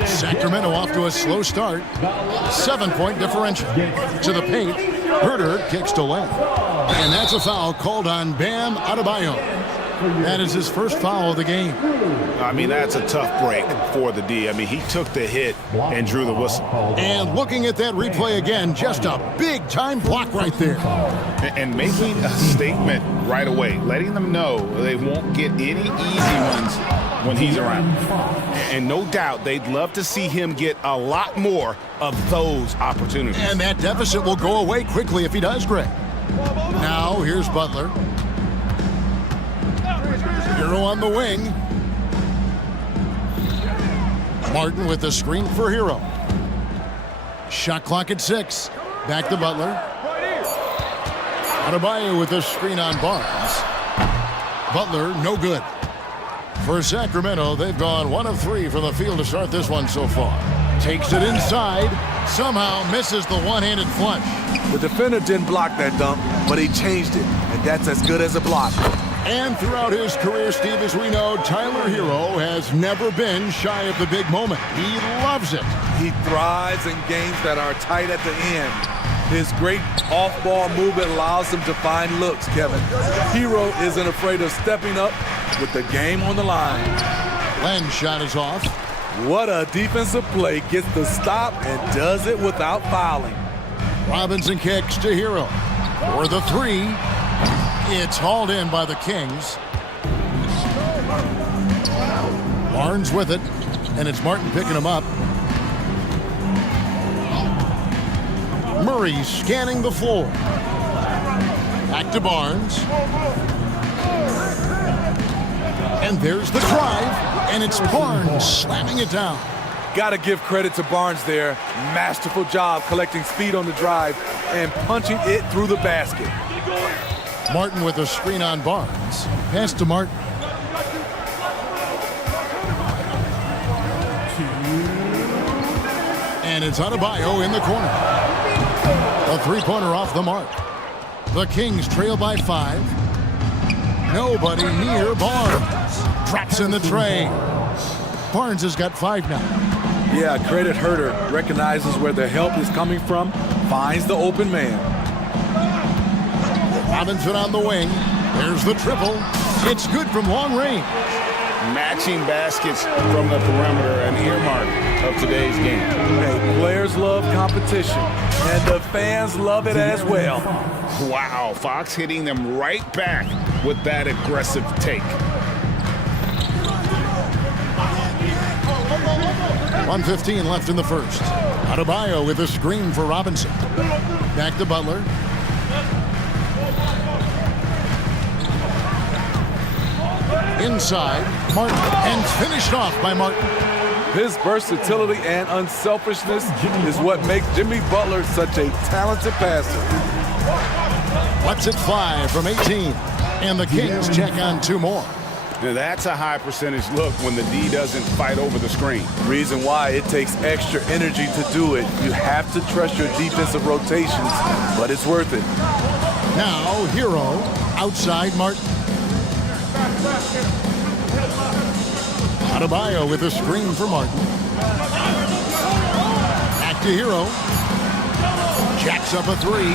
Sacramento off to a slow start. 7-point differential. To the paint, Herter kicks to left. And that's a foul called on Bam Adebayo. That is his first foul of the game. I mean, that's a tough break for the D. I mean, he took the hit and drew the whistle. And looking at that replay again, just a big-time block right there. And making a statement right away, letting them know they won't get any easy ones when he's around. And no doubt they'd love to see him get a lot more of those opportunities. And that deficit will go away quickly if he does, Greg. Now, here's Butler. Hero on the wing. Martin with the screen for Hero. Shot clock at 6. Back to Butler. Adebayo with the screen on Barnes. Butler, no good. For Sacramento, they've gone 1 of 3 from the field to start this one so far. Takes it inside. Somehow misses the one-handed flush. The defender didn't block that dunk, but he changed it, and that's as good as a block. And throughout his career, Steve, as we know, Tyler Hero has never been shy of the big moment. He loves it. He thrives in games that are tight at the end. His great off-ball movement allows him to find looks, Kevin. Hero isn't afraid of stepping up with the game on the line. Len's shot is off. What a defensive play. Gets the stop and does it without fouling. Robinson kicks to Hero. For the 3. It's hauled in by the Kings. Barnes with it, and it's Martin picking him up. Murray scanning the floor. Back to Barnes. And there's the drive, and it's Barnes slamming it down. Got to give credit to Barnes there. Masterful job collecting speed on the drive and punching it through the basket. Martin with a screen on Barnes. Pass to Martin. And it's Adebayo in the corner. A 3-pointer off the mark. The Kings trail by 5. Nobody near Barnes. Drops in the tray. Barnes has got 5 now. Yeah, credit Herter. Recognizes where the help is coming from. Finds the open man. Robinson on the wing. There's the triple. It's good from long range. Matching baskets from the perimeter, an earmark of today's game. Hey, players love competition, and the fans love it as well. Wow, Fox hitting them right back with that aggressive take. 1:15 left in the first. Adebayo with a screen for Robinson. Back to Butler. Inside, Martin, and finished off by Martin. His versatility and unselfishness is what makes Jimmy Butler such a talented passer. What's it 5 from 18? And the Kings check on 2 more. Now that's a high percentage look when the D doesn't fight over the screen. Reason why it takes extra energy to do it. You have to trust your defensive rotations, but it's worth it. Now, Hero, outside Martin. Adebayo with a screen for Martin. Back to Hero. Jacks up a three.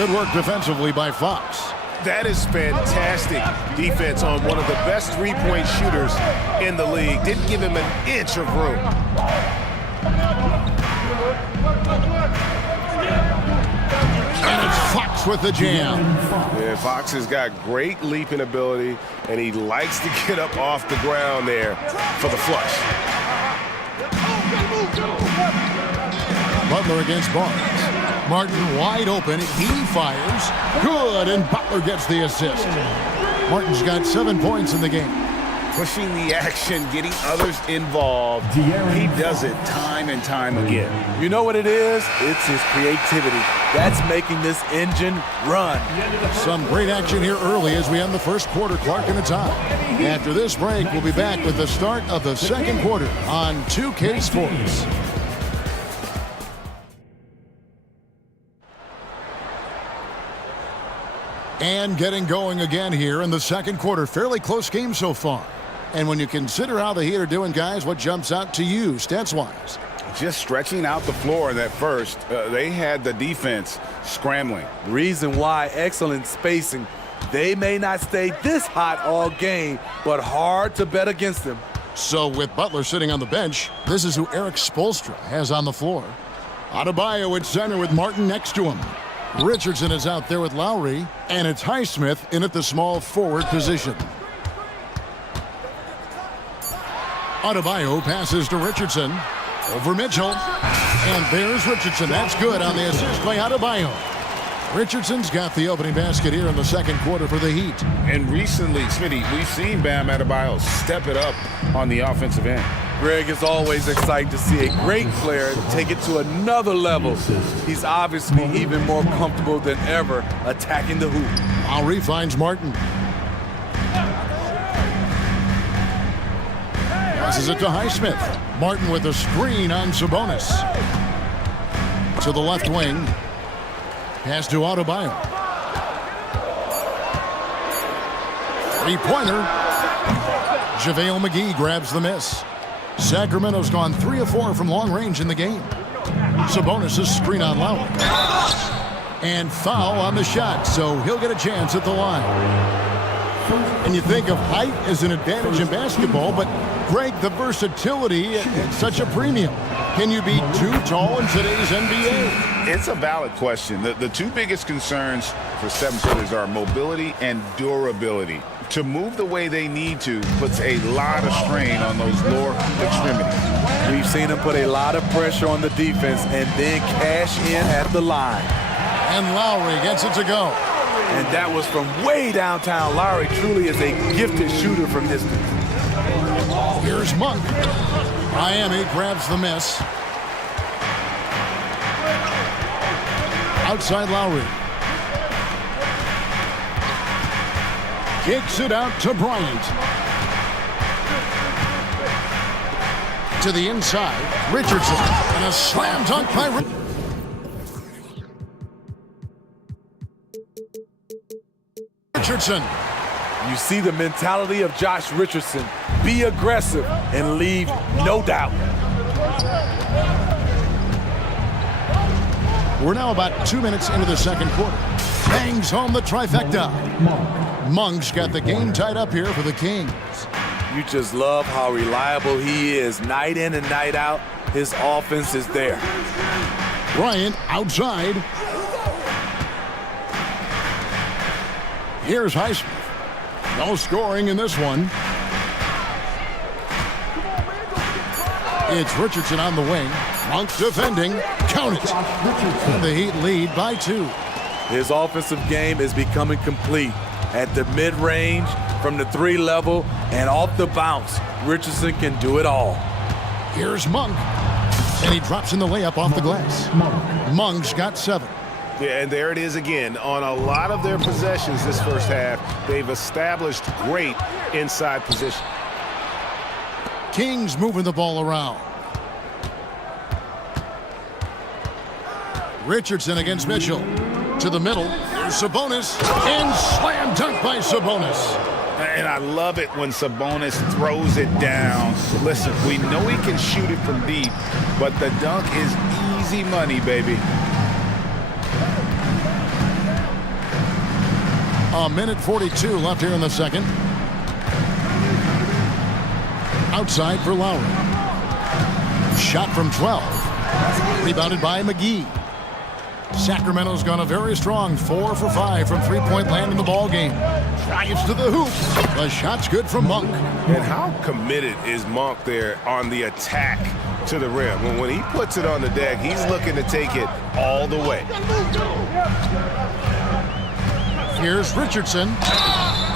Good work defensively by Fox. That is fantastic defense on one of the best three-point shooters in the league. Didn't give him an inch of room. And it's Fox with the jam. Yeah, Fox has got great leaping ability, and he likes to get up off the ground there for the flush. Butler against Barnes. Martin wide open. He fires. Good, and Butler gets the assist. Martin's got 7 points in the game. Pushing the action, getting others involved. He does it time and time again. You know what it is? It's his creativity. That's making this engine run. Some great action here early as we end the first quarter. Clark in a tie. After this break, we'll be back with the start of the second quarter on 2K Sports. And getting going again here in the second quarter. Fairly close game so far. And when you consider how the Heat are doing, guys, what jumps out to you stats-wise? Just stretching out the floor in that first. They had the defense scrambling. Reason why, excellent spacing. They may not stay this hot all game, but hard to bet against them. So with Butler sitting on the bench, this is who Erik Spoelstra has on the floor. Adebayo at center with Martin next to him. Richardson is out there with Lowry, and it's Highsmith in at the small forward position. Adebayo passes to Richardson. Over Mitchell. And there's Richardson. That's good on the assist by Adebayo. Richardson's got the opening basket here in the second quarter for the Heat. And recently, Smitty, we've seen Bam Adebayo step it up on the offensive end. Greg, is always exciting to see a great player take it to another level. He's obviously even more comfortable than ever attacking the hoop. Lowry finds Martin. Passes it to Highsmith. Martin with a screen on Sabonis. To the left wing. Pass to Adebayo. Three-pointer. JaVale McGee grabs the miss. Sacramento's gone 3 of 4 from long range in the game. Sabonis' screen on Lowry. And foul on the shot, so he'll get a chance at the line. And you think of height as an advantage in basketball, but Greg, the versatility at such a premium. Can you be too tall in today's NBA? It's a valid question. The two biggest concerns for 7-footers are mobility and durability. To move the way they need to puts a lot of strain on those lower extremities. We've seen them put a lot of pressure on the defense and then cash in at the line. And Lowry gets it to go. And that was from way downtown. Lowry truly is a gifted shooter from distance. Here's Monk. Miami grabs the miss. Outside Lowry. Kicks it out to Bryant. To the inside, Richardson. And a slam dunk by Richardson. You see the mentality of Josh Richardson. Be aggressive and leave no doubt. We're now about 2 minutes into the second quarter. Bangs home the trifecta. Monk's got the game tied up here for the Kings. You just love how reliable he is. Night in and night out, his offense is there. Bryant outside. Here's Highsmith. No scoring in this one. It's Richardson on the wing. Monk defending. Count it. And the Heat lead by 2. His offensive game is becoming complete. At the mid-range, from the 3 level, and off the bounce, Richardson can do it all. Here's Monk. And he drops in the layup off the glass. Monk's got 7. Yeah, and there it is again. On a lot of their possessions this first half, they've established great inside position. Kings moving the ball around. Richardson against Mitchell. To the middle. Here's Sabonis. And slam dunk by Sabonis. And I love it when Sabonis throws it down. Listen, we know he can shoot it from deep, but the dunk is easy money, baby. A minute 42 left here in the second. Outside for Lowry. Shot from 12. Rebounded by McGee. Sacramento's gone a very strong 4 for 5 from three-point land in the ball game. Drives to the hoop. The shot's good from Monk. And how committed is Monk there on the attack to the rim? When he puts it on the deck, he's looking to take it all the way. Here's Richardson.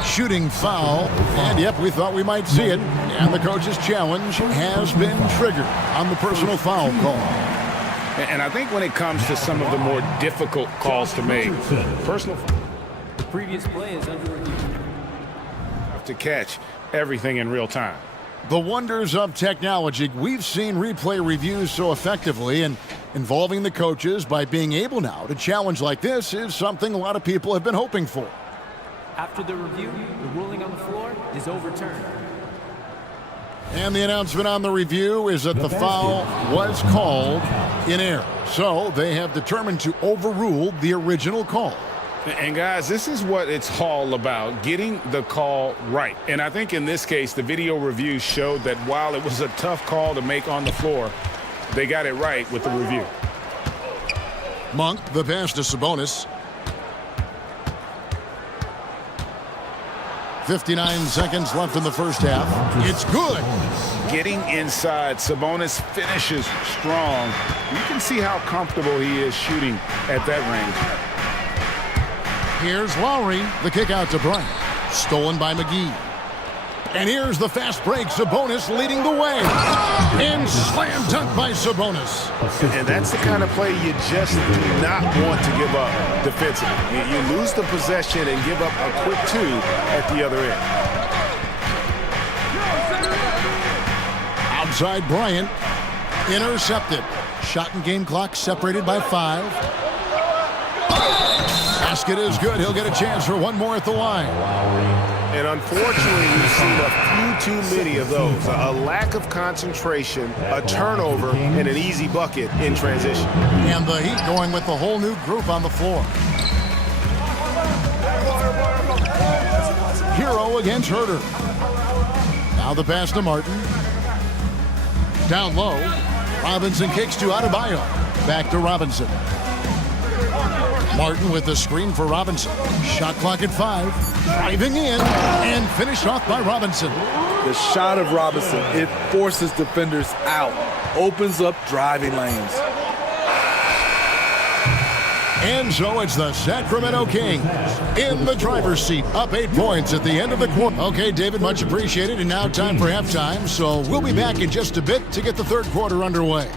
Shooting foul. And yep, we thought we might see it. And the coach's challenge has been triggered on the personal foul call. And I think when it comes to some of the more difficult calls to make, personal The previous play is under review. to catch everything in real time. The wonders of technology. We've seen replay reviews so effectively, and involving the coaches by being able now to challenge like this is something a lot of people have been hoping for. After the review, the ruling on the floor is overturned. And the announcement on the review is that the foul was called in error. So they have determined to overrule the original call. And guys, this is what it's all about, getting the call right. And I think in this case, the video review showed that while it was a tough call to make on the floor, they got it right with the review. Monk, the pass to Sabonis. 59 seconds left in the first half. It's good. Getting inside, Sabonis finishes strong. You can see how comfortable he is shooting at that range. Here's Lowry. The kick out to Bryant. Stolen by McGee. And here's the fast break. Sabonis leading the way. And slam dunk by Sabonis. And that's the kind of play you just do not want to give up defensively. You lose the possession and give up a quick two at the other end. Outside Bryant. Intercepted. Shot and game clock separated by 5. Basket is good. He'll get a chance for one more at the line. And unfortunately, we've seen a few too many of those. A lack of concentration, a turnover, and an easy bucket in transition. And the Heat going with the whole new group on the floor. Hero against Herter. Now the pass to Martin. Down low. Robinson kicks to Adebayo. Back to Robinson. Martin with the screen for Robinson. Shot clock at 5. Driving in and finished off by Robinson. The shot of Robinson, it forces defenders out, opens up driving lanes. And so it's the Sacramento Kings in the driver's seat, up 8 points at the end of the quarter. Okay, David, much appreciated. And now time for halftime. So we'll be back in just a bit to get the third quarter underway.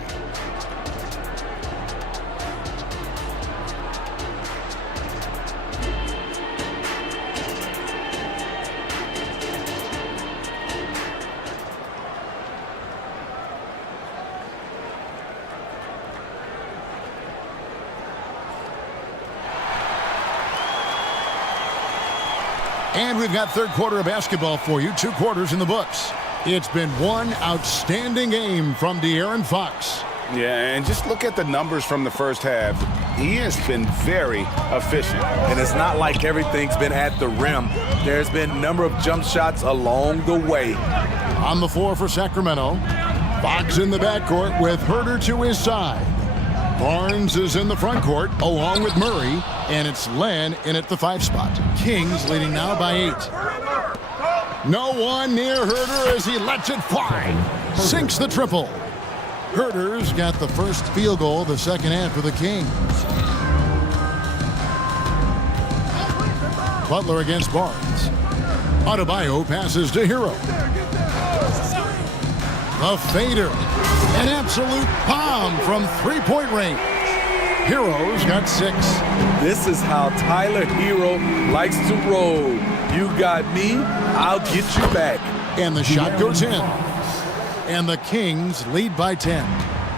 And we've got third quarter of basketball for you. 2 quarters in the books. It's been one outstanding game from De'Aaron Fox. Yeah, and just look at the numbers from the first half. He has been very efficient. And it's not like everything's been at the rim. There's been a number of jump shots along the way. On the floor for Sacramento. Fox in the backcourt with Herter to his side. Barnes is in the front court along with Murray, and it's Len in at the 5 spot. Kings leading now by 8. No one near Herter as he lets it fly. Sinks the triple. Herter's got the first field goal of the second half for the Kings. Butler against Barnes. Adebayo passes to Hero. A fader. An absolute bomb from 3-point range. Hero's got 6. This is how Tyler Hero likes to roll. You got me, I'll get you back. And the shot goes in. And the Kings lead by 10.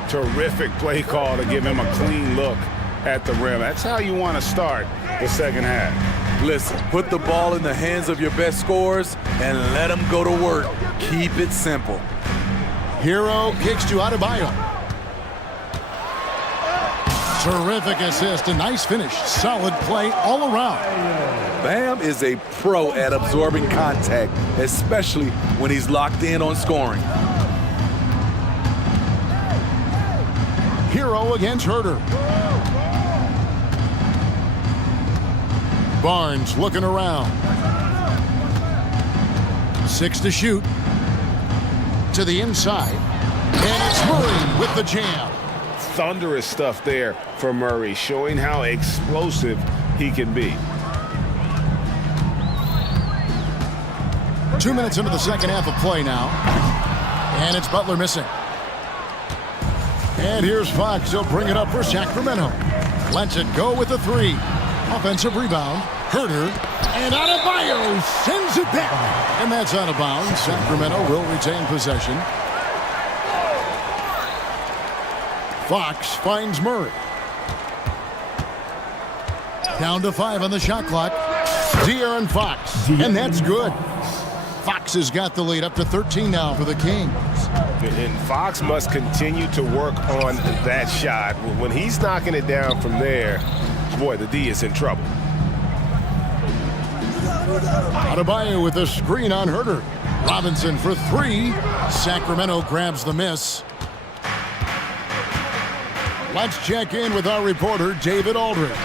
Terrific play call to give him a clean look at the rim. That's how you want to start the second half. Listen, put the ball in the hands of your best scorers and let them go to work. Keep it simple. Hero kicks to Adebayo. Terrific assist, a nice finish. Solid play all around. Bam is a pro at absorbing contact, especially when he's locked in on scoring. Hero against Herder. Barnes looking around. 6 to shoot. To the inside. And it's Murray with the jam. Thunderous stuff there for Murray, showing how explosive he can be. 2 minutes into the second half of play now. And it's Butler missing. And here's Fox. He'll bring it up for Sacramento. Lets it go with the 3. Offensive rebound. Herder. And Adebayo sends it back. And that's out of bounds. Sacramento will retain possession. Fox finds Murray. Down to 5 on the shot clock. De'Aaron Fox. And that's good. Fox has got the lead up to 13 now for the Kings. And Fox must continue to work on that shot. When he's knocking it down from there, boy, the D is in trouble. Adebayo with a screen on Herder. Robinson for 3. Sacramento grabs the miss. Let's check in with our reporter, David Aldridge.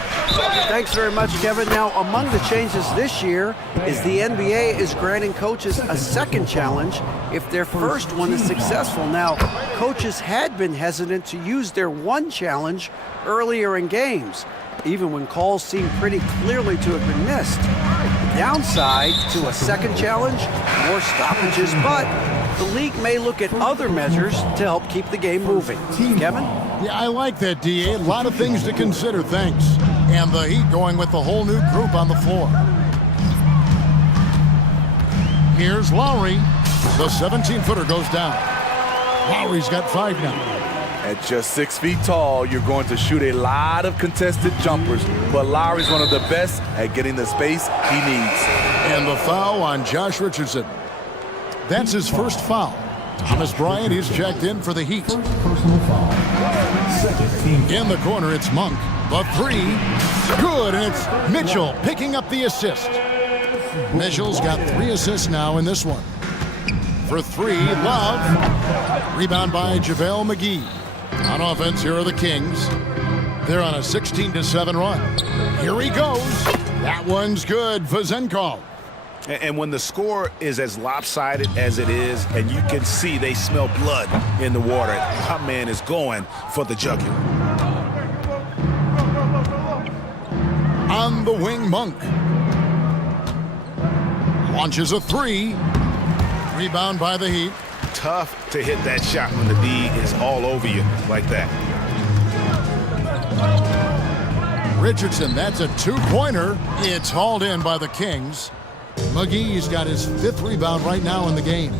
Thanks very much, Kevin. Now, among the changes this year is the NBA is granting coaches a second challenge if their first one is successful. Now, coaches had been hesitant to use their one challenge earlier in games, even when calls seemed pretty clearly to have been missed. Downside to a second challenge, more stoppages, but the league may look at other measures to help keep the game moving. Kevin? Yeah, I like that, DA. A lot of things to consider, thanks. And the Heat going with the whole new group on the floor. Here's Lowry. The 17-footer goes down. Lowry's got 5 now. At just 6 feet tall, you're going to shoot a lot of contested jumpers, but Lowry's one of the best at getting the space he needs. And the foul on Josh Richardson. That's his first foul. Thomas Bryant, he's checked in for the Heat. In the corner, it's Monk. The 3, good, and it's Mitchell picking up the assist. Mitchell's got 3 assists now in this one. For 3, Love. Rebound by JaVale McGee. On offense, here are the Kings. They're on a 16-7 run. Here he goes. That one's good for Zenkov. And when the score is as lopsided as it is, and you can see they smell blood in the water, our man is going for the jugular. On the wing, Monk. Launches a 3. Rebound by the Heat. Tough to hit that shot when the D is all over you like that. Richardson, that's a 2-pointer. It's hauled in by the Kings. McGee's got his 5th rebound right now in the game.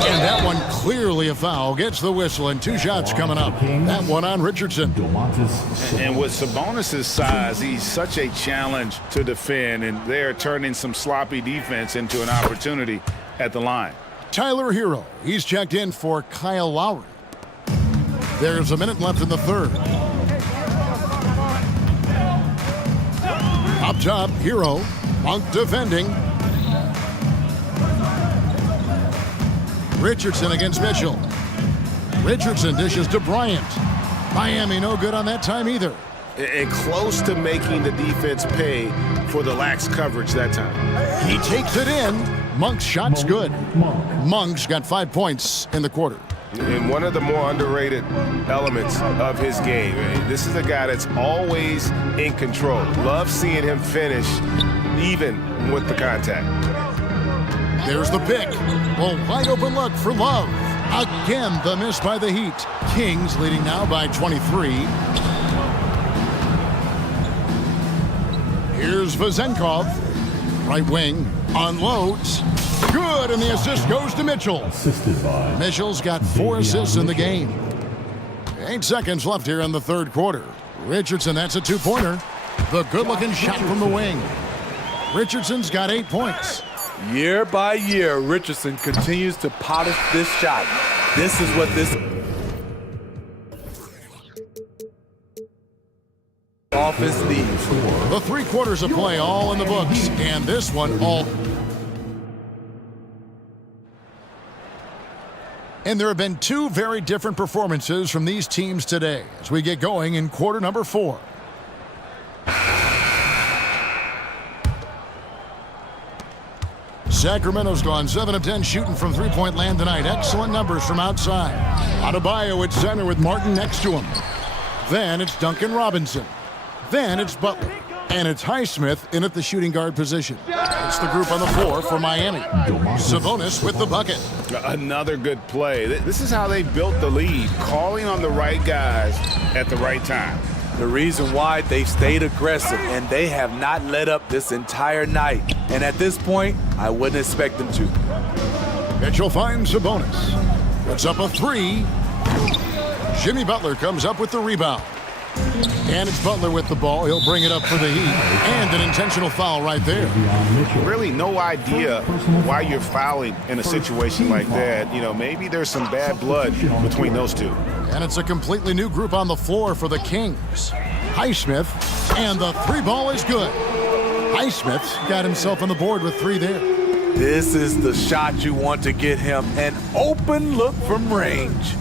And that one clearly a foul. Gets the whistle, and 2 shots coming up. That one on Richardson. And with Sabonis' size, he's such a challenge to defend, and they're turning some sloppy defense into an opportunity at the line. Tyler Hero, he's checked in for Kyle Lowry. There's a minute left in the third. Up top, Hero. Monk defending. Richardson against Mitchell. Richardson dishes to Bryant. Miami no good on that time either. And close to making the defense pay for the lax coverage that time. He takes it in. Monk's shot's good. Monk's got 5 points in the quarter. And one of the more underrated elements of his game. This is a guy that's always in control. Love seeing him finish even with the contact. There's the pick. Well, wide open look for Love. Again, the miss by the Heat. Kings leading now by 23. Here's Vezenkov. Right wing. Unloads. Good, and the assist goes to Mitchell. Assisted by Mitchell's got 4 assists in the game. 8 seconds left here in the third quarter. Richardson, that's a two-pointer. The good-looking shot from the wing. Richardson's got 8 points. Year by year, Richardson continues to polish this shot. This is what this offense needs. The 3 quarters of play all in the books, and this one all. And there have been 2 very different performances from these teams today as we get going in quarter number 4. Sacramento's gone 7 of 10 shooting from three-point land tonight. Excellent numbers from outside. Adebayo at center with Martin next to him. Then it's Duncan Robinson. Then it's Butler. And it's Highsmith in at the shooting guard position. It's the group on the floor for Miami. Sabonis with the bucket. Another good play. This is how they built the lead, calling on the right guys at the right time. The reason why they've stayed aggressive and they have not let up this entire night. And at this point, I wouldn't expect them to. Mitchell finds Sabonis. Puts up a 3. Jimmy Butler comes up with the rebound. And it's Butler with the ball. He'll bring it up for the Heat. And an intentional foul right there. Really no idea why you're fouling in a situation like that. You know, maybe there's some bad blood between those two. And it's a completely new group on the floor for the Kings. Highsmith, and the 3 ball is good. Highsmith's got himself on the board with 3 there. This is the shot you want to get him. An open look from range.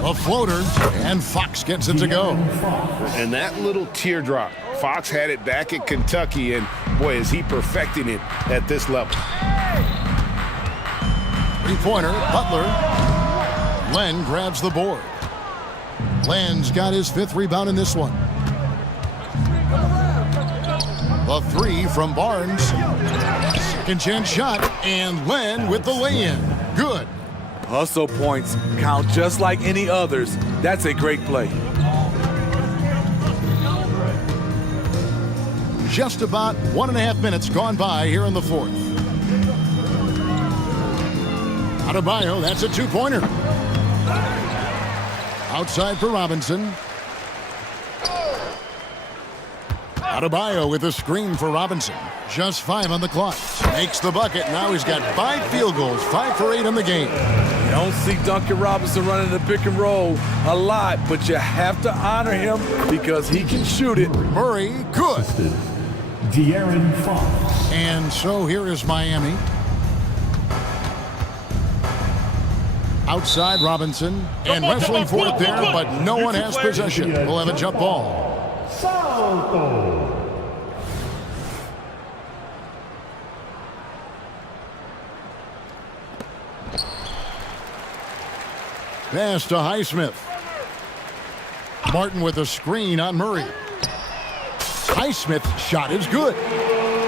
A floater, and Fox gets it to go. And that little teardrop, Fox had it back at Kentucky, and boy, is he perfecting it at this level. 3-pointer, Butler. Len grabs the board. Len's got his 5th rebound in this one. The 3 from Barnes. Second chance shot, and Len with the lay-in. Good. Hustle points count just like any others. That's a great play. Just about 1.5 minutes gone by here in the 4th. Adebayo, that's a 2-pointer. Outside for Robinson. Adebayo with a screen for Robinson. Just 5 on the clock. Makes the bucket. Now he's got 5 field goals, 5 for 8 in the game. You don't see Duncan Robinson running the pick and roll a lot, but you have to honor him because he can shoot it. Murray, good. De'Aaron Fox. And so here is Miami. Outside Robinson, and wrestling for it there, but no one has possession. We'll have a jump ball. Pass to Highsmith. Martin with a screen on Murray. Highsmith's shot is good.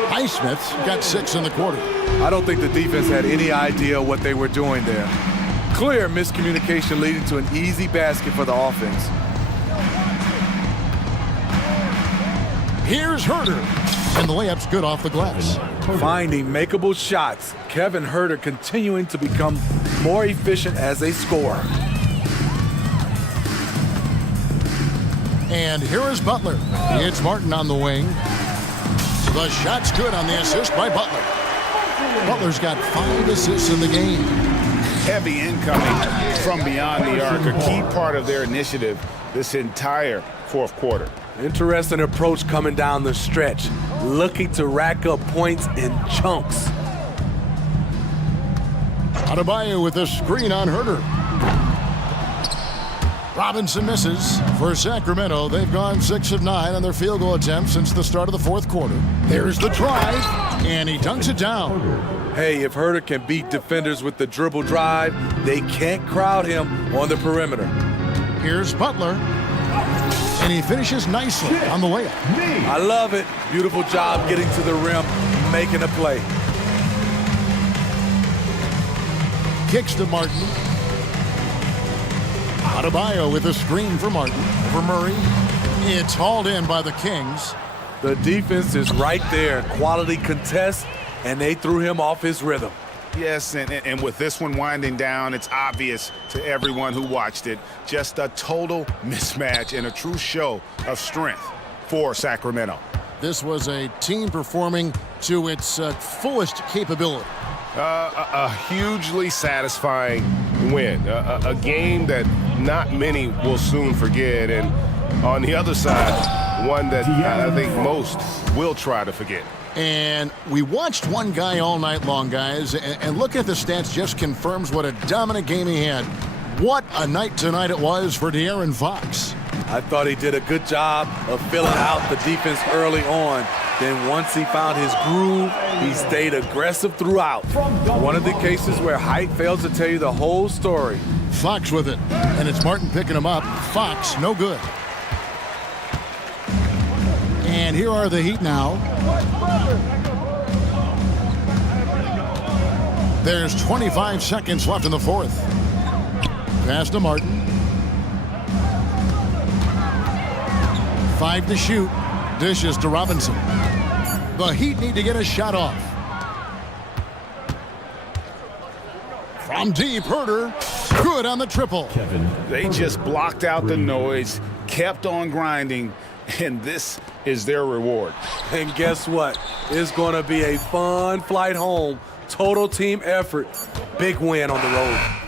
Highsmith's got 6 in the quarter. I don't think the defense had any idea what they were doing there. Clear miscommunication leading to an easy basket for the offense. Here's Herter. And the layup's good off the glass. Finding makeable shots. Kevin Herter continuing to become more efficient as a scorer. And here is Butler. It's Martin on the wing. The shot's good on the assist by Butler. Butler's got 5 assists in the game. Heavy incoming from beyond the arc, a key part of their initiative this entire 4th quarter. Interesting approach coming down the stretch, looking to rack up points in chunks. Adebayo with a screen on Herter. Robinson misses. For Sacramento, they've gone 6 of 9 on their field goal attempts since the start of the 4th quarter. There's the drive, and he dunks it down. Hey, if Herter can beat defenders with the dribble drive, they can't crowd him on the perimeter. Here's Butler. And he finishes nicely on the layup. I love it. Beautiful job getting to the rim, making a play. Kicks to Martin. Adebayo with a screen for Martin. For Murray. It's hauled in by the Kings. The defense is right there. Quality contest, and they threw him off his rhythm. Yes, and with this one winding down, it's obvious to everyone who watched it. Just a total mismatch and a true show of strength for Sacramento. This was a team performing to its fullest capability. A hugely satisfying win. A game that not many will soon forget. And on the other side, one that I think most will try to forget. And we watched one guy all night long, guys, and looking at the stats just confirms what a dominant game he had. What a night tonight it was for De'Aaron Fox. I thought he did a good job of filling out the defense early on. Then once he found his groove, he stayed aggressive throughout. One of the cases where height fails to tell you the whole story. Fox with it, and it's Martin picking him up. Fox, no good. And here are the Heat now. There's 25 seconds left in the fourth. Pass to Martin. 5 to shoot. Dishes to Robinson. The Heat need to get a shot off. From deep, Herter. Good on the triple. They just blocked out the noise, kept on grinding, and this is their reward. And guess what? It's going to be a fun flight home. Total team effort. Big win on the road.